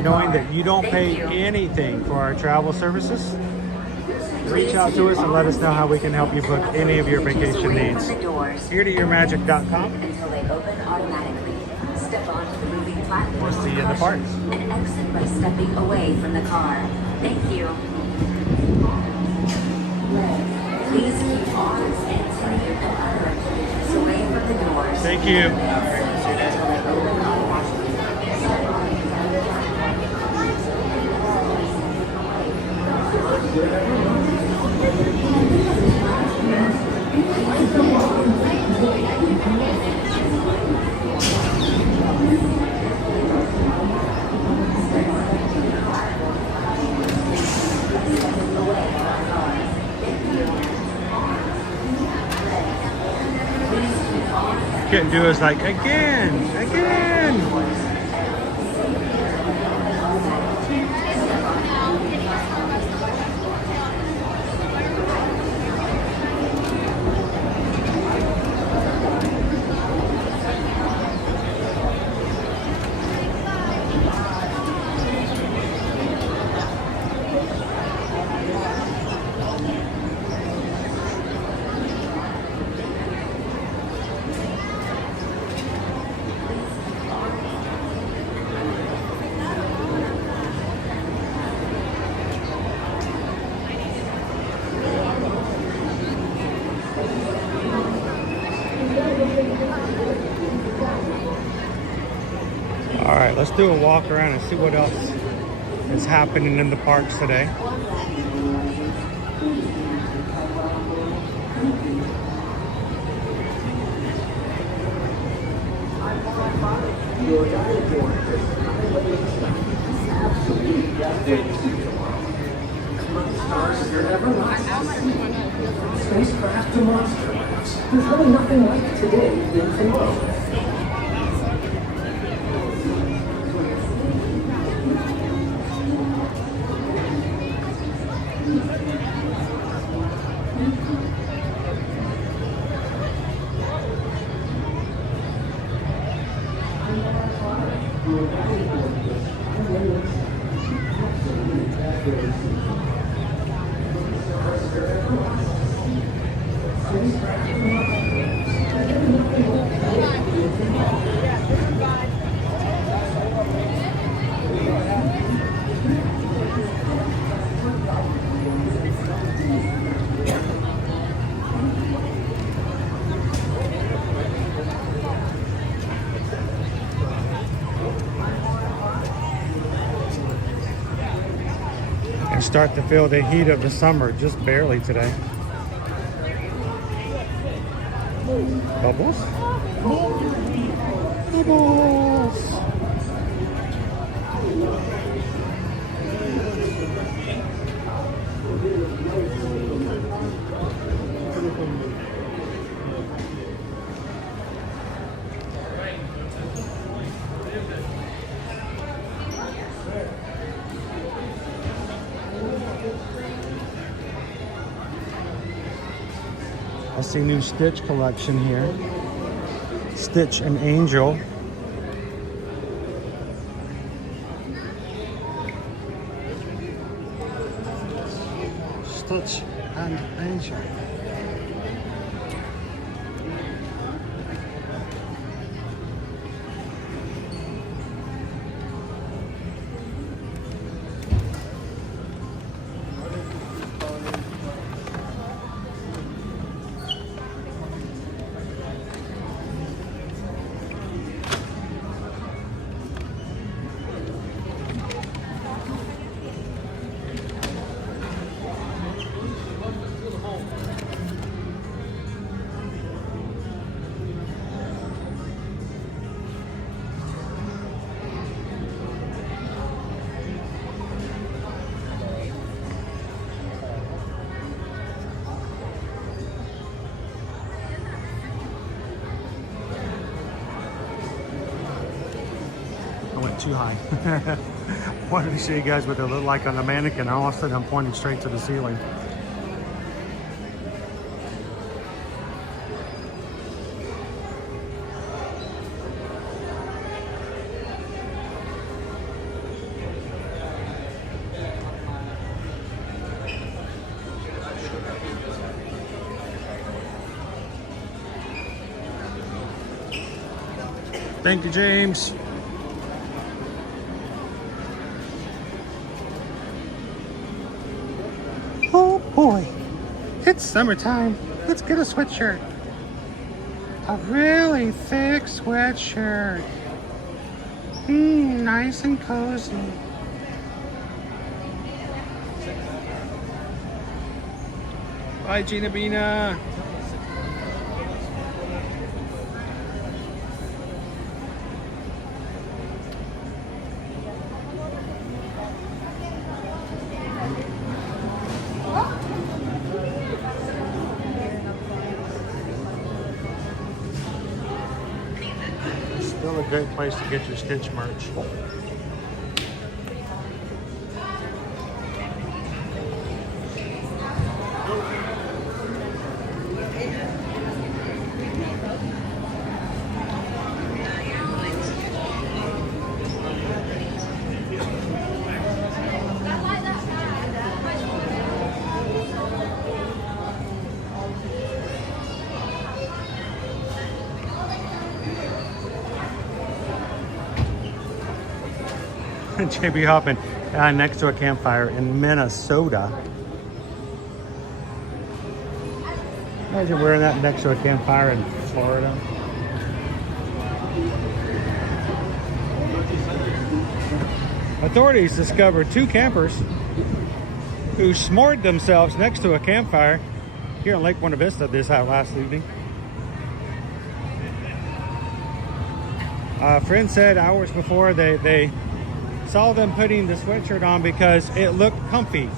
knowing that you don't pay anything for our travel services. Reach out to us and let us know how we can help you book any of your vacation needs. HereToYourMagic.com. Until they open automatically. Step onto the moving platform. We'll see you in the parks. And exit by stepping away from the car. Thank you. Please keep arms and other activities away from the doors. Thank you. Until they open Couldn't do us like again. All right, let's do a walk around and see what else is happening in the parks today. Your Davenport absolutely breathtaking tomorrow. Come on, stars, if you're ever lost. Spacecraft to monster labs. There's really nothing like today in tomorrow. start to feel the heat of the summer, just barely today. Bubbles? Bubbles! I see new Stitch collection here. Stitch and Angel. Stitch and Angel. Too high. Wanted to show you guys what they look like on the mannequin. All of a sudden I'm pointing straight to the ceiling. Thank you, James. Oh boy, it's summertime. Let's get a sweatshirt. A really thick sweatshirt. Nice and cozy. Bye, Gina Bina. Still a great place to get your Stitch merch. JB Hoffman, next to a campfire in Minnesota. Imagine wearing that next to a campfire in Florida. Authorities discovered 2 campers who s'mored themselves next to a campfire here in Lake Buena Vista this last evening. A friend said hours before they saw them putting the sweatshirt on because it looked comfy.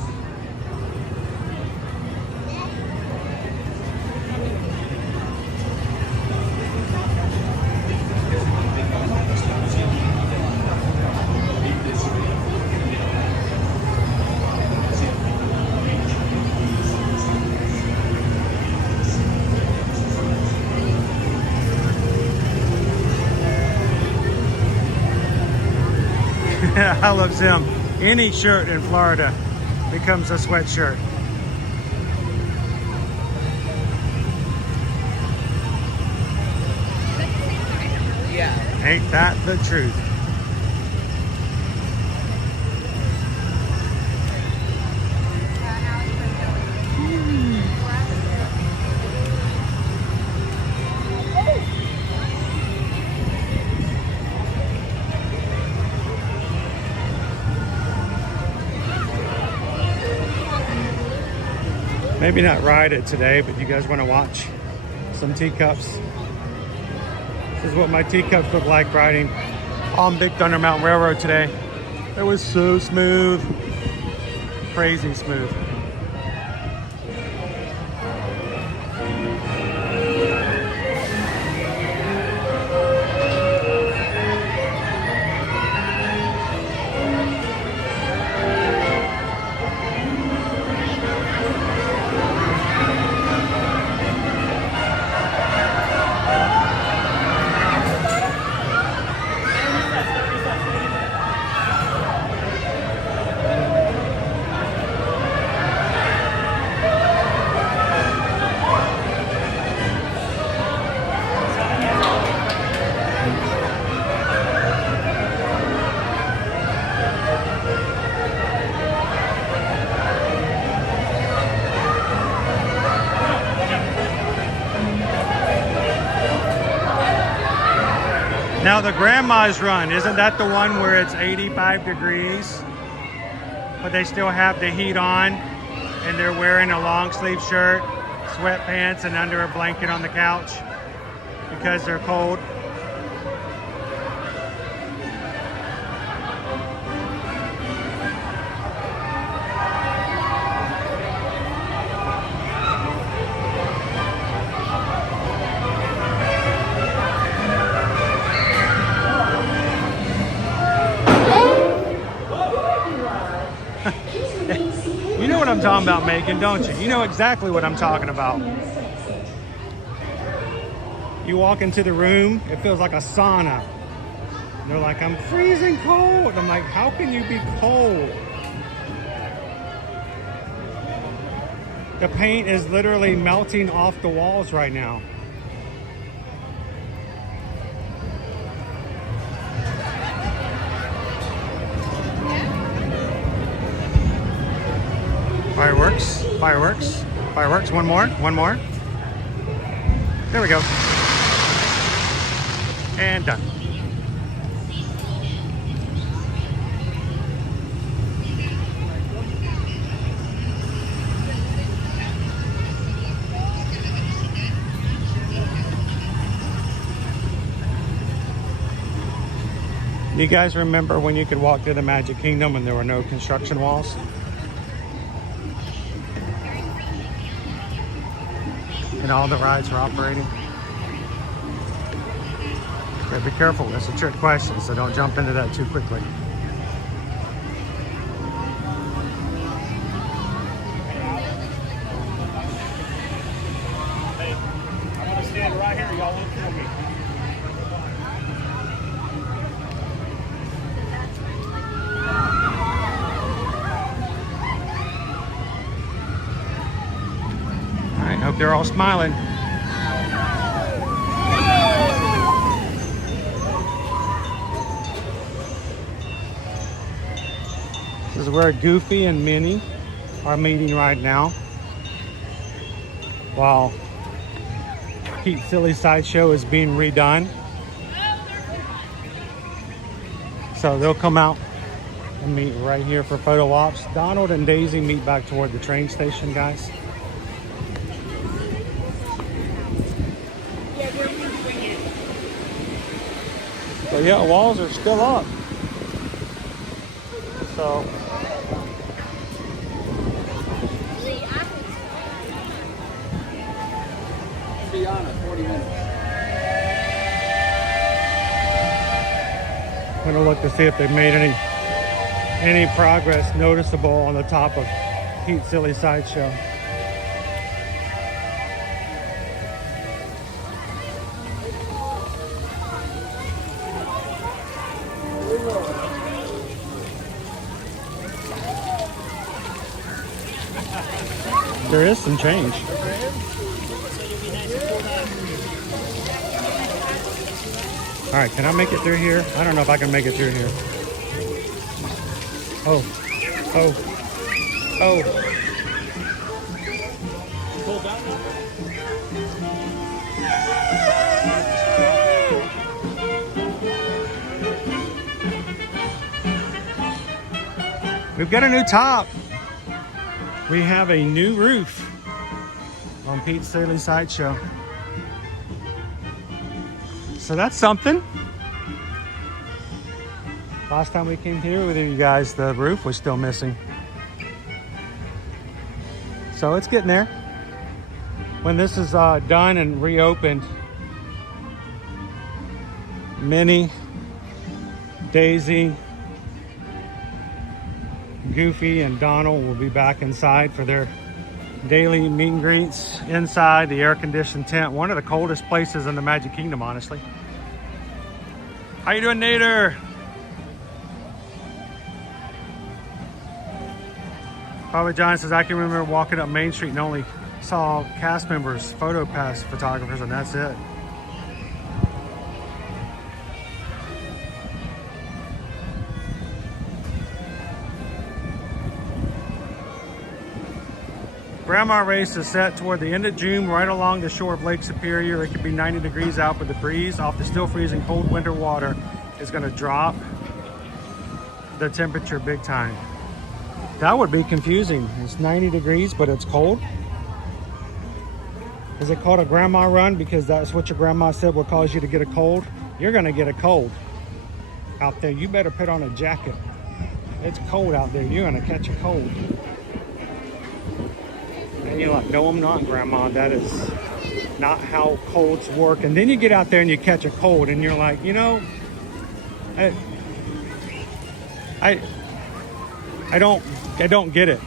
I love him. Any shirt in Florida becomes a sweatshirt. Yeah. Ain't that the truth? Maybe not ride it today, but you guys want to watch some teacups. This is what my teacups look like riding on Big Thunder Mountain Railroad today. It was so smooth, crazy smooth. Now the Grandma's Run, isn't that the one where it's 85 degrees, but they still have the heat on and they're wearing a long sleeve shirt, sweatpants, and under a blanket on the couch because they're cold? You know what I'm talking about, Megan, don't you? You know exactly what I'm talking about. You walk into the room, it feels like a sauna. And they're like, I'm freezing cold. I'm like, how can you be cold? The paint is literally melting off the walls right now. Fireworks, fireworks, fireworks. One more, one more. There we go. And done. You guys remember when you could walk through the Magic Kingdom and there were no construction walls? And all the rides are operating? Okay, be careful, that's a trick question, so don't jump into that too quickly. Hey, I'm gonna stand right here, y'all look for me. I hope they're all smiling. This is where Goofy and Minnie are meeting right now, while Pete Silly Sideshow is being redone. So they'll come out and meet right here for photo ops. Donald and Daisy meet back toward the train station, guys. So yeah, walls are still up. So be on it 40 minutes. I'm gonna look to see if they've made any progress noticeable on the top of Pete Silly Sideshow. There is some change. All right, can I make it through here? I don't know if I can make it through here. Oh, oh, oh. We've got a new top. We have a new roof. on Pete's Daily Sideshow. So that's something. Last time we came here with you guys, the roof was still missing. So it's getting there. When this is done and reopened, Minnie, Daisy, Goofy, and Donald will be back inside for their daily meet and greets inside the air-conditioned tent. One of the coldest places in the Magic Kingdom, honestly. How you doing, Nader? Papa John says, I can remember walking up Main Street and only saw cast members, photo pass photographers, and that's it. Grandma Race is set toward the end of June, right along the shore of Lake Superior. It could be 90 degrees out, but the breeze off the still freezing cold winter water is going to drop the temperature big time. That would be confusing. It's 90 degrees, but it's cold. Is it called a grandma run because that's what your grandma said will cause you to get a cold? You're going to get a cold out there. You better put on a jacket. It's cold out there. You're going to catch a cold. And you're like, no, I'm not, Grandma. That is not how colds work. And then you get out there and you catch a cold and you're like, you know, I don't get it.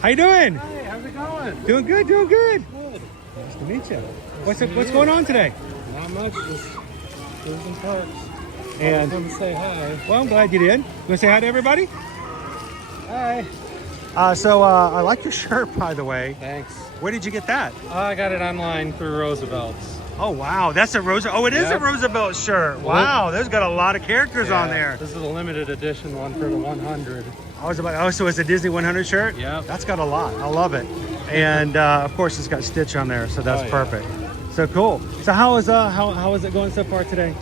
How you doing? Hey, how's it going? Doing good, doing good. Good. Nice to meet you. What's going on today? Not much, just cruising parks. And I just wanted to say hi. Well, I'm glad you did. You want to say hi to everybody? Hi. I like your shirt, by the way. Thanks. Where did you get that? I got it online through Roosevelt's. Oh, wow. That's a Roosevelt. Oh, it is a Roosevelt shirt. Wow. There's got a lot of characters on there. This is a limited edition one for the 100. So it's a Disney 100 shirt? Yeah. That's got a lot. I love it. And of course, it's got Stitch on there, so that's perfect. So cool. So how is it going so far today?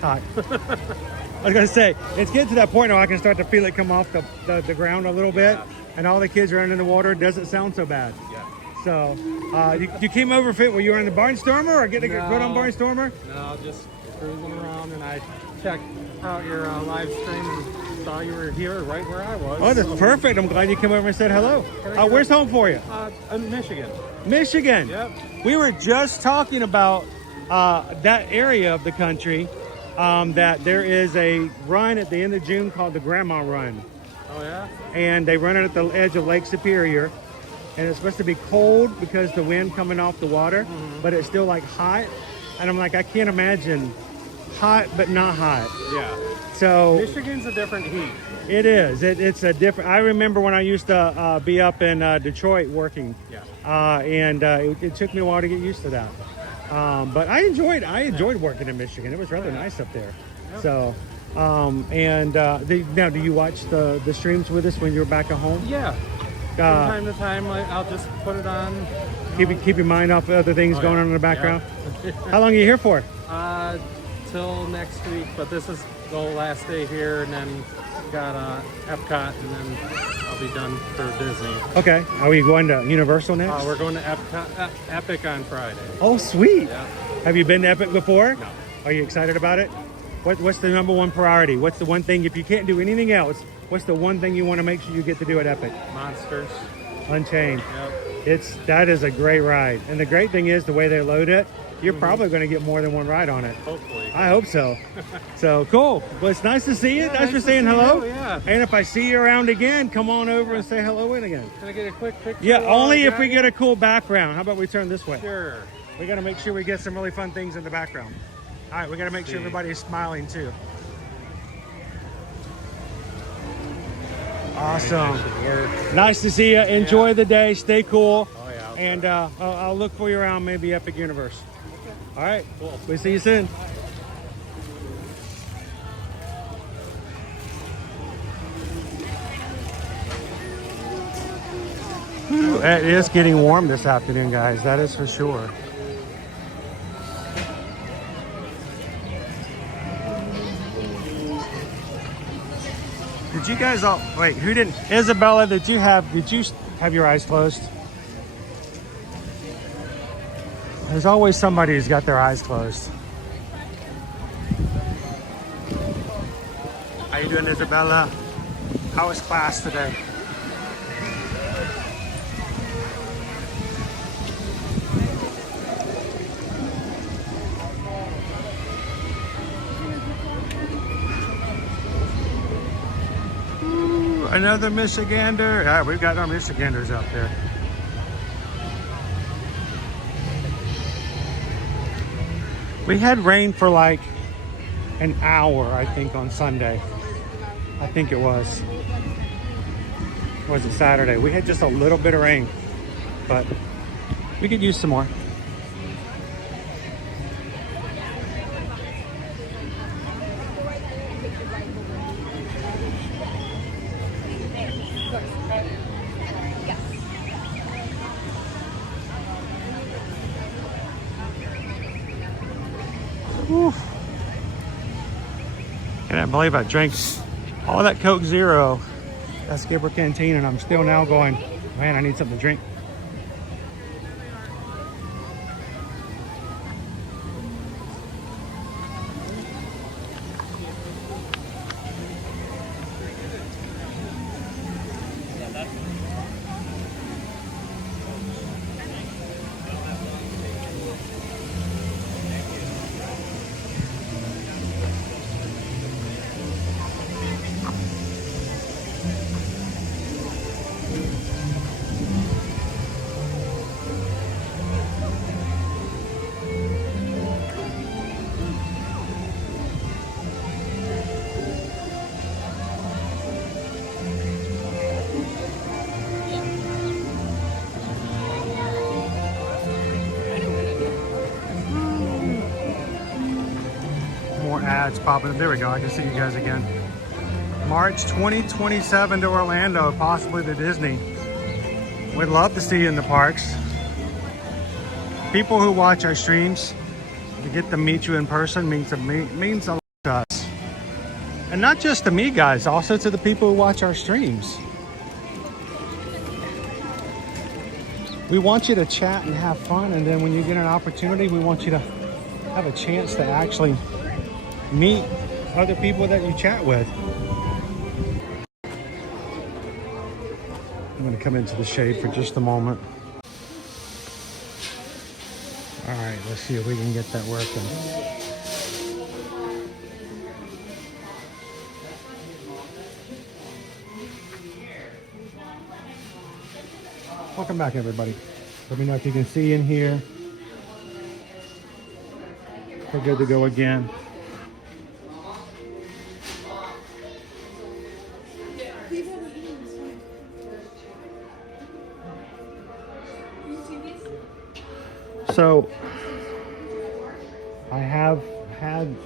Hot. I was gonna say it's getting to that point where I can start to feel it come off the ground a little bit, and all the kids are under the water. It doesn't sound so bad. Yeah. So you came over fit. Were you on the Barnstormer or getting a good on Barnstormer? No, just cruising around, and I checked out your live stream and saw you were here right where I was. Oh, that's perfect. I'm glad you came over and said hello. Where's home for you? In Michigan. Michigan. Yep. We were just talking about that area of the country, that there is a run at the end of June called the Grandma Run. Oh, yeah? And they run it at the edge of Lake Superior. And it's supposed to be cold because the wind coming off the water, but it's still like hot. And I'm like, I can't imagine hot but not hot. Yeah. So Michigan's a different heat. It is. It's a different. I remember when I used to be up in Detroit working. Yeah. And it took me a while to get used to that. But I enjoyed working in Michigan. It was rather nice up there. Yep. So, now do you watch the streams with us when you're back at home? Yeah. From time to time, I'll just put it on. Keep your mind off of other things going on in the background. Yeah. How long are you here for? Till next week, but this is the last day here, and then got Epcot, and then I'll be done for Disney. Okay. Are we going to Universal next? We're going to Epcot, Epic on Friday. Oh, sweet. Yeah. Have you been to Epic before? No. Are you excited about it? What's the number one priority? What's the one thing, if you can't do anything else, what's the one thing you want to make sure you get to do at Epic? Monsters. Unchained. Yep. That is a great ride. And the great thing is the way they load it, you're probably going to get more than one ride on it. Hopefully. I hope so. So cool. Well, it's nice to see you. Yeah, Thanks for nice saying to see hello. you, yeah. And if I see you around again, come on over and say hello in again. Can I get a quick picture? Yeah, only if we get a cool background. How about we turn this way? Sure. We got to make sure we get some really fun things in the background. All right, we got to make sure everybody is smiling too. Awesome. Nice to see you. Enjoy the day. Stay cool. Oh, yeah. And I'll look for you around maybe Epic Universe. All right. Cool. We'll see you soon. It is getting warm this afternoon, guys. That is for sure. Did you guys all wait? Who didn't? Isabella, did you have your eyes closed? There's always somebody who's got their eyes closed. How you doing, Isabella? How was class today? Ooh, another Michigander. Yeah, we've got our Michiganders out there. We had rain for like an hour, I think, on Sunday. I think it was. Or was it Saturday? We had just a little bit of rain, but we could use some more. Whew. Can't believe I drank all that Coke Zero at Skipper Canteen, and I'm still now going, man, I need something to drink. Ads popping up. There we go. I can see you guys again. March 2027 to Orlando, possibly to Disney. We'd love to see you in the parks. People who watch our streams, to get to meet you in person means a lot to us. And not just to me, guys, also to the people who watch our streams. We want you to chat and have fun, and then when you get an opportunity, we want you to have a chance to actually meet other people that you chat with. I'm going to come into the shade for just a moment. All right, let's see if we can get that working. Welcome back, everybody. Let me know if you can see in here. We're good to go again. So I have had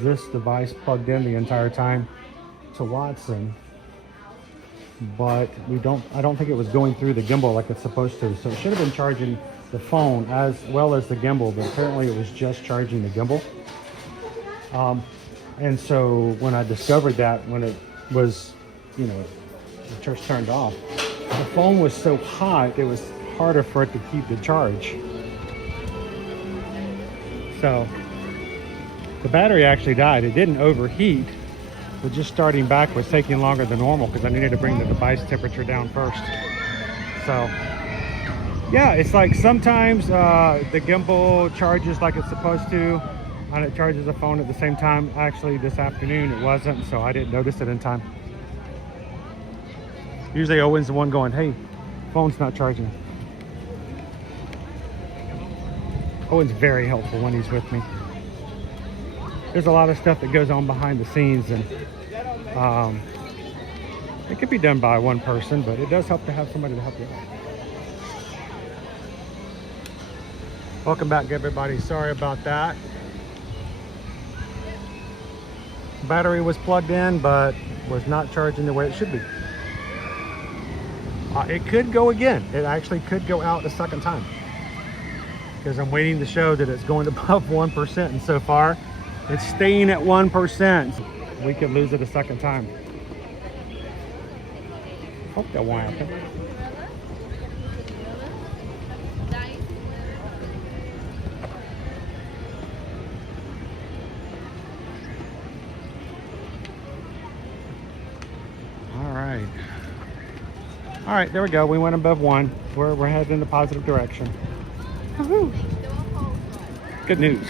this device plugged in the entire time to Watson, but I don't think it was going through the gimbal like it's supposed to. So it should have been charging the phone as well as the gimbal, but apparently it was just charging the gimbal. And so when I discovered that, when it was, you know, just turned off, the phone was so hot it was harder for it to keep the charge. So the battery actually died. It didn't overheat, but just starting back was taking longer than normal because I needed to bring the device temperature down first. So yeah, it's like sometimes the gimbal charges like it's supposed to, and it charges the phone at the same time. Actually, this afternoon it wasn't, so I didn't notice it in time. Usually Owen's the one going, hey, phone's not charging. Owen's very helpful when he's with me. There's a lot of stuff that goes on behind the scenes, and it could be done by one person, but it does help to have somebody to help you out. Welcome back, everybody. Sorry about that. Battery was plugged in, but was not charging the way it should be. It could go again. It actually could go out a second time, because I'm waiting to show that it's going above 1%, and so far it's staying at 1%. We could lose it a second time. Hope that won't happen. All right, there we go. We went above 1. We're heading in the positive direction. Woohoo. Good news.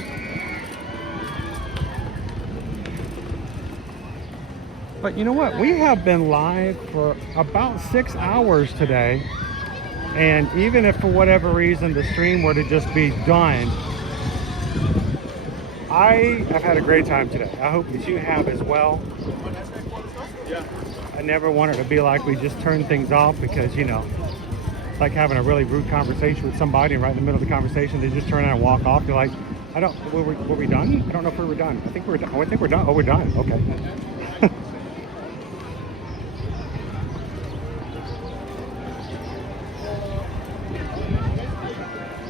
But you know what? We have been live for about 6 hours today. And even if for whatever reason the stream were to just be done, I have had a great time today. I hope that you have as well. I never want it to be like we just turn things off because, you know, it's like having a really rude conversation with somebody and right in the middle of the conversation, they just turn around and walk off. You're like, were we done? I don't know if we were done. I think we're done. Oh, I think we're done. Oh, we're done. Okay.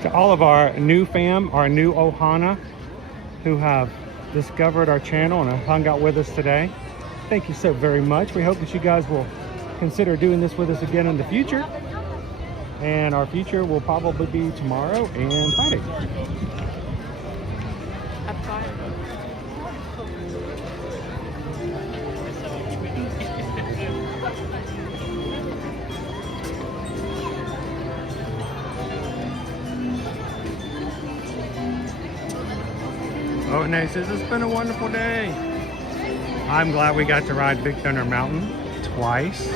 To all of our new fam, our new Ohana, who have discovered our channel and have hung out with us today, thank you so very much. We hope that you guys will consider doing this with us again in the future. And our future will probably be tomorrow and Friday. Oh, nice. This has been a wonderful day. I'm glad we got to ride Big Thunder Mountain twice.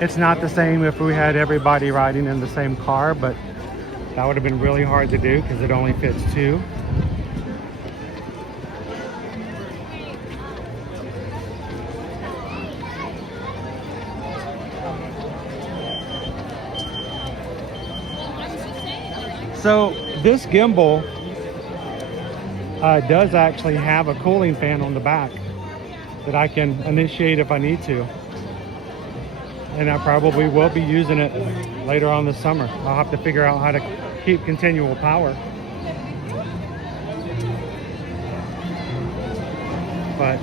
It's not the same if we had everybody riding in the same car, but that would have been really hard to do because it only fits 2. So this gimbal does actually have a cooling fan on the back that I can initiate if I need to. And I probably will be using it later on this summer. I'll have to figure out how to keep continual power. But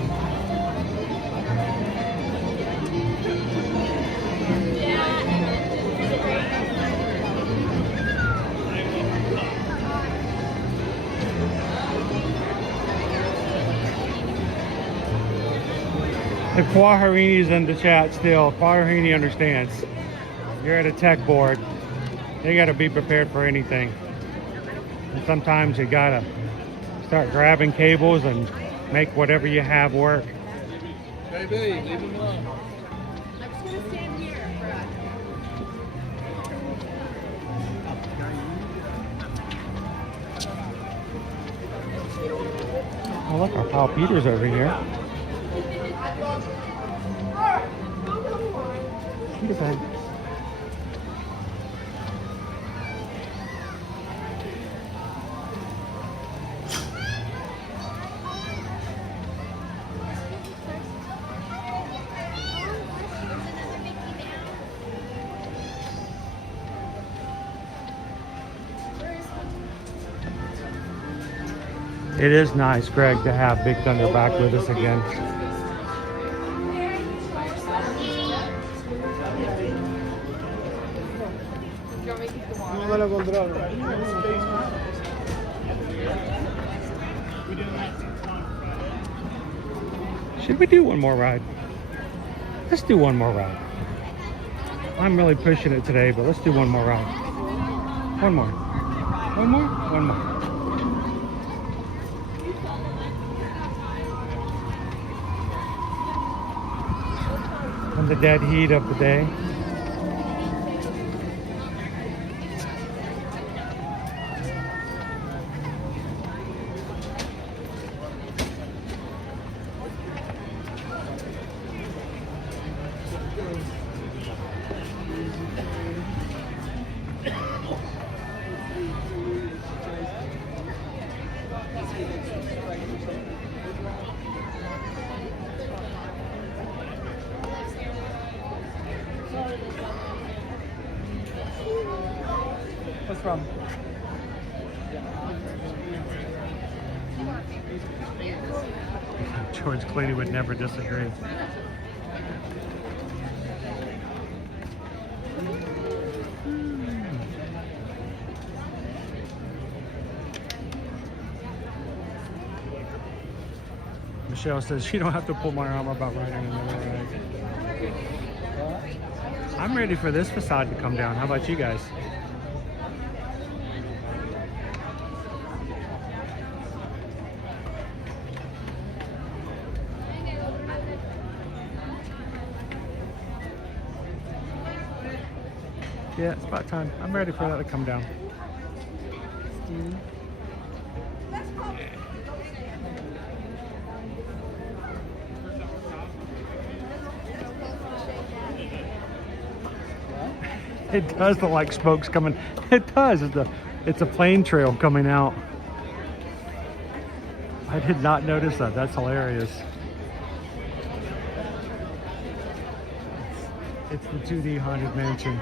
if Quaharini's in the chat still, Quaharini understands. You're at a tech board. They got to be prepared for anything. And sometimes you got to start grabbing cables and make whatever you have work. Baby, leave him alone. I'm just gonna stand here, Brad. Oh, look, our pal Peter's over here. Peter Pan. It is nice, Greg, to have Big Thunder back with us again. Should we do one more ride? Let's do one more ride. I'm really pushing it today, but let's do one more ride. One more. One more? One more. In the dead heat of the day. What's from? George Clooney would never disagree. Michelle says she don't have to pull my arm about riding another ride. I'm ready for this facade to come down. How about you guys? Yeah, it's about time. I'm ready for that to come down. It does look like spokes coming. It does. It's a plane trail coming out. I did not notice that. That's hilarious. It's the 2D haunted mansion.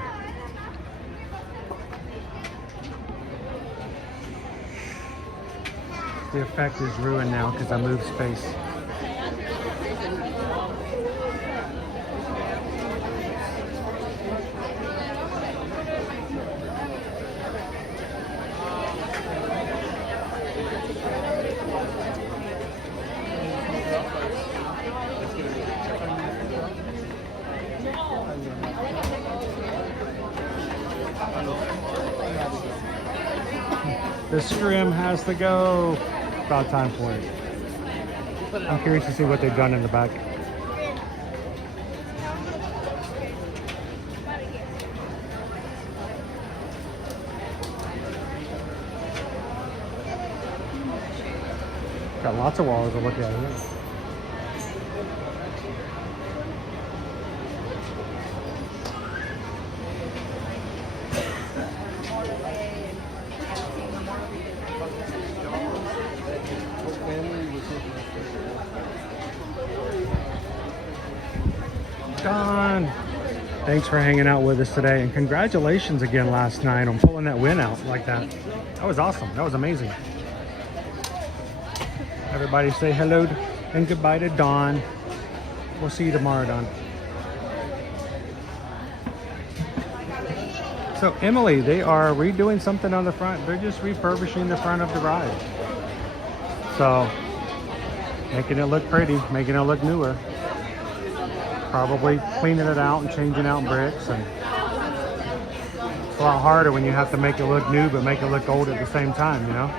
The effect is ruined now because I moved space. The scrim has to go. About time for it. I'm curious to see what they've done in the back. Got lots of walls to look at here. Don, thanks for hanging out with us today, and congratulations again last night on pulling that win out like that. That was awesome. That was amazing. Everybody say hello and goodbye to Dawn. We'll see you tomorrow, Dawn. So Emily, they are redoing something on the front. They're just refurbishing the front of the ride. So making it look pretty, making it look newer. Probably cleaning it out and changing out bricks, and it's a lot harder when you have to make it look new but make it look old at the same time, you know?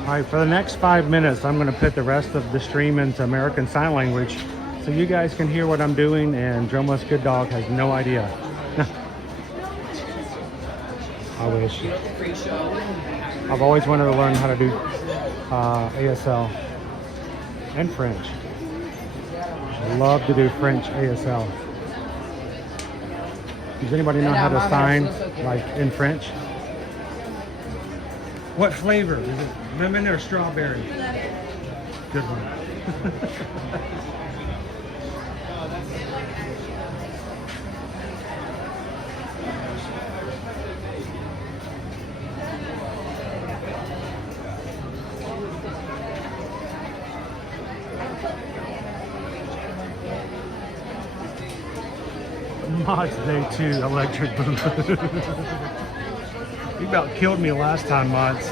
All right, for the next 5 minutes, I'm going to put the rest of the stream into American Sign Language so you guys can hear what I'm doing, and Jomas Good Dog has no idea. I wish. I've always wanted to learn how to do ASL and French. I love to do French ASL. Does anybody know how to sign like in French? What flavor? Is it lemon or strawberry? Good one. Mods Day 2 electric booth. You about killed me last time, Mods.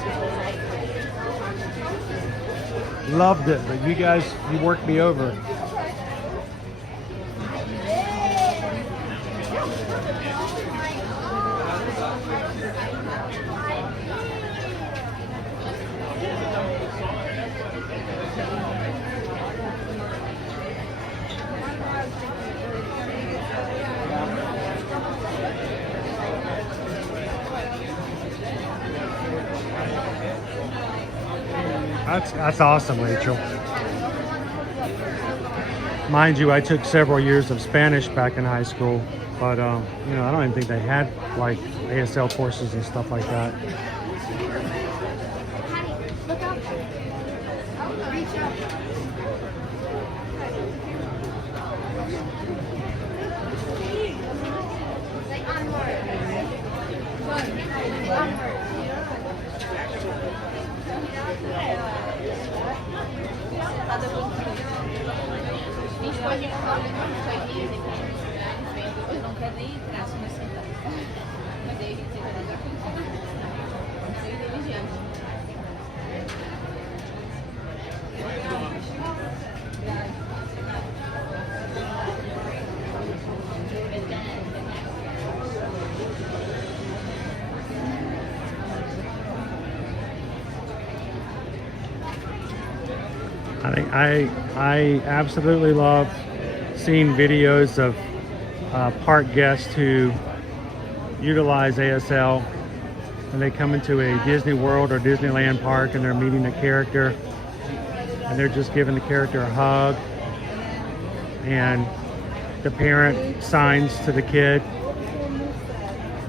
Loved it, but you guys, you worked me over. That's awesome, Rachel. Mind you, I took several years of Spanish back in high school, but you know, I don't even think they had like ASL courses and stuff like that. Não quer nem ir, I absolutely love seeing videos of park guests who utilize ASL and they come into a Disney World or Disneyland park and they're meeting a character and they're just giving the character a hug, and the parent signs to the kid,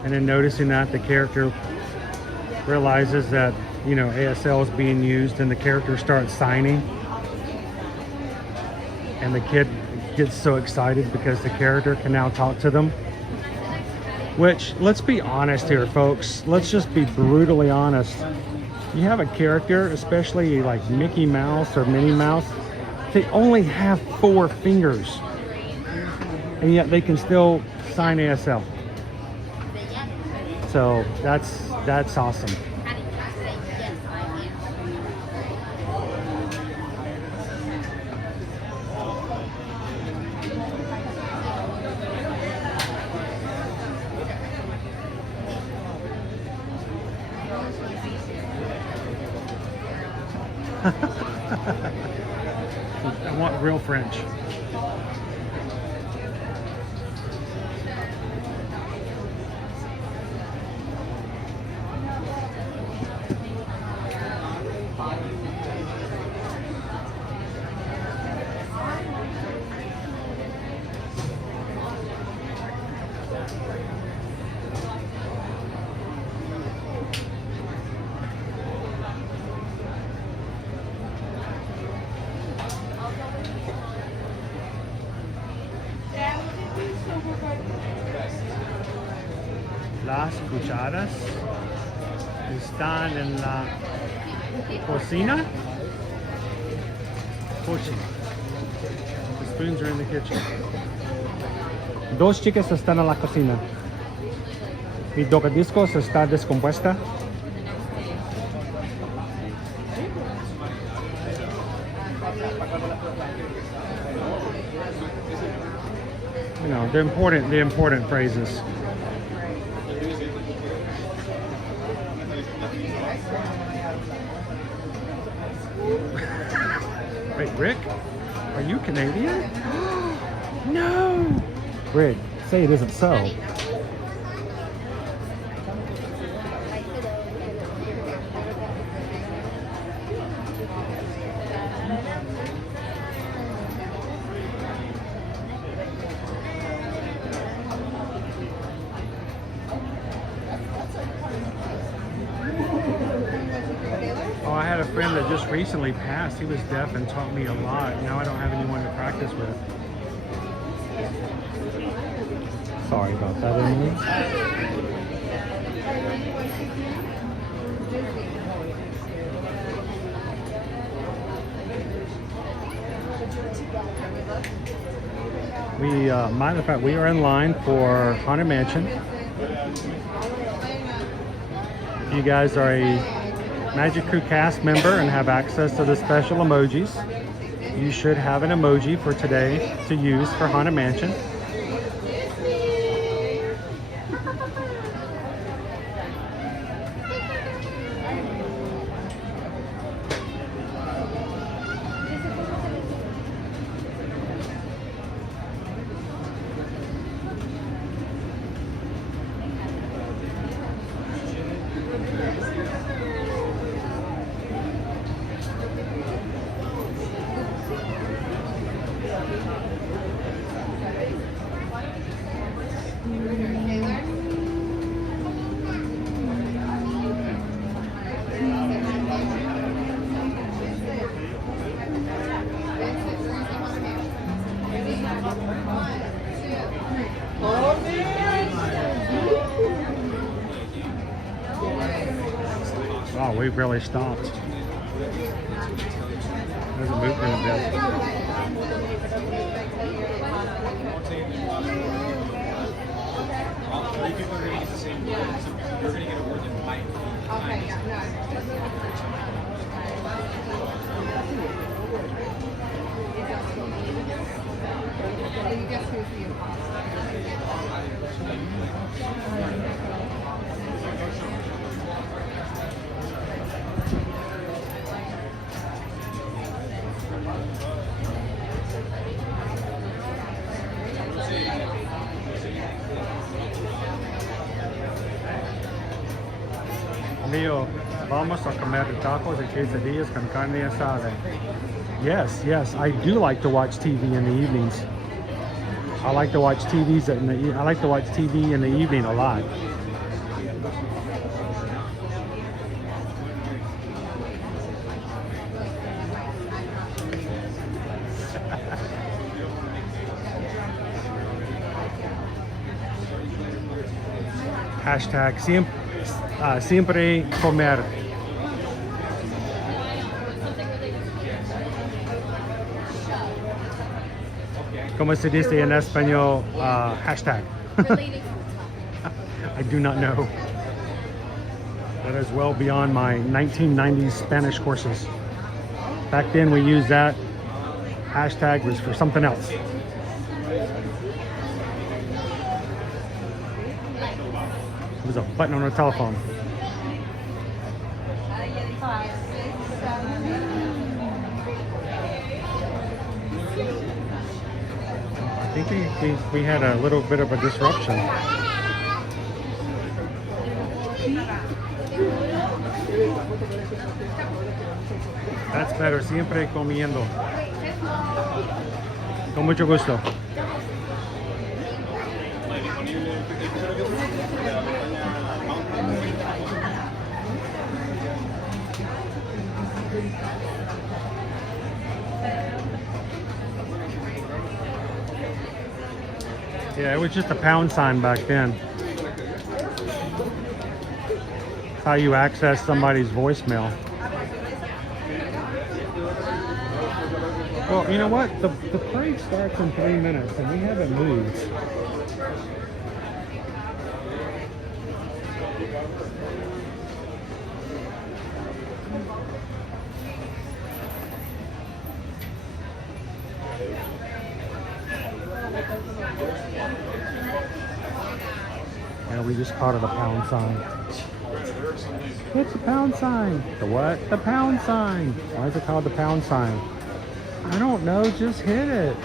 and then noticing that the character realizes that, you know, ASL is being used, and the character starts signing, and the kid gets so excited because the character can now talk to them. Which, let's be honest here, folks. Let's just be brutally honest. You have a character, especially like Mickey Mouse or Minnie Mouse, they only have 4 fingers, and yet they can still sign ASL. So that's awesome. I want real French. Las cucharas están en la cocina. The spoons are in the kitchen. Dos chicas están en la cocina. Mi tocadiscos está descompuesta. You know, the important phrases. Wait, Rick? Are you Canadian? No! Rick, say it isn't so. Oh, I had a friend that just recently passed. He was deaf and taught me a lot. Now I don't have anyone to practice with. Sorry about that, Emily. Matter of fact, we are in line for Haunted Mansion. If you guys are a Magic Crew cast member and have access to the special emojis, you should have an emoji for today to use for Haunted Mansion. Wow, we've really stopped. Hasn't moved in a bit. mío, vamos a comer tacos y quesadillas con carne asada. Yes, yes, I do like to watch TV in the evenings. I like to watch I like to watch TV in the evening a lot. Hashtag siempre comer. ¿Cómo se dice en español? Hashtag. I do not know. That is well beyond my 1990s Spanish courses. Back then we used that. Hashtag was for something else. It was a button on a telephone. I think we had a little bit of a disruption. That's better. Siempre comiendo. Con mucho gusto. Yeah, it was just a pound sign back then. How you access somebody's voicemail. Well, you know what? The parade starts in 3 minutes and we haven't moved. Yeah, we just caught it a pound sign. What's the pound sign? The what? The pound sign. Why is it called the pound sign? I don't know, just hit it.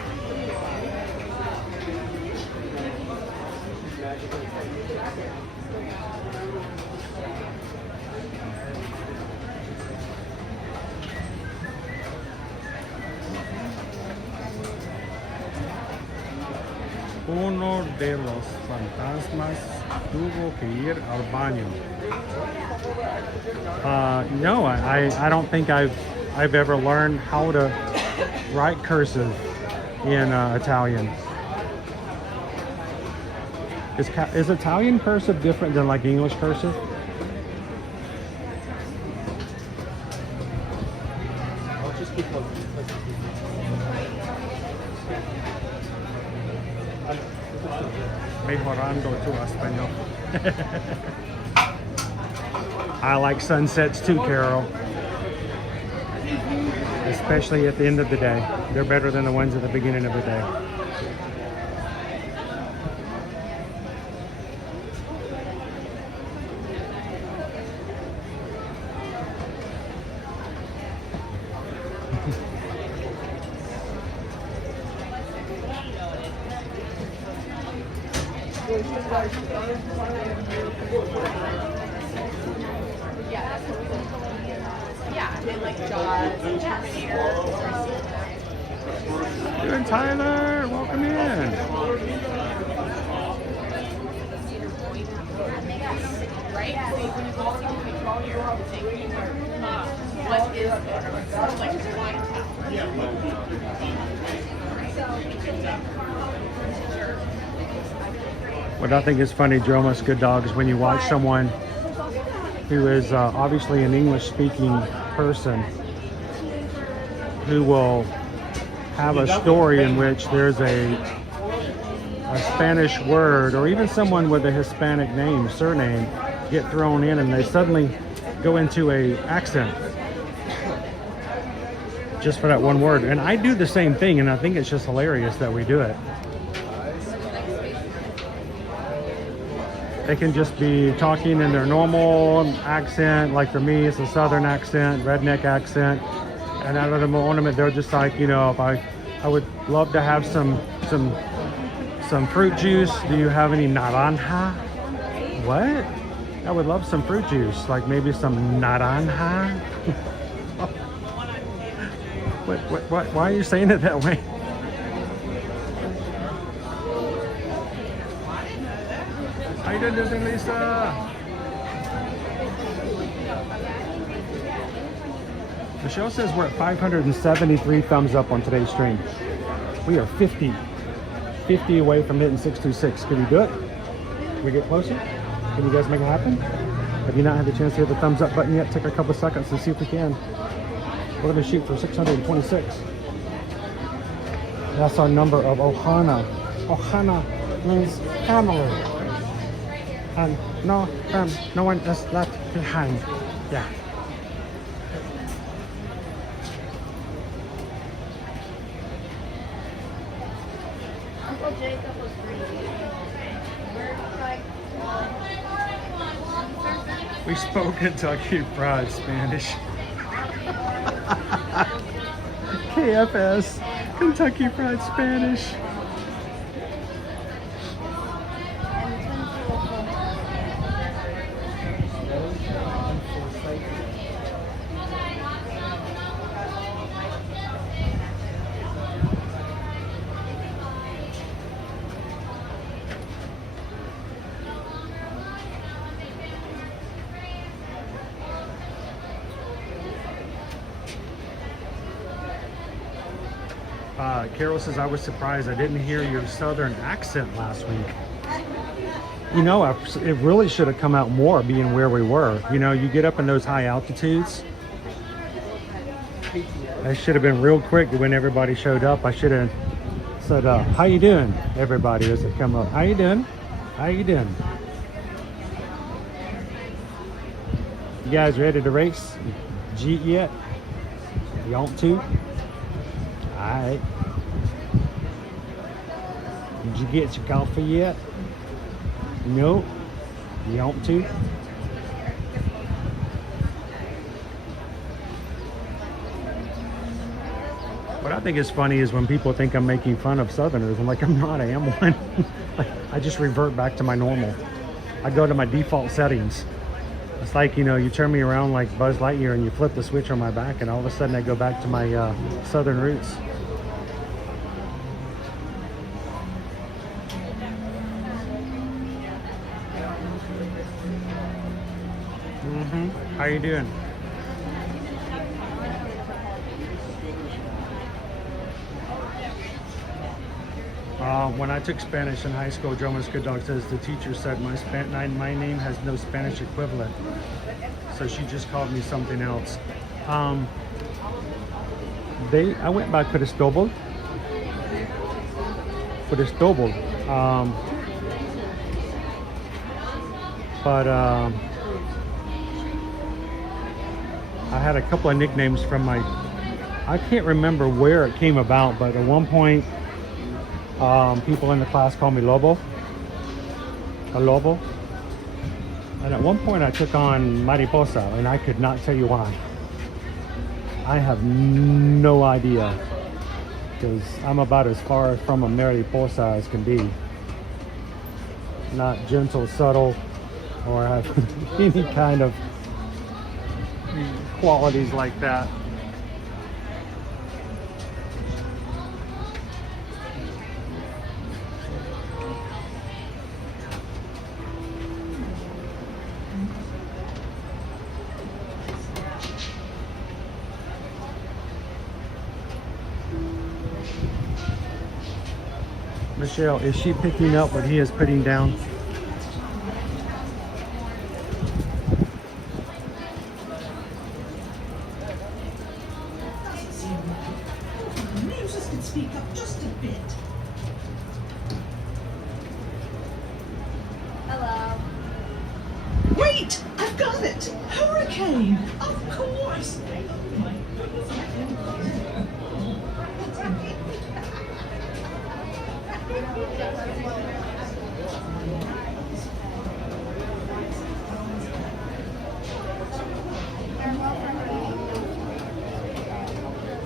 Uno de los fantasmas tuvo que ir al baño. No, I don't think I've ever learned how to write cursive in Italian. Is Italian cursive different than like English cursive? I'll just keep looking. Mejorando tu español. I like sunsets too, Carol. Especially at the end of the day. They're better than the ones at the beginning of the day. Good, Tyler. Welcome in. What I think is funny, Jomas, good dog, is when you watch someone who is obviously an English-speaking person who will have a story in which there's a Spanish word, or even someone with a Hispanic name, surname, get thrown in and they suddenly go into a accent just for that one word. And I do the same thing, and I think it's just hilarious that we do it. They can just be talking in their normal accent, like for me it's a southern accent, redneck accent, and out of the moment they're just like, you know, if I would love to have some fruit juice. Do you have any naranja? What? I would love some fruit juice, like maybe some naranja. What, why are you saying it that way? How you doing, Lisa? Michelle says we're at 573 thumbs up on today's stream. We are 50 away from hitting 626. Can we do it? Can we get closer? Can you guys make it happen? Have you not had the chance to hit the thumbs up button yet? Take a couple seconds to see if we can. We're going to shoot for 626. That's our number of Ohana. Ohana means family. And no one is left behind. Yeah. Uncle Jacob was We spoke Kentucky Fried Spanish. KFS, Kentucky Fried Spanish. Carol says, I was surprised I didn't hear your southern accent last week. You know, it really should have come out more being where we were. You know, you get up in those high altitudes. I should have been real quick when everybody showed up. I should have said, how you doing, everybody, as they come up. How you doing? How you doing? You guys ready to race? Jeet yet? You want to? Alright. Did you get your coffee yet? No? You want to? What I think is funny is when people think I'm making fun of Southerners. I'm like, I'm not, I am one. Like, I just revert back to my normal. I go to my default settings. It's like, you know, you turn me around like Buzz Lightyear and you flip the switch on my back and all of a sudden I go back to my Southern roots. How you doing? When I took Spanish in high school, Joe Dog says the teacher said my name has no Spanish equivalent, so she just called me something else. I went by Cristobal. I had a couple of nicknames from I can't remember where it came about, but at one point, people in the class called me Lobo. And at one point I took on Mariposa, and I could not tell you why. I have no idea, because I'm about as far from a Mariposa as can be. Not gentle, subtle, or have any kind of qualities like that. Michelle, is she picking up what he is putting down? Muses can speak up just a bit. Hello. Wait! I've got it! Hurricane! Of course! Oh my goodness,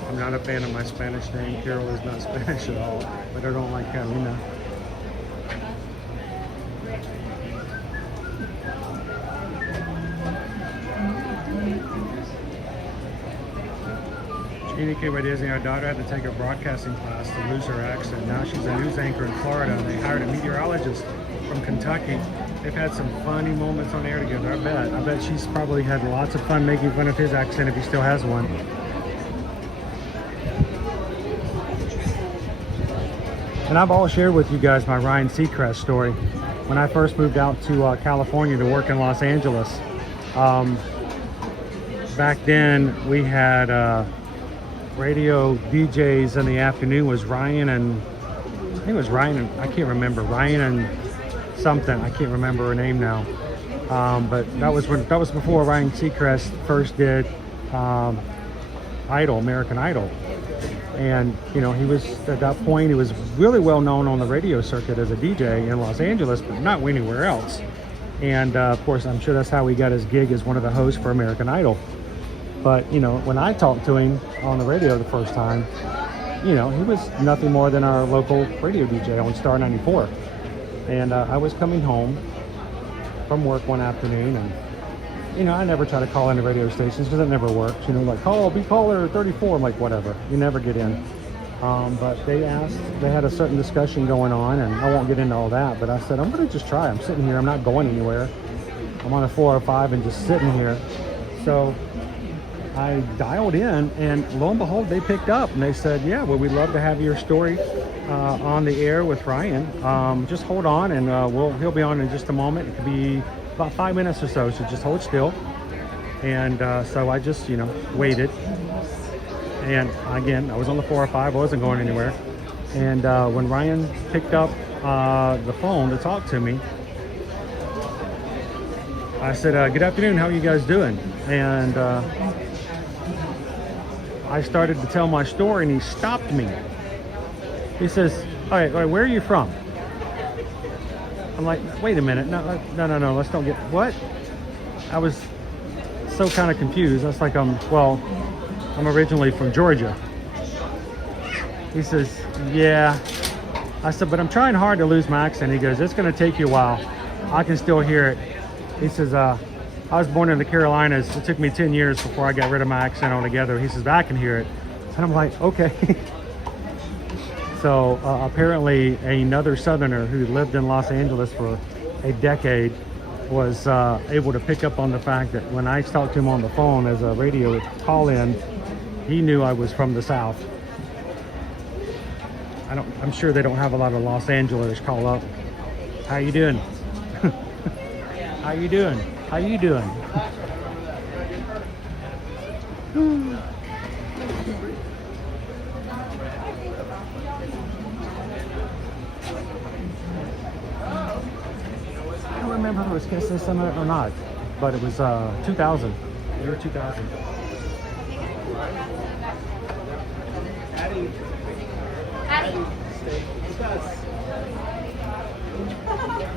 I'm not a fan of my Spanish name. Carol is not Spanish at all, but I don't like Carolina. PDK by Disney. Our daughter had to take a broadcasting class to lose her accent. Now she's a news anchor in Florida. They hired a meteorologist from Kentucky. They've had some funny moments on air together. I bet she's probably had lots of fun making fun of his accent if he still has one. And I've all shared with you guys my Ryan Seacrest story. When I first moved out to California to work in Los Angeles, back then we had radio DJs in the afternoon. Was Ryan and I think it was Ryan and I can't remember, Ryan and something, I can't remember her name now, but that was before Ryan Seacrest first did American Idol. And you know, he was at that point, he was really well known on the radio circuit as a DJ in Los Angeles, but not anywhere else. And of course, I'm sure that's how he got his gig as one of the hosts for American Idol. But you know, when I talked to him on the radio the first time, you know, he was nothing more than our local radio DJ on Star 94. And I was coming home from work one afternoon, and you know, I never try to call into radio stations because it never works. You know, like, oh, be caller 34. I'm like, whatever. You never get in. But they had a certain discussion going on, and I won't get into all that, but I said, I'm going to just try. I'm sitting here. I'm not going anywhere. I'm on a 405 and just sitting here. So I dialed in, and lo and behold, they picked up, and they said, yeah, well, we'd love to have your story on the air with Ryan. Just hold on, and he'll be on in just a moment. It could be about 5 minutes or so, so just hold still. And so I just, you know, waited. And again, I was on the 405, I wasn't going anywhere. And when Ryan picked up the phone to talk to me, I said, good afternoon, how are you guys doing? And I started to tell my story, and he stopped me. He says, all right, where are you from? I'm like, wait a minute, no, let's don't get, what? I was so kind of confused. I was like, I'm originally from Georgia. He says, yeah. I said, but I'm trying hard to lose my accent. He goes, it's going to take you a while. I can still hear it. He says, I was born in the Carolinas. It took me 10 years before I got rid of my accent altogether. He says, but I can hear it. And I'm like, okay. So apparently another Southerner who lived in Los Angeles for a decade was able to pick up on the fact that when I talked to him on the phone as a radio call-in, he knew I was from the South. I'm sure they don't have a lot of Los Angelers call up. How you doing? How you doing? How you doing? I don't remember if I was going to say something or not, but it was 2000, year 2000.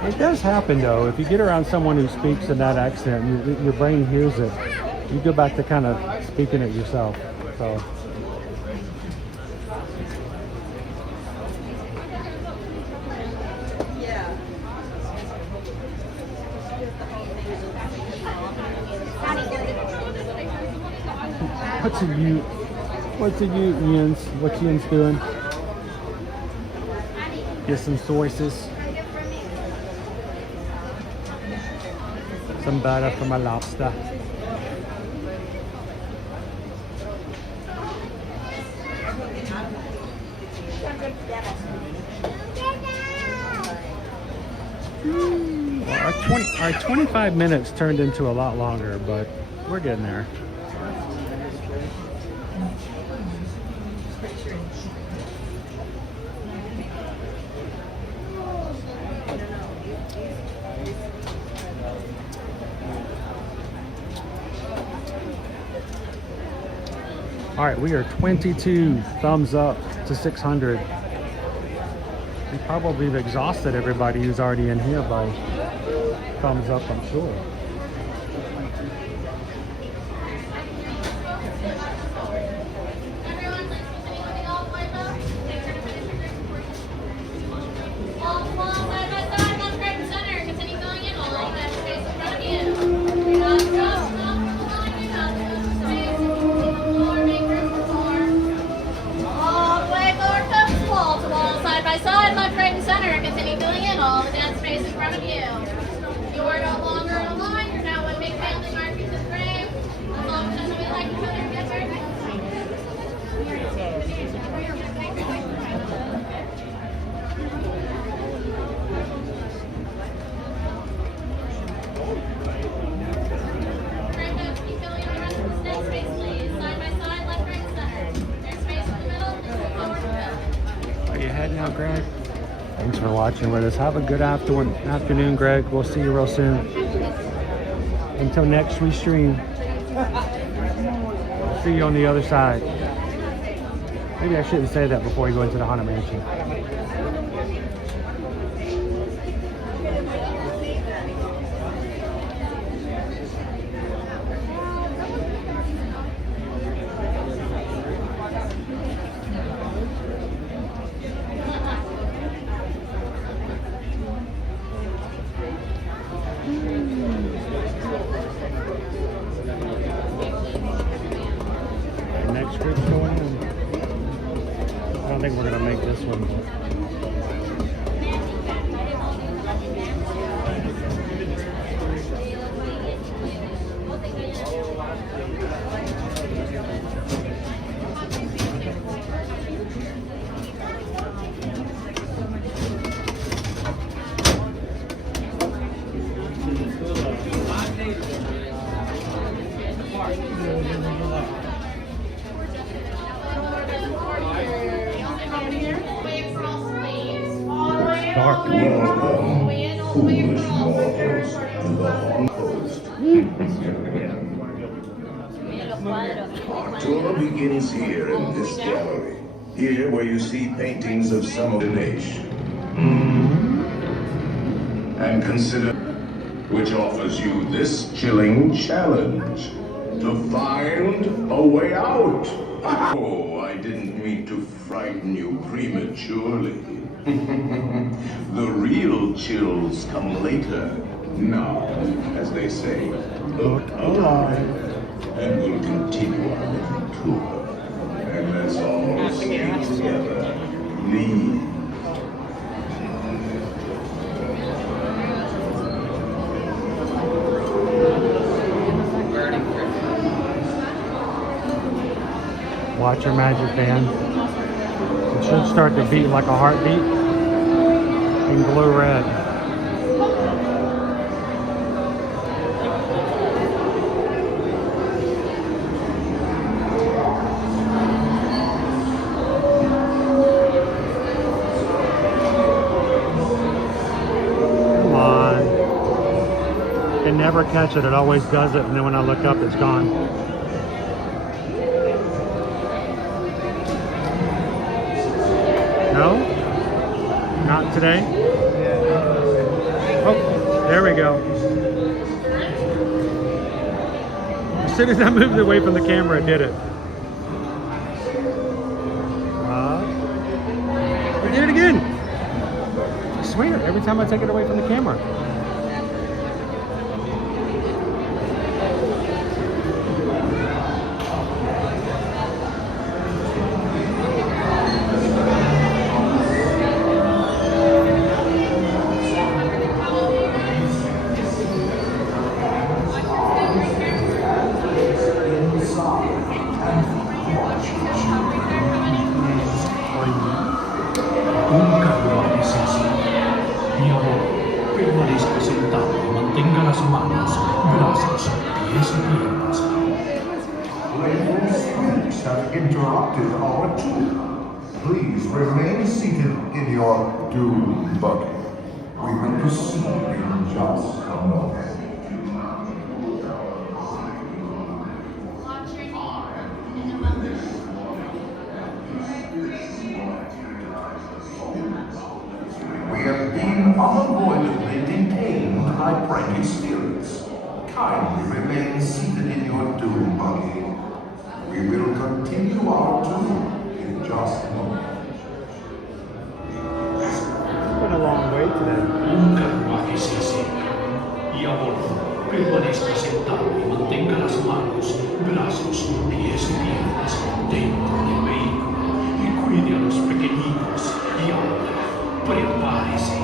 It does happen though, if you get around someone who speaks in that accent, your brain hears it. You go back to kind of speaking it yourself. So. What's a you, Ian's? What's Ian's doing? Get some sauces. Some butter for my lobster. Well, our 25 minutes turned into a lot longer, but we're getting there. All right, we are 22 thumbs up to 600. We probably have exhausted everybody who's already in here by thumbs up, I'm sure. Are you heading out, Greg? Thanks for watching with us. Have a good afternoon, Greg. We'll see you real soon. Until next we stream. See you on the other side. Maybe I shouldn't say that before we go into the Haunted Mansion. Next group's going in. I don't think we're gonna make this one. Dark. Our tour begins here in this gallery. Here where you see paintings of some of the nation. And consider which offers you this chilling challenge to find a way out. Oh, I didn't mean to frighten you prematurely. The real chills come later. Now, as they say, look alive. And we'll continue our little tour. And let's all stay together. Leave. Watch your magic band. It should start to beat like a heartbeat and glow red. Come on. Can never catch it. It always does it, and then when I look up, it's gone. No? Not today? Oh, there we go. As soon as I moved away from the camera, it did it. I did it again. I swear, every time I take it away from the camera. Ladies have interrupted our tour. Please remain seated in your doom buggy. We will proceed in just a moment. We have been unavoidably detained by pranky spirits. Kindly remain seated in your doom buggy. We will continue our tour in just a moment. It's been a long way today. Y ahora permanezcas sentado y mantenga las manos, brazos, pies y piernas dentro del vehículo y cuide a los pequeñitos. Y ahora prepárese.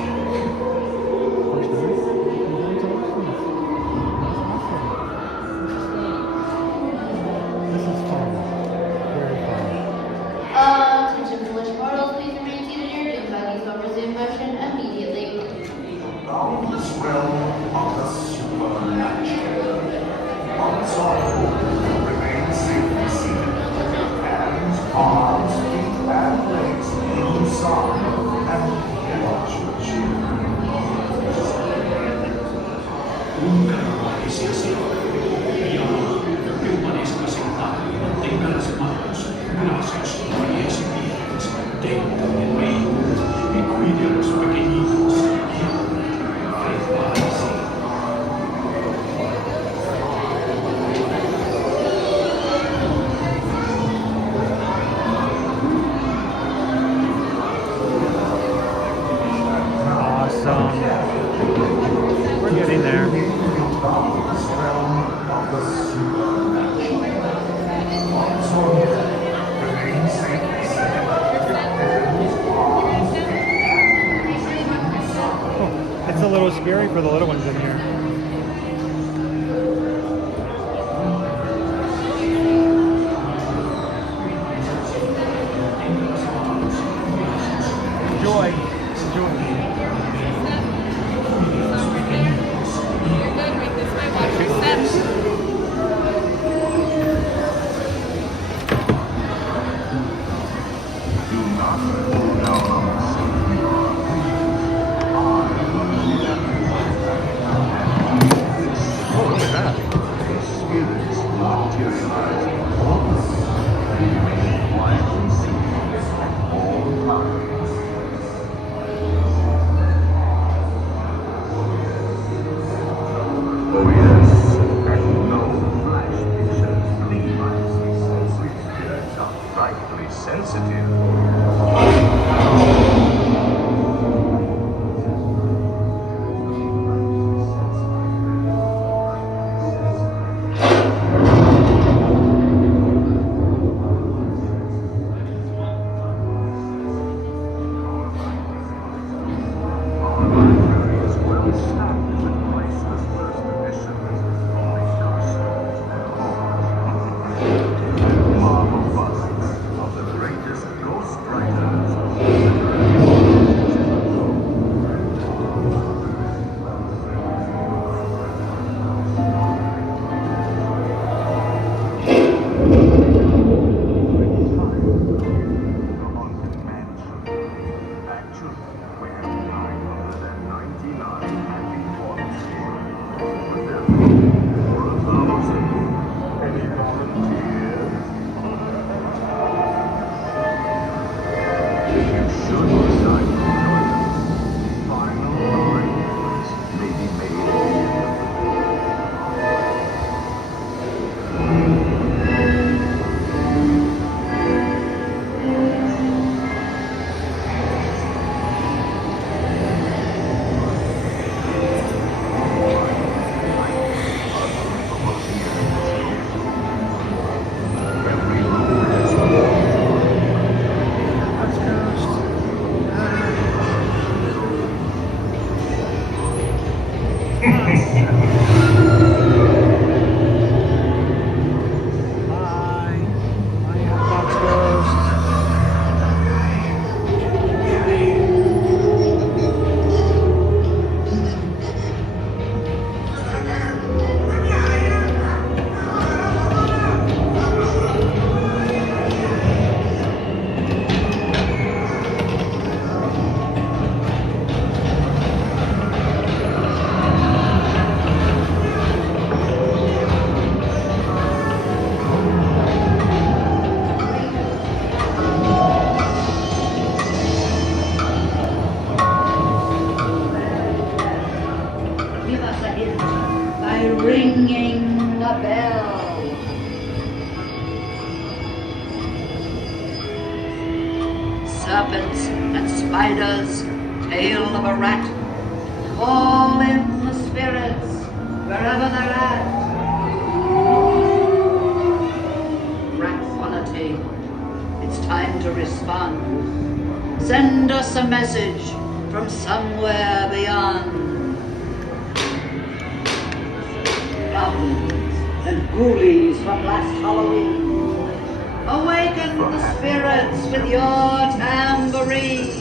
y cuide a los pequeñitos. Awesome. We're getting there. It's a little scary for the little ones in here. Enjoy. Enjoy. Oh yes, and no flash pictures, please. Spirits are frightfully sensitive. Ringing a bell. Serpents and spiders, tail of a rat, call in the spirits wherever they're at. Rats on a table, it's time to respond. Send us a message from somewhere beyond. And ghoulies from last Halloween, awaken the spirits with your tambourine.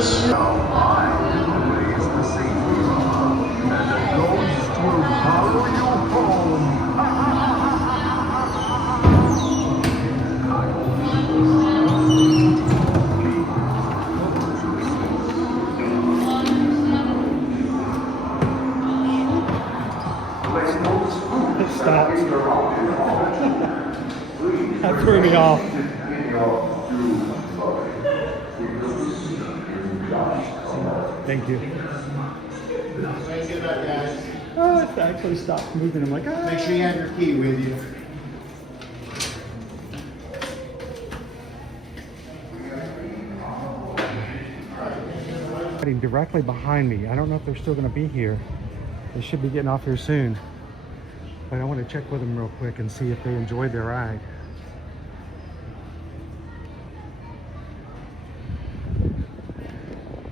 It stopped. That threw me off. Thank you. Oh, it actually stopped moving. I'm like, ah. Make sure you have your key with you. Directly behind me. I don't know if they're still going to be here. They should be getting off here soon. But I want to check with them real quick and see if they enjoyed their ride.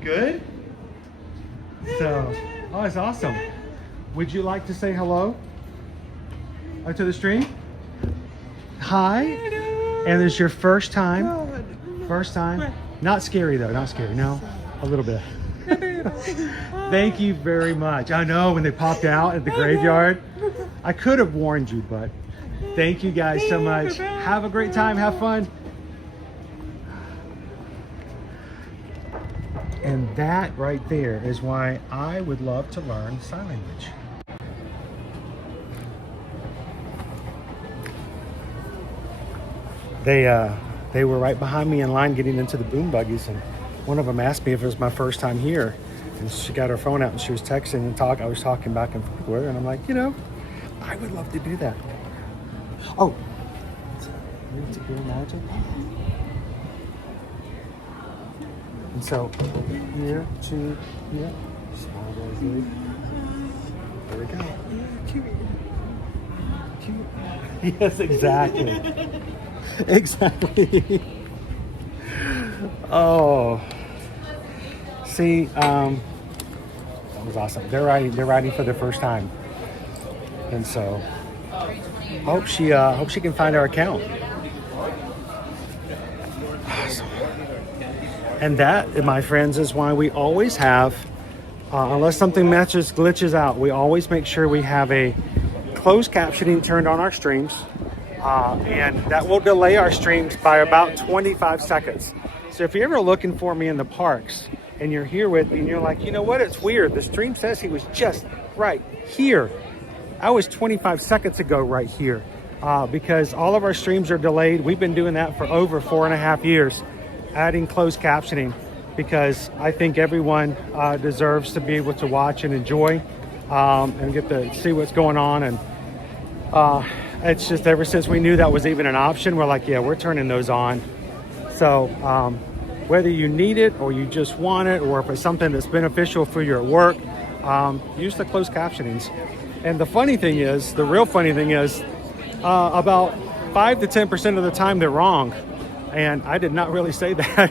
Good? So, oh, it's awesome. Would you like to say hello to the stream? Hi. And it's your first time? First time? Not scary though, not scary. No, a little bit. Thank you very much. I know when they popped out at the graveyard, I could have warned you, but thank you guys so much. Have a great time. Have fun. And that right there is why I would love to learn sign language. They were right behind me in line getting into the boom buggies, and one of them asked me if it was my first time here. And she got her phone out and she was texting and I was talking back and forth with her, and I'm like, you know, I would love to do that. Oh, need to go magic. And so here to here, small guys lead. There we go. Cute. Yes, exactly. Exactly. Oh. See, that was awesome. They're riding for the first time, and so hope she can find our account. And that, my friends, is why we always have, unless something glitches out, we always make sure we have a closed captioning turned on our streams, and that will delay our streams by about 25 seconds. So if you're ever looking for me in the parks, and you're here with me and you're like, you know what, it's weird. The stream says he was just right here. I was 25 seconds ago right here because all of our streams are delayed. We've been doing that for over 4.5 years, adding closed captioning, because I think everyone deserves to be able to watch and enjoy and get to see what's going on. And it's just ever since we knew that was even an option, we're like, yeah, we're turning those on. So, whether you need it or you just want it, or if it's something that's beneficial for your work, use the closed captionings. And the real funny thing is, about 5 to 10% of the time they're wrong. And I did not really say that.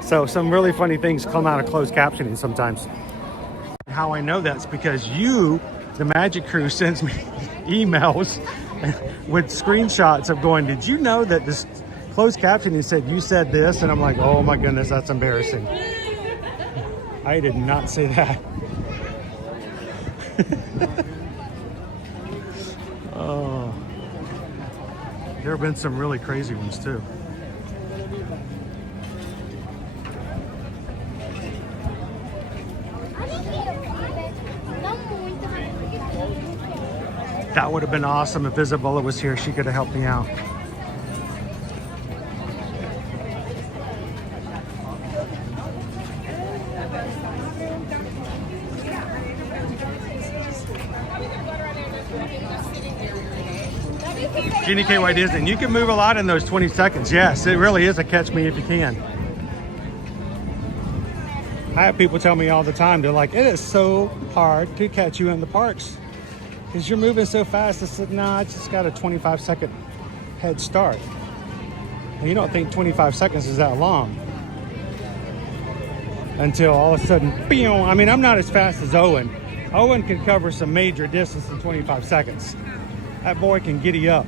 So some really funny things come out of closed captioning sometimes. How I know that's because you, the Magic Crew, sends me emails with screenshots of going, did you know that this closed captioning said you said this? And I'm like, oh my goodness, that's embarrassing. I did not say that. Oh, there have been some really crazy ones too. That would have been awesome if Isabella was here. She could have helped me out. Jeannie KY Disney. And you can move a lot in those 20 seconds. Yes, it really is a catch me if you can. I have people tell me all the time, they're like, it is so hard to catch you in the parks because you're moving so fast. I said, nah, I just got a 25-second head start. And you don't think 25 seconds is that long until all of a sudden, boom. I mean, I'm not as fast as Owen. Owen can cover some major distance in 25 seconds. That boy can giddy up.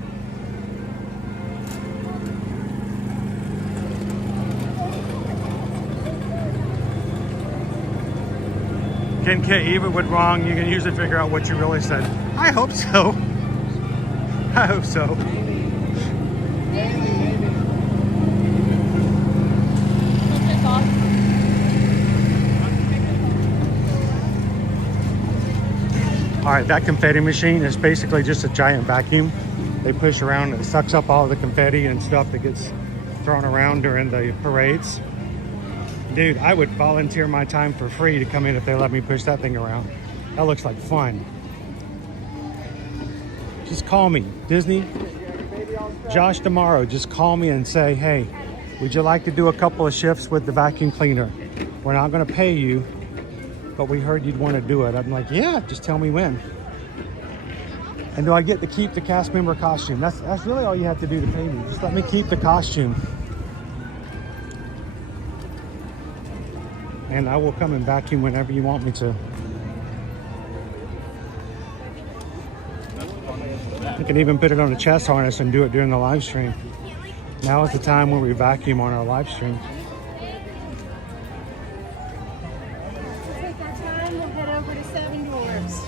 Can even with wrong, you can usually figure out what you really said. I hope so. I hope so. All right, that confetti machine is basically just a giant vacuum. They push around and it sucks up all the confetti and stuff that gets thrown around during the parades. Dude, I would volunteer my time for free to come in if they let me push that thing around. That looks like fun. Just call me, Disney, Josh tomorrow. Just call me and say, hey, would you like to do a couple of shifts with the vacuum cleaner? We're not gonna pay you, but we heard you'd want to do it. I'm like, yeah, just tell me when. And do I get to keep the cast member costume? That's really all you have to do to pay me. Just let me keep the costume. And I will come and vacuum whenever you want me to. You can even put it on a chest harness and do it during the live stream. Now is the time when we vacuum on our live stream. Take our time, we'll head over to Seven Dwarfs.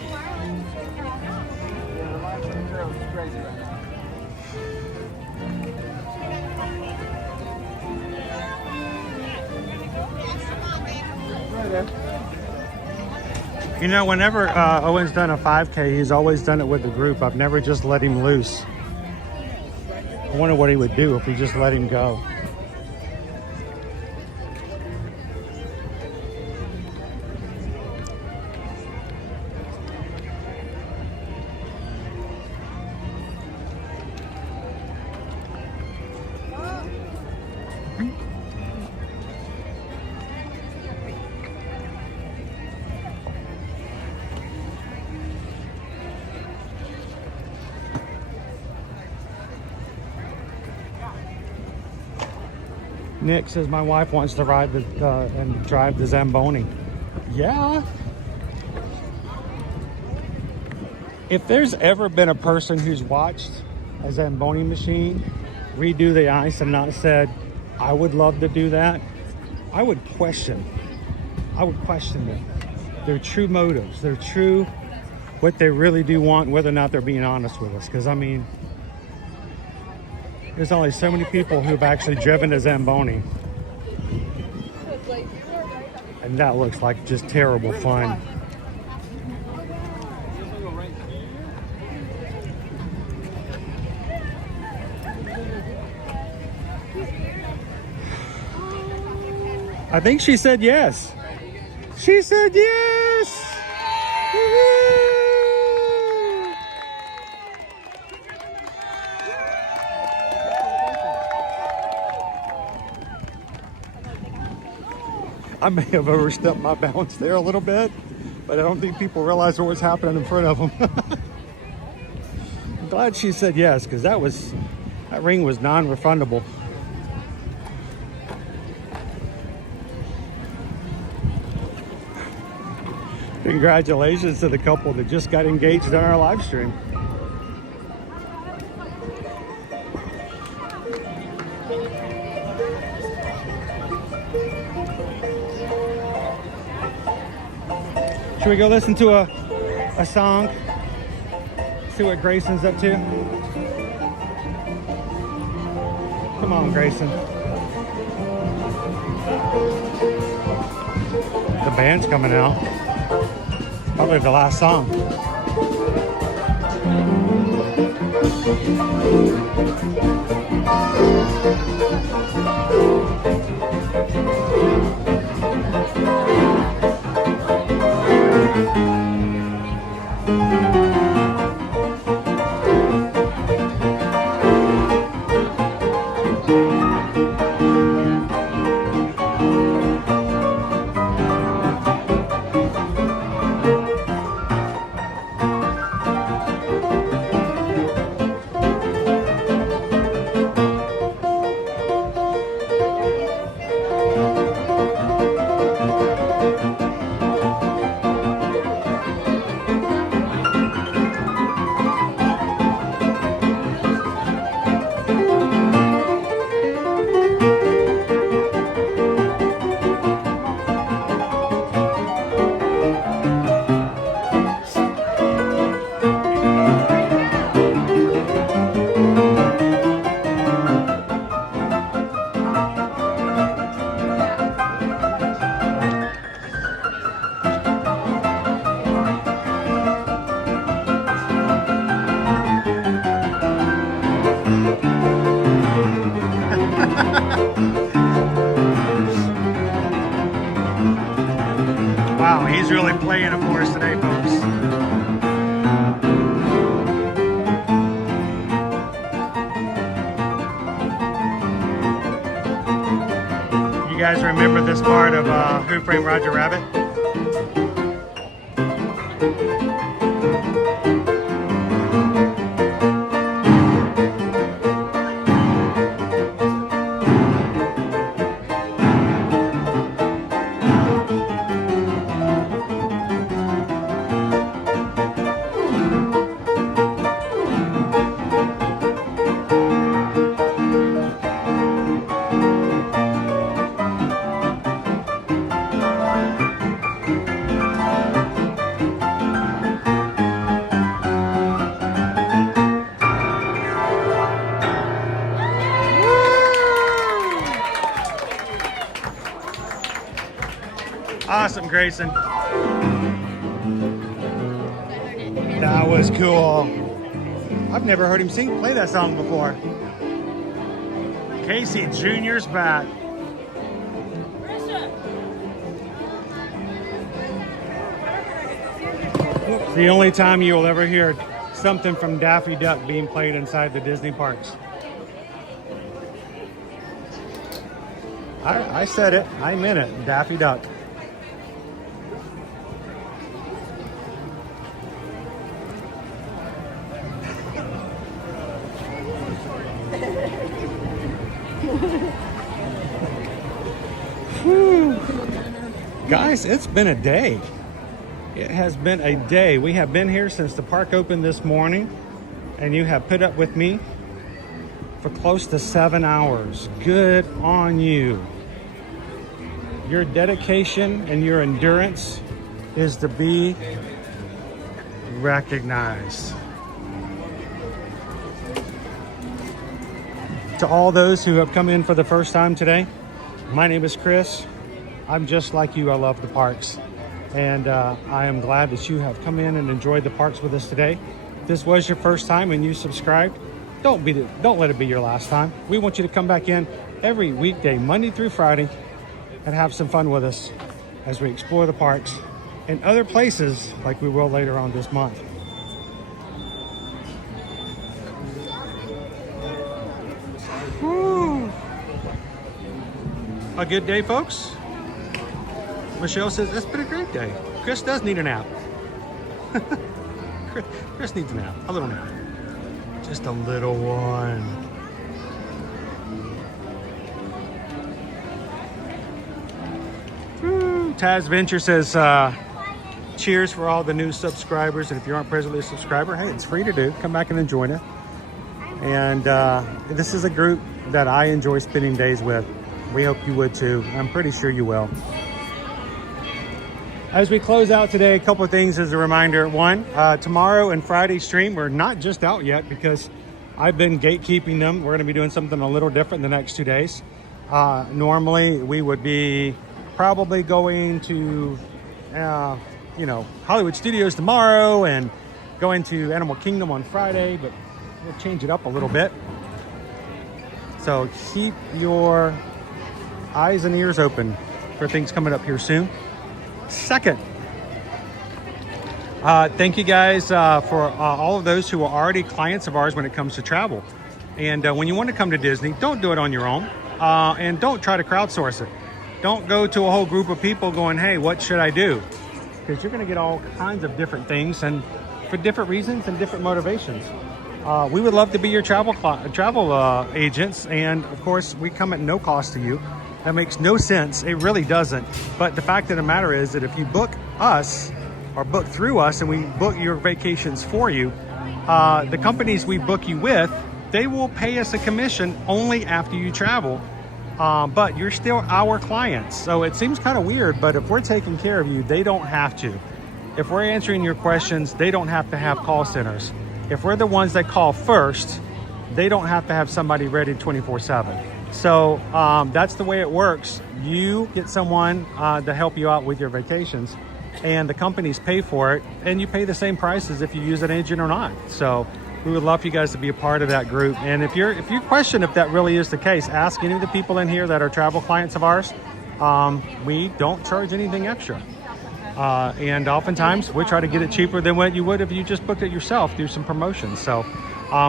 You know, whenever Owen's done a 5K, he's always done it with the group. I've never just let him loose. I wonder what he would do if we just let him go. Nick says my wife wants to ride and drive the Zamboni. Yeah. If there's ever been a person who's watched a Zamboni machine redo the ice and not said, I would love to do that, I would question them. Their true motives, their true, what they really do want, whether or not they're being honest with us. Because I mean, there's only so many people who've actually driven a Zamboni. And that looks like just terrible fun. I think she said yes. She said yes! Woo-hoo! I may have overstepped my bounds there a little bit, but I don't think people realize what was happening in front of them. I'm glad she said yes, because that ring was non-refundable. Congratulations to the couple that just got engaged on our live stream. Should we go listen to a song? See what Grayson's up to? Come on, Grayson. The band's coming out. Probably the last song. Wow, he's really playing it for us today, folks. You guys remember this part of Who Framed Roger Rabbit? Awesome, Grayson. That was cool. I've never heard him play that song before. Casey Jr.'s back. It's the only time you will ever hear something from Daffy Duck being played inside the Disney parks. I said it. I meant it. Daffy Duck. Whew. Guys, it's been a day. It has been a day. We have been here since the park opened this morning, and you have put up with me for close to 7 hours. Good on you. Your dedication and your endurance is to be recognized. To all those who have come in for the first time today, my name is Chris. I'm just like you. I love the parks. And I am glad that you have come in and enjoyed the parks with us today. If this was your first time and you subscribed, don't let it be your last time. We want you to come back in every weekday, Monday through Friday, and have some fun with us as we explore the parks and other places like we will later on this month. Whew. A good day, folks? Michelle says, it's been a great day. Chris does need a nap. Chris needs a nap, a little nap. Just a little one. Woo. Taz Venture says, cheers for all the new subscribers. And if you aren't presently a subscriber, hey, it's free to do. Come back and join us. And this is a group that I enjoy spending days with. We hope you would too. I'm pretty sure you will. As we close out today, a couple of things as a reminder. One, tomorrow and Friday's stream, we're not just out yet because I've been gatekeeping them. We're going to be doing something a little different the next 2 days. Normally, we would be probably going to, Hollywood Studios tomorrow and going to Animal Kingdom on Friday, but we'll change it up a little bit. So keep your eyes and ears open for things coming up here soon. Second, thank you guys for all of those who are already clients of ours when it comes to travel. And when you want to come to Disney, don't do it on your own, and don't try to crowdsource it. Don't go to a whole group of people going, hey, what should I do? Because you're going to get all kinds of different things and for different reasons and different motivations. We would love to be your travel agents, and of course we come at no cost to you. That makes no sense. It really doesn't. But the fact of the matter is that if you book us or book through us and we book your vacations for you, the companies we book you with, they will pay us a commission only after you travel. But you're still our clients. So it seems kind of weird, but if we're taking care of you, they don't have to. If we're answering your questions, they don't have to have call centers. If we're the ones that call first, they don't have to have somebody ready 24/7. So that's the way it works. You get someone to help you out with your vacations, and the companies pay for it, and you pay the same price as if you use an agent or not. So We would love for you guys to be a part of that group. And if you question if that really is the case, ask any of the people in here that are travel clients of ours. We don't charge anything extra. And oftentimes we try to get it cheaper than what you would if you just booked it yourself through some promotions. So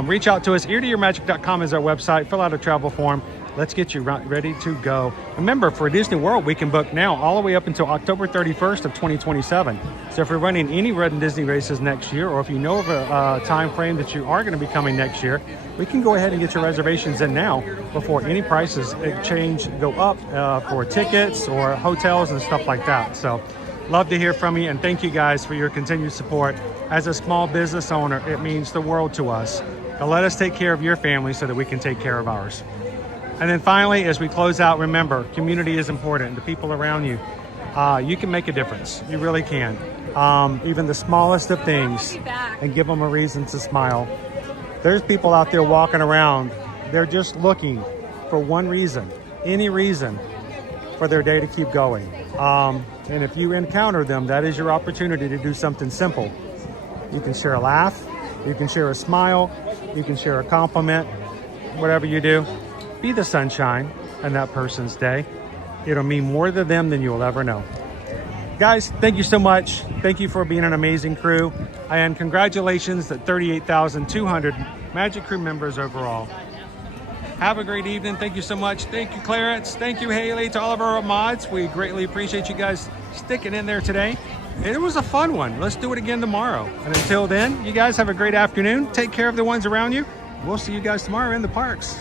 reach out to us. eartoyourmagic.com is our website. Fill out a travel form. Let's get you ready to go. Remember, for Disney World, we can book now all the way up until October 31st of 2027. So if we're running any Red and Disney races next year, or if you know of a time frame that you are going to be coming next year, we can go ahead and get your reservations in now before any prices go up for tickets or hotels and stuff like that. So love to hear from you, and thank you guys for your continued support. As a small business owner, it means the world to us. Now let us take care of your family so that we can take care of ours. And then finally, as we close out, remember, community is important. The people around you, you can make a difference. You really can. Even the smallest of things, and give them a reason to smile. There's people out there walking around. They're just looking for one reason, any reason for their day to keep going. And if you encounter them, that is your opportunity to do something simple. You can share a laugh. You can share a smile. You can share a compliment. Whatever you do, be the sunshine in that person's day. It'll mean more to them than you'll ever know. Guys, thank you so much. Thank you for being an amazing crew. And congratulations to 38,200 Magic Crew members overall. Have a great evening. Thank you so much. Thank you, Clarence. Thank you, Haley, to all of our mods. We greatly appreciate you guys sticking in there today. It was a fun one. Let's do it again tomorrow. And until then, you guys have a great afternoon. Take care of the ones around you. We'll see you guys tomorrow in the parks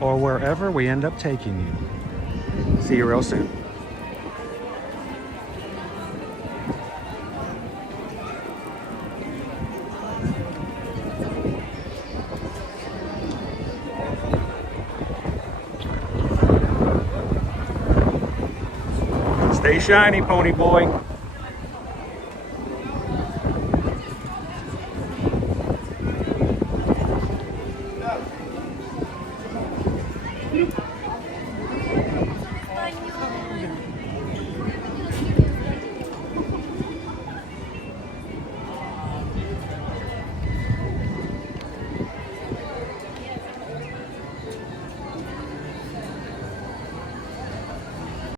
or wherever we end up taking you. See you real soon. Stay shiny, pony boy. Thank you.